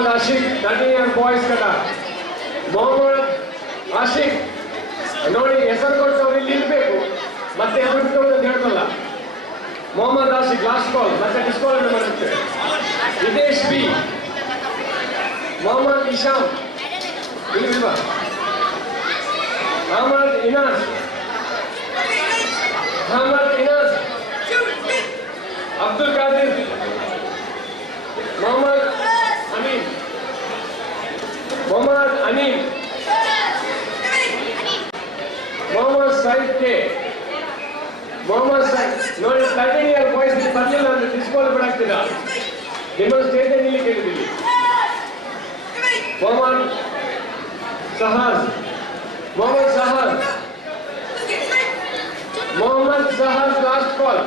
Mohammed Ashiq 13 year boys ಕಟ. ಮೊಹಮ್ಮದ್ ಆಶಿಕ್ ನೋಡಿ ಹೆಸರು ಕೊಟ್ಟವ್ರು ಇಲ್ಲಿ ಇರ್ಬೇಕು, ಮತ್ತೆ ಬಿಟ್ಟು ಅಂತ ಹೇಳ್ತಲ್ಲ. ಮೊಹಮ್ಮದ್ ಆಶಿಕ್ ಲಾಸ್ಟ್ ಕಾಲ್, ಮತ್ತೆ ಡಿಸ್ಕ್ವಾಲಿಫೈ ಮಾಡುತ್ತೇವೆ. ವಿದೇಶ್ ಬಿ, ಮೊಹಮ್ಮದ್ ಇಶಾಮ್ ಇಲ್ವಾ, ಅಹಮದ್ ಇನಾಸ್, ಅಬ್ದುಲ್ ಕಾದಿರ್, ಮೊಹಮ್ಮದ್ ಅಮೀನ್, ಮೊಹಮ್ಮದ್ ಅನೀಮ್, ಮೊಹಮ್ಮದ್ ಸೈದ್ ಕೆ, ಮೊಹಮ್ಮದ್ ಸೈದ್ ನೋಡಿ 13 ಇಯರ್ ಬಾಯ್ಸ್ ಬರ್ಲಿಲ್ಲ ಅಂದ್ರೆ ಡಿಸ್ಕ್ವಾಲಿಫೈಡ್ ಆಗ್ತೀರಾ, ನಿಮ್ಮನ್ನು ಸ್ಟೇಜ್ ಇಲ್ಲಿ ಕೇಳಿದ್ದೀವಿ. Mohammad Sahas, Mohammad Sahas, Mohammad Sahas last call.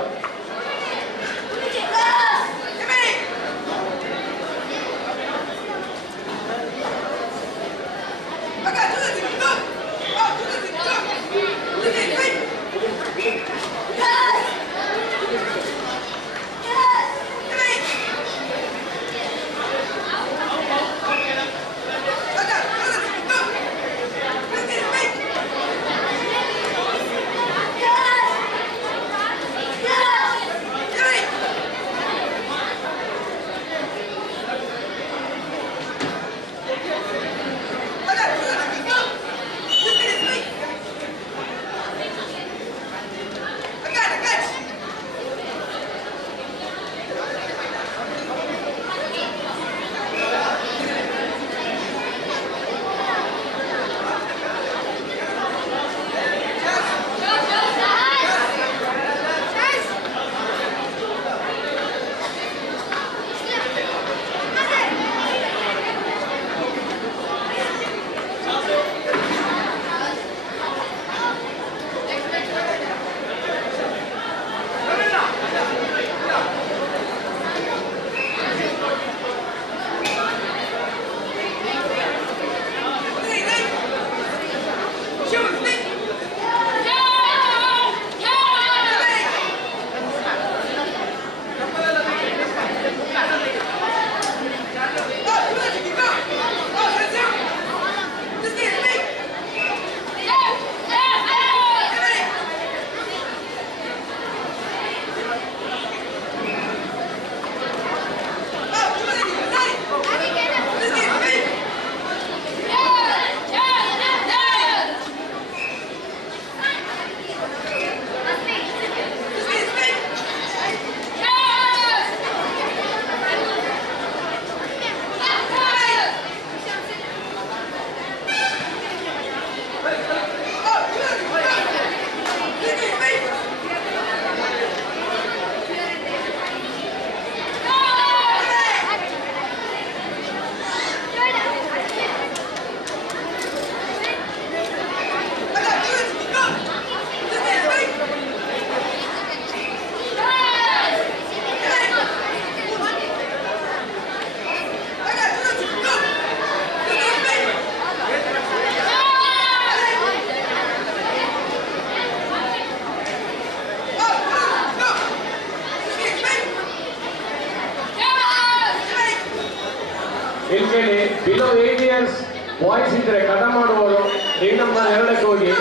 ಇಲ್ಲಿ ಬಿಲೋ 8 ಇಯರ್ಸ್ ಬಾಯ್ಸ್ ಇದ್ರೆ ಕಟ ಮಾಡುವವರು ರಿಂಗ್ ನಂಬರ್ 2ಕ್ಕೆ ಹೋಗಿ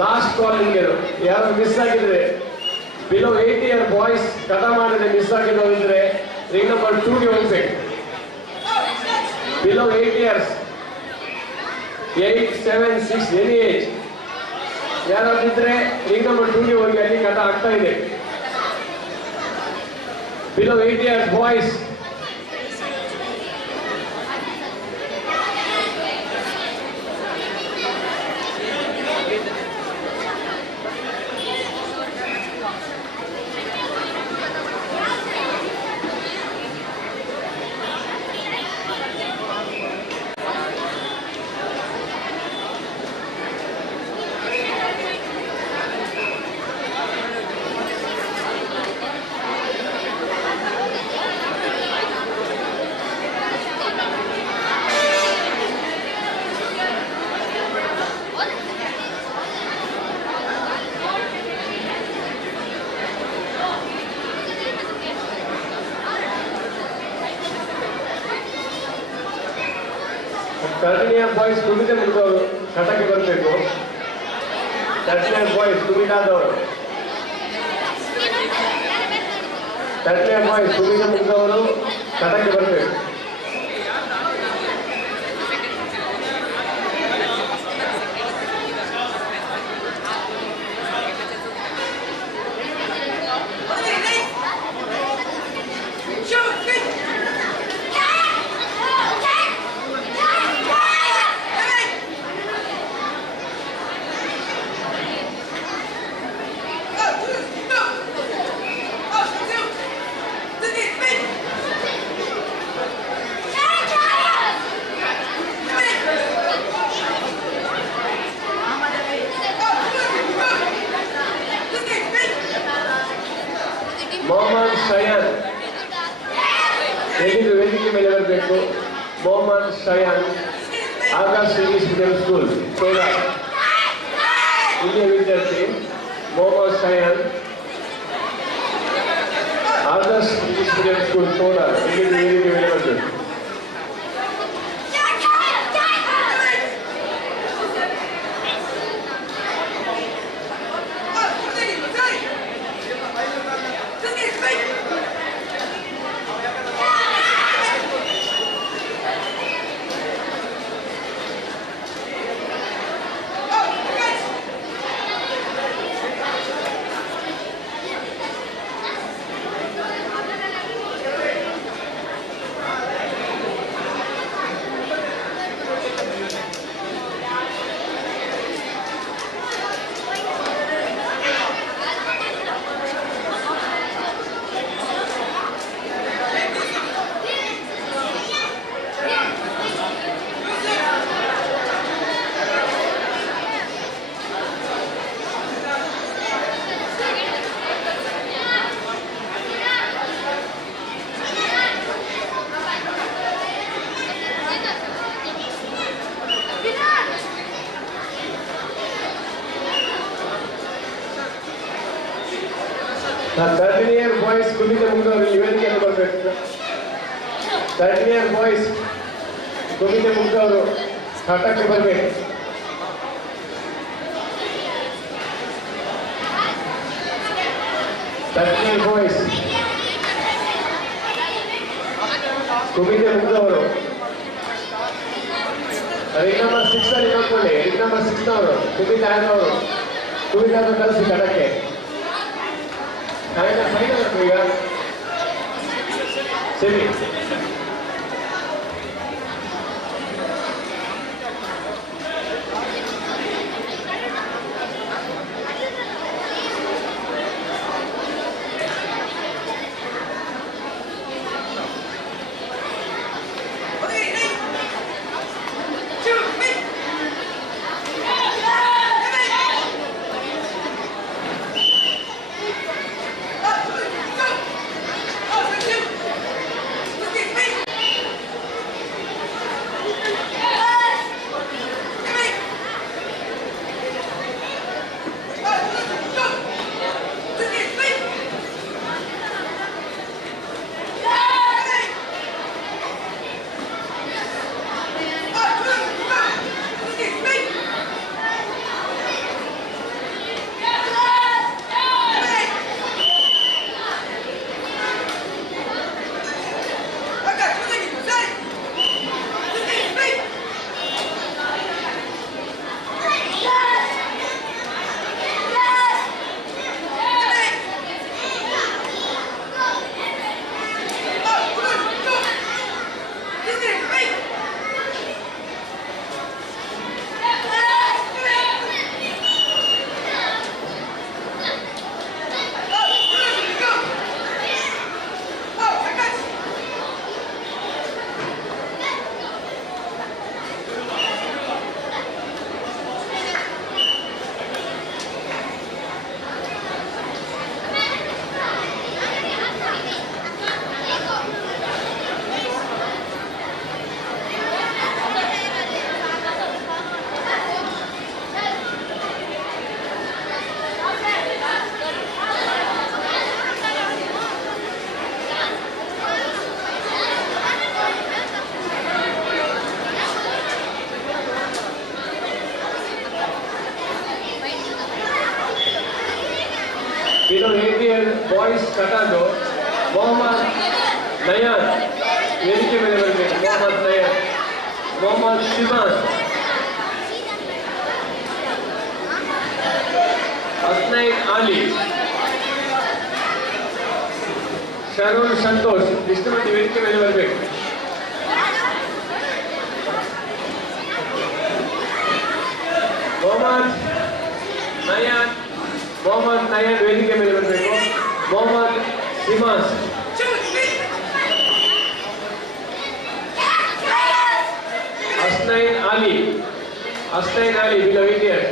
ಲಾಸ್ಟ್ ಕಾಲ್ ನಿಮಗೆ ಯಾರು ಮಿಸ್ ಆಗಿದ್ರೆ ಬಿಲೋ 8 ಇಯರ್ ಬಾಯ್ಸ್ ಕಟ ಮಾಡಿದ್ರೆ ಮಿಸ್ ಆಗಿರೋರು ಇದ್ರೆ ರಿಂಗ್ ನಂಬರ್ 2ಗೆ ಹೋಗ್ಬೇಕು. ಬಿಲೋ 8 ಇಯರ್ಸ್ 8, 7, 6 ಎನಿ ಏಜ್ ಯಾರಾದಿದ್ರೆ ರಿಂಗ್ ನಂಬರ್ 2ಗೆ ಹೋಗಿ ಅಲ್ಲಿ ಕಟ ಆಗ್ತಾ ಇದೆ. ಬಿಲೋ 8 ಇಯರ್ಸ್ ಬಾಯ್ಸ್ 13ನೇ ಬಾಯ್ಸ್ ಕುಮಿತ ಮುಗಿದವರು ಕಟಕ್ಕೆ ಬರಬೇಕು. 13ನೇ ಬಾಯ್ಸ್ ಕುಮಿತಾದವರು 13ನೇ ಬಾಯ್ಸ್ ಕುಮಿತ ಮುಗಿದವರು ಕಟಕ್ಕೆ ಬರಬೇಕು. ಮೊಹಮ್ಮದ್ ಶಯಾನ್ ವೇದಿಕೆ ಮೇಲೆ ಬರಬೇಕು. Mohammad Shayan August English medium school Kolar ಹಿರಿಯ ವಿದ್ಯಾರ್ಥಿ. Mohammad Shayan August English medium school Kolar ವೇದಿಕೆ ಮೇಲೆ ಬರಬೇಕು. ಥರ್ಡ್ ಬಾಯ್ಸ್ ಕುಮಿತ ಮುಗಿದವರು ವೇದಿಕೆಯನ್ನು ಬರಬೇಕು. ಥರ್ಡ್ ಬಾಯ್ಸ್ ಕುಮಿತ ಮುಗಿದವರು ಕಟಕ್ಕೆ ಬರಬೇಕು. ಥರ್ಡ್ ಬಾಯ್ಸ್ ಕುಮಿತ ಮುಗಿದವರು ರಿಂಗ್ ನಂಬರ್ 6 ಅಲ್ಲಿ ನೋಡ್ಕೊಳ್ಳಿ. ರಿಂಗ್ ನಂಬರ್ 6 ನವರು ಕುಮಿತ ಆದವರು ಕುಮಿತ ಕಳಿಸಿ ಕಟಕ್ಕೆ. ಫೈನಲ್ ಈಗ ಸರಿ. ವಾಯ್ಸ್ ಕಟಾದು ಮೊಹಮ್ಮದ್ ನಯಾನ್ ವೇದಿಕೆ ಮೇಲೆ ಬರಬೇಕು. ಮೊಹಮ್ಮದ್ ನಯಾನ್, ಮೊಹಮ್ಮದ್ ಶಿಮಾನ್, ಹಸ್ನೈನ್ ಆಲಿ, ಶರೋನ್ ಸಂತೋಷ್ ಇಷ್ಟು ಮಂದಿ ವೇದಿಕೆ ಮೇಲೆ ಬರಬೇಕು. ಮೊಹಮ್ಮದ್ ನಯಾನ್ ವೇದಿಕೆ ಮೇಲೆ ಬರಬೇಕು. ಮೊಹಮ್ಮದ್ ಸಿಮಾಸ್, ಹಸ್ನೈನ್ ಆಲಿ ಬಿಲೋ ಇಂಡಿಯನ್,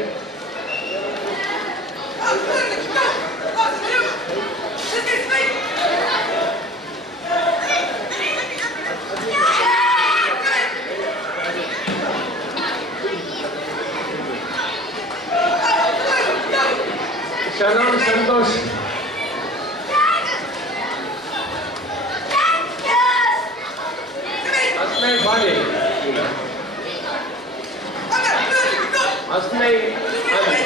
ಶರಣ್ ಸಂತೋಷ್, ಹಸ್ನೈ ಬಾಡಿ, ಹಸ್ನೈ ಆಲಿ,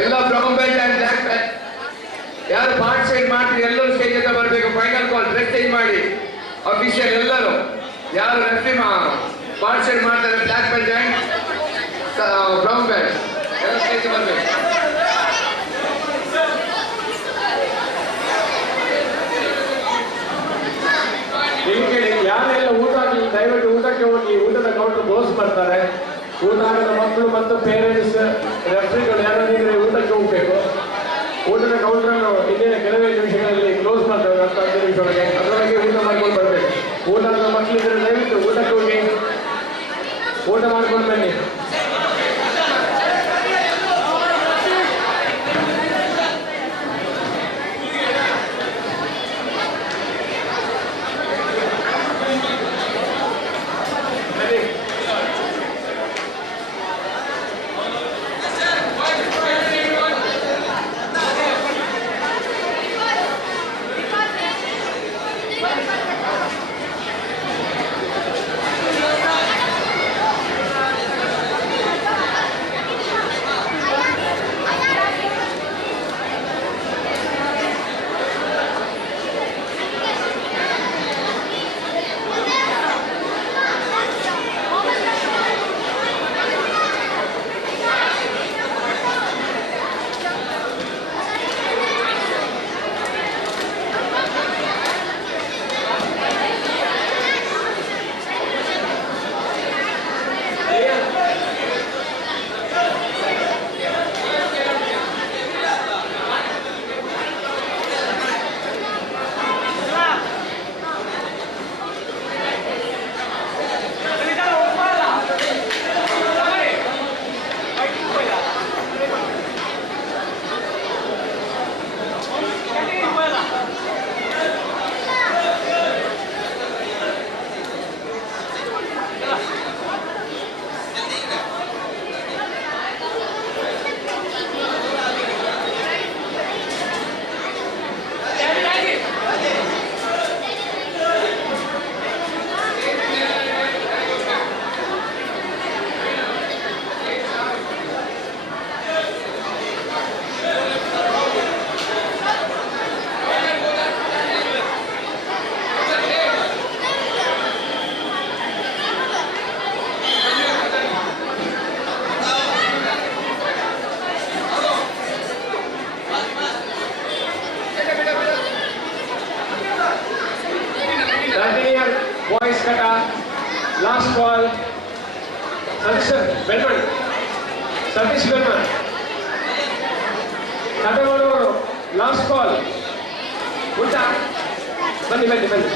ಎಲ್ಲ brown belt and black belt ಯಾರು ಪಾರ್ಟಿಸಿಪೇಟ್ ಮಾಡ್ತೀರಿ ಎಲ್ಲರೂ ಸ್ಟೇಜ್ ಹತ್ರ ಬರಬೇಕು. ಫೈನಲ್ ಕಾಲ್ ಡ್ರೆಸ್ ಚೇಂಜ್ ಮಾಡಿ ಅಫಿಷಿಯಲ್ ಎಲ್ಲರೂ ಯಾರು ರೆಫ್ರಿ ಪಾರ್ಟಿಸಿಪೇಟ್ ಮಾಡ್ತಾರೆ black belt and brown belt ಎಲ್ಲ ಸ್ಟೇಜ್ ಬರಬೇಕು. ಯಾರೆಲ್ಲ ಊಟ ದಯವಿಟ್ಟು ಊಟಕ್ಕೆ ಹೋಗಿ ಊಟದ ಕೌಂಟರ್ ಕ್ಲೋಸ್ ಮಾಡ್ತಾರೆ. ಊಟ ಆಗದ ಮಕ್ಕಳು ಮತ್ತು ಪೇರೆಂಟ್ಸ್ ರೆಫ್ರಿಗಳು ಯಾರಾದ್ರೆ ಊಟಕ್ಕೆ ಹೋಗ್ಬೇಕು. ಊಟದ ಕೌಂಟರನ್ನು ಇಂದಿನ ಕೆಲವೇ ನಿಮಿಷಗಳಲ್ಲಿ ಕ್ಲೋಸ್ ಮಾಡ್ತಾರೆ, 10 ನಿಮಿಷದೊಳಗೆ. ಅದರೊಳಗೆ ಊಟ ಮಾಡ್ಕೊಂಡು ಬರಬೇಕು. ಊಟ ಆಗದ ಮಕ್ಕಳಿದ್ರೆ ದಯವಿಟ್ಟು ಊಟಕ್ಕೆ ಹೋಗಿ ಊಟ ಮಾಡ್ಕೊಂಡು ಬನ್ನಿ. ದರ್ಶನ್ ಬೆಲ್ಮಣ್, ಸತೀಶ್ ಬೆಲ್ಮಣ್. ಕಟಮಾನವರು ಲಾಸ್ಟ್ ಕಾಲ್. ಊಟ ಬನ್ನಿ ಬನ್ನಿ ಬನ್ನಿ.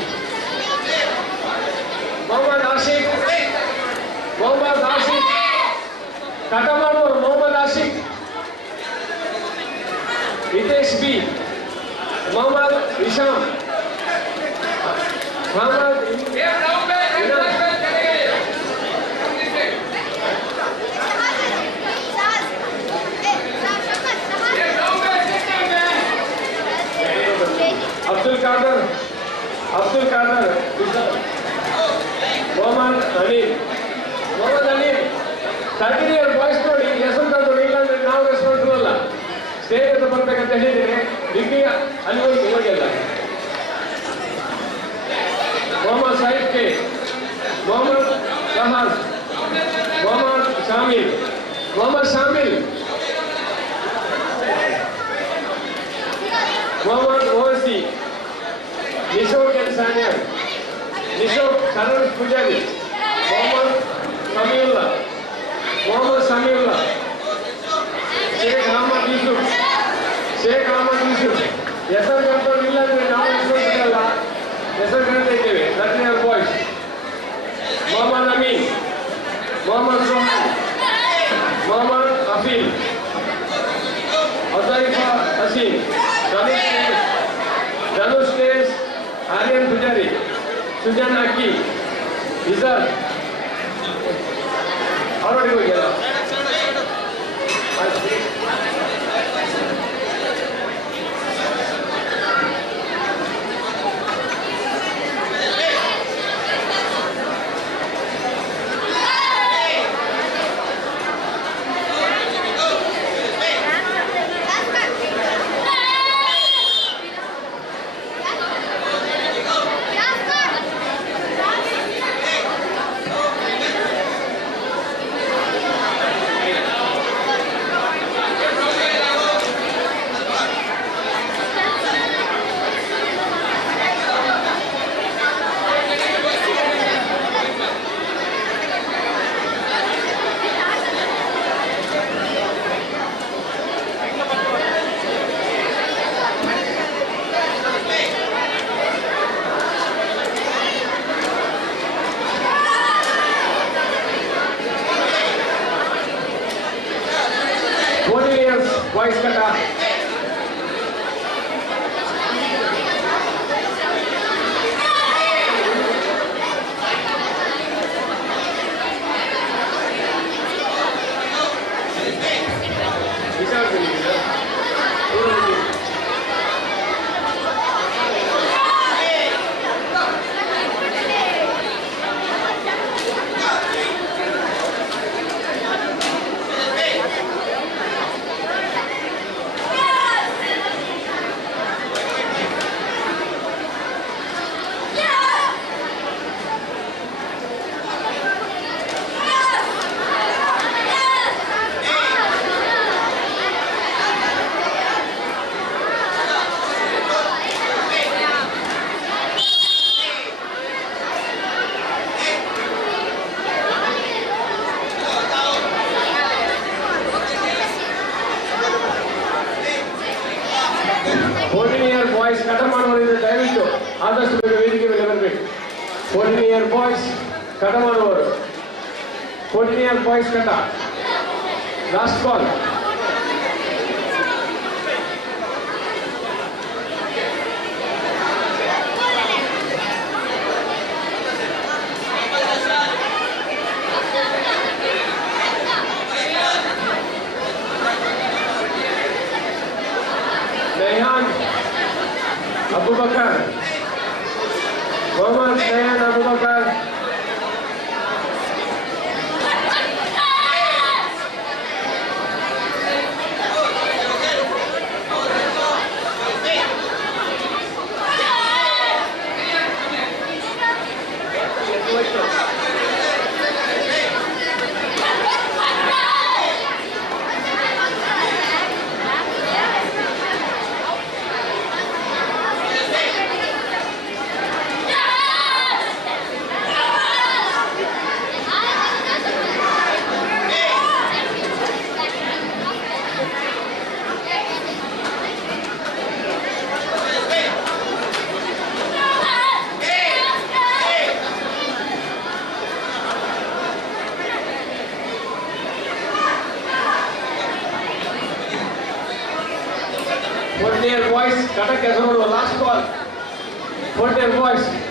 ಮೊಹಮ್ಮದ್ ಆಶಿಕ್, ಮೊಹಮ್ಮದ್ ಆಶಿಕ್. ಕಟಮಾನವರು Mohammad Ashik, Hitesh B, Mohammad Isham, Mohammad Abdul Kadar, Abdul Kadar, Mohammad Anil, Mohammad Anil. 13 year boys ನೋಡಿ ಹೆಸರು ತಂದು ಇಲ್ಲ ಅಂದ್ರೆ ನಾವು ರೆಸ್ಪಾನ್ಸಿಬಲ್ ಅಲ್ಲ. ಸ್ಟೇಜ್ ಹತ್ರ ಬರ್ಬೇಕಂತ ಹೇಳಿದ್ದೀನಿ. ಇಲ್ಲಿ ಅಲ್ಲಿ ಹೋಗಿ ಅಲ್ಲ. Mohammad Sahib K, Mohammad Shahaz, Mohammad Shamil, Mohammad Shamil, Mohammad Owaisi, Nishok N Sania, Nishok Sharan Poojary, Mohammad Samiulla, Mohammad Samiulla, Sheikh Ahmad Yusuf, Sheikh Ahmad Yusuf. ಹೆಸರು ಕರ್ತವ್ರು ಇಲ್ಲ ಅಂದ್ರೆ ನಾವು ಇಸ್ಕೊಳ್ತಿರಲ್ಲ, ಹೆಸರು ಕರ್ತಾ ಇದ್ದೇವೆ. 13 year boys. ಮೊಹಮ್ಮದ್ ಅಮೀನ್, ಮೊಹಮ್ಮದ್ ಸೋಹನ್, ಮೊಹಮ್ಮದ್ ಅಫೀಲ್, ಅಜೈಫಾ ಹಸೀನ್, ಧನುಷ್ ಕೇಸ್, ಆರ್ಯನ್ ಪೂಜಾರಿ, ಸುಜಾನ್ ಅಕ್ಕಿ, ಇಜಾರ್ ಅವರೊಟ್ಟಿಗೆ ಹೋಗ್ಯಲ್ಲ. ಬಾಯ್ಸ್ ಕಟ ಬಾಯ್ಸ್ ಕಟ ಮಾಡುವವರಿಂದ ದಯವಿಟ್ಟು ಆದಷ್ಟು ಬೇಗ ವೇದಿಕೆ ಮೇಲೆ ಬರಬೇಕು. 14 year ಬಾಯ್ಸ್ ಕಟ ಮಾಡುವವರು, 14 year ಬಾಯ್ಸ್ ಕಟ ಲಾಸ್ಟ್ ಕಾಲ್. रेहान अबू बकर, मोहम्मद रेहान अबू बकर, 14 year boys, Katak Kasaragod, last call. 14 year boys.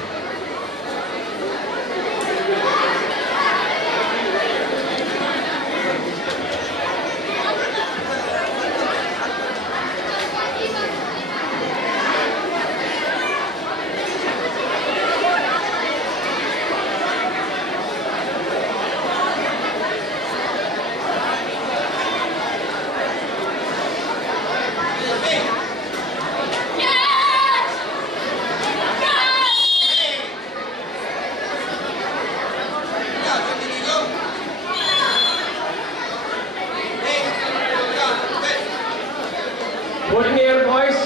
Boys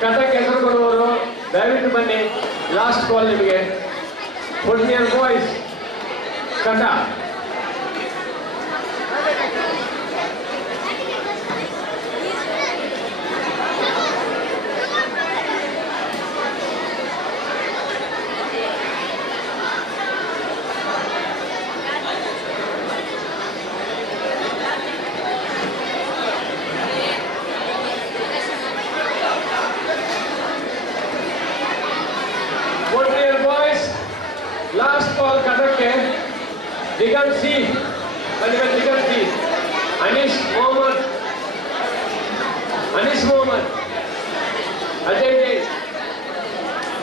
ಕಥಕ್ ಹೆಸರು ಕೊಡುವವರು ದಯವಿಟ್ಟು ಬನ್ನಿ, ಲಾಸ್ಟ್ ಕಾಲ್ ನಿಮಗೆ. 14 year ಬಾಯ್ಸ್ ಕಥ. Last call Kathakke, Digan C, Digan C, Anish Mohammed,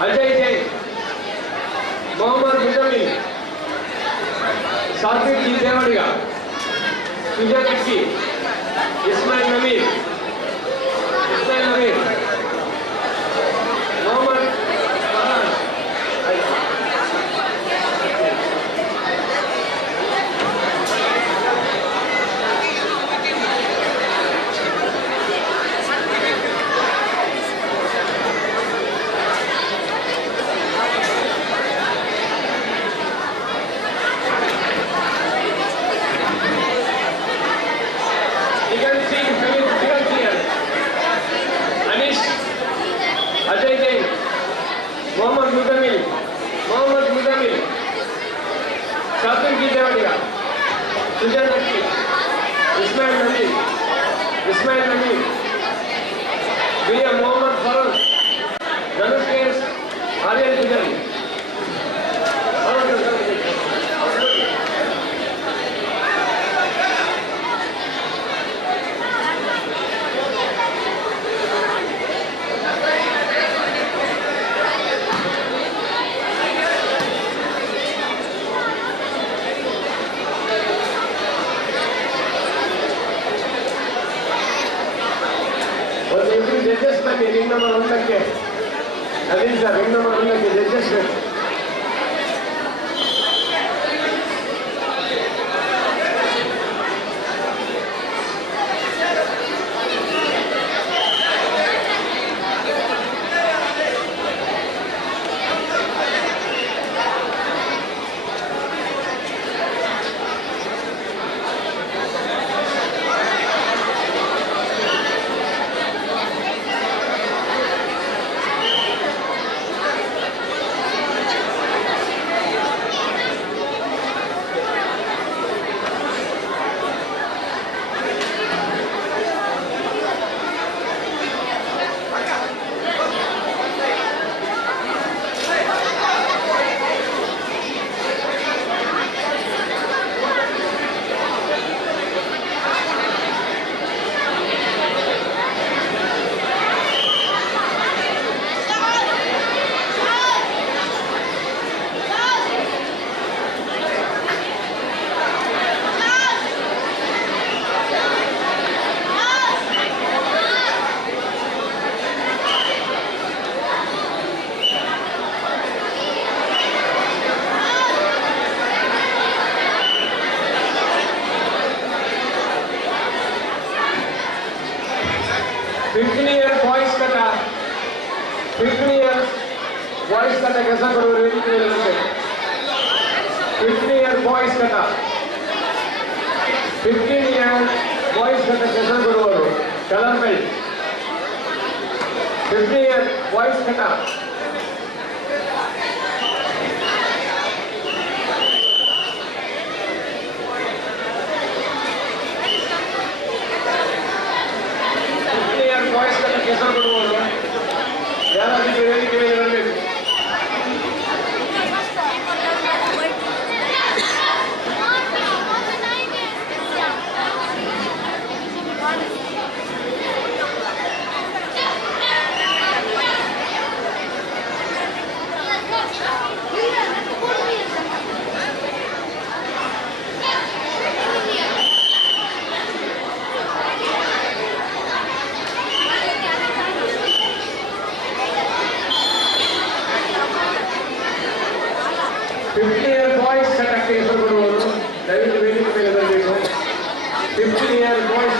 Ajay Jain, Mohammed Muzamil, Satvik Ji Devadiga, Sujat Tikki, Ismail Naveer, Mohammed Ajay Jain, Mohammed Muzamil, Satvik Ji Devadiga, Sujat Tikki, Ismail Naveer, Via Mohammed Farooq, Dhanush Kes, Aryan Pujari. Judges bani ring number 1 ke Naveen sir ring number 1 ke judges bani. कैसा करो ready के लिए 15 year boys कटा 15 year boys कटा कैसा करो colour में 15 year boys कटा boys कटा कैसा करो 15 year boys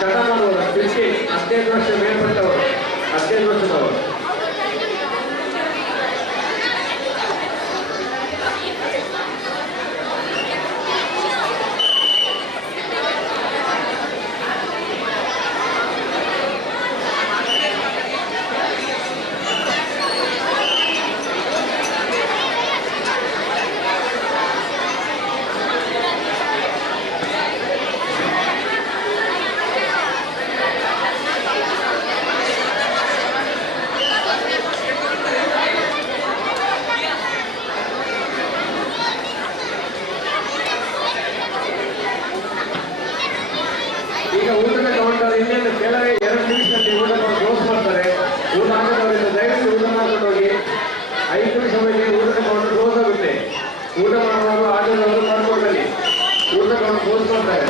ಚಟ ಮಾಡುವರು 15 ವರ್ಷ ಮೇಲ್ಪಟ್ಟವರು 15 ವರ್ಷದವರು. ಈಗ ಊಟದ ತಗೊಂಡ್ರೆ ಇನ್ನೇನು ಕೆಲವೇ 2 ನಿಮಿಷದಲ್ಲಿ ಊಟ ಕ್ಲೋಸ್ ಮಾಡ್ತಾರೆ. ಊಟ ಹಾಕೋದ್ರಿಂದ ದಯವಿಟ್ಟು ಊಟ ಮಾಡ್ಕೊಂಡು ಹೋಗಿ. 5 ನಿಮಿಷ ಮೇಲೆ ಊಟ ತಗೊಂಡು ಕ್ಲೋಸ್ ಆಗುತ್ತೆ. ಊಟ ಮಾಡುವಾಗ ಆಟೋದವರು ಮಾಡ್ಕೊಡ್ತಾರೆ. ಊಟ ತಗೊಂಡು ಕ್ಲೋಸ್ ಮಾಡ್ತಾರೆ.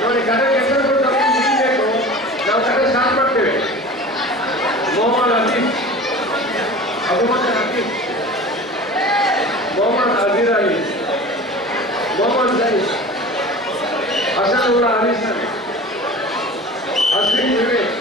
ನೋಡಿ ಕಡೆ ಹೆಸರು ಕೊಟ್ಟು ಮುಗಿಬೇಕು. ನಾವು ಕಡೆ ಸ್ಟಾರ್ಟ್ ಮಾಡ್ತೇವೆ. ಮೊಹಮ್ಮದ್ ಹಫೀಜ್, ಅಬುಬಕರ್ ಹಫೀಜ್, ಮೊಹಮ್ಮದ್ ಅಜೀರ್ ಅಲಿ, ಮೊಹಮ್ಮದ್ ಜೈಸ್, ಹಸನುಲ್ಲಾ ಹರೀಸನ್, ಅಶ್ವಿನ್ ವಿವೇಕ್,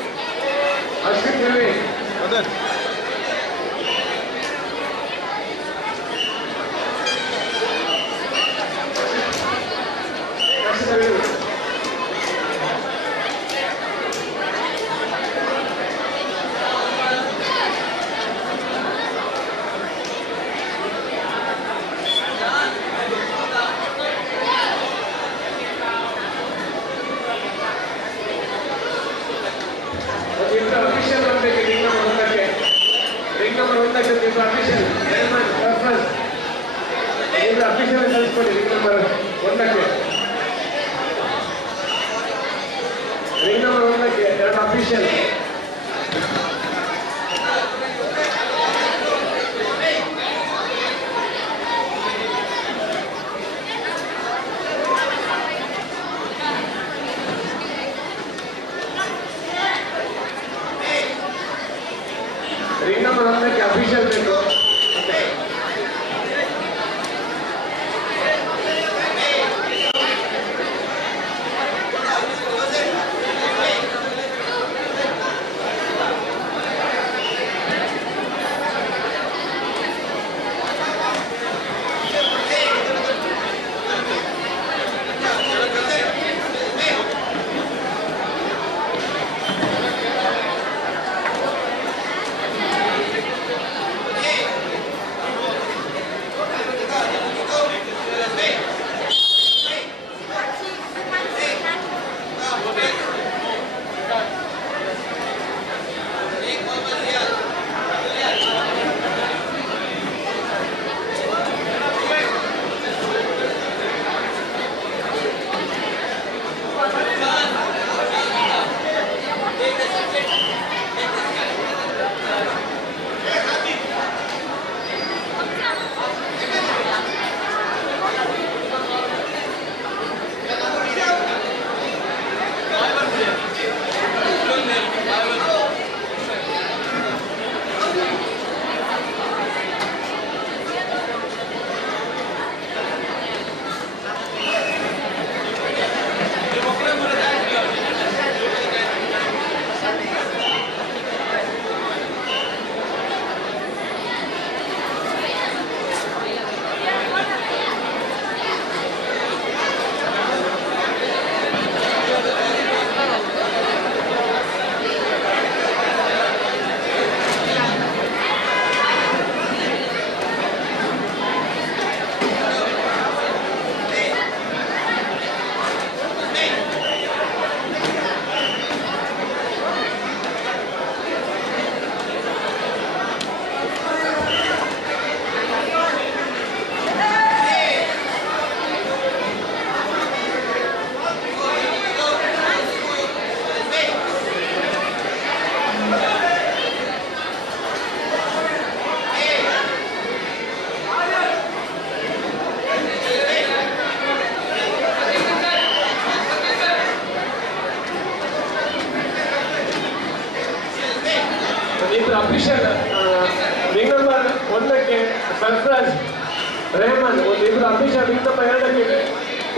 ಅಫಿಷಿಯಲ್ ಕಳಿಸ್ಕೊಡಿ. ರಿಂಗ್ ನಂಬರ್ 1ಕ್ಕೆ ರಿಂಗ್ ನಂಬರ್ 1ಕ್ಕೆ 2 ಅಫಿಷಿಯಲ್. ರಿಂಗ್ ನಂಬರ್ 1ಕ್ಕೆ ಅಫಿಷಿಯಲ್ ಬೇಕು. ರೇಮನ್ ಒಂದು ಇಬ್ರು ಅಫಿಷಿಯಲ್ ಇನ್ನೊಬ್ಬ ಎರಡಕ್ಕೆ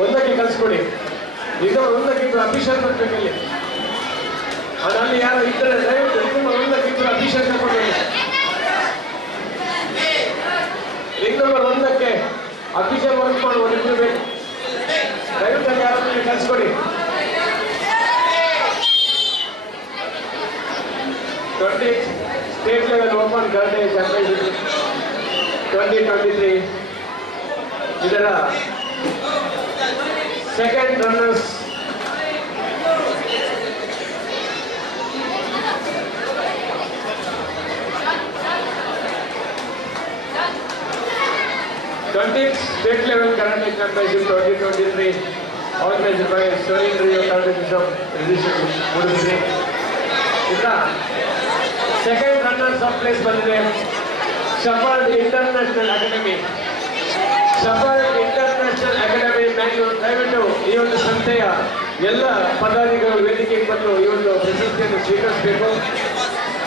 ಒಂದಕ್ಕೆ ಕಳಿಸ್ಕೊಡಿ. ಇನ್ನೊಬ್ಬ ಒಂದಕ್ಕೆ ಇಬ್ರು ಅಫಿಷಿಯಲ್ ಬರ್ಬೇಕಲ್ಲಿ. ಅದಲ್ಲಿ ಯಾರು ಇದ್ದರೆ ದಯವಿಟ್ಟು ಇನ್ನೊಬ್ಬ ಒಂದಕ್ಕೆ ಇಬ್ರು ಅಫಿಷಿಯಲ್ ಕರ್ಕೊಂಡು ಇನ್ನೊಬ್ಬ ಒಂದಕ್ಕೆ ಅಫಿಷಿಯಲ್ ವರ್ಕ್ ಮಾಡುವ ಇಬ್ರು ಬೇಕು. ದಯವಿಟ್ಟು ಯಾರು ಕಳಿಸ್ಕೊಡಿ. 20 state level open karate championship 2023 ಇದರ second runners State level karate championship 2023 organized by Shorin Ryu Karate Bishop Udupi. ಇದರ ಸೆಕೆಂಡ್ ರನ್ನರ್ಸ್ ಆಫ್ ಪ್ಲೇಸ್ ಬಂದಿದೆ shepherd International academy. Shepherd International academy Mangalore. ದಯವಿಟ್ಟು ಈ ಒಂದು ಸಂಸ್ಥೆಯ ಎಲ್ಲ ಪದಾಧಿಕಾರಿಗಳು ವೇದಿಕೆಗೆ ಬಂದು ಈ ಒಂದು ಪ್ರಶಸ್ತಿಯನ್ನು ಸ್ವೀಕರಿಸಬೇಕು.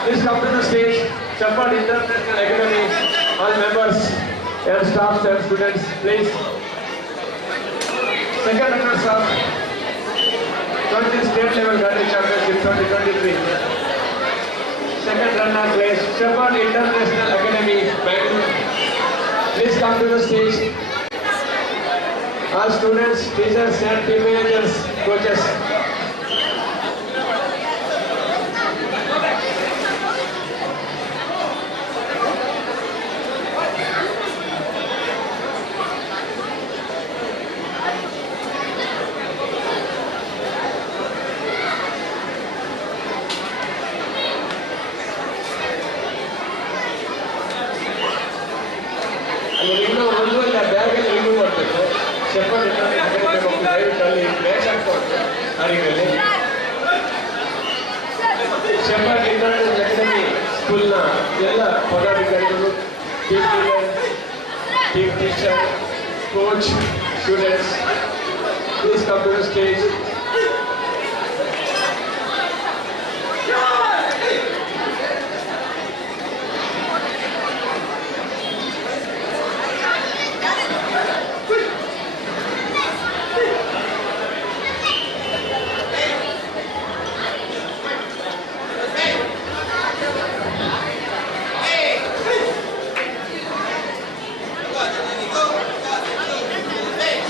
Please come to the stage. Shepherd International Academy, all members and staff and students, please. Second runners of 20 state level karate championship 2023. Second runner place Shorin International Academy, Bangalore. Please come to the stage. All students, teachers and team managers, coaches. ಇನ್ನೂ ಒಂದು ಬ್ಯಾಗಲ್ಲಿ remove ಮಾಡಬೇಕು. Shepherd ದಯವಿಟ್ಟು ಅಲ್ಲಿ match ಆಗ್ತದೆ ಅರಿಗಳಲ್ಲಿ. Shepherd international academy ಸ್ಕೂಲ್ನ ಎಲ್ಲ ಪದಾಧಿಕಾರಿಗಳು, team teacher, coach, students, please come to the stage.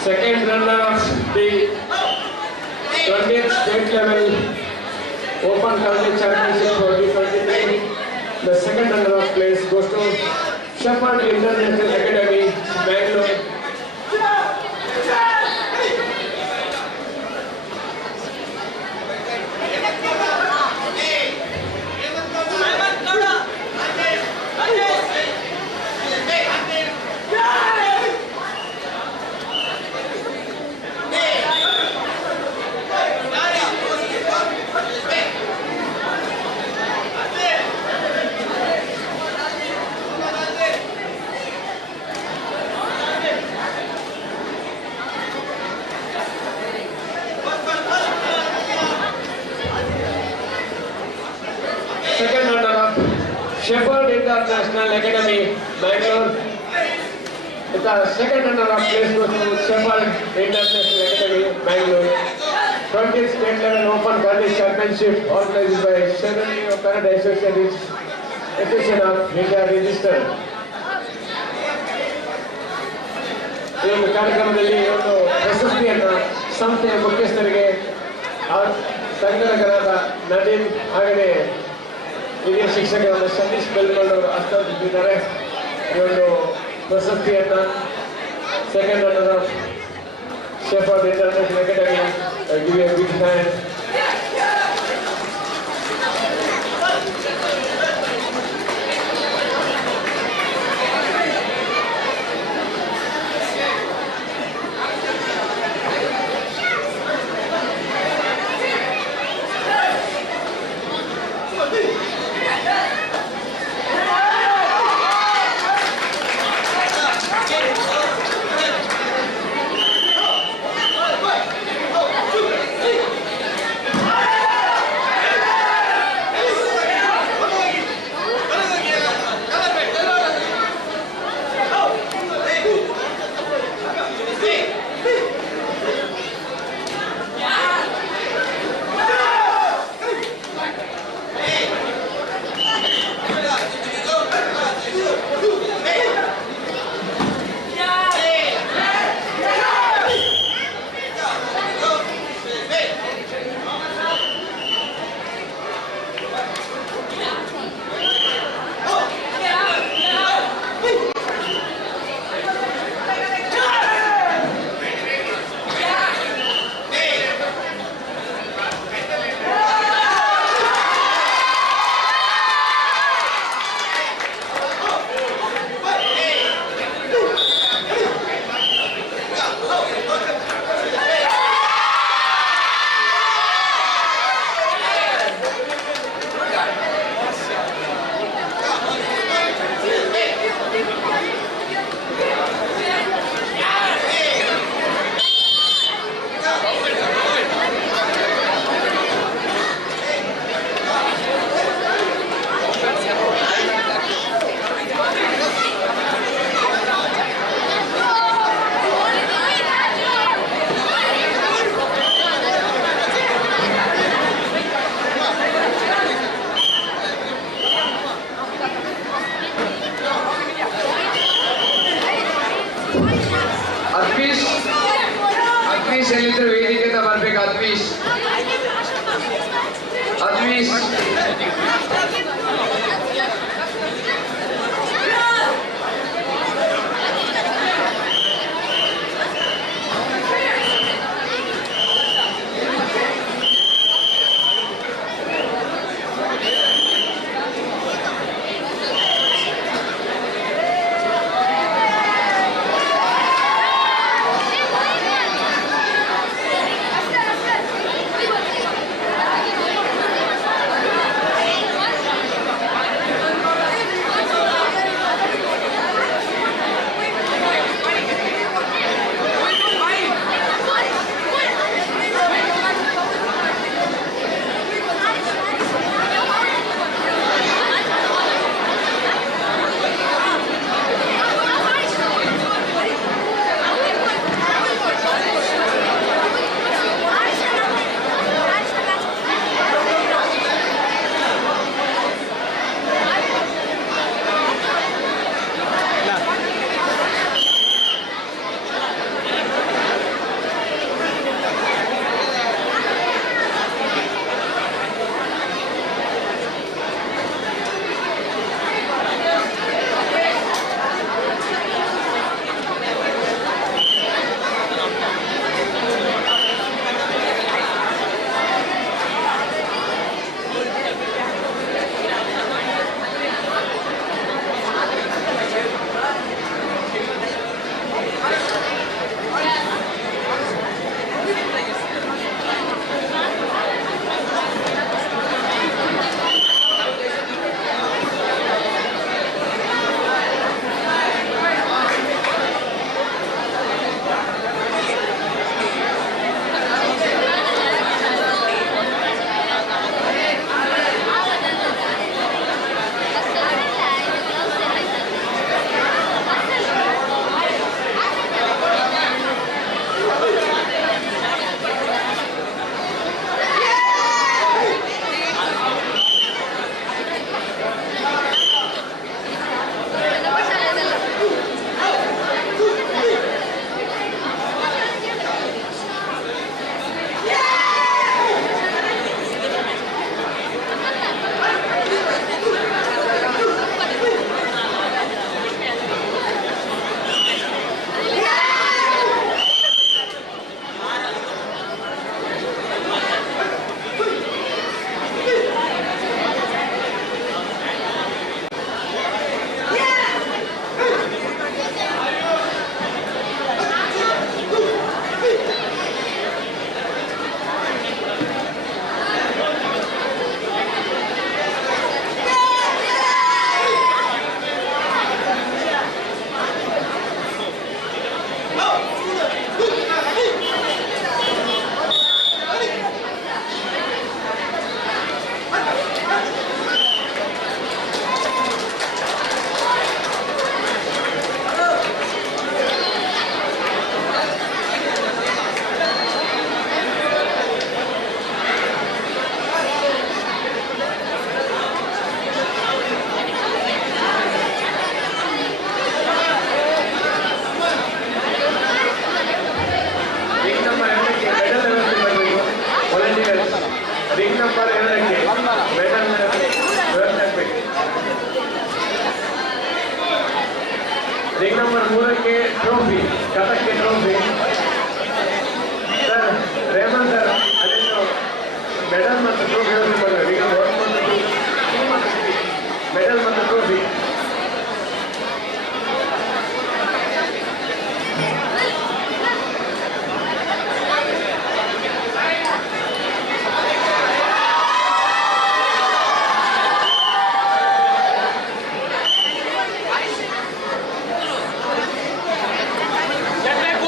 Second runner of the 20th state level Open Karate Championship 2023. The second runner of place goes to Shorin International Academy, Bangalore. Second runner up, Shorin International Academy, Bangalore. The second runner up place goes to Shorin International Academy, Bangalore. 20th state level Open Karate Championship organized by Shorin Ryu Karate Association of India registered. ಈ ಒಂದು ಕಾರ್ಯಕ್ರಮದಲ್ಲಿ ಒಂದು ಪ್ರಶಸ್ತಿಯನ್ನು ಸಂಸ್ಥೆಯ ಮುಖ್ಯಸ್ಥರಿಗೆ ಸಂಘಟಕರಾದ ನದೀಮ್ ಹಾಗೆಯೇ ಹಿರಿಯ ಶಿಕ್ಷಕರಾದ ಸತೀಶ್ ಬೆಲ್ಗೊಂಡವರು ಹಸ್ತಾಂತರಿಸಿದ್ದಾರೆ. ಈ ಒಂದು ಪ್ರಶಸ್ತಿಯನ್ನು second runner of Shorin International Academy. I give you a big hand. Adveesh ಎಲ್ಲಿದ್ರು ವೇದಿಕೆಯಿಂದ ಬರ್ಬೇಕು. ಅದ್ವೀಶ್ ಅದ್ವೀಶ್ ರಿಂಗ್ ನಂಬರ್ 3ಕ್ಕೆ ಟ್ರೋಫಿ, ಕಥಕ್ಕೆ ಟ್ರೋಫಿ. ಸರ್ ರೇಮನ್ ಸರ್ ಅದನ್ನು ಮೆಡಲ್ ಮತ್ತು ಟ್ರೋಫಿ ಮೆಡಲ್ ಮತ್ತು trophy. Get back!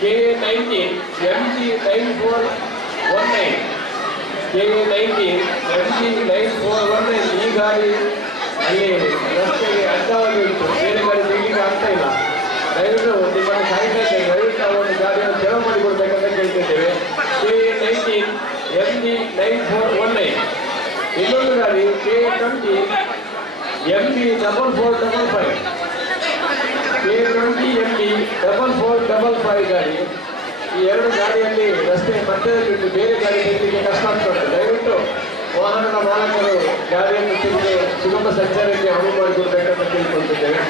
KA19 MG9419 KA19 MG9419 ಈ ಗಾಡಿ ಅಲ್ಲಿ ರಸ್ತೆಗೆ ಅಡ್ಡವಾಗಿ ಉಂಟು, ಬೇರೆ ಗಾಡಿ ತೆಗಿಲಿಕ್ಕೆ ಆಗ್ತಾ ಇಲ್ಲ. ದಯವಿಟ್ಟು ನಿಮ್ಮನ್ನು ಕಾಯ್ತಾ ಇದ್ದೇವೆ, ದಯವಿಟ್ಟು ಆ ಒಂದು ಗಾಡಿಯನ್ನು ತೆರವು ಮಾಡಿಕೊಡ್ಬೇಕಂತ ಕೇಳ್ತಿದ್ದೇವೆ. KA19 MG9419. ಇನ್ನೊಂದು ಗಾಡಿ KA20 MG4455 KA20 MG4455 ಗಾಡಿ. ಈ ಎರಡು ಗಾಡಿಯಲ್ಲಿ ರಸ್ತೆ ಮಧ್ಯದಲ್ಲಿಟ್ಟು ಬೇರೆ ಗಾಡಿ ತೆಗೆಯಲಿಕ್ಕೆ ಕಷ್ಟ ಆಗ್ತದೆ. ದಯವಿಟ್ಟು ವಾಹನದ ಮಾಲಕರು ಗಾಡಿಯನ್ನು ತೆಗೆದು ಸುಗಮ ಸಂಚಾರಕ್ಕೆ ಅನುವು ಮಾಡಿಕೊಡ್ಬೇಕಂತ ಕೇಳಿಕೊಳ್ತಿದ್ದೇವೆ.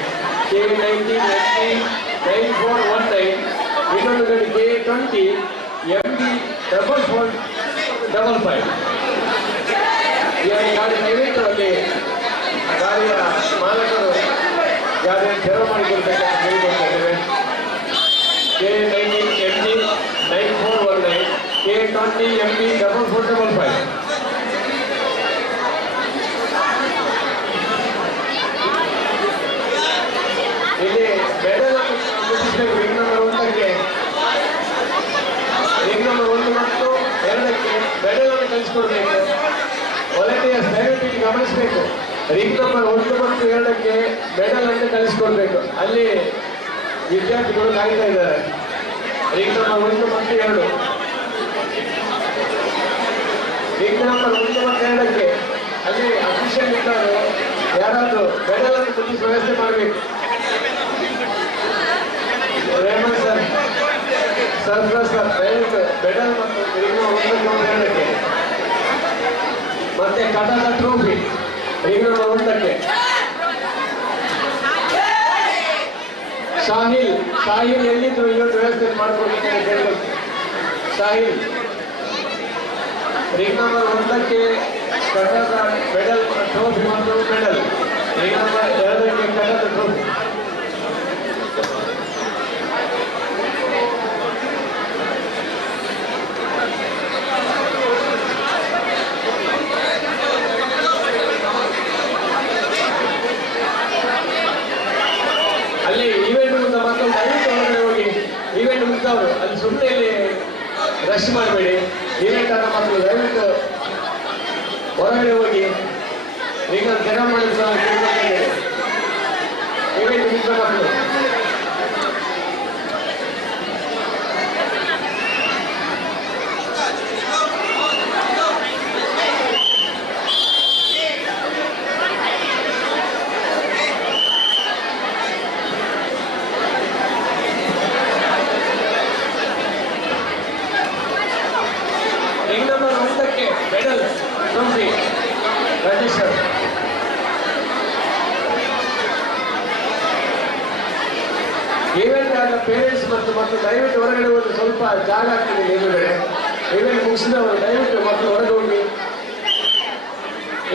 KA19 MG9419. ಇನ್ನೊಂದು ಗಾಡಿ KA20 MG4455. ಈ ಗಾಡಿ ದಯವಿಟ್ಟು ಅಲ್ಲಿ ಗಾಡಿಯ ಮಾಲಕರು ಗಾಡಿಯನ್ನು ತೆರವು ಮಾಡಿಕೊಡ್ಬೇಕಂತ ಕೇಳಿಕೊಳ್ತಿದ್ದೇವೆ. KA19 MG9419 KA20 MG4455. ಇಲ್ಲಿ ಮೆಡಲ್ ಮುಗಿಸಬೇಕು. ರಿಂಗ್ ನಂಬರ್ 1ಕ್ಕೆ ರಿಂಗ್ ನಂಬರ್ 1 ಮತ್ತು 2ಕ್ಕೆ ಮೆಡಲ್ ಅನ್ನು ಕಳಿಸಿಕೊಡ್ಬೇಕು. ವಾಲಂಟಿಯರ್ಸ್ ದಯವಿಟ್ಟು ಗಮನಿಸಬೇಕು. ರಿಂಗ್ ನಂಬರ್ 1 ಮತ್ತು 2ಕ್ಕೆ ಮೆಡಲ್ ಅನ್ನು ಕಳಿಸಿಕೊಡ್ಬೇಕು. ಅಲ್ಲಿ ವಿದ್ಯಾರ್ಥಿಗಳು ಕಾಯ್ತಾ ಇದ್ದಾರೆ. ರಿಂಗ್ ನಂಬರ್ 1 ಮತ್ತು 2 ರಿಂಗ್ ನಂಬರ್ 1 ಮತ್ತು 2ಕ್ಕೆ ಅಲ್ಲಿ ಅಫಿಷಿಯಲ್ ಇದ್ದಾರೆ. ಯಾರಾದರೂ ಮೆಡಲ್ ಅನ್ನು ಮುಟ್ಟಿಸಿ ವ್ಯವಸ್ಥೆ ಮಾಡಬೇಕು. ರೇಮಂಡ್ ಸರ್, ಸರ್ಫ್ರಾಜ್ ಸರ್, ದಯವಿಟ್ಟು ಮೆಡಲ್ ಮತ್ತು ರಿಂಗ್ ನಂಬರ್ 1 ಮತ್ತು 2ಕ್ಕೆ ಮತ್ತೆ ಕಟಕ ಟ್ರೋಫಿ ರಿಂಗ್ ನಂಬರ್ 1ಕ್ಕೆ ಸಾಹಿಲ್ ಎಲ್ಲಿದ್ರು ಇವತ್ತು ವ್ಯವಸ್ಥೆ ಮಾಡ್ಕೊಡ್ಬೇಕಂತ ಕೇಳಬೇಕು. ಸಾಹಿಲ್ ರಿಂಗ್ ನಂಬರ್ 1ಕ್ಕೆ ಕಟಕ ಮೆಡಲ್ ಟ್ರೋಫಿ ಮತ್ತು ಮೆಡಲ್. ರಿಂಗ್ ನಂಬರ್ 2ಕ್ಕೆ ಕಟಕ ಟ್ರೋಫಿ. ಅಲ್ಲಿ ಈವೆಂಟ್ ಮುಗಿದ ಮಕ್ಕಳು ದಯವಿಟ್ಟು ಹೊರಗಡೆ ಹೋಗಿ. ಈವೆಂಟ್ ಮುಗಿದವರು ಅಲ್ಲಿ ಸುಮ್ಮನೆ ಇಲ್ಲಿ ರಶ್ ಮಾಡಬೇಡಿ. ಈವೆಂಟ್ ಆದ ಮಕ್ಕಳು ದಯವಿಟ್ಟು ಹೊರಗಡೆ ಹೋಗಿ. ಈಗ ಜನ ಮಾಡಿದ ಈವೆಂಟ್ ಮುಗಿದ ಮಕ್ಕಳು ರಿಂಗ್ ನಂಬರ್ 1ಕ್ಕೆ ಮೆಡಲ್ ಟ್ರೋಫಿ ರಿಜಿಸ್ಟರ್. ಈವೆಂಟ್ ಆದ ಪೇರೆಂಟ್ಸ್ ಮತ್ತು ಮಕ್ಕಳು ದಯವಿಟ್ಟು ಹೊರಗಡೆ ಹೋಗಿ. ಸ್ವಲ್ಪ ಜಾಗ ಆಗ್ತದೆ ಎದುರುಗಡೆ. ಈವೆಂಟ್ ಮುಗಿಸಿದವರು ದಯವಿಟ್ಟು ಮಕ್ಕಳು ಹೊರಗೆ ಹೋಗಿ.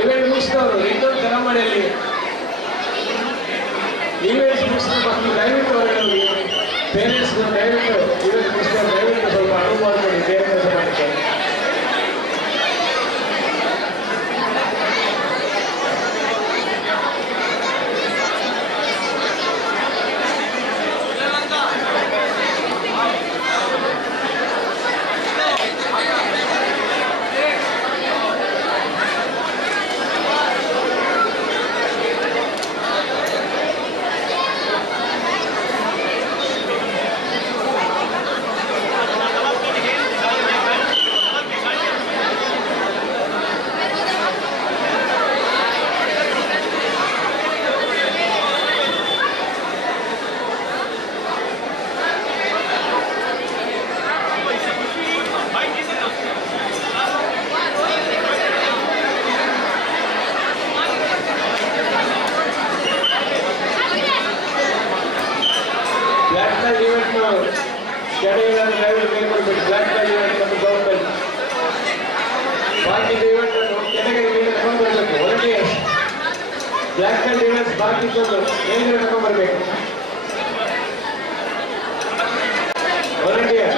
ಈವೆಂಟ್ ಮುಗಿಸಿದವರು ಇನ್ನೊಂದು ತೆರಮನೆಯಲ್ಲಿ ಈವೆಂಟ್ಸ್ ಮುಗಿಸಿದ ಮಕ್ಕಳು ದಯವಿಟ್ಟು ಹೊರಗಡೆ ಹೋಗಿ. ಪೇರೆಂಟ್ಸ್ ದಯವಿಟ್ಟು ಈವೆಂಟ್ ಮುಗಿಸಿದವರು ದಯವಿಟ್ಟು ಸ್ವಲ್ಪ ಅನುಭವ ಮಾಡಿ ಬೇರೆ ಕೆಲಸ ಮಾಡಿದ್ದಾರೆ. ಬ್ಲ್ಯಾಕ್ ಕಾರ್ಡ್ ಈವೆಂಟ್ಸ್ ಬಾಕಿ ಮೇಲ್ಗಡೆ ತಗೊಂಡ್ಬರ್ಬೇಕು. ವಾಲಂಟಿಯರ್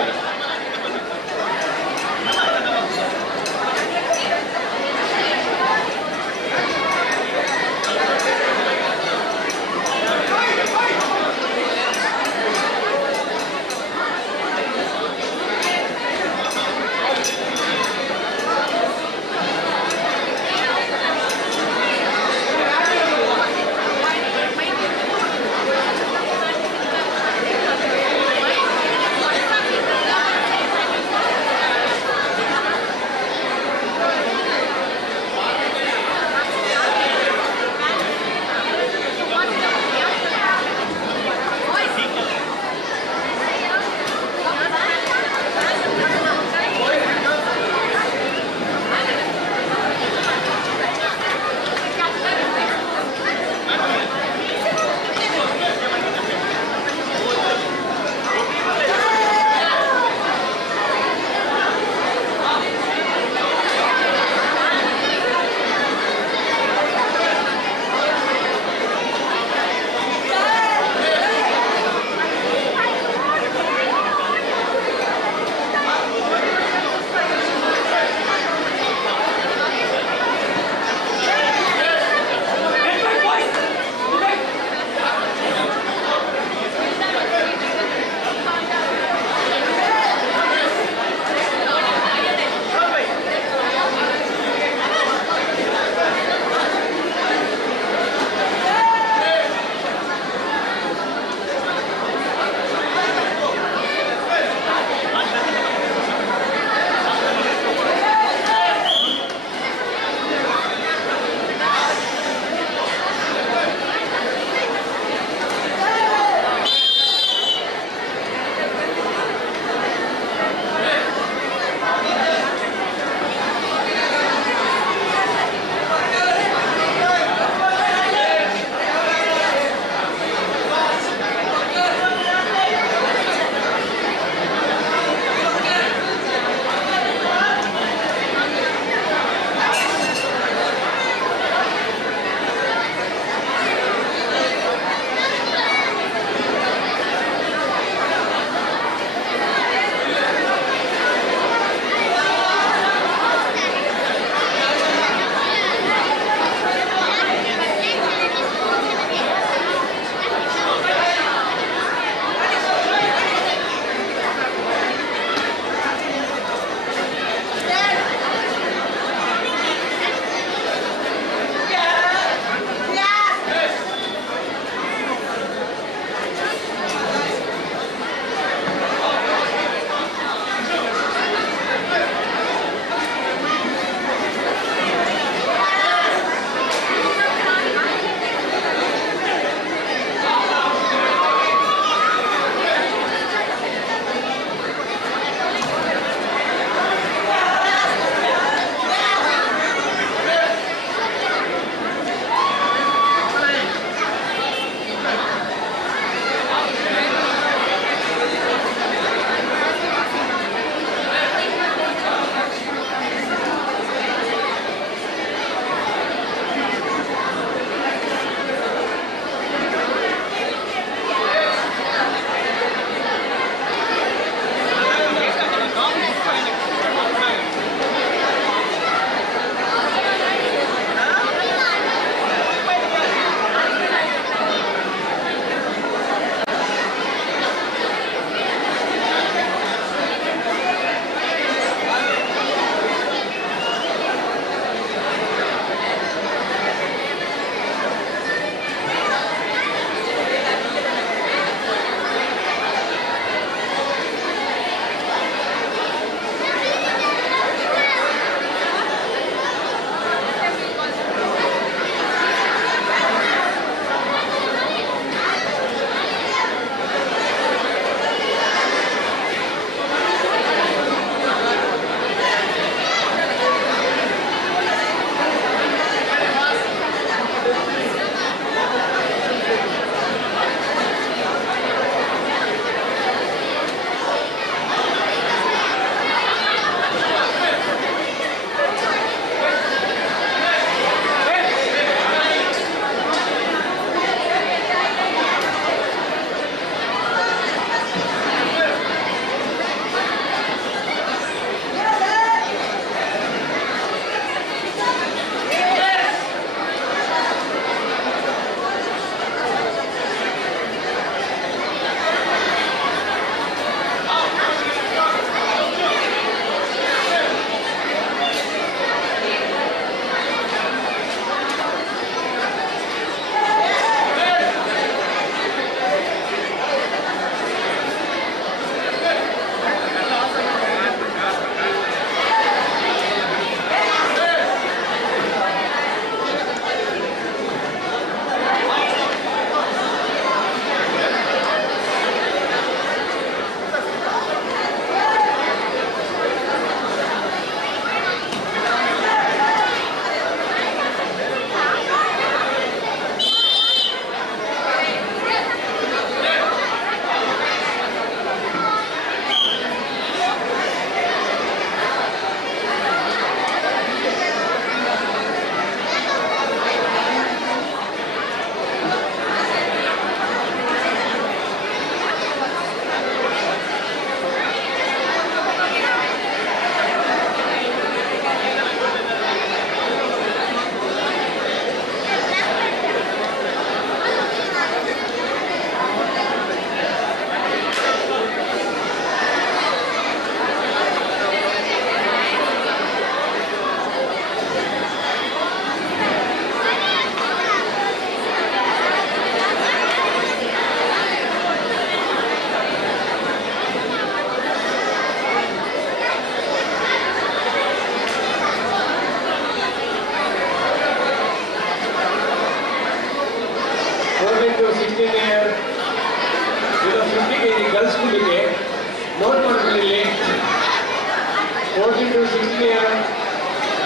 ಇಯರ್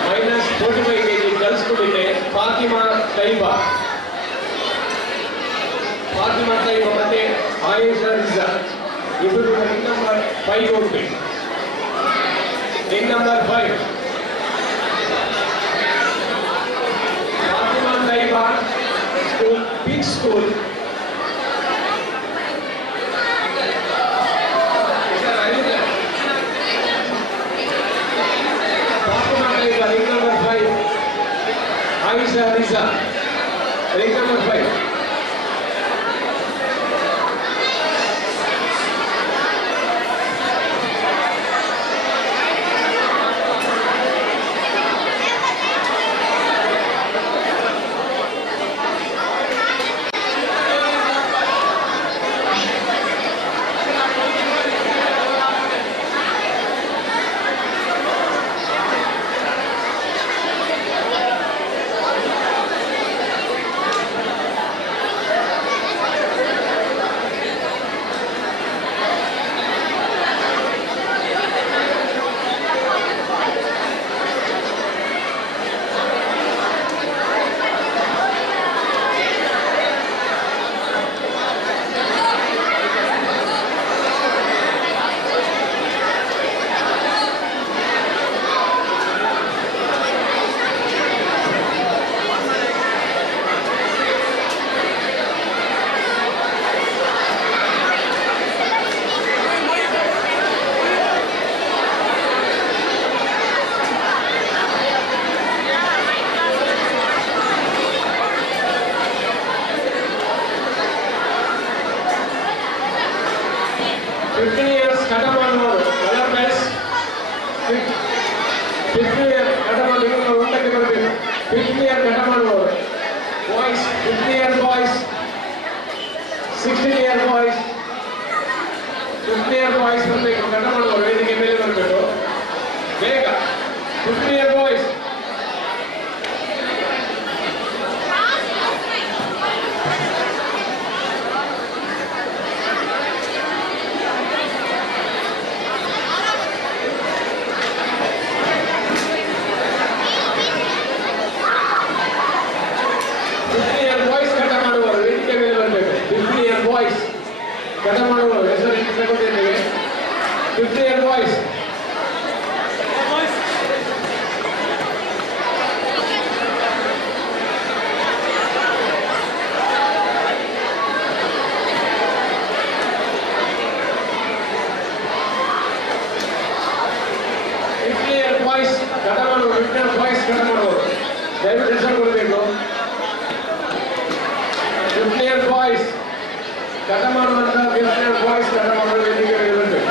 -45 kg ಗರ್ಲ್ಸ್ ಕೂಡ ಇದೆ. ಫಾತಿಮಾ ತೈಬಾ ಮತ್ತೆ ಆಯೇಷಾ ರಿಜಾ ಇಬ್ಬರು ರಿಂಗ್ ನಂಬರ್ 5 ಹೋಗ್ಬೇಕು. Ring number 5 Fatima Taiba school big school. ring number 5 Aisha Riza ring number 5 15 years ಕಟ ಮಾಡುವವರು ಕಲರ್ ಬ್ಯಾಟ್ಸ್ 15 year ಕಟ ಮಾಡುವವರು ಒಂದಕ್ಕೆ ಬರಬೇಕು. 15 year ಕಟ ಮಾಡುವವರು boys 15 year boys 16 year boys 15 year boys ಬರಬೇಕು. ಕಟ ಮಾಡುವವರು ವೇದಿಕೆ ಮೇಲೆ ಬರಬೇಕು ಬೇಗ. 15 year ಬಾಯ್ಸ್ ಕಟ ಮಾಡುವವರು ಹೆಸರು ಇಟ್ಟುಕೊಂಡಿದ್ದೇವೆ. 15 year ಬಾಯ್ಸ್ ಕಟ ಮಾಡುವರು. 15 year ಬಾಯ್ಸ್ ಕಟ ಮಾಡುವರು ದಯವಿಟ್ಟು ಹೆಸರು ಕೊಡಬೇಕು. 15 year ಬಾಯ್ಸ್ ಕಟ ಮಾಡುವಂತ 15 year ಬಾಯ್ಸ್ ಕಟ ಮಾಡುವ ವೇದಿಕೆ ಬರಬೇಕು.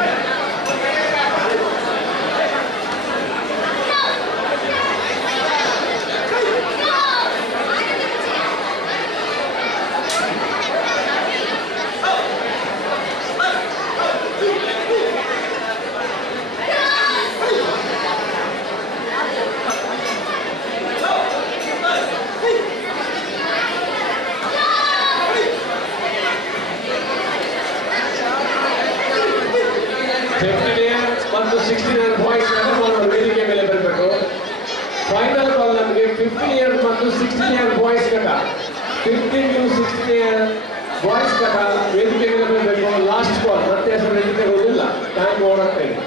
ಮತ್ತು 16 year ಬಾಯ್ಸ್ ಕಟ ಮಾಡುವ ವೇದಿಕೆ ಮೇಲೆ ಬರಬೇಕು. ಫೈನಲ್ ಕಾಲ್ ನಮಗೆ 15 year ಮತ್ತು 16 year ಬಾಯ್ಸ್ ಕಟ 15 to 16 year ಬಾಯ್ಸ್ ಕಟ ವೇದಿಕೆ ಮೇಲೆ ಬರಬೇಕು. ಲಾಸ್ಟ್ ಕಾಲ್ ಮತ್ತೆ ಹೆಸರು ವೇದಿಕೆ ಹೋಗಿಲ್ಲ. ಟೈಮ್ ಓಡಾಡ್ತಾ ಇದೆ.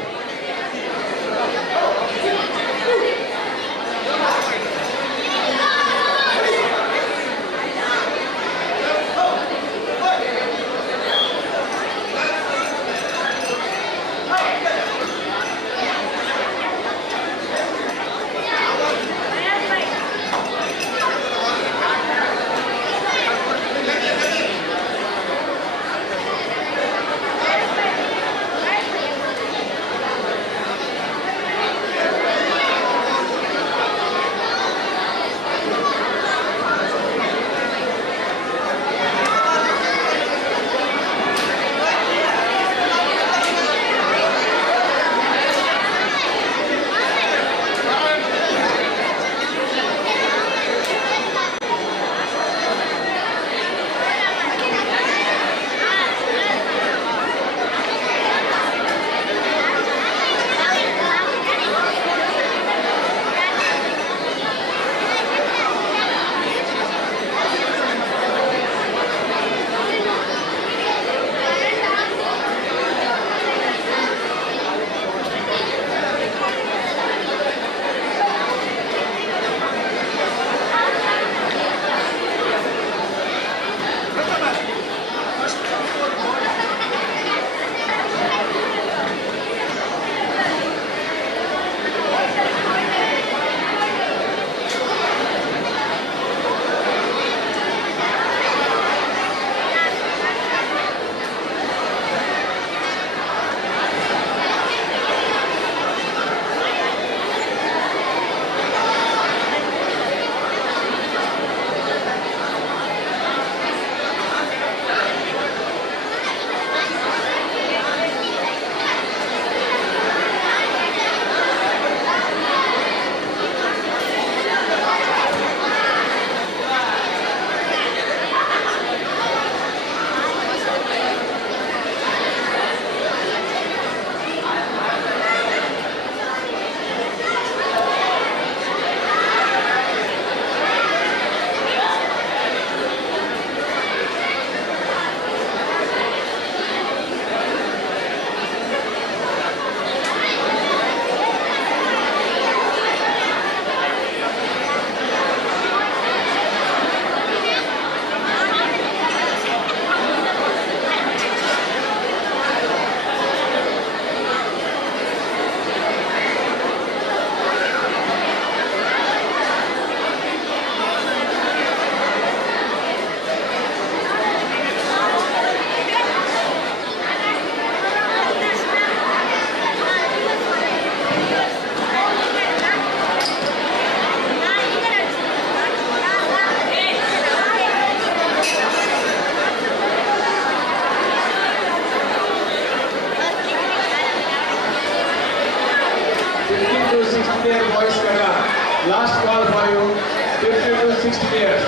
Last call for you, 50 to 60 years.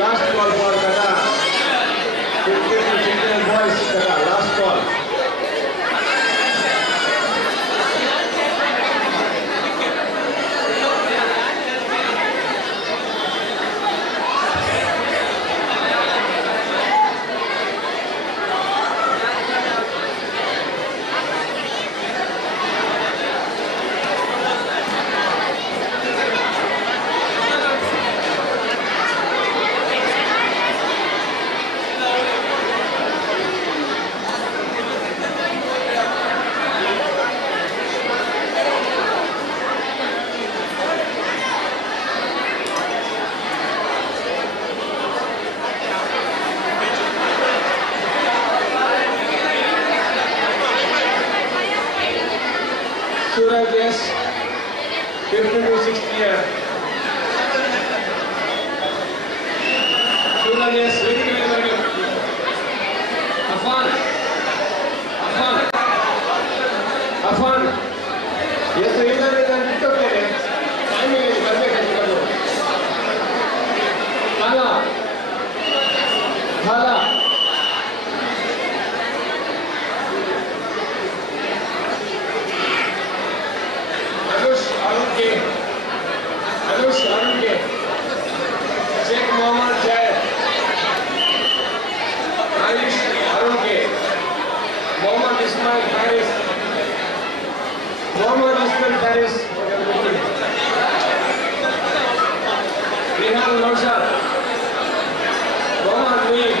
Last call for Kata. 50 to 60 years boys, Kata. Last call. Suraj, yes. 50 to 60 years. Suraj, yes. Very good. Afan. Yes, ಇದನ್ನು ಬಿಟ್ಟೋಗ್ತೇನೆ. ಟೈಮಿಗೆ ಬರಬೇಕಂತ ಕಾಲ Anush Arun ke Sheikh Mohammad Jayed Arish Arun ke Mohammad Ismail Faris Rihan Naushad Mohammad Meen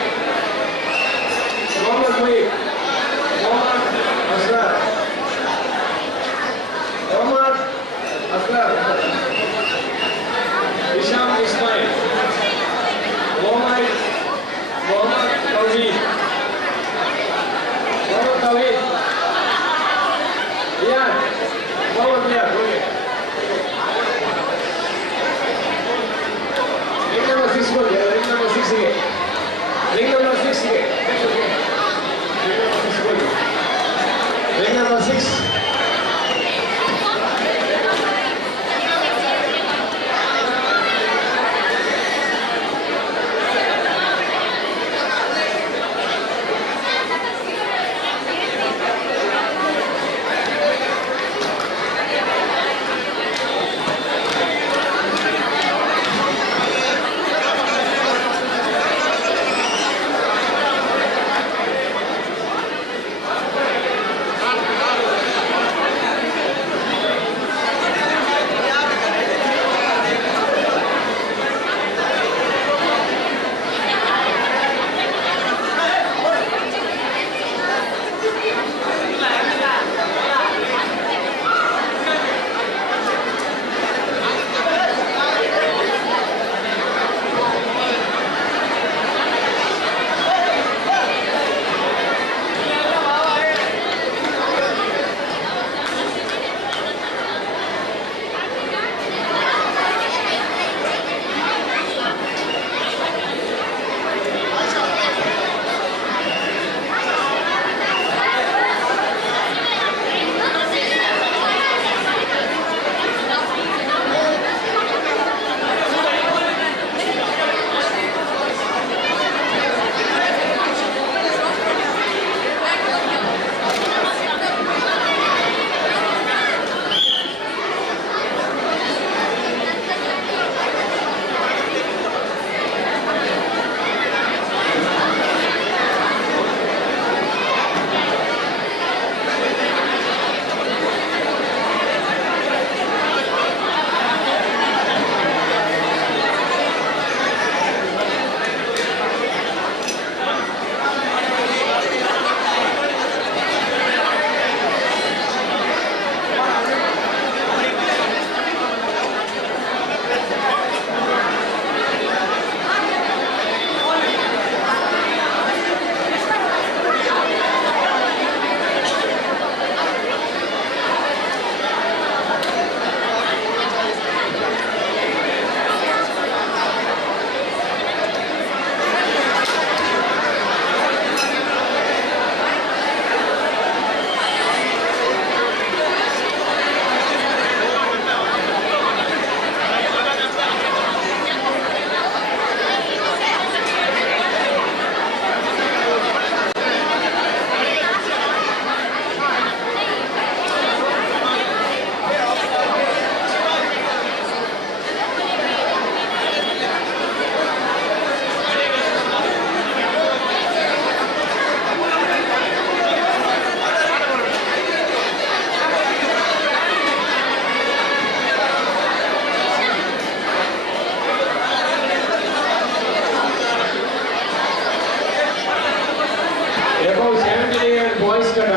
boys ಕಟ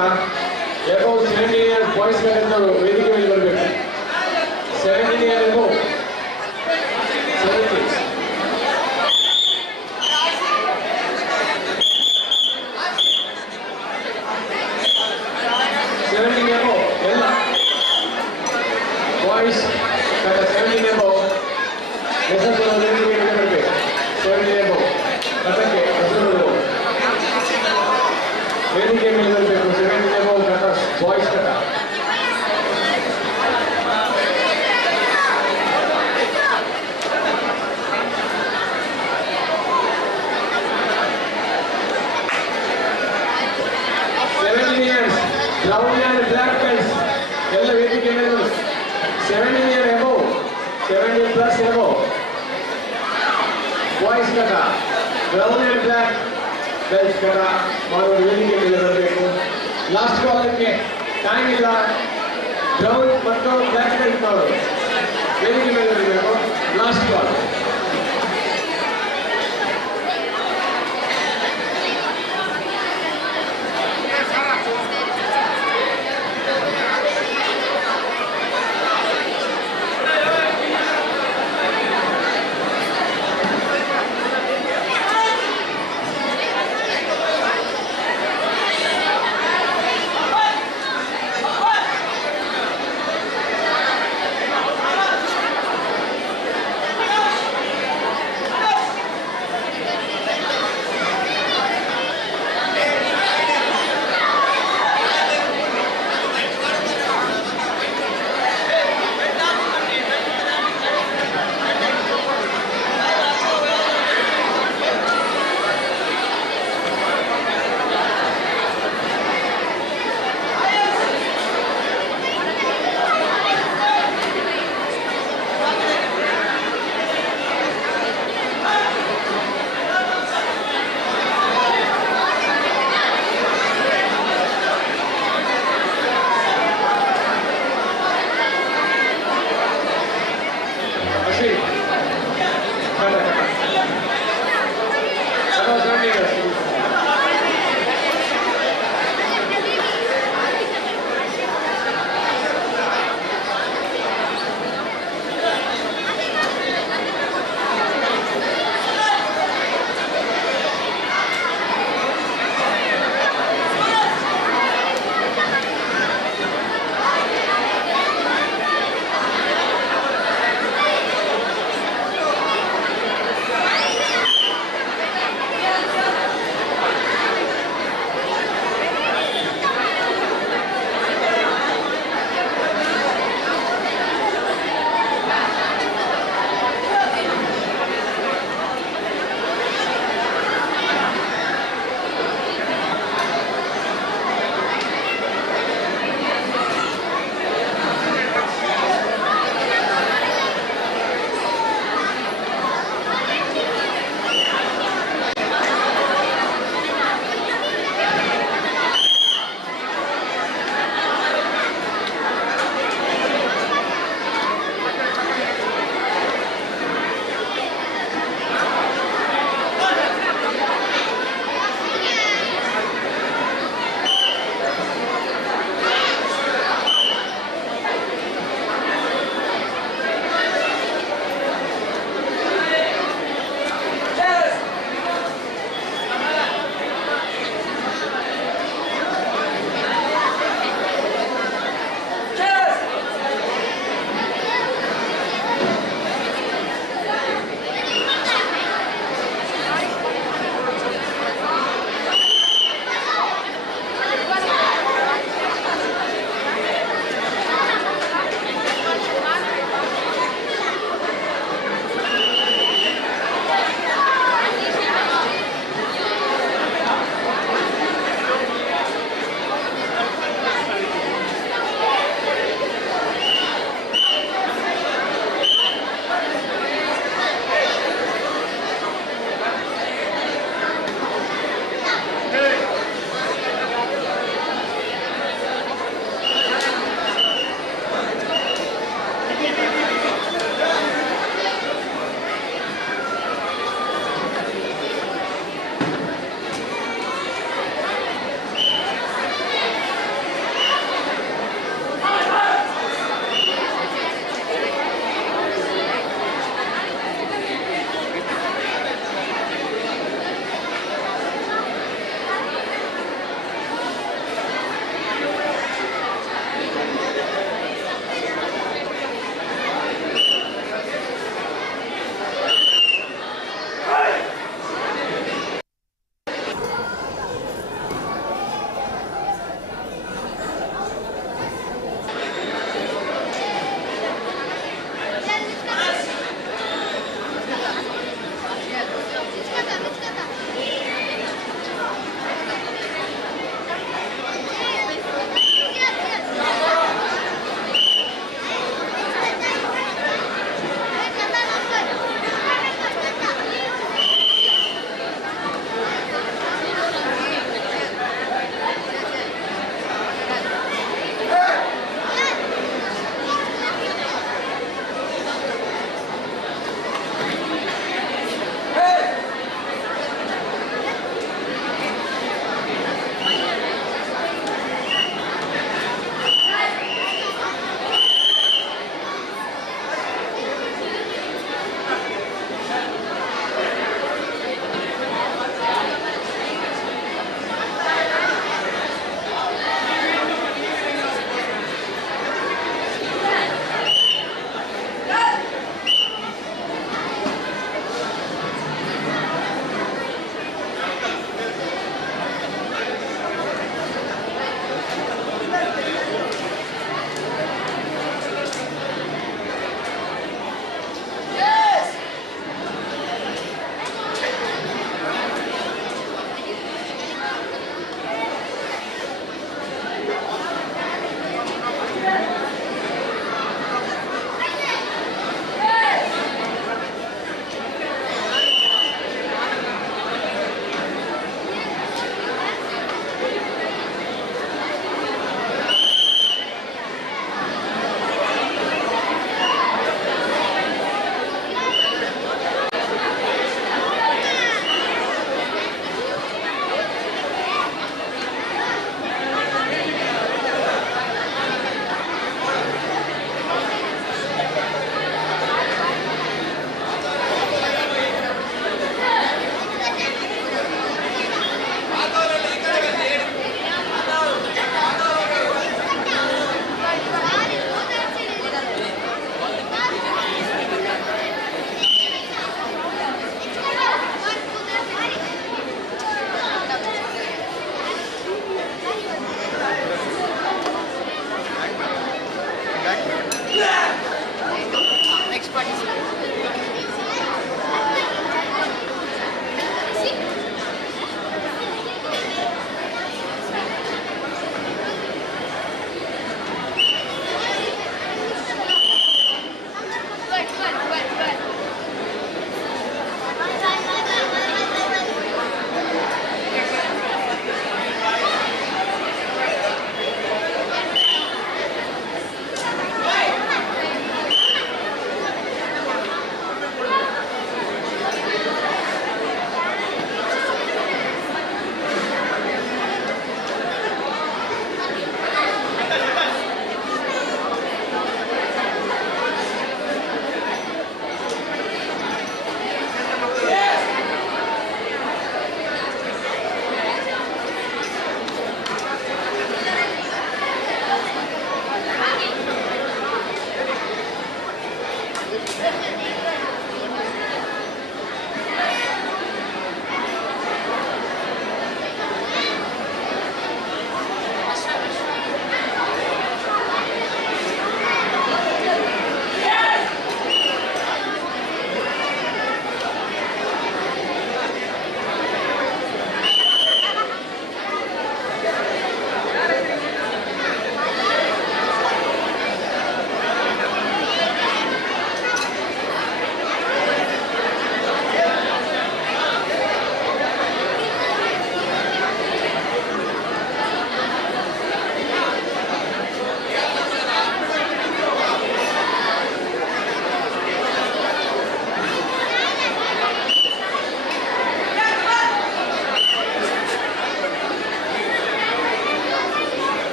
above 17 years boys ಕಟ ಅಂತವರು ವೇದಿಕೆ ಮೇಲೆ ಬರಬೇಕು. 17 ಇಯರ್ ಎಬೌವ್ 17 ಎಬೌವ್ ಎಲ್ಲ ಬಾಯ್ಸ್ ಕಟ 17 ಎಬೌವ್ ಹೆಸರು ವೇದಿಕೆ ಮೇಲೆ ಬರಬೇಕು. 17 ಎಬೌವ್ ಕಟಕ್ಕೆ ಹೆಸರು ವೇದಿಕೆ ಮೇಲೆ ಬರಬೇಕು. 17 ಎಬೌವ್ ಕಟ ಬಾಯ್ಸ್ ಕಟ. ಬ್ರೌನ್ ಆ್ಯಂಡ್ ಬ್ಲ್ಯಾಕ್ ಬೆಲ್ಟ್ಸ್ ಎಲ್ಲ ವೇದಿಕೆ ಮೇಲೆ 17 year above 17 plus above boys ಕಟ ಬ್ರೌನ್ ಆ್ಯಂಡ್ ಬ್ಲ್ಯಾಕ್ ಬೆಲ್ಟ್ಸ್ ಕಟ ಮಾಡುವ ವೇದಿಕೆ ಮೇಲೆ ಬರಬೇಕು. ಲಾಸ್ಟ್ ಕಾಲಕ್ಕೆ ಟೈಮ್ ಇಲ್ಲ. ಬ್ರೌನ್ ಮತ್ತು ಬ್ಲ್ಯಾಕ್ ಬೆಲ್ಟ್ ಅವರು ವೇದಿಕೆ ಮೇಲೆ ಬರಬೇಕು. Last call.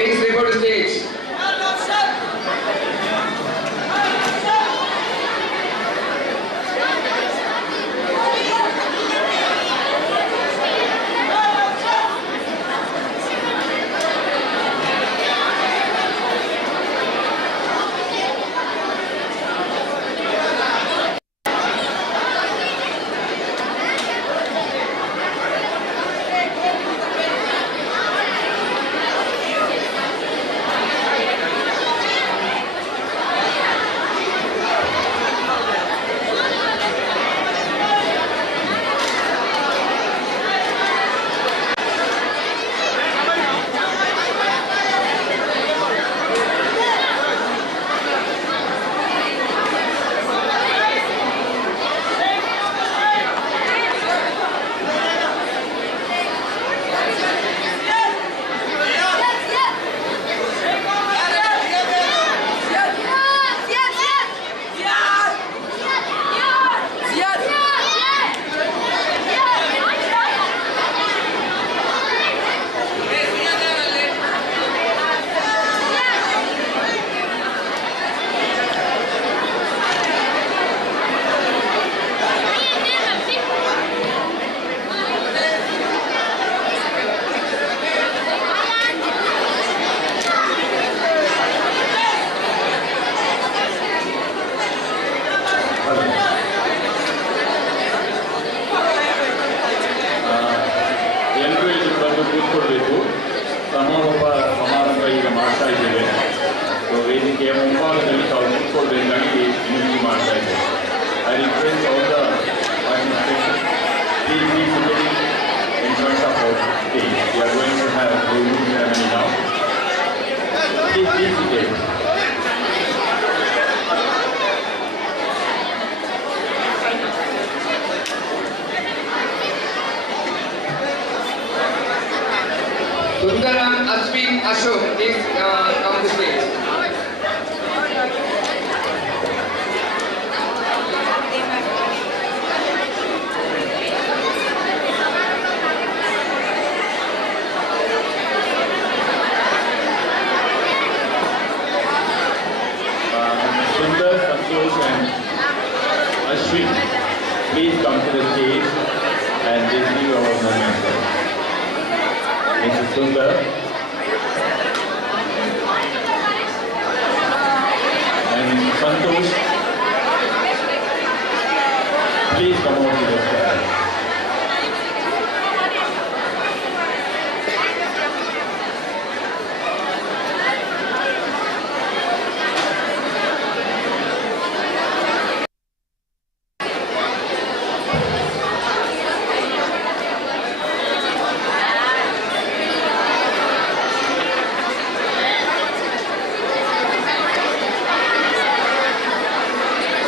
Please report to stage. ಕೂತ್ಕೊಳ್ಬೇಕು. ಸಮಾರಂಭ ಈಗ ಮಾಡ್ತಾ ಇದ್ದೇವೆ. ವೇದಿಕೆಯ ಮುಂಭಾಗದಲ್ಲಿ ತಾವು ಕೂತ್ಕೊಳ್ಬೇಕಾಗಿ ವಿನಂತಿ ಮಾಡ್ತಾ ಇದ್ದೇವೆ. I request all the participants, please be sitting in front of our stage. We are going to have a closing ceremony now. Please be seated. Sundaram Ashwin Ashok, please come to stage. Sundar, Santosh and Ashwin, please come to the stage and receive our memento. Mr. Sundar and Santosh, please come over to the stage.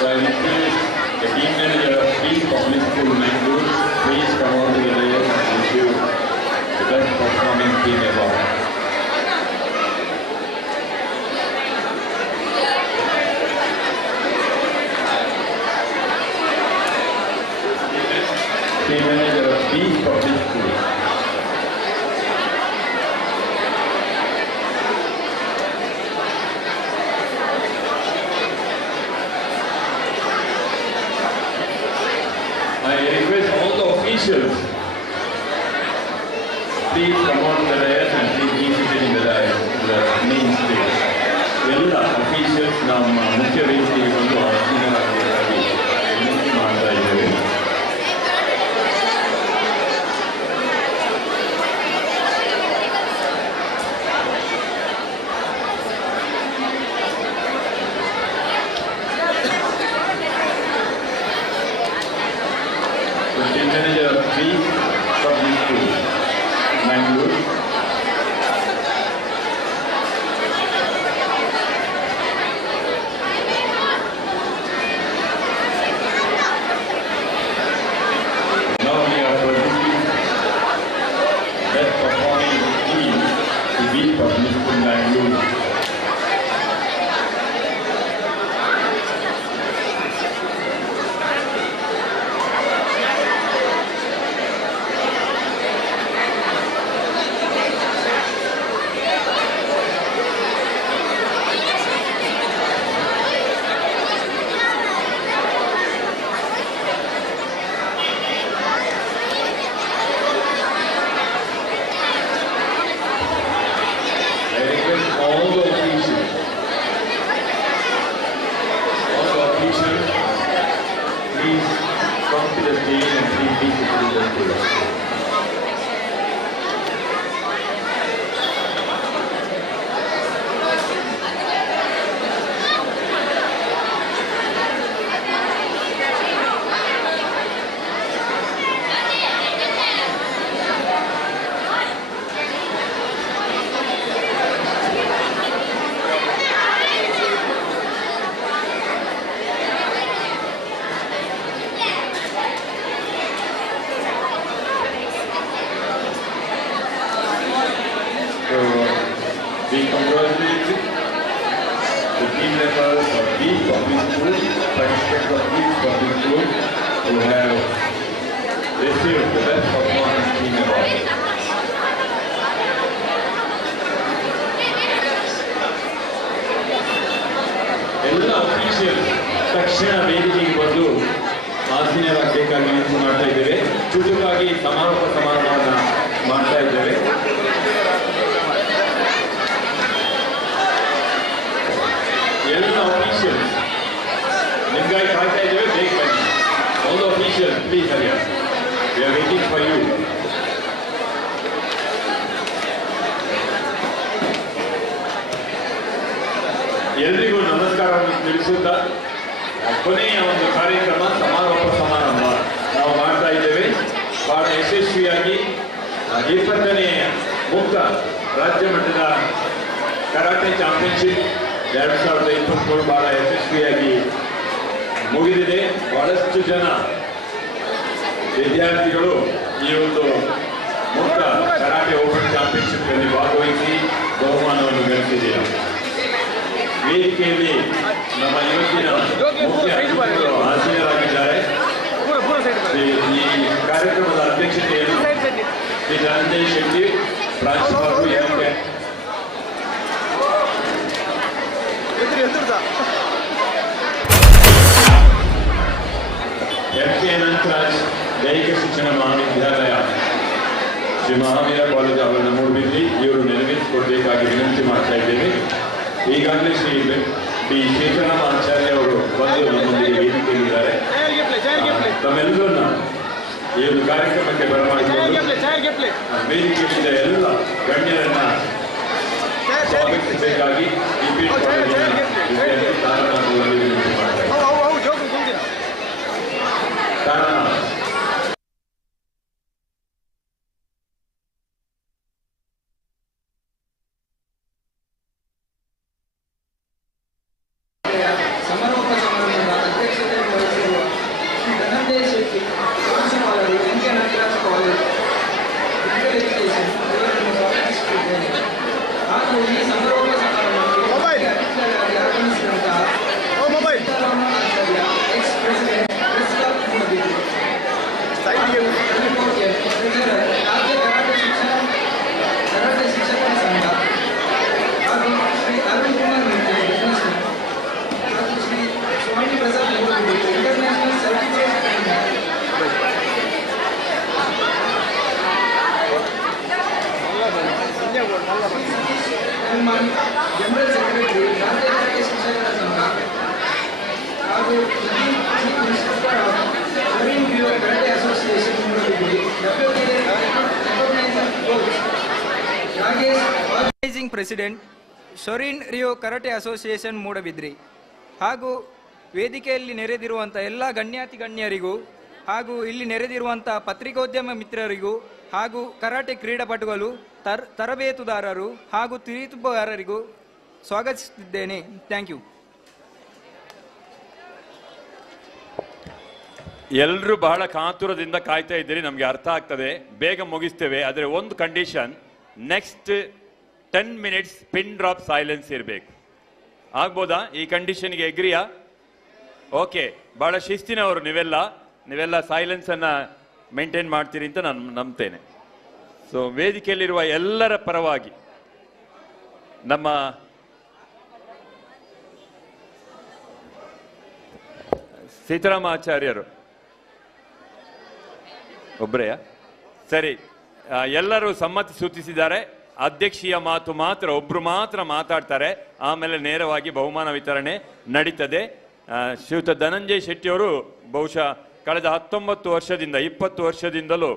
The team manager of Peace Public School, Mangalore, please come on to the dais and receive the best performing team award. Team manager of Peace Public School. I request all the officials, please come on to the dais and please be seated in the dais, the main stage. ಎಲ್ಲ officials ನಮ್ಮ ಮುಖ್ಯ ವೇದಿಕೆಗೆ ಬಂದು ಆಸೀನರಾಗಬೇಕಾಗಿ ವಿನಂತಿ ಮಾಡ್ತಾ ಇದ್ದೇವೆ. The manager of Peace Public School, Mangalore. Now we are presenting best performing team to Peace Public School, Mangalore. to the stage and please be seated in the stage. We congratulate the team members of these public schools, participants of these public schools who have received the best performance team award. ಎಲ್ಲ official ತಕ್ಷಣ ವೇದಿಕೆಗೆ ಬಂದು ಆಸೀನರಾಗಬೇಕಾಗಿ ವಿನಂತಿ ಮಾಡ್ತಾ ಇದ್ದೇವೆ. ಚುಟುಕಾಗಿ ಸಮಾರೋಪ ಸಮಾರಂಭವನ್ನು ಮಾಡ್ತಾ ಇದ್ದೇವೆ. ಎಲ್ಲ ಅಫಿಷಿಯಲ್ಸ್ ನಿಮಗಾಗಿ ಕಾಯ್ತಾ ಇದ್ದೇವೆ, ಬೇಗ ಬನ್ನಿ. All the officials please hurry up, we are waiting for you. ಎಲ್ರಿಗೂ ನಮಸ್ಕಾರವನ್ನು ತಿಳಿಸುತ್ತಾ ಕೊನೆಯ ಒಂದು ಕಾರ್ಯಕ್ರಮ ಸಮಾರೋಪ ಸಮಾರಂಭ ನಾವು ಮಾಡ್ತಾ ಇದ್ದೇವೆ. ಬಹಳ ಯಶಸ್ವಿಯಾಗಿ 20ನೇ ಮುಕ್ತ ರಾಜ್ಯ ಮಟ್ಟದ ಕರಾಟೆ ಚಾಂಪಿಯನ್ಶಿಪ್ 2023 ಬಹಳ ಯಶಸ್ವಿಯಾಗಿ ಮುಗಿದಿದೆ. ಬಹಳಷ್ಟು ಜನ ವಿದ್ಯಾರ್ಥಿಗಳು ಈ ಒಂದು ಮುಕ್ತ ಕರಾಟೆ ಓಪನ್ ಚಾಂಪಿಯನ್ಶಿಪ್ ಅಲ್ಲಿ ಭಾಗವಹಿಸಿ ಬಹುಮಾನವನ್ನು ಗಳಿಸಿದ್ದೀರಾ. ವೇದಿಕೆಯಲ್ಲಿ ನಮ್ಮ ಇವತ್ತಿನ ಮುಖ್ಯ ಅತಿಥಿಗಳು ಆಸೀನರಾಗಿದ್ದಾರೆ. ಈ ಕಾರ್ಯಕ್ರಮದ ಅಧ್ಯಕ್ಷತೆಯನ್ನು ಶ್ರೀ ಧನಂಜಯ ಶೆಟ್ಟಿ ಪ್ರಾಂಶುಪಾಲರು ಎಫ್ಕೆ ಅನಂತರಾಜ್ ದೈಹಿಕ ಶಿಕ್ಷಣ ಮಹಾವಿದ್ಯಾಲಯ ಶ್ರೀ ಮಹಾವೀರ ಕಾಲೇಜ್ ಅವರನ್ನ ಮೂಡಬಿದ್ರಿ ಇವರು ನೆರವೇರಿಸಿಕೊಡ್ಬೇಕಾಗಿ ವಿನಂತಿ ಮಾಡ್ತಾ ಇದ್ದೇವೆ. ಈಗಾಗಲೇ ಶ್ರೀ ಡಿ ಶೇಖರಮ್ಮ ಆಚಾರ್ಯ ಅವರು ಬಂದು ನಮ್ಮೊಂದಿಗೆ ವೇದಿಕೆಯಲ್ಲಿದ್ದಾರೆ. ತಮ್ಮೆಲ್ಲರನ್ನ ಈ ಒಂದು ಕಾರ್ಯಕ್ರಮಕ್ಕೆ ಬರಮಾಡಿಕೊಂಡು ವೇದಿಕೆಯಿಂದ ಎಲ್ಲ ಗಣ್ಯರನ್ನ ಸ್ವಾಗತಿಸಬೇಕಾಗಿ ಈ ಪೀಠ ವಿನಂತಿ ಮಾಡ್ತಾರೆ. ಕಾರಣ ಸಮಾರೋಪ ಸಮಾರಂಭದ ಅಧ್ಯಕ್ಷತೆಯನ್ನು ವಹಿಸಿರುವ ಶ್ರೀ ಧನಂಜಯ ಶೆಟ್ಟಿ ಪ್ರಾಂಶುಪಾಲರು N K Nagaraj college physical education ಇವರನ್ನು ಸ್ವಾಗತಿಸುತ್ತಿದ್ದೇನೆ. ಹಾಗೂ ಈ ಸಮಾರೋಪ ಸಮಾರಂಭಕ್ಕೆ ಅತಿಥಿಗಳಾಗಿ ಆಗಮಿಸಿದಂತಹ Siddarama Acharya ex president press club Moodabidri, treasurer ರಾಜ್ಯ ಕರಾಟೆ ಶಿಕ್ಷಕರ ಸಂಘ ಹಾಗೂ ಶ್ರೀ ಅರುಣ್ ಕುಮಾರ್ ಮಿತ್ರ ಬಿಸ್ನೆಸ್ ಮ್ಯಾನ್ ಹಾಗೂ Shri Swami Prasad Moodabidri international certificate general secretary ರಾಜ್ಯ ಕರಾಟೆ ಶಿಕ್ಷಕರ ಸಂಘ ಹಾಗೂ ಚೀಫ್ ಇನ್ಸ್ಟ್ರಕ್ಟರ್ ಆಫ್ ಶೋರಿನ್ ರಿಯು karate association Moodabidri, organising president ಶೋರಿನ್ ರಿಯು ಕರಾಟೆ ಅಸೋಸಿಯೇಷನ್ ಮೂಡಬಿದ್ರಿ ಹಾಗೂ ವೇದಿಕೆಯಲ್ಲಿ ನೆರೆದಿರುವಂಥ ಎಲ್ಲ ಗಣ್ಯಾತಿ ಗಣ್ಯರಿಗೂ ಹಾಗೂ ಇಲ್ಲಿ ನೆರೆದಿರುವಂಥ ಪತ್ರಿಕೋದ್ಯಮ ಮಿತ್ರರಿಗೂ ಹಾಗೂ ಕರಾಟೆ ಕ್ರೀಡಾಪಟುಗಳು ತರಬೇತುದಾರರು ಹಾಗೂ ತೀರ್ಪುಗಾರರಿಗೂ ಸ್ವಾಗತಿಸುತ್ತಿದ್ದೇನೆ. Thank you. ಎಲ್ಲರೂ ಬಹಳ ಕಾತುರದಿಂದ ಕಾಯ್ತಾ ಇದ್ದೀರಿ, ನಮಗೆ ಅರ್ಥ ಆಗ್ತದೆ, ಬೇಗ ಮುಗಿಸ್ತೇವೆ. ಆದರೆ ಒಂದು condition, next 10 minutes pin drop silence ಇರಬೇಕು. ಆಗ್ಬೋದಾ? ಈ ಕಂಡೀಷನ್ಗೆ ಎಗ್ರಿಯಾ? ಓಕೆ, ಬಹಳ ಶಿಸ್ತಿನವರು ನೀವೆಲ್ಲ ಸೈಲೆನ್ಸನ್ನು ಮೇಂಟೈನ್ ಮಾಡ್ತೀರಿ ಅಂತ ನಾನು ನಂಬ್ತೇನೆ. ಸೊ ವೇದಿಕೆಯಲ್ಲಿರುವ ಎಲ್ಲರ ಪರವಾಗಿ ನಮ್ಮ ಸೀತಾರಾಮಾಚಾರ್ಯರು ಒಬ್ಬರೆಯಾ? ಸರಿ, ಎಲ್ಲರೂ ಸಮ್ಮತಿ ಸೂಚಿಸಿದ್ದಾರೆ. ಅಧ್ಯಕ್ಷೀಯ ಮಾತು ಮಾತ್ರ ಒಬ್ರು ಮಾತ್ರ ಮಾತಾಡ್ತಾರೆ, ಆಮೇಲೆ ನೇರವಾಗಿ ಬಹುಮಾನ ವಿತರಣೆ ನಡೀತದೆ. ಶ್ರೀಯುತ ಧನಂಜಯ ಶೆಟ್ಟಿಯವರು ಬಹುಶಃ ಕಳೆದ 19 ವರ್ಷದಿಂದ 20 ವರ್ಷದಿಂದಲೂ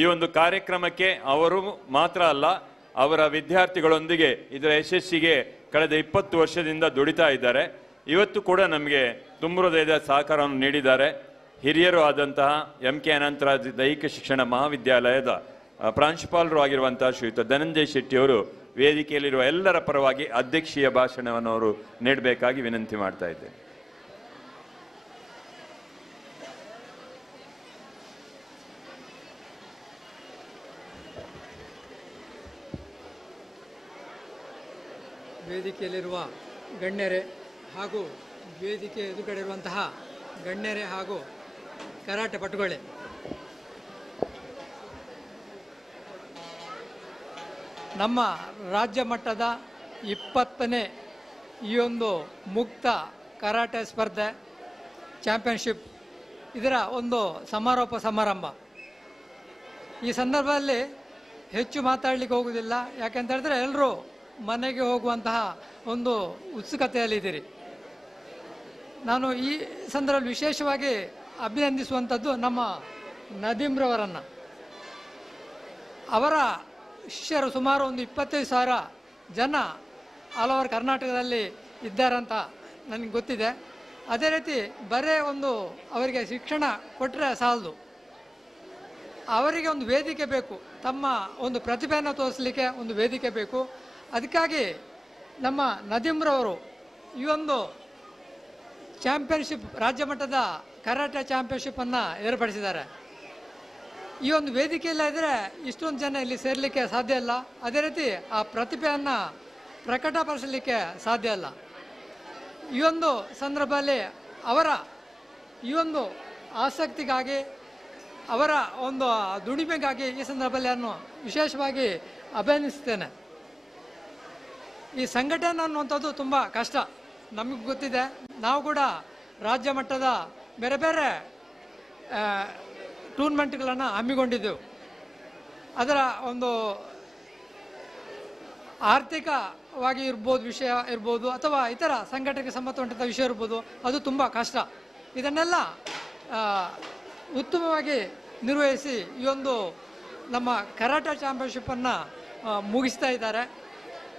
ಈ ಒಂದು ಕಾರ್ಯಕ್ರಮಕ್ಕೆ ಅವರು ಮಾತ್ರ ಅಲ್ಲ, ಅವರ ವಿದ್ಯಾರ್ಥಿಗಳೊಂದಿಗೆ ಇದರ ಯಶಸ್ಸಿಗೆ ಕಳೆದ 20 ವರ್ಷದಿಂದ ದುಡಿತಾ ಇದ್ದಾರೆ. ಇವತ್ತು ಕೂಡ ನಮಗೆ ತುಂಬ ಹೃದಯದ ಸಹಕಾರವನ್ನು ನೀಡಿದ್ದಾರೆ. ಹಿರಿಯರು ಆದಂತಹ MK ಅನಂತರಾಜ್ ದೈಹಿಕ ಶಿಕ್ಷಣ ಮಹಾವಿದ್ಯಾಲಯದ ಪ್ರಾಂಶುಪಾಲರು ಆಗಿರುವಂತಹ ಶ್ರೀಯುತ ಧನಂಜಯ್ ಶೆಟ್ಟಿಯವರು ವೇದಿಕೆಯಲ್ಲಿರುವ ಎಲ್ಲರ ಪರವಾಗಿ ಅಧ್ಯಕ್ಷೀಯ ಭಾಷಣವನ್ನು ಅವರು ನೀಡಬೇಕಾಗಿ ವಿನಂತಿ ಮಾಡ್ತಾ ಇದ್ದೇನೆ. ವೇದಿಕೆಯಲ್ಲಿರುವ ಗಣ್ಯರೇ ಹಾಗೂ ವೇದಿಕೆ ಎದುರುಗಡೆ ಇರುವಂತಹ ಗಣ್ಯರೇ ಹಾಗೂ ಕರಾಟೆ ಪಟುಗಳೇ, ನಮ್ಮ ರಾಜ್ಯ ಮಟ್ಟದ 20ನೇ ಈ ಒಂದು ಮುಕ್ತ ಕರಾಟೆ ಸ್ಪರ್ಧೆ ಚಾಂಪಿಯನ್ಶಿಪ್ ಇದರ ಒಂದು ಸಮಾರೋಪ ಸಮಾರಂಭ. ಈ ಸಂದರ್ಭದಲ್ಲಿ ಹೆಚ್ಚು ಮಾತಾಡಲಿಕ್ಕೆ ಹೋಗುವುದಿಲ್ಲ, ಯಾಕೆಂತ ಹೇಳಿದ್ರೆ ಎಲ್ಲರೂ ಮನೆಗೆ ಹೋಗುವಂತಹ ಒಂದು ಉತ್ಸುಕತೆಯಲ್ಲಿದ್ದೀರಿ. ನಾನು ಈ ಸಂದರ್ಭದಲ್ಲಿ ವಿಶೇಷವಾಗಿ ಅಭಿನಂದಿಸುವಂಥದ್ದು ನಮ್ಮ ನದೀಮ್ರವರನ್ನು. ಅವರ ಶಿಷ್ಯರು ಸುಮಾರು ಒಂದು 25,000 ಜನ ಆಲ್ ಓವರ್ ಕರ್ನಾಟಕದಲ್ಲಿ ಇದ್ದಾರಂತ ನನಗೆ ಗೊತ್ತಿದೆ. ಅದೇ ರೀತಿ ಬರೇ ಒಂದು ಅವರಿಗೆ ಶಿಕ್ಷಣ ಕೊಟ್ಟರೆ ಸಾಲದು, ಅವರಿಗೆ ಒಂದು ವೇದಿಕೆ ಬೇಕು, ತಮ್ಮ ಒಂದು ಪ್ರತಿಭೆಯನ್ನು ತೋರಿಸಲಿಕ್ಕೆ ಒಂದು ವೇದಿಕೆ ಬೇಕು. ಅದಕ್ಕಾಗಿ ನಮ್ಮ ನದೀಮ್ರವರು ಈ ಒಂದು ಚಾಂಪಿಯನ್ಶಿಪ್ ರಾಜ್ಯ ಮಟ್ಟದ ಕರಾಟೆ ಚಾಂಪಿಯನ್ಶಿಪ್ಪನ್ನು ಏರ್ಪಡಿಸಿದ್ದಾರೆ. ಈ ಒಂದು ವೇದಿಕೆ ಇಲ್ಲ ಇದ್ದರೆ ಇಷ್ಟೊಂದು ಜನ ಇಲ್ಲಿ ಸೇರಲಿಕ್ಕೆ ಸಾಧ್ಯ ಇಲ್ಲ. ಅದೇ ರೀತಿ ಆ ಪ್ರತಿಭೆಯನ್ನು ಪ್ರಕಟಪಡಿಸಲಿಕ್ಕೆ ಸಾಧ್ಯ ಇಲ್ಲ. ಈ ಒಂದು ಸಂದರ್ಭದಲ್ಲಿ ಅವರ ಈ ಒಂದು ಆಸಕ್ತಿಗಾಗಿ, ಅವರ ಒಂದು ದುಡಿಮೆಗಾಗಿ ಈ ಸಂದರ್ಭದಲ್ಲಿ ನಾನು ವಿಶೇಷವಾಗಿ ಅಭಿನಂದಿಸ್ತೇನೆ. ಈ ಸಂಘಟನೆ ಅನ್ನುವಂಥದ್ದು ತುಂಬ ಕಷ್ಟ, ನಮಗೆ ಗೊತ್ತಿದೆ. ನಾವು ಕೂಡ ರಾಜ್ಯ ಮಟ್ಟದ ಬೇರೆ ಬೇರೆ ಟೂರ್ನಮೆಂಟ್ಗಳನ್ನು ಹಮ್ಮಿಕೊಂಡಿದ್ದೆವು. ಅದರ ಒಂದು ಆರ್ಥಿಕವಾಗಿ ಇರ್ಬೋದು, ವಿಷಯ ಇರ್ಬೋದು, ಅಥವಾ ಇತರ ಸಂಘಟನೆಗೆ ಸಂಬಂಧಪಟ್ಟಂಥ ವಿಷಯ ಇರ್ಬೋದು, ಅದು ತುಂಬ ಕಷ್ಟ. ಇದನ್ನೆಲ್ಲ ಉತ್ತಮವಾಗಿ ನಿರ್ವಹಿಸಿ ಈ ಒಂದು ನಮ್ಮ ಕರಾಟೆ ಚಾಂಪಿಯನ್ಶಿಪ್ಪನ್ನು ಮುಗಿಸ್ತಾ ಇದ್ದಾರೆ.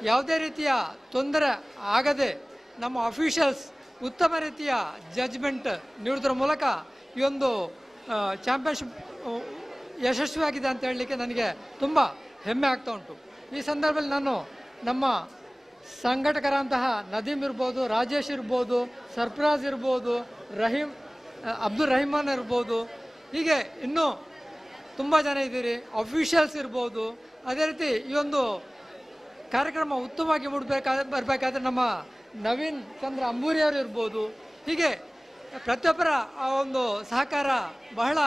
ಯಾವುದೇ ರೀತಿಯ ತೊಂದರೆ ಆಗದೆ ನಮ್ಮ ಅಫಿಷಿಯಲ್ಸ್ ಉತ್ತಮ ರೀತಿಯ ಜಡ್ಜ್ಮೆಂಟ್ ನೀಡುವುದರ ಮೂಲಕ ಈ ಒಂದು ಚಾಂಪಿಯನ್ಶಿಪ್ ಯಶಸ್ವಿಯಾಗಿದೆ ಅಂತ ಹೇಳಲಿಕ್ಕೆ ನನಗೆ ತುಂಬ ಹೆಮ್ಮೆ ಆಗ್ತಾ ಉಂಟು. ಈ ಸಂದರ್ಭದಲ್ಲಿ ನಾನು ನಮ್ಮ ಸಂಘಟಕರಂತಹ ನದೀಮ್ ಇರ್ಬೋದು, ರಾಜೇಶ್ ಇರ್ಬೋದು, ಸರ್ಫರಾಜ್ ಇರ್ಬೋದು, ಅಬ್ದುಲ್ ರಹಿಮಾನ್ ಇರ್ಬೋದು, ಹೀಗೆ ಇನ್ನೂ ತುಂಬ ಜನ ಇದ್ದೀರಿ, ಅಫಿಷಿಯಲ್ಸ್ ಇರ್ಬೋದು. ಅದೇ ರೀತಿ ಈ ಒಂದು ಕಾರ್ಯಕ್ರಮ ಉತ್ತಮವಾಗಿ ಬರಬೇಕಾದ್ರೆ ನಮ್ಮ ನವೀನ್ ಚಂದ್ರ ಅಂಬೂರಿಯವರು ಇರ್ಬೋದು. ಹೀಗೆ ಪ್ರತಿಯೊಬ್ಬರ ಆ ಒಂದು ಸಹಕಾರ ಬಹಳ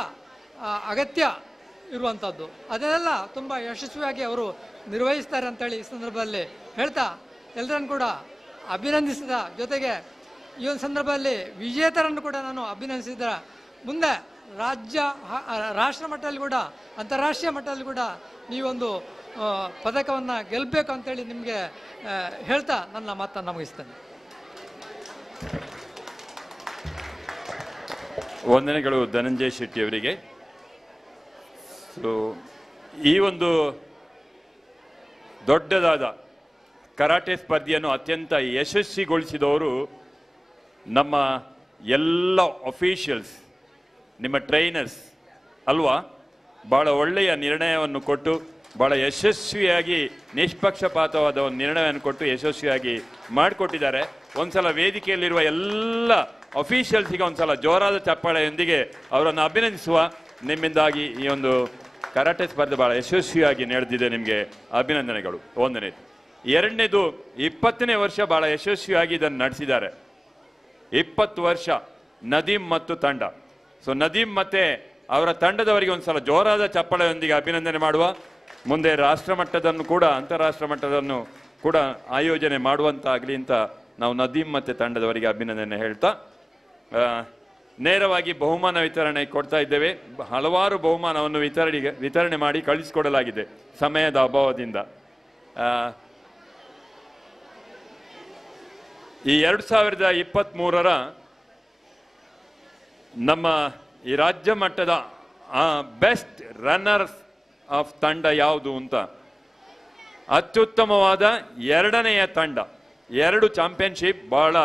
ಅಗತ್ಯ ಇರುವಂಥದ್ದು. ಅದನ್ನೆಲ್ಲ ತುಂಬ ಯಶಸ್ವಿಯಾಗಿ ಅವರು ನಿರ್ವಹಿಸ್ತಾರೆ ಅಂತೇಳಿ ಈ ಸಂದರ್ಭದಲ್ಲಿ ಹೇಳ್ತಾ ಎಲ್ಲರನ್ನು ಕೂಡ ಅಭಿನಂದಿಸಿದ ಜೊತೆಗೆ ಈ ಒಂದು ಸಂದರ್ಭದಲ್ಲಿ ವಿಜೇತರನ್ನು ಕೂಡ ನಾನು ಅಭಿನಂದಿಸಿದ. ಮುಂದೆ ರಾಷ್ಟ್ರ ಮಟ್ಟದಲ್ಲಿ ಕೂಡ ಅಂತಾರಾಷ್ಟ್ರೀಯ ಮಟ್ಟದಲ್ಲಿ ಕೂಡ ನೀವೊಂದು ಪದಕವನ್ನು ಗೆಲ್ಲಬೇಕು ಅಂತೇಳಿ ನಿಮಗೆ ಹೇಳ್ತಾ ನನ್ನ ಮಾತನ್ನು ಮುಗಿಸ್ತೇನೆ. ವಂದನೆಗಳು ಧನಂಜಯ್ ಶೆಟ್ಟಿಯವರಿಗೆ. ಸೊ ಈ ಒಂದು ದೊಡ್ಡದಾದ ಕರಾಟೆ ಸ್ಪರ್ಧೆಯನ್ನು ಅತ್ಯಂತ ಯಶಸ್ವಿಗೊಳಿಸಿದವರು ನಮ್ಮ ಎಲ್ಲ ಅಫಿಷಿಯಲ್ಸ್, ನಿಮ್ಮ ಟ್ರೈನರ್ಸ್ ಅಲ್ವಾ. ಭಾಳ ಒಳ್ಳೆಯ ನಿರ್ಣಯವನ್ನು ಕೊಟ್ಟು ಭಾಳ ಯಶಸ್ವಿಯಾಗಿ ನಿಷ್ಪಕ್ಷಪಾತವಾದ ಒಂದು ನಿರ್ಣಯವನ್ನು ಕೊಟ್ಟು ಯಶಸ್ವಿಯಾಗಿ ಮಾಡಿಕೊಟ್ಟಿದ್ದಾರೆ. ಒಂದ್ಸಲ ವೇದಿಕೆಯಲ್ಲಿರುವ ಎಲ್ಲ ಅಫಿಷಿಯಲ್ಸಿಗೆ ಒಂದ್ಸಲ ಜೋರಾದ ಚಪ್ಪಾಳೆಯೊಂದಿಗೆ ಅವರನ್ನು ಅಭಿನಂದಿಸುವ. ನಿಮ್ಮಿಂದಾಗಿ ಈ ಒಂದು ಕರಾಟೆ ಸ್ಪರ್ಧೆ ಭಾಳ ಯಶಸ್ವಿಯಾಗಿ ನಡೆದಿದೆ, ನಿಮಗೆ ಅಭಿನಂದನೆಗಳು. ಒಂದನೇದು. ಎರಡನೇದು, 20ನೇ ವರ್ಷ ಭಾಳ ಯಶಸ್ವಿಯಾಗಿ ಇದನ್ನು ನಡೆಸಿದ್ದಾರೆ. 20 ವರ್ಷ ನದೀಮ್ ಮತ್ತು ತಂಡ. ಸೊ ನದೀಮ್ ಮತ್ತೆ ಅವರ ತಂಡದವರಿಗೆ ಒಂದ್ಸಲ ಜೋರಾದ ಚಪ್ಪಾಳೆಯೊಂದಿಗೆ ಅಭಿನಂದನೆ ಮಾಡುವ. ಮುಂದೆ ರಾಷ್ಟ್ರ ಮಟ್ಟದನ್ನು ಕೂಡ ಅಂತಾರಾಷ್ಟ್ರ ಮಟ್ಟದನ್ನು ಕೂಡ ಆಯೋಜನೆ ಮಾಡುವಂತಾಗಲಿ ಅಂತ ನಾವು ನದೀಮ್ ಮತ್ತು ತಂಡದವರಿಗೆ ಅಭಿನಂದನೆ ಹೇಳ್ತಾ ನೇರವಾಗಿ ಬಹುಮಾನ ವಿತರಣೆ ಕೊಡ್ತಾ ಇದ್ದೇವೆ. ಹಲವಾರು ಬಹುಮಾನವನ್ನು ವಿತರಣೆ ಮಾಡಿ ಕಳಿಸಿಕೊಡಲಾಗಿದೆ ಸಮಯದ ಅಭಾವದಿಂದ. ಈ 2023 ನಮ್ಮ ಈ ರಾಜ್ಯ ಮಟ್ಟದ ಬೆಸ್ಟ್ ರನ್ನರ್ಸ್ ಆಫ್ ತಂಡ ಯಾವುದು ಅಂತ. ಅತ್ಯುತ್ತಮವಾದ ಎರಡನೆಯ ತಂಡ, 2 ಚಾಂಪಿಯನ್ಶಿಪ್, ಬಹಳ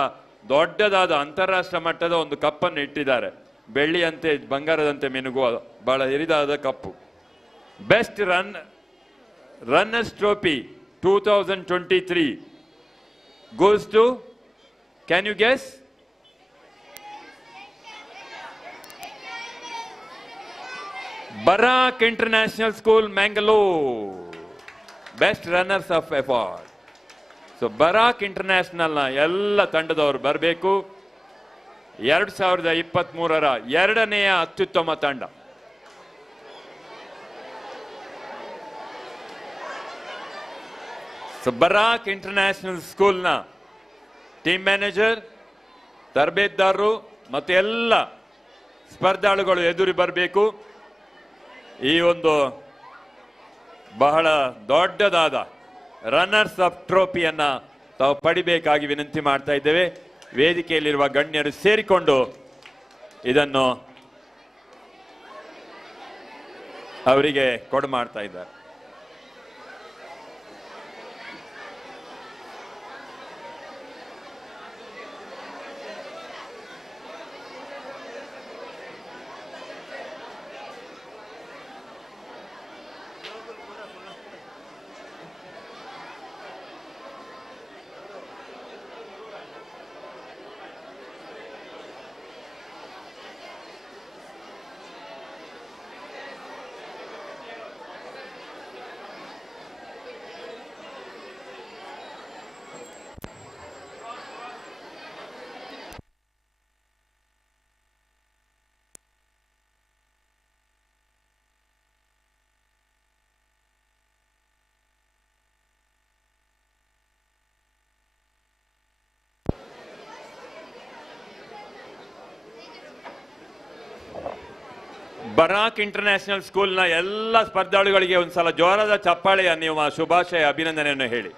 ದೊಡ್ಡದಾದ ಅಂತಾರಾಷ್ಟ್ರ ಮಟ್ಟದ ಒಂದು ಕಪ್ಪನ್ನು ಇಟ್ಟಿದ್ದಾರೆ. ಬೆಳ್ಳಿಯಂತೆ ಬಂಗಾರದಂತೆ ಮಿನುಗುವ ಬಹಳ ಹಿರಿದಾದ ಕಪ್ಪು. Best runners trophy 2023 goes to, can you guess? Barak International School, Mangalore. Best runners of award. So Barak ಇಂಟರ್ನ್ಯಾಷನಲ್ನ ಎಲ್ಲ ತಂಡದವರು ಬರಬೇಕು. 2023ರ ಎರಡನೆಯ ಅತ್ಯುತ್ತಮ ತಂಡ. ಸೊ ಬರಾಕ್ ಇಂಟರ್ನ್ಯಾಷನಲ್ ಸ್ಕೂಲ್ನ ಟೀಮ್ ಮ್ಯಾನೇಜರ್, ತರಬೇತುದಾರರು ಮತ್ತು ಎಲ್ಲ ಸ್ಪರ್ಧಾಳುಗಳು ಎದುರು ಬರಬೇಕು. ಈ ಒಂದು ಬಹಳ ದೊಡ್ಡದಾದ ರನ್ನರ್ಸ್ ಆಫ್ ಟ್ರೋಫಿಯನ್ನ ತಾವು ಪಡಿಬೇಕಾಗಿ ವಿನಂತಿ ಮಾಡ್ತಾ ಇದ್ದೇವೆ. ವೇದಿಕೆಯಲ್ಲಿರುವ ಗಣ್ಯರು ಸೇರಿಕೊಂಡು ಇದನ್ನು ಅವರಿಗೆ ಕೊಡು ಮಾಡ್ತಾ ಇದ್ದಾರೆ. ಬರಾಕ್ ಇಂಟರ್ನ್ಯಾಷನಲ್ ಸ್ಕೂಲ್ನ ಎಲ್ಲ ಸ್ಪರ್ಧಾಳುಗಳಿಗೆ ಒಂದ್ಸಲ ಜೋರಾದ ಚಪ್ಪಾಳೆಯ ನೀವು ಶುಭಾಶಯ ಅಭಿನಂದನೆಯನ್ನು ಹೇಳಿ.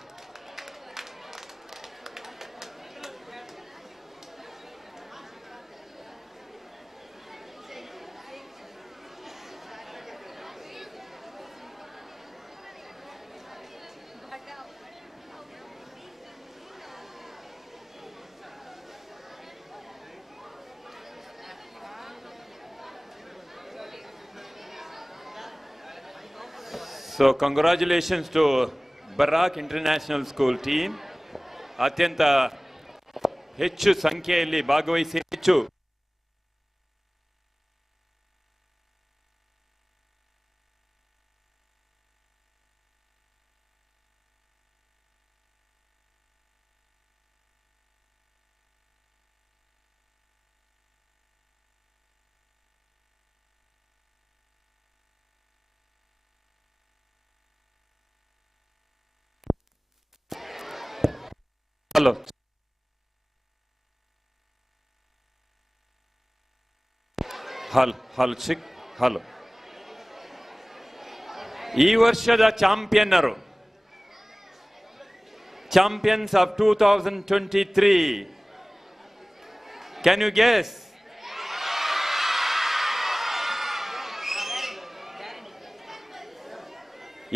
So congratulations to Barak International School team. ಅತ್ಯಂತ ಹೆಚ್ಚು ಸಂಖ್ಯೆಯಲ್ಲಿ ಭಾಗವಹಿಸಿ ಹೆಚ್ಚು ಹಲೋ ಹಲೋ ಈ ವರ್ಷದ ಚಾಂಪಿಯನ್ನರು, champions of 2023, can you guess?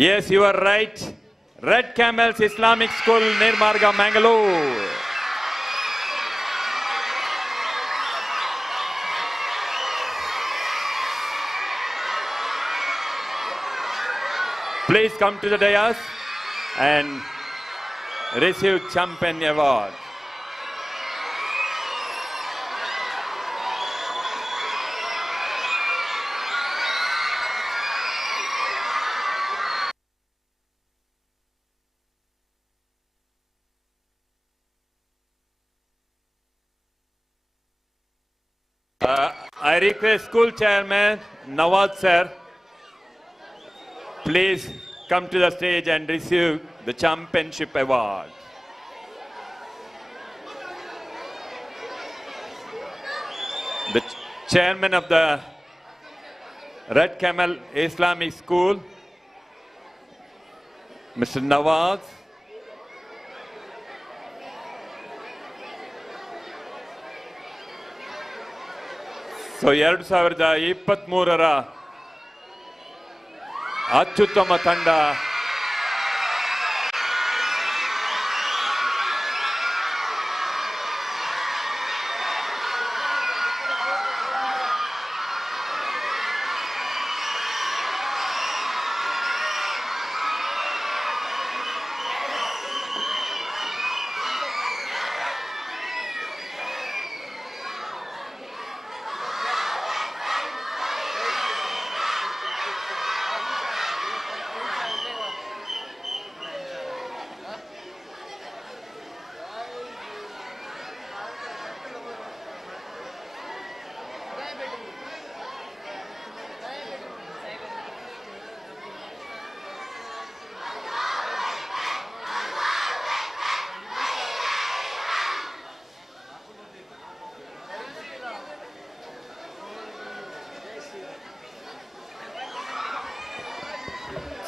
Yes, you are right. Red Camels Islamic School, Nirmarga, Mangalore. Please come to the dais and receive Champion Award. I request school chairman Nawaz sir, please come to the stage and receive the championship award. The chairman of the Red Camel Islamic School, Mr. Nawaz. So 2023 ಅತ್ಯುತ್ತಮ ತಂಡ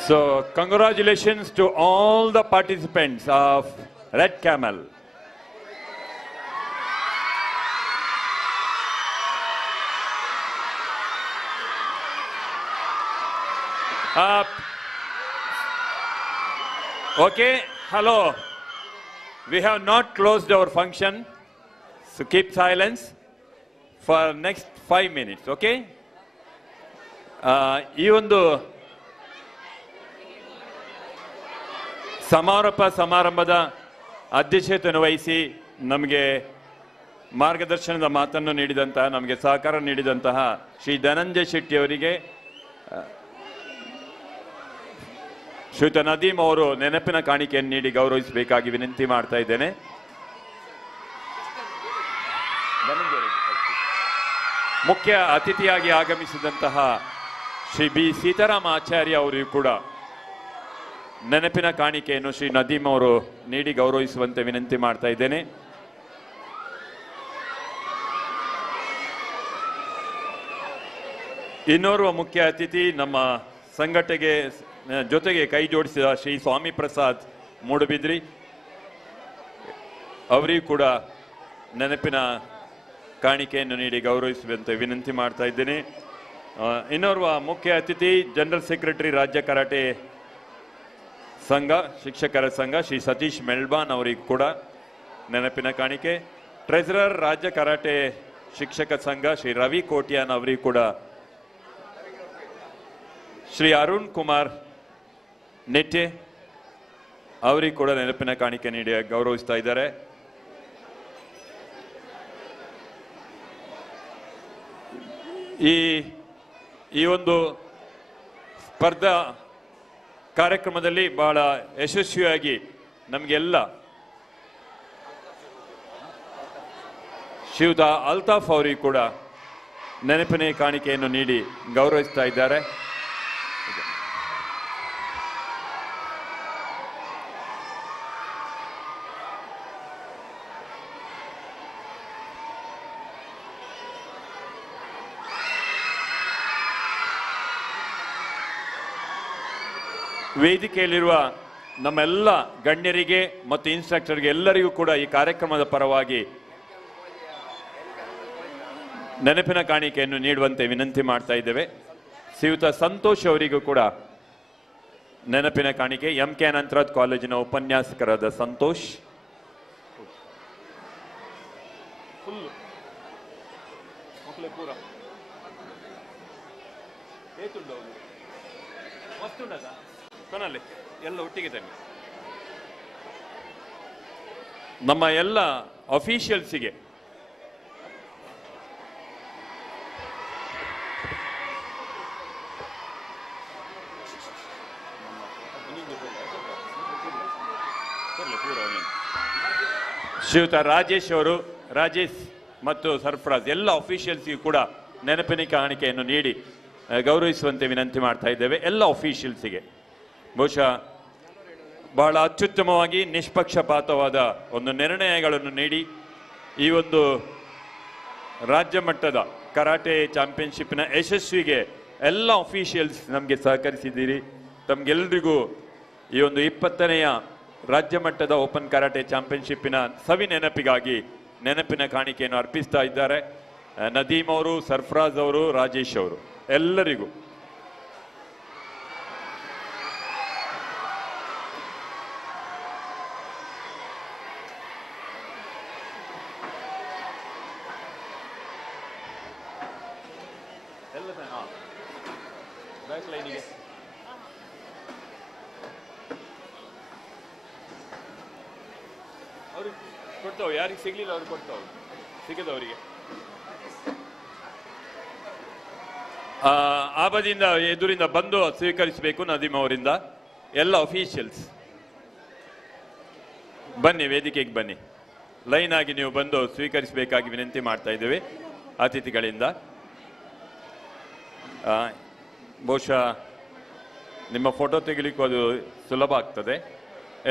So, congratulations to all the participants of Red Camel. Okay, hello. We have not closed our function, so keep silence for next 5 minutes, okay? ಈ ಒಂದು ಸಮಾರಂಭದ ಅಧ್ಯಕ್ಷತೆಯನ್ನು ವಹಿಸಿ ನಮಗೆ ಮಾರ್ಗದರ್ಶನದ ಮಾತನ್ನು ನೀಡಿದಂತಹ, ನಮಗೆ ಸಹಕಾರ ನೀಡಿದಂತಹ ಶ್ರೀ ಧನಂಜಯ ಶೆಟ್ಟಿ ಅವರಿಗೆ, ಶ್ರೀಯುತ ನದೀಮ್ ಅವರು ನೆನಪಿನ ಕಾಣಿಕೆಯನ್ನು ನೀಡಿ ಗೌರವಿಸಬೇಕಾಗಿ ವಿನಂತಿ ಮಾಡ್ತಾ ಇದ್ದೇನೆ. ಮುಖ್ಯ ಅತಿಥಿಯಾಗಿ ಆಗಮಿಸಿದಂತಹ ಶ್ರೀ ಬಿ ಸೀತಾರಾಮ ಆಚಾರ್ಯ ಅವರಿಗೂ ಕೂಡ ನೆನಪಿನ ಕಾಣಿಕೆಯನ್ನು ಶ್ರೀ ನದೀಮ್ ಅವರು ನೀಡಿ ಗೌರವಿಸುವಂತೆ ವಿನಂತಿ ಮಾಡ್ತಾ ಇದ್ದೇನೆ. ಇನ್ನೋರ್ವ ಮುಖ್ಯ ಅತಿಥಿ ನಮ್ಮ ಸಂಘಟನೆಗೆ ಜೊತೆಗೆ ಕೈ ಜೋಡಿಸಿದ ಶ್ರೀ ಸ್ವಾಮಿ ಪ್ರಸಾದ್ ಮೂಡುಬಿದ್ರಿ ಅವರಿಗೂ ಕೂಡ ನೆನಪಿನ ಕಾಣಿಕೆಯನ್ನು ನೀಡಿ ಗೌರವಿಸುವಂತೆ ವಿನಂತಿ ಮಾಡ್ತಾ ಇದ್ದೇನೆ. ಇನ್ನೋರ್ವ ಮುಖ್ಯ ಅತಿಥಿ ಜನರಲ್ ಸೆಕ್ರೆಟರಿ ರಾಜ್ಯ ಕರಾಟೆ ಸಂಘ, ಶಿಕ್ಷಕರ ಸಂಘ ಶ್ರೀ ಸತೀಶ್ ಮೆಲ್ಬಾನ್ ಅವರಿಗೂ ಕೂಡ ನೆನಪಿನ ಕಾಣಿಕೆ. ಟ್ರೆಜರರ್ ರಾಜ್ಯ ಕರಾಟೆ ಶಿಕ್ಷಕ ಸಂಘ ಶ್ರೀ ರವಿ ಕೋಟ್ಯಾನ್ ಅವರಿಗೂ ಕೂಡ, ಶ್ರೀ ಅರುಣ್ ಕುಮಾರ್ ನೆಟ್ಟೆ ಅವರಿಗೂ ಕೂಡ ನೆನಪಿನ ಕಾಣಿಕೆ ನೀಡಿ ಗೌರವಿಸ್ತಾ ಇದ್ದಾರೆ. ಈ ಒಂದು ಸ್ಪರ್ಧಾ ಕಾರ್ಯಕ್ರಮದಲ್ಲಿ ಬಹಳ ಯಶಸ್ವಿಯಾಗಿ ನಮಗೆಲ್ಲ ಶ್ರೀಯುತ ಅಲ್ತಾಫ್ ಅವರಿಗೂ ಕೂಡ ನೆನಪಿನ ಕಾಣಿಕೆಯನ್ನು ನೀಡಿ ಗೌರವಿಸ್ತಾ ಇದ್ದಾರೆ. ವೇದಿಕೆಯಲ್ಲಿರುವ ನಮ್ಮೆಲ್ಲ ಗಣ್ಯರಿಗೆ ಮತ್ತು ಇನ್ಸ್ಟ್ರಕ್ಟರ್ಗೆ ಎಲ್ಲರಿಗೂ ಕೂಡ ಈ ಕಾರ್ಯಕ್ರಮದ ಪರವಾಗಿ ನೆನಪಿನ ಕಾಣಿಕೆಯನ್ನು ನೀಡುವಂತೆ ವಿನಂತಿ ಮಾಡ್ತಾ ಇದ್ದೇವೆ. ಶ್ರೀಯುತ ಸಂತೋಷ್ ಅವರಿಗೂ ಕೂಡ ನೆನಪಿನ ಕಾಣಿಕೆ. MK ಅನಂತರಾಜ್ ಕಾಲೇಜಿನ ಉಪನ್ಯಾಸಕರಾದ ಸಂತೋಷ್. ಎಲ್ಲ ಒಟ್ಟಿಗೆ ತನ್ನಿ. ನಮ್ಮ ಎಲ್ಲ ಅಫಿಷಿಯಲ್ಸಿಗೆ ಶ್ರೀಯುತ ರಾಜೇಶ್ ಅವರು, ರಾಜೇಶ್ ಮತ್ತು ಸರ್ಫರಾಜ್ ಎಲ್ಲ ಅಫಿಷಿಯಲ್ಸ್ಗೂ ಕೂಡ ನೆನಪಿನ ಕಾಣಿಕೆಯನ್ನು ನೀಡಿ ಗೌರವಿಸುವಂತೆ ವಿನಂತಿ ಮಾಡ್ತಾ ಇದ್ದೇವೆ. ಎಲ್ಲ ಅಫಿಷಿಯಲ್ಸಿಗೆ ಬಹುಶಃ ಬಹಳ ಅತ್ಯುತ್ತಮವಾಗಿ ನಿಷ್ಪಕ್ಷಪಾತವಾದ ಒಂದು ನಿರ್ಣಯಗಳನ್ನು ನೀಡಿ ಈ ಒಂದು ರಾಜ್ಯ ಮಟ್ಟದ ಕರಾಟೆ ಚಾಂಪಿಯನ್ಶಿಪ್ನ ಯಶಸ್ವಿಗೆ ಎಲ್ಲ ಅಫಿಷಿಯಲ್ಸ್ ನಮಗೆ ಸಹಕರಿಸಿದ್ದೀರಿ. ತಮಗೆಲ್ಲರಿಗೂ ಈ ಒಂದು 20ನೇ ರಾಜ್ಯ ಮಟ್ಟದ ಓಪನ್ ಕರಾಟೆ ಚಾಂಪಿಯನ್ಶಿಪ್ಪಿನ ಸವಿ ನೆನಪಿಗಾಗಿ ನೆನಪಿನ ಕಾಣಿಕೆಯನ್ನು ಅರ್ಪಿಸ್ತಾ ಇದ್ದಾರೆ. ನದೀಮ್ ಅವರು, ಸರ್ಫರಾಜ್ ಅವರು, ರಾಜೇಶ್ ಅವರು ಎಲ್ಲರಿಗೂ ಬ್ಯಾಕ್ ಲೈನಿಗೆ ಅವ್ರಿಗೆ ಕೊಡ್ತಾವೆ, ಯಾರಿಗೆ ಸಿಗ್ಲಿಲ್ಲ ಅವ್ರಿಗೆ ಕೊಡ್ತಾವೆ, ಸಿಗದವರಿಗೆ. ಆ ಬದಿಯಿಂದ ಎದುರಿಂದ ಬಂದು ಸ್ವೀಕರಿಸಬೇಕು ನದೀಮ್ ಅವರಿಂದ. ಎಲ್ಲ ಅಫಿಷಿಯಲ್ಸ್ ಬನ್ನಿ, ವೇದಿಕೆಗೆ ಬನ್ನಿ, ಲೈನ್ ಆಗಿ ನೀವು ಬಂದು ಸ್ವೀಕರಿಸಬೇಕಾಗಿ ವಿನಂತಿ ಮಾಡ್ತಾ ಇದ್ದೇವೆ ಅತಿಥಿಗಳಿಂದ. ಬಹುಶಃ ನಿಮ್ಮ ಫೋಟೋ ತೆಗಿಲಿಕ್ಕೂ ಅದು ಸುಲಭ ಆಗ್ತದೆ.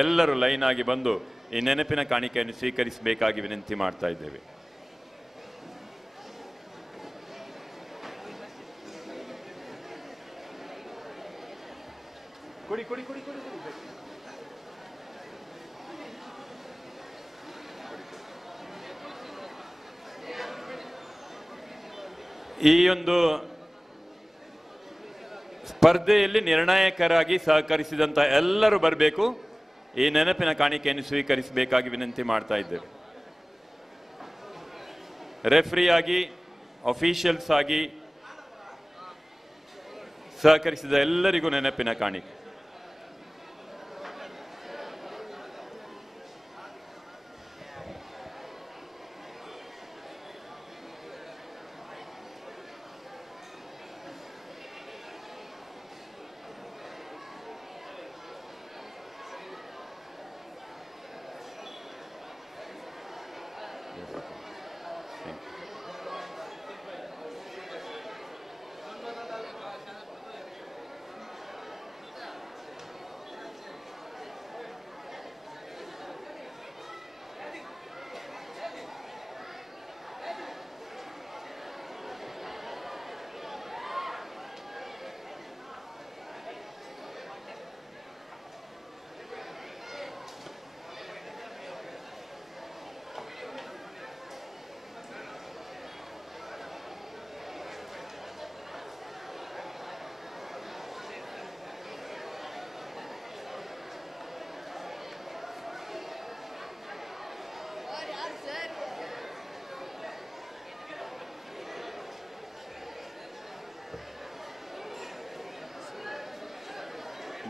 ಎಲ್ಲರೂ ಲೈನ್ ಆಗಿ ಬಂದು ಈ ನೆನಪಿನ ಕಾಣಿಕೆಯನ್ನು ಸ್ವೀಕರಿಸಬೇಕಾಗಿ ವಿನಂತಿ ಮಾಡ್ತಾ ಇದ್ದೇವೆ. ಕೊಡಿ ಕೊಡಿ ಕೊಡಿ ಕೊಡಿ ಕೊಡಿ. ಈ ಒಂದು ಸ್ಪರ್ಧೆಯಲ್ಲಿ ನಿರ್ಣಾಯಕರಾಗಿ ಸಹಕರಿಸಿದಂಥ ಎಲ್ಲರೂ ಬರಬೇಕು, ಈ ನೆನಪಿನ ಕಾಣಿಕೆಯನ್ನು ಸ್ವೀಕರಿಸಬೇಕಾಗಿ ವಿನಂತಿ ಮಾಡ್ತಾ ಇದ್ದೇವೆ. ರೆಫ್ರಿ ಆಗಿ, ಅಫಿಷಿಯಲ್ಸ್ ಆಗಿ ಸಹಕರಿಸಿದ ಎಲ್ಲರಿಗೂ ನೆನಪಿನ ಕಾಣಿಕೆ.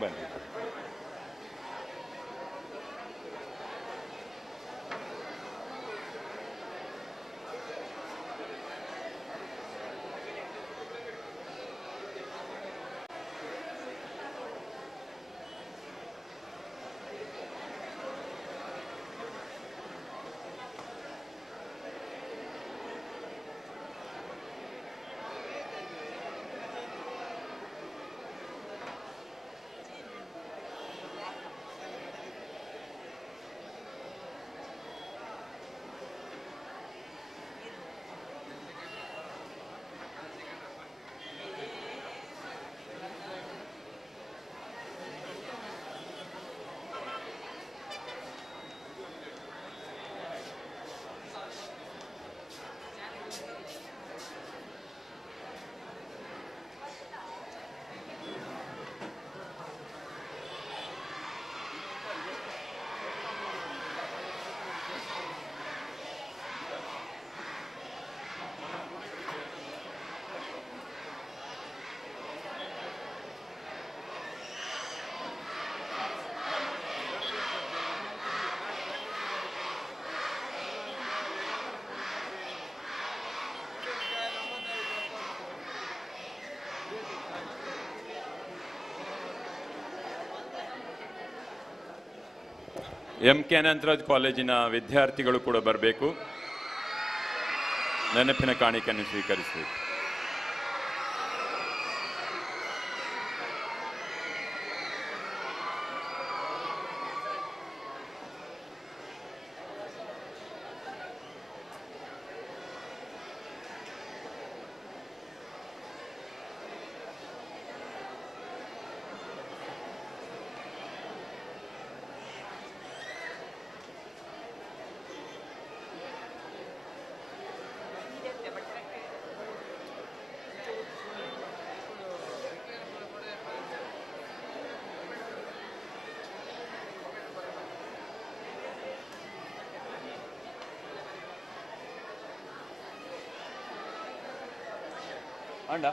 ಬನ್ನಿ. MK ಅನಂತರಾಜ್ ಕಾಲೇಜಿನ ವಿದ್ಯಾರ್ಥಿಗಳು ಕೂಡ ಬರಬೇಕು, ನೆನಪಿನ ಕಾಣಿಕೆಯನ್ನು ಸ್ವೀಕರಿಸಬೇಕು. ಅಂಡ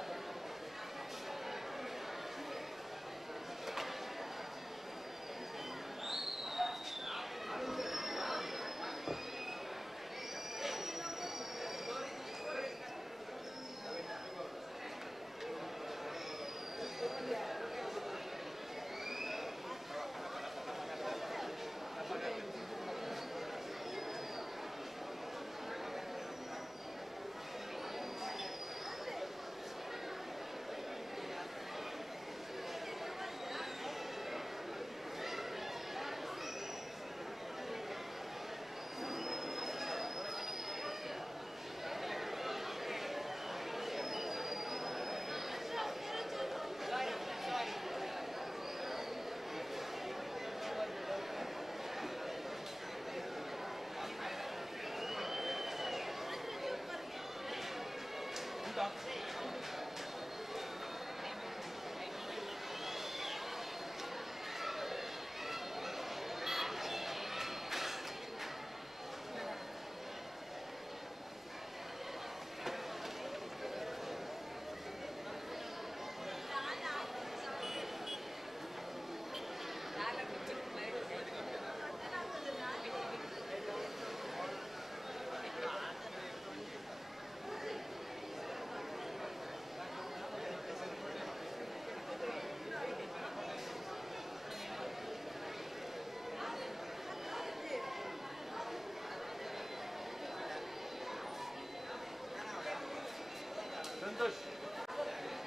ಸಂತೋಷ್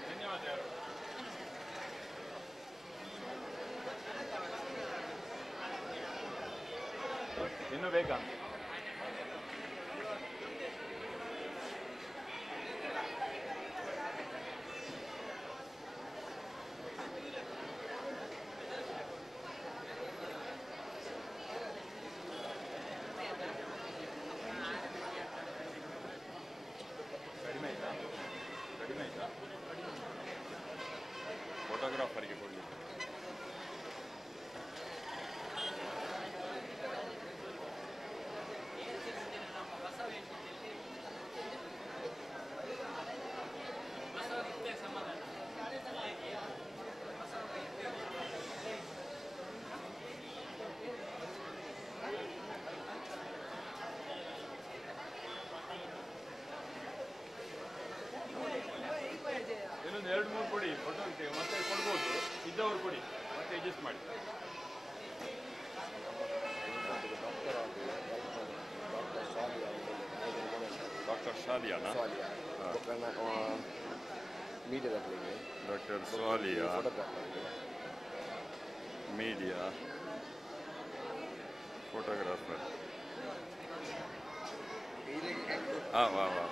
ಧನ್ಯವಾದ. ಇನ್ನು ಬೇಗ ಫೋಟೋಗ್ರಾಫರ್ಗೆ ಕೊಡಲಿ. ಇನ್ನೊಂದು 2-3 ಕೊಡಿ ಫೋಟೋ ಮತ್ತೆ ಕೊಡ್ಬೋದು, ಇದ್ದವ್ರು ಕೊಡಿ ಮತ್ತೆ ಅಡ್ಜಸ್ಟ್ ಮಾಡಿ. ಡಾಕ್ಟರ್ ಶಾಲಿಯಾನಾ? Doctor Saliya media photographer. ಹಾಂ ವಾ ವಾ.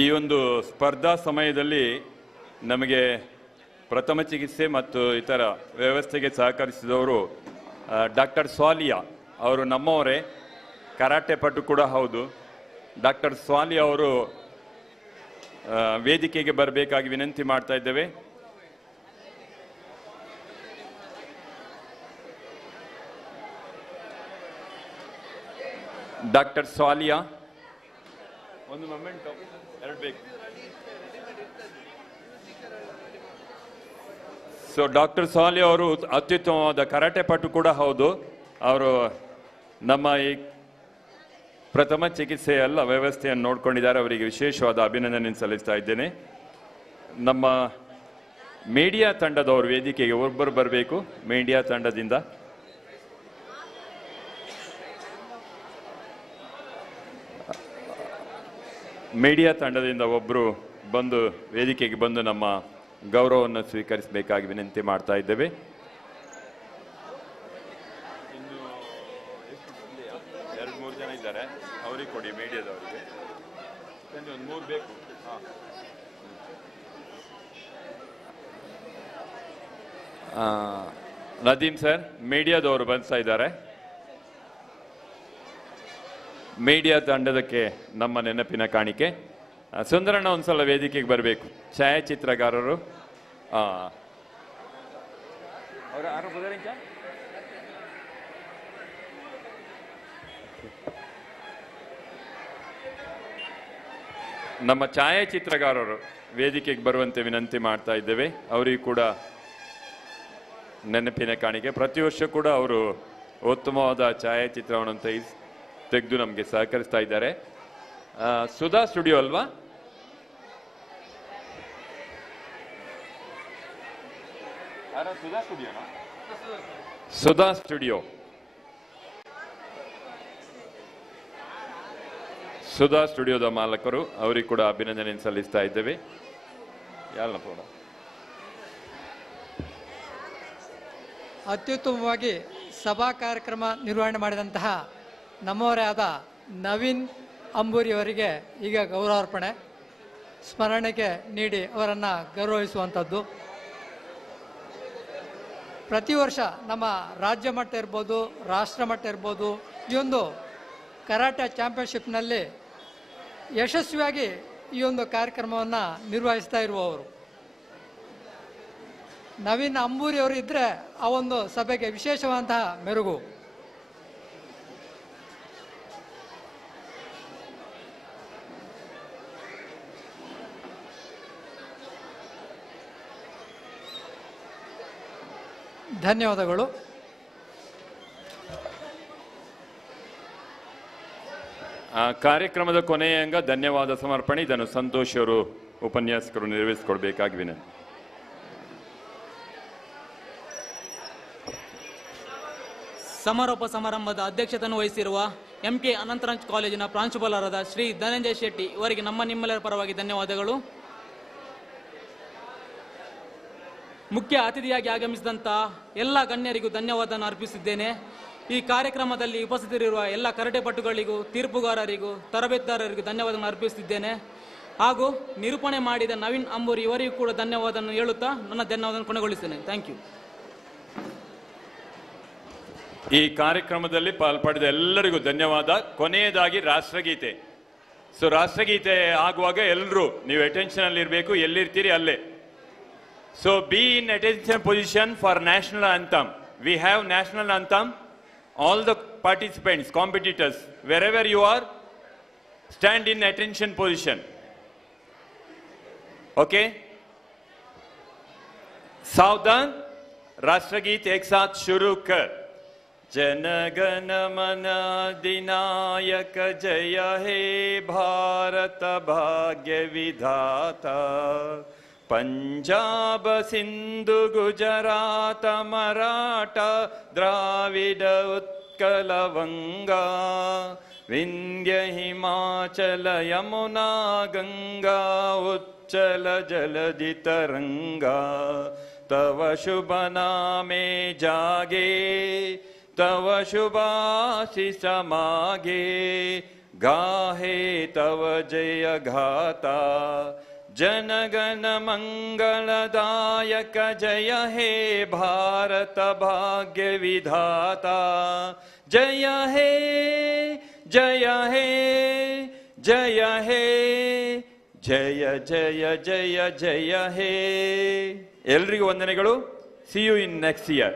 ಈ ಒಂದು ಸ್ಪರ್ಧಾ ಸಮಯದಲ್ಲಿ ನಮಗೆ ಪ್ರಥಮ ಚಿಕಿತ್ಸೆ ಮತ್ತು ಇತರ ವ್ಯವಸ್ಥೆಗೆ ಸಹಕರಿಸಿದವರು ಡಾಕ್ಟರ್ ಸ್ವಾಲಿಯಾ ಅವರು ನಮ್ಮವರೇ, ಕರಾಟೆ ಪಟು ಕೂಡ ಹೌದು. ಡಾಕ್ಟರ್ ಸ್ವಾಲಿಯಾ ಅವರು ವೇದಿಕೆಗೆ ಬರಬೇಕಾಗಿ ವಿನಂತಿ ಮಾಡ್ತಾ ಇದ್ದೇವೆ. ಡಾಕ್ಟರ್ ಸ್ವಾಲಿಯಾ, ಒಂದು ಮೊಮೆಂಟ್, ಎರಡು ಬೇಕು. ಸೊ ಡಾಕ್ಟರ್ ಸಾಲಿ ಅವರು ಅತ್ಯುತ್ತಮವಾದ ಕರಾಟೆ ಪಟು ಕೂಡ ಹೌದು. ಅವರು ನಮ್ಮ ಈ ಪ್ರಥಮ ಚಿಕಿತ್ಸೆ ಎಲ್ಲ ವ್ಯವಸ್ಥೆಯನ್ನು ನೋಡ್ಕೊಂಡಿದ್ದಾರೆ. ಅವರಿಗೆ ವಿಶೇಷವಾದ ಅಭಿನಂದನೆ ಸಲ್ಲಿಸ್ತಾ ಇದ್ದೇನೆ. ನಮ್ಮ ಮೀಡಿಯಾ ತಂಡದವರು ವೇದಿಕೆಗೆ ಒಬ್ಬರು ಬರಬೇಕು. ಮೀಡಿಯಾ ತಂಡದಿಂದ ಒಬ್ಬರು ಬಂದು ವೇದಿಕೆಗೆ ಬಂದು ನಮ್ಮ ಗೌರವವನ್ನು ಸ್ವೀಕರಿಸಬೇಕಾಗಿ ವಿನಂತಿ ಮಾಡ್ತಾ ಇದ್ದೇವೆ. ಇನ್ನು 2-3 ಜನ ಇದ್ದಾರೆ, ಅವರಿಗೆ ಕೊಡಿ, ಮೀಡಿಯಾದವರಿಗೆ. ಒಂದು 3 ಬೇಕು. ನದೀಮ್ ಸರ್, ಮೀಡಿಯಾದವರು ಬಂದ್ತಾ ಇದ್ದಾರೆ. ಮೀಡಿಯಾ ತಂಡದಕ್ಕೆ ನಮ್ಮ ನೆನಪಿನ ಕಾಣಿಕೆ. ಸುಂದರಣ್ಣ ಒಂದ್ಸಲ ವೇದಿಕೆಗೆ ಬರಬೇಕು. ಛಾಯಾಚಿತ್ರಗಾರರು ನಮ್ಮ ಛಾಯಾಚಿತ್ರಗಾರರು ವೇದಿಕೆಗೆ ಬರುವಂತೆ ವಿನಂತಿ ಮಾಡ್ತಾ ಇದ್ದೇವೆ. ಅವರಿಗೂ ಕೂಡ ನೆನಪಿನ ಕಾಣಿಕೆ. ಪ್ರತಿ ವರ್ಷ ಕೂಡ ಅವರು ಉತ್ತಮವಾದ ಛಾಯಾಚಿತ್ರವನ್ನು ತೆಗೆದು ನಮಗೆ ಸಹಕರಿಸ್ತಾ ಇದ್ದಾರೆ. ಸುಧಾ ಸ್ಟುಡಿಯೋ ಅಲ್ವಾ? ಸುಧಾ ಸ್ಟುಡಿಯೋ, ಸುಧಾ ಸ್ಟುಡಿಯೋದ ಮಾಲಕರು, ಅವರಿಗೆ ಕೂಡ ಅಭಿನಂದನೆ ಸಲ್ಲಿಸ್ತಾ ಇದ್ದೇವೆ. ಅತ್ಯುತ್ತಮವಾಗಿ ಸಭಾ ಕಾರ್ಯಕ್ರಮ ನಿರ್ವಹಣೆ ಮಾಡಿದಂತಹ ನಮ್ಮವರೇ ಆದ ನವೀನ್ ಅಂಬೂರಿಯವರಿಗೆ ಈಗ ಗೌರವಾರ್ಪಣೆ ಸ್ಮರಣೆಗೆ ನೀಡಿ ಅವರನ್ನು ಗೌರವಿಸುವಂಥದ್ದು. ಪ್ರತಿ ವರ್ಷ ನಮ್ಮ ರಾಜ್ಯ ಮಟ್ಟ ಇರ್ಬೋದು, ರಾಷ್ಟ್ರ ಮಟ್ಟ ಇರ್ಬೋದು, ಈ ಒಂದು ಕರಾಟೆ ಚಾಂಪಿಯನ್ಶಿಪ್ನಲ್ಲಿ ಯಶಸ್ವಿಯಾಗಿ ಈ ಒಂದು ಕಾರ್ಯಕ್ರಮವನ್ನು ನಿರ್ವಹಿಸ್ತಾ ಇರುವವರು ನವೀನ್ ಅಂಬೂರಿ ಅವರು ಇದ್ದರೆ ಆ ಒಂದು ಸಭೆಗೆ ವಿಶೇಷವಾದಂತಹ ಮೆರುಗು. ಧನ್ಯವಾದಗಳು. ಕಾರ್ಯಕ್ರಮದ ಕೊನೆಯ ಅಂಗ ಧನ್ಯವಾದ ಸಮರ್ಪಣೆ. ಇದನ್ನು ಸಂತೋಷ್ ಅವರು ಉಪನ್ಯಾಸಕರು ನಿರ್ವಹಿಸಿಕೊಡ್ಬೇಕಾಗಿ ವಿನಂತಿ. ಸಮಾರೋಪ ಸಮಾರಂಭದ ಅಧ್ಯಕ್ಷತೆಯನ್ನು ವಹಿಸಿರುವ MK ಅನಂತರಾಜ್ ಕಾಲೇಜಿನ ಪ್ರಾಂಶುಪಾಲರಾದ ಶ್ರೀ ಧನಂಜಯ ಶೆಟ್ಟಿ ಇವರಿಗೆ ನಮ್ಮ ನಿಮ್ಮೆಲ್ಲರ ಪರವಾಗಿ ಧನ್ಯವಾದಗಳು. ಮುಖ್ಯ ಅತಿಥಿಯಾಗಿ ಆಗಮಿಸಿದಂಥ ಎಲ್ಲ ಗಣ್ಯರಿಗೂ ಧನ್ಯವಾದವನ್ನು ಅರ್ಪಿಸಿದ್ದೇನೆ. ಈ ಕಾರ್ಯಕ್ರಮದಲ್ಲಿ ಉಪಸ್ಥಿತರಿರುವ ಎಲ್ಲ ಕರಾಟೆ ಪಟುಗಳಿಗೂ, ತೀರ್ಪುಗಾರರಿಗೂ, ತರಬೇತುದಾರರಿಗೂ ಧನ್ಯವಾದವನ್ನು ಅರ್ಪಿಸುತ್ತಿದ್ದೇನೆ. ಹಾಗೂ ನಿರೂಪಣೆ ಮಾಡಿದ ನವೀನ್ ಅಂಬೂರಿ ಇವರಿಗೂ ಕೂಡ ಧನ್ಯವಾದವನ್ನು ಹೇಳುತ್ತಾ ನನ್ನ ಧನ್ಯವಾದವನ್ನು ಕೊನೆಗೊಳಿಸ್ತೇನೆ. Thank you. ಈ ಕಾರ್ಯಕ್ರಮದಲ್ಲಿ ಪಾಲ್ಪಡಿದ ಎಲ್ಲರಿಗೂ ಧನ್ಯವಾದ. ಕೊನೆಯದಾಗಿ ರಾಷ್ಟ್ರಗೀತೆ. ಸೊ ರಾಷ್ಟ್ರಗೀತೆ ಆಗುವಾಗ ಎಲ್ಲರೂ ನೀವು ಅಟೆನ್ಷನ್ ಅಲ್ಲಿ ಇರಬೇಕು, ಎಲ್ಲಿರ್ತೀರಿ ಅಲ್ಲೇ. So B in attention position for national anthem. We have national anthem. All the participants, competitors, wherever you are, stand in attention position. Okay? सावधान. राष्ट्रगीत एक साथ शुरू कर. जनगण मन अधिनायक जय हे भारत भाग्य विधाता. पंजाब सिंधु गुजरात मराठा द्राविड उत्कल वंगा. विंध्य हिमाचल यमुना गंगा उच्चल जलधि तरंगा. तव शुभ नामे जागे, तव शुभाशिष मागे. गाहे तव जय गाथा. जनगण मंगलदायक जय हे भारत भाग्य विधाता. जय हे जय हे जय हे जय जय जय जय हे. ಎಲ್ರಿಗೂ ವಂದನೆಗಳು. See you in next year.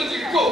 ಕೆಲಸ ಇಟ್ಕೋ.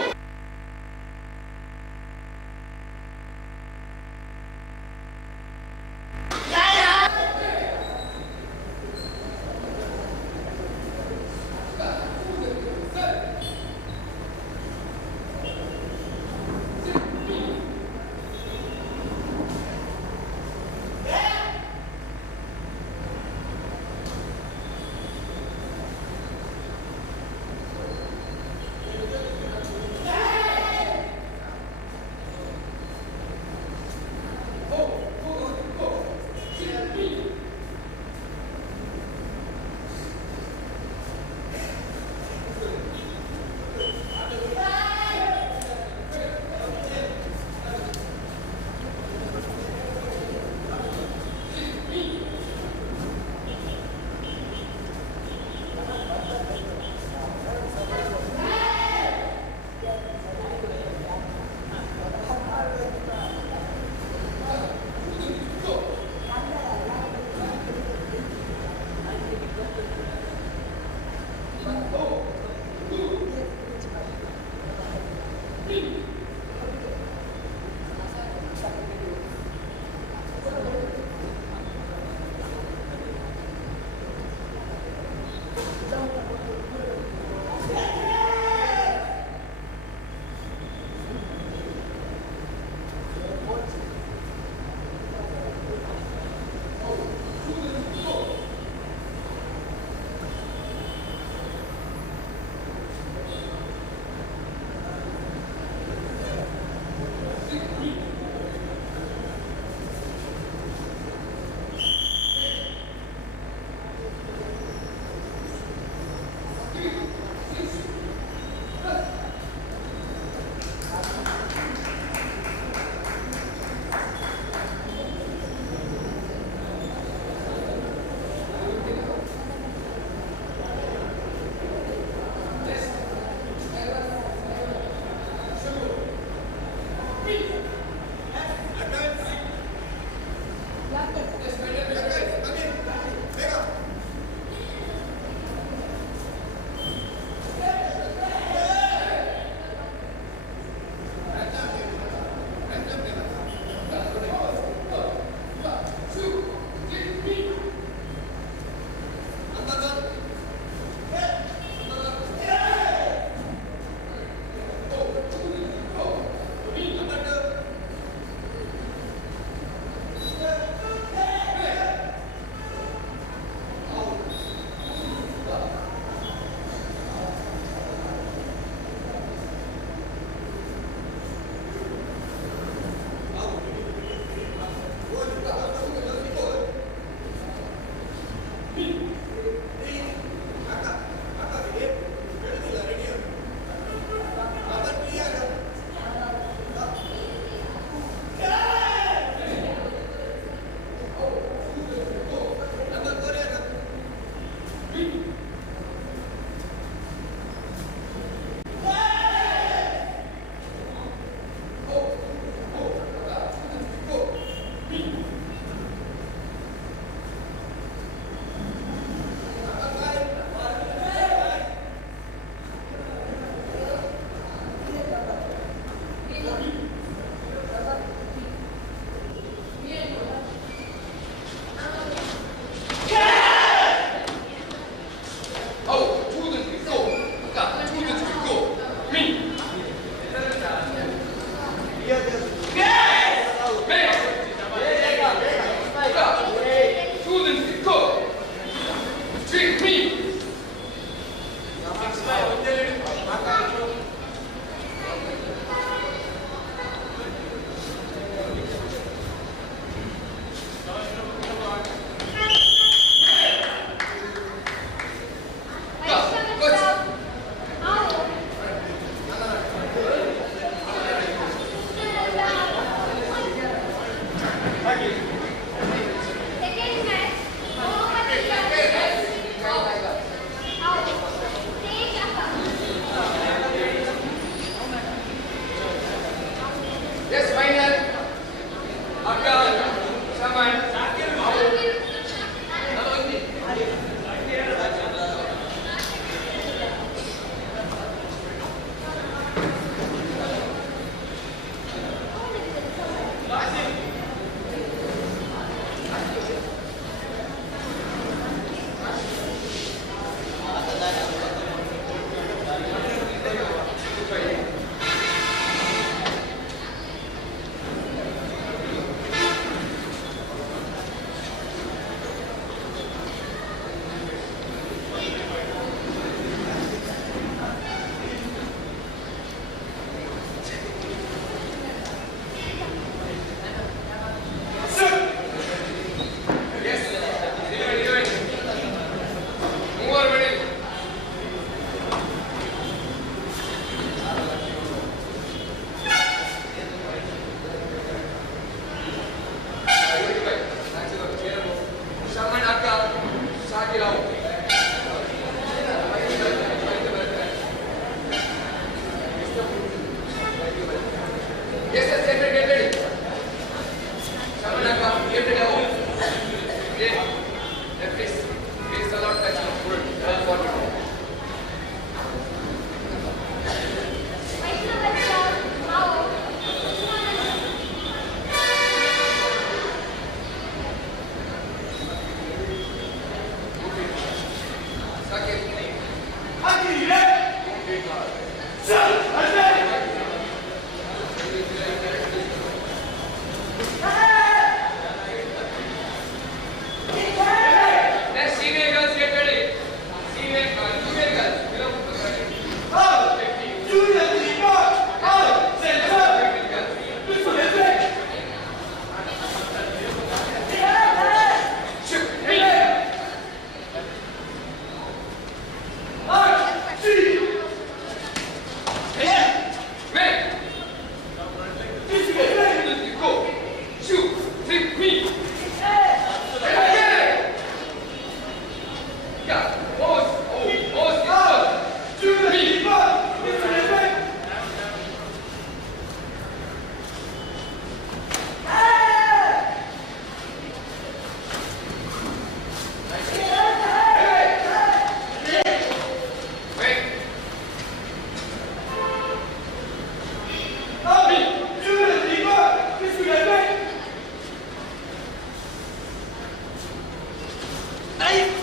Hey!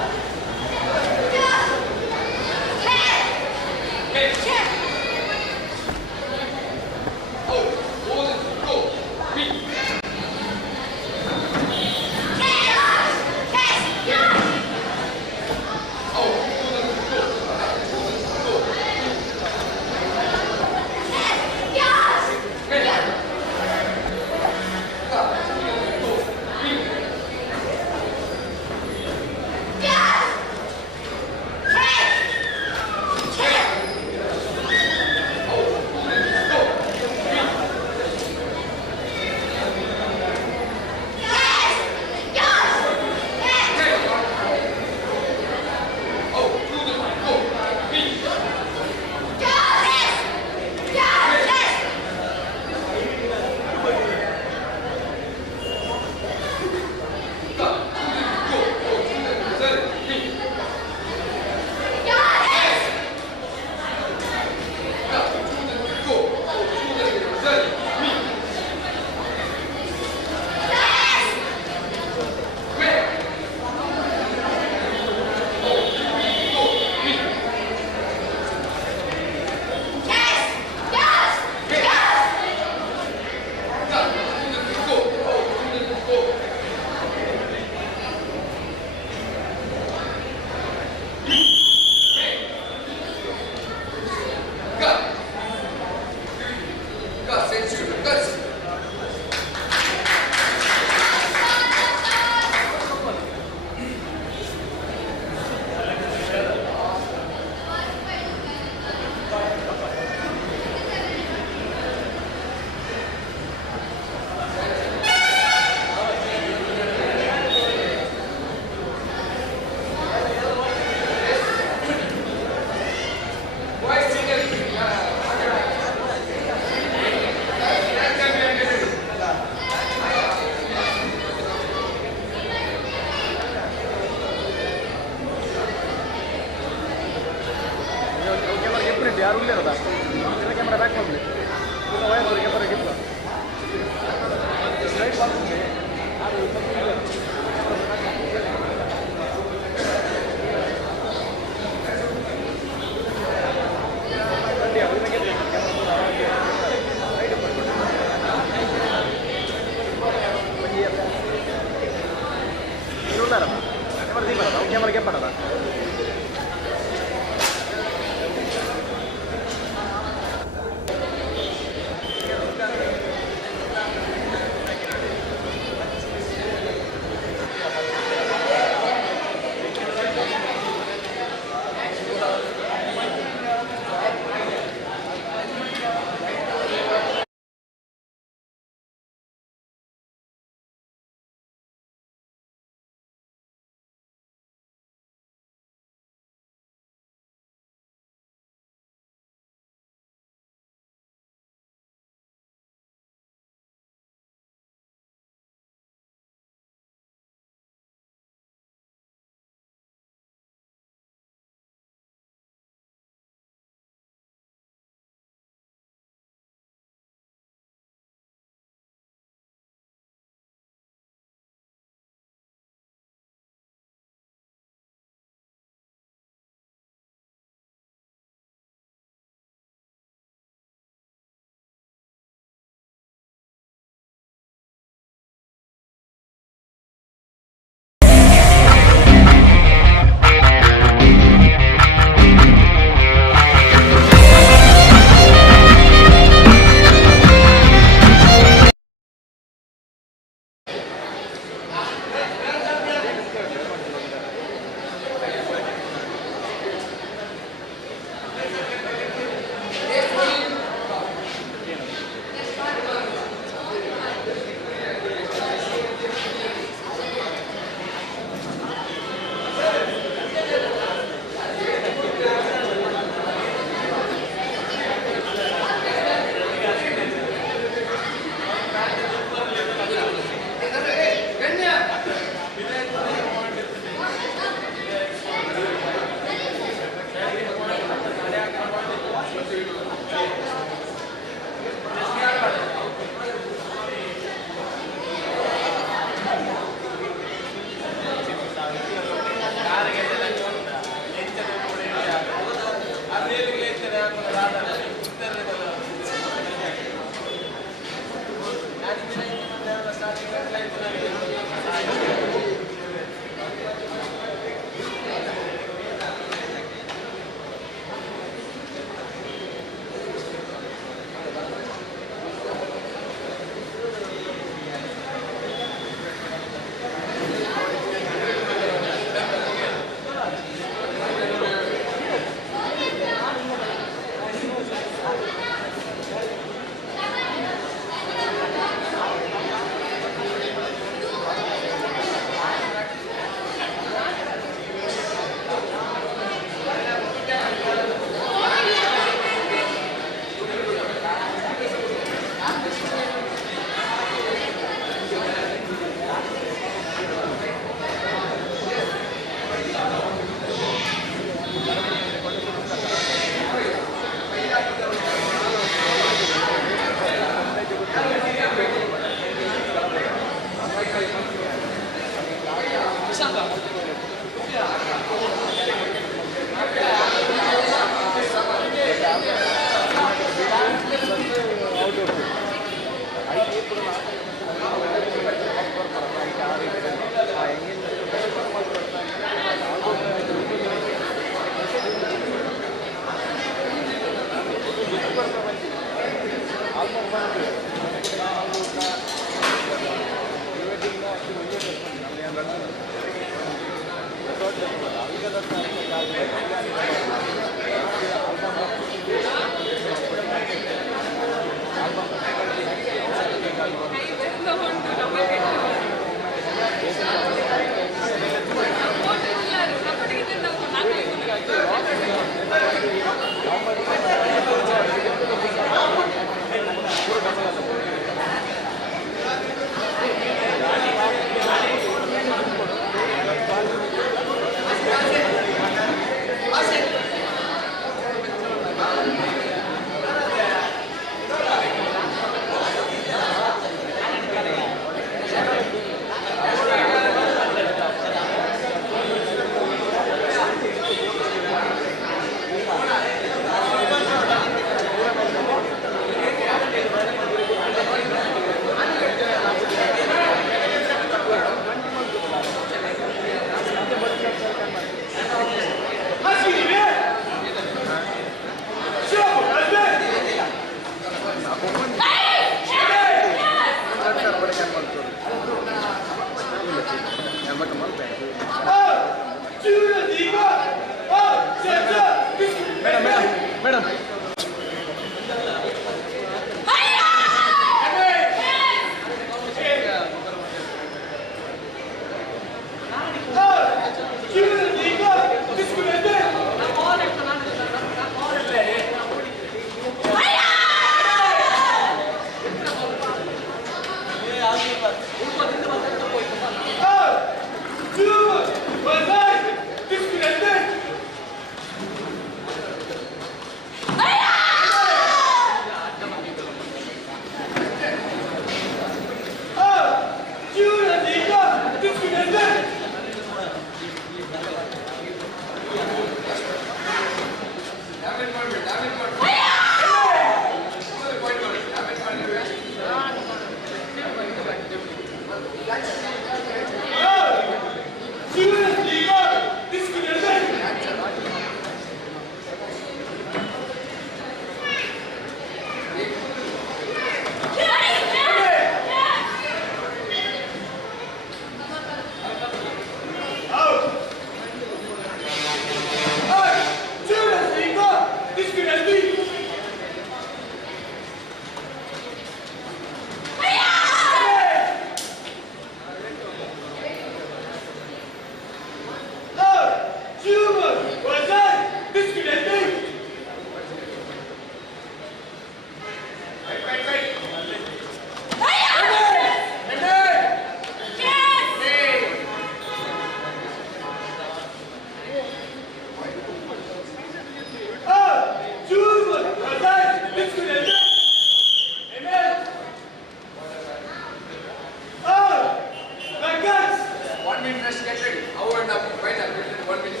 1 minute rest, get ready. How and up, final, get ready, 1 minute.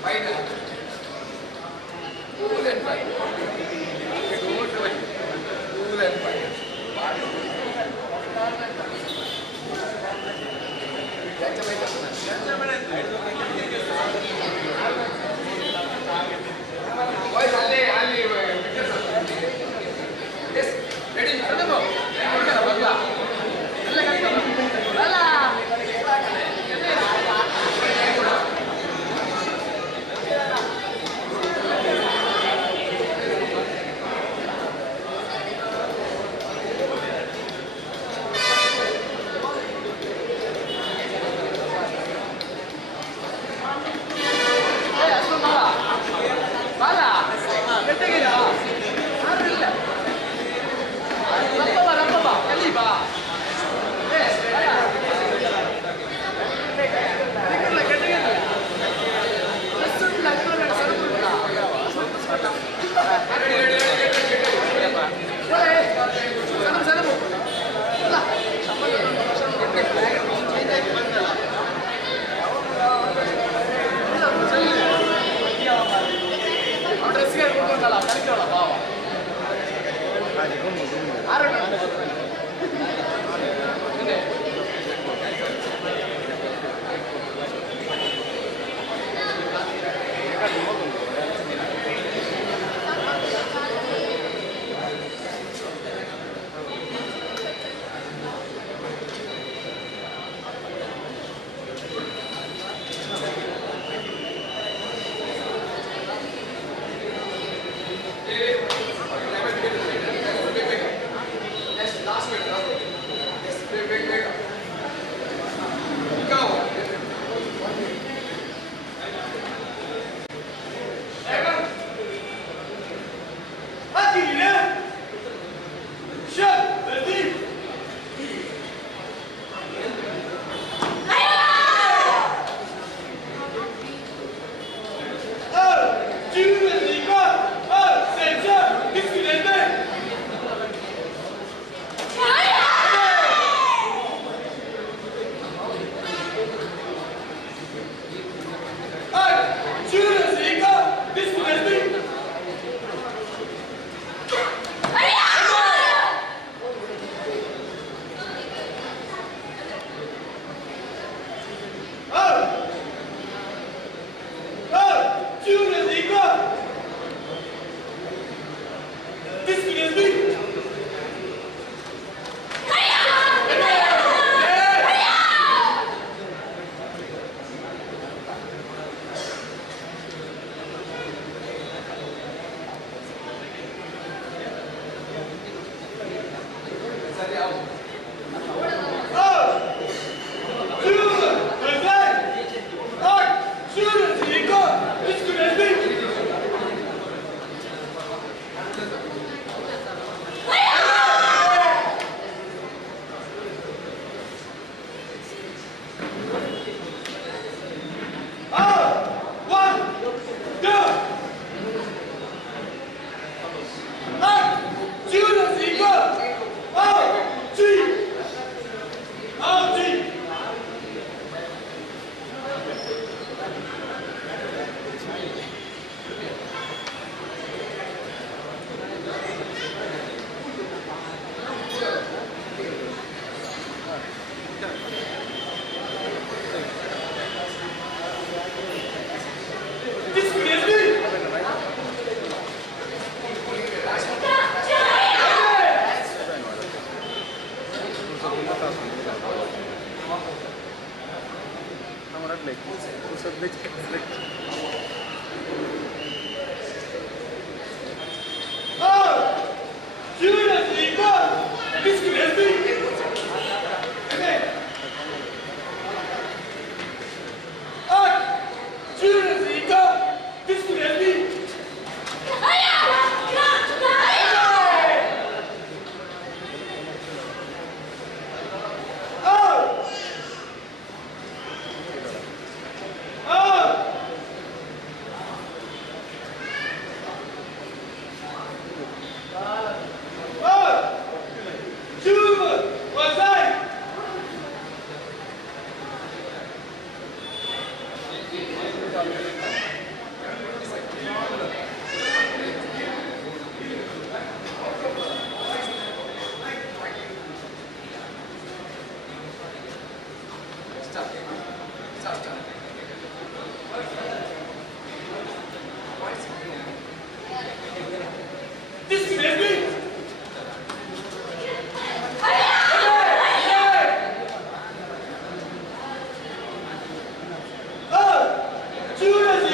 Final. Cool and fine. Cool and fine. Boys, ಅಲ್ಲಿ yes, ready, go. Judas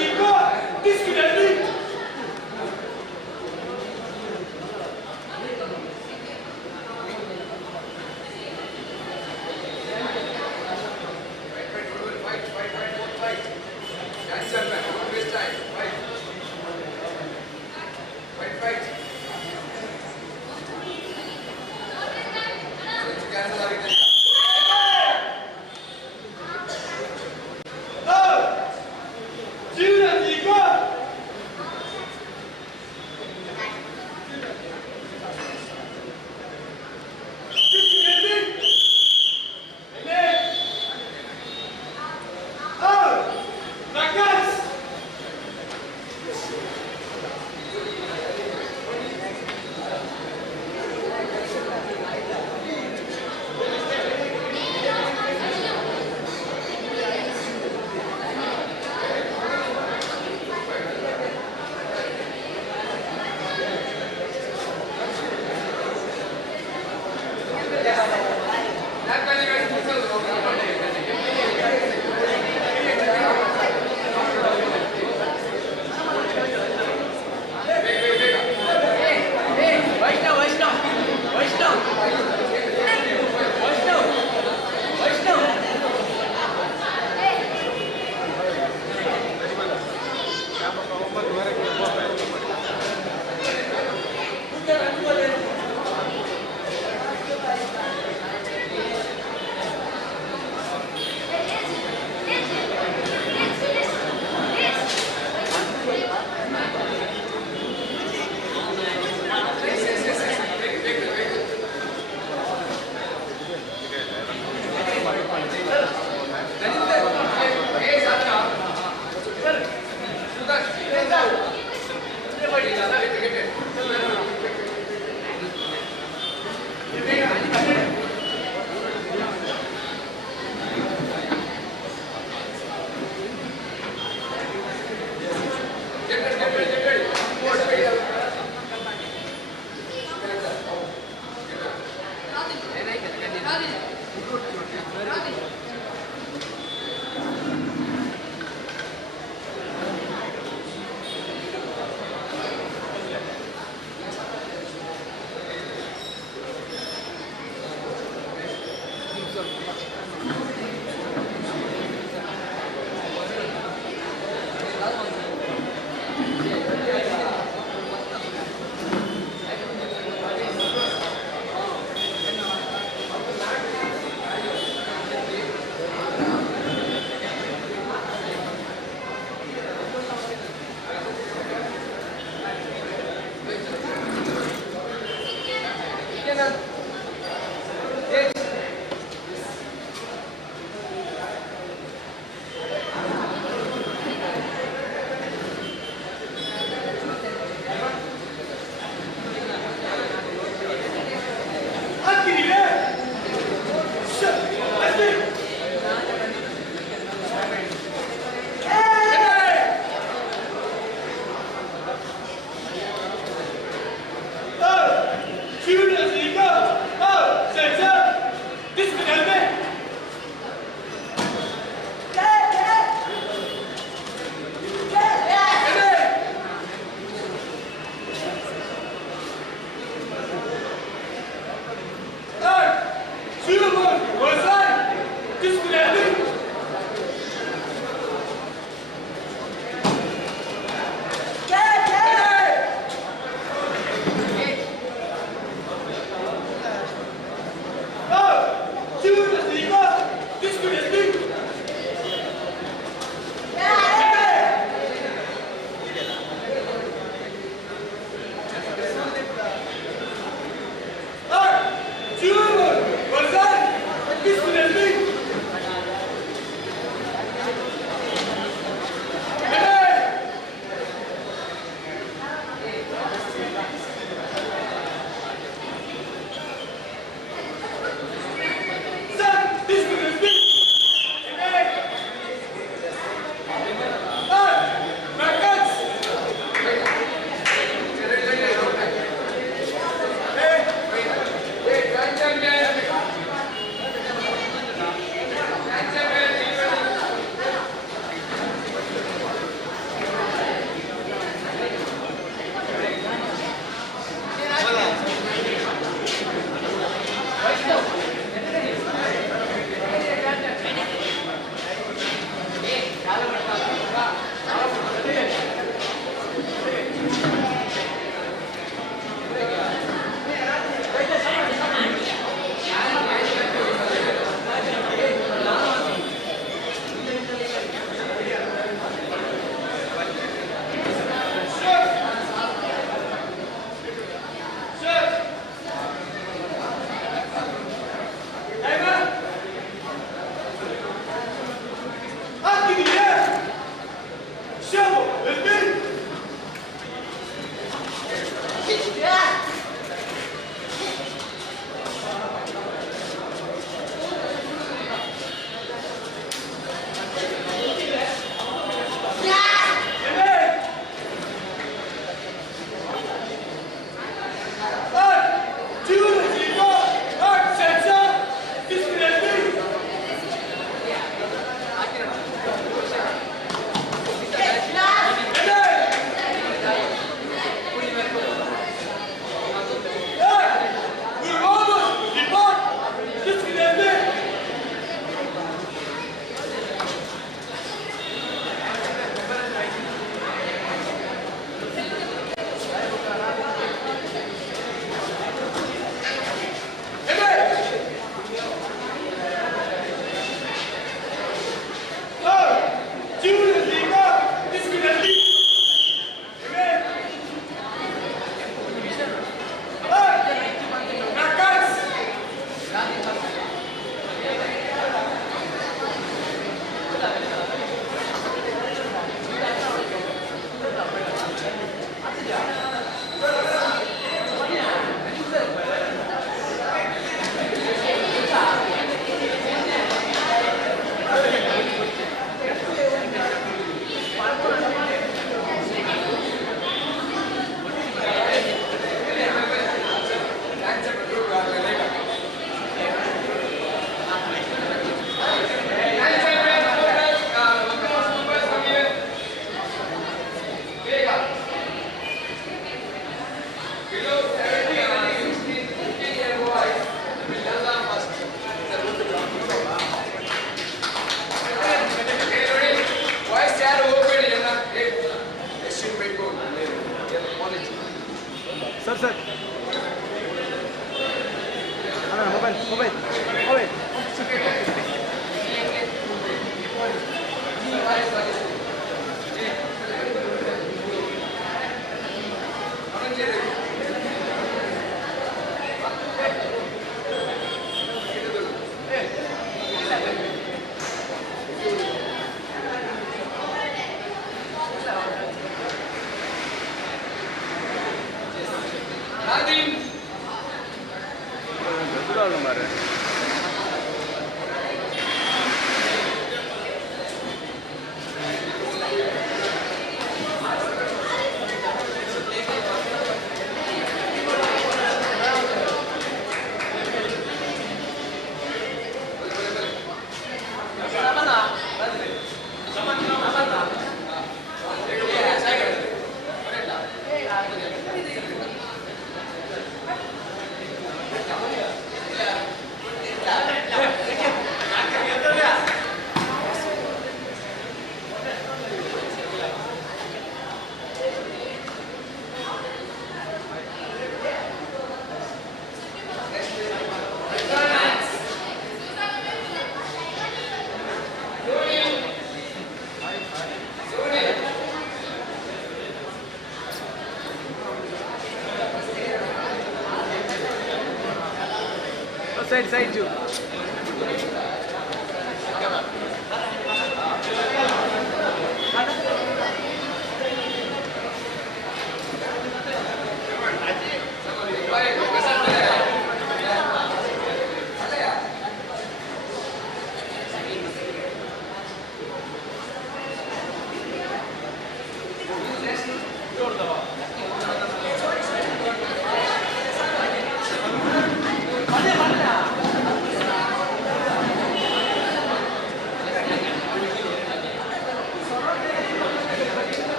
side you.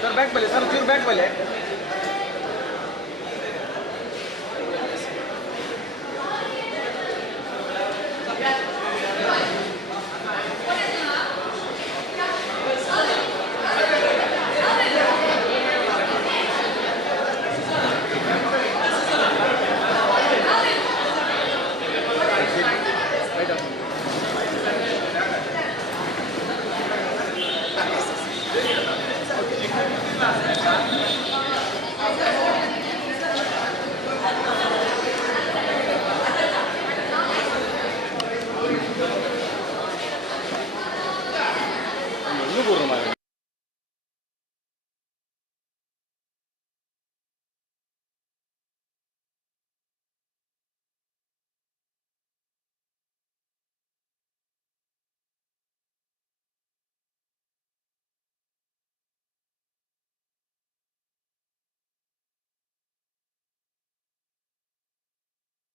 Sir, back pale, sir, back pale.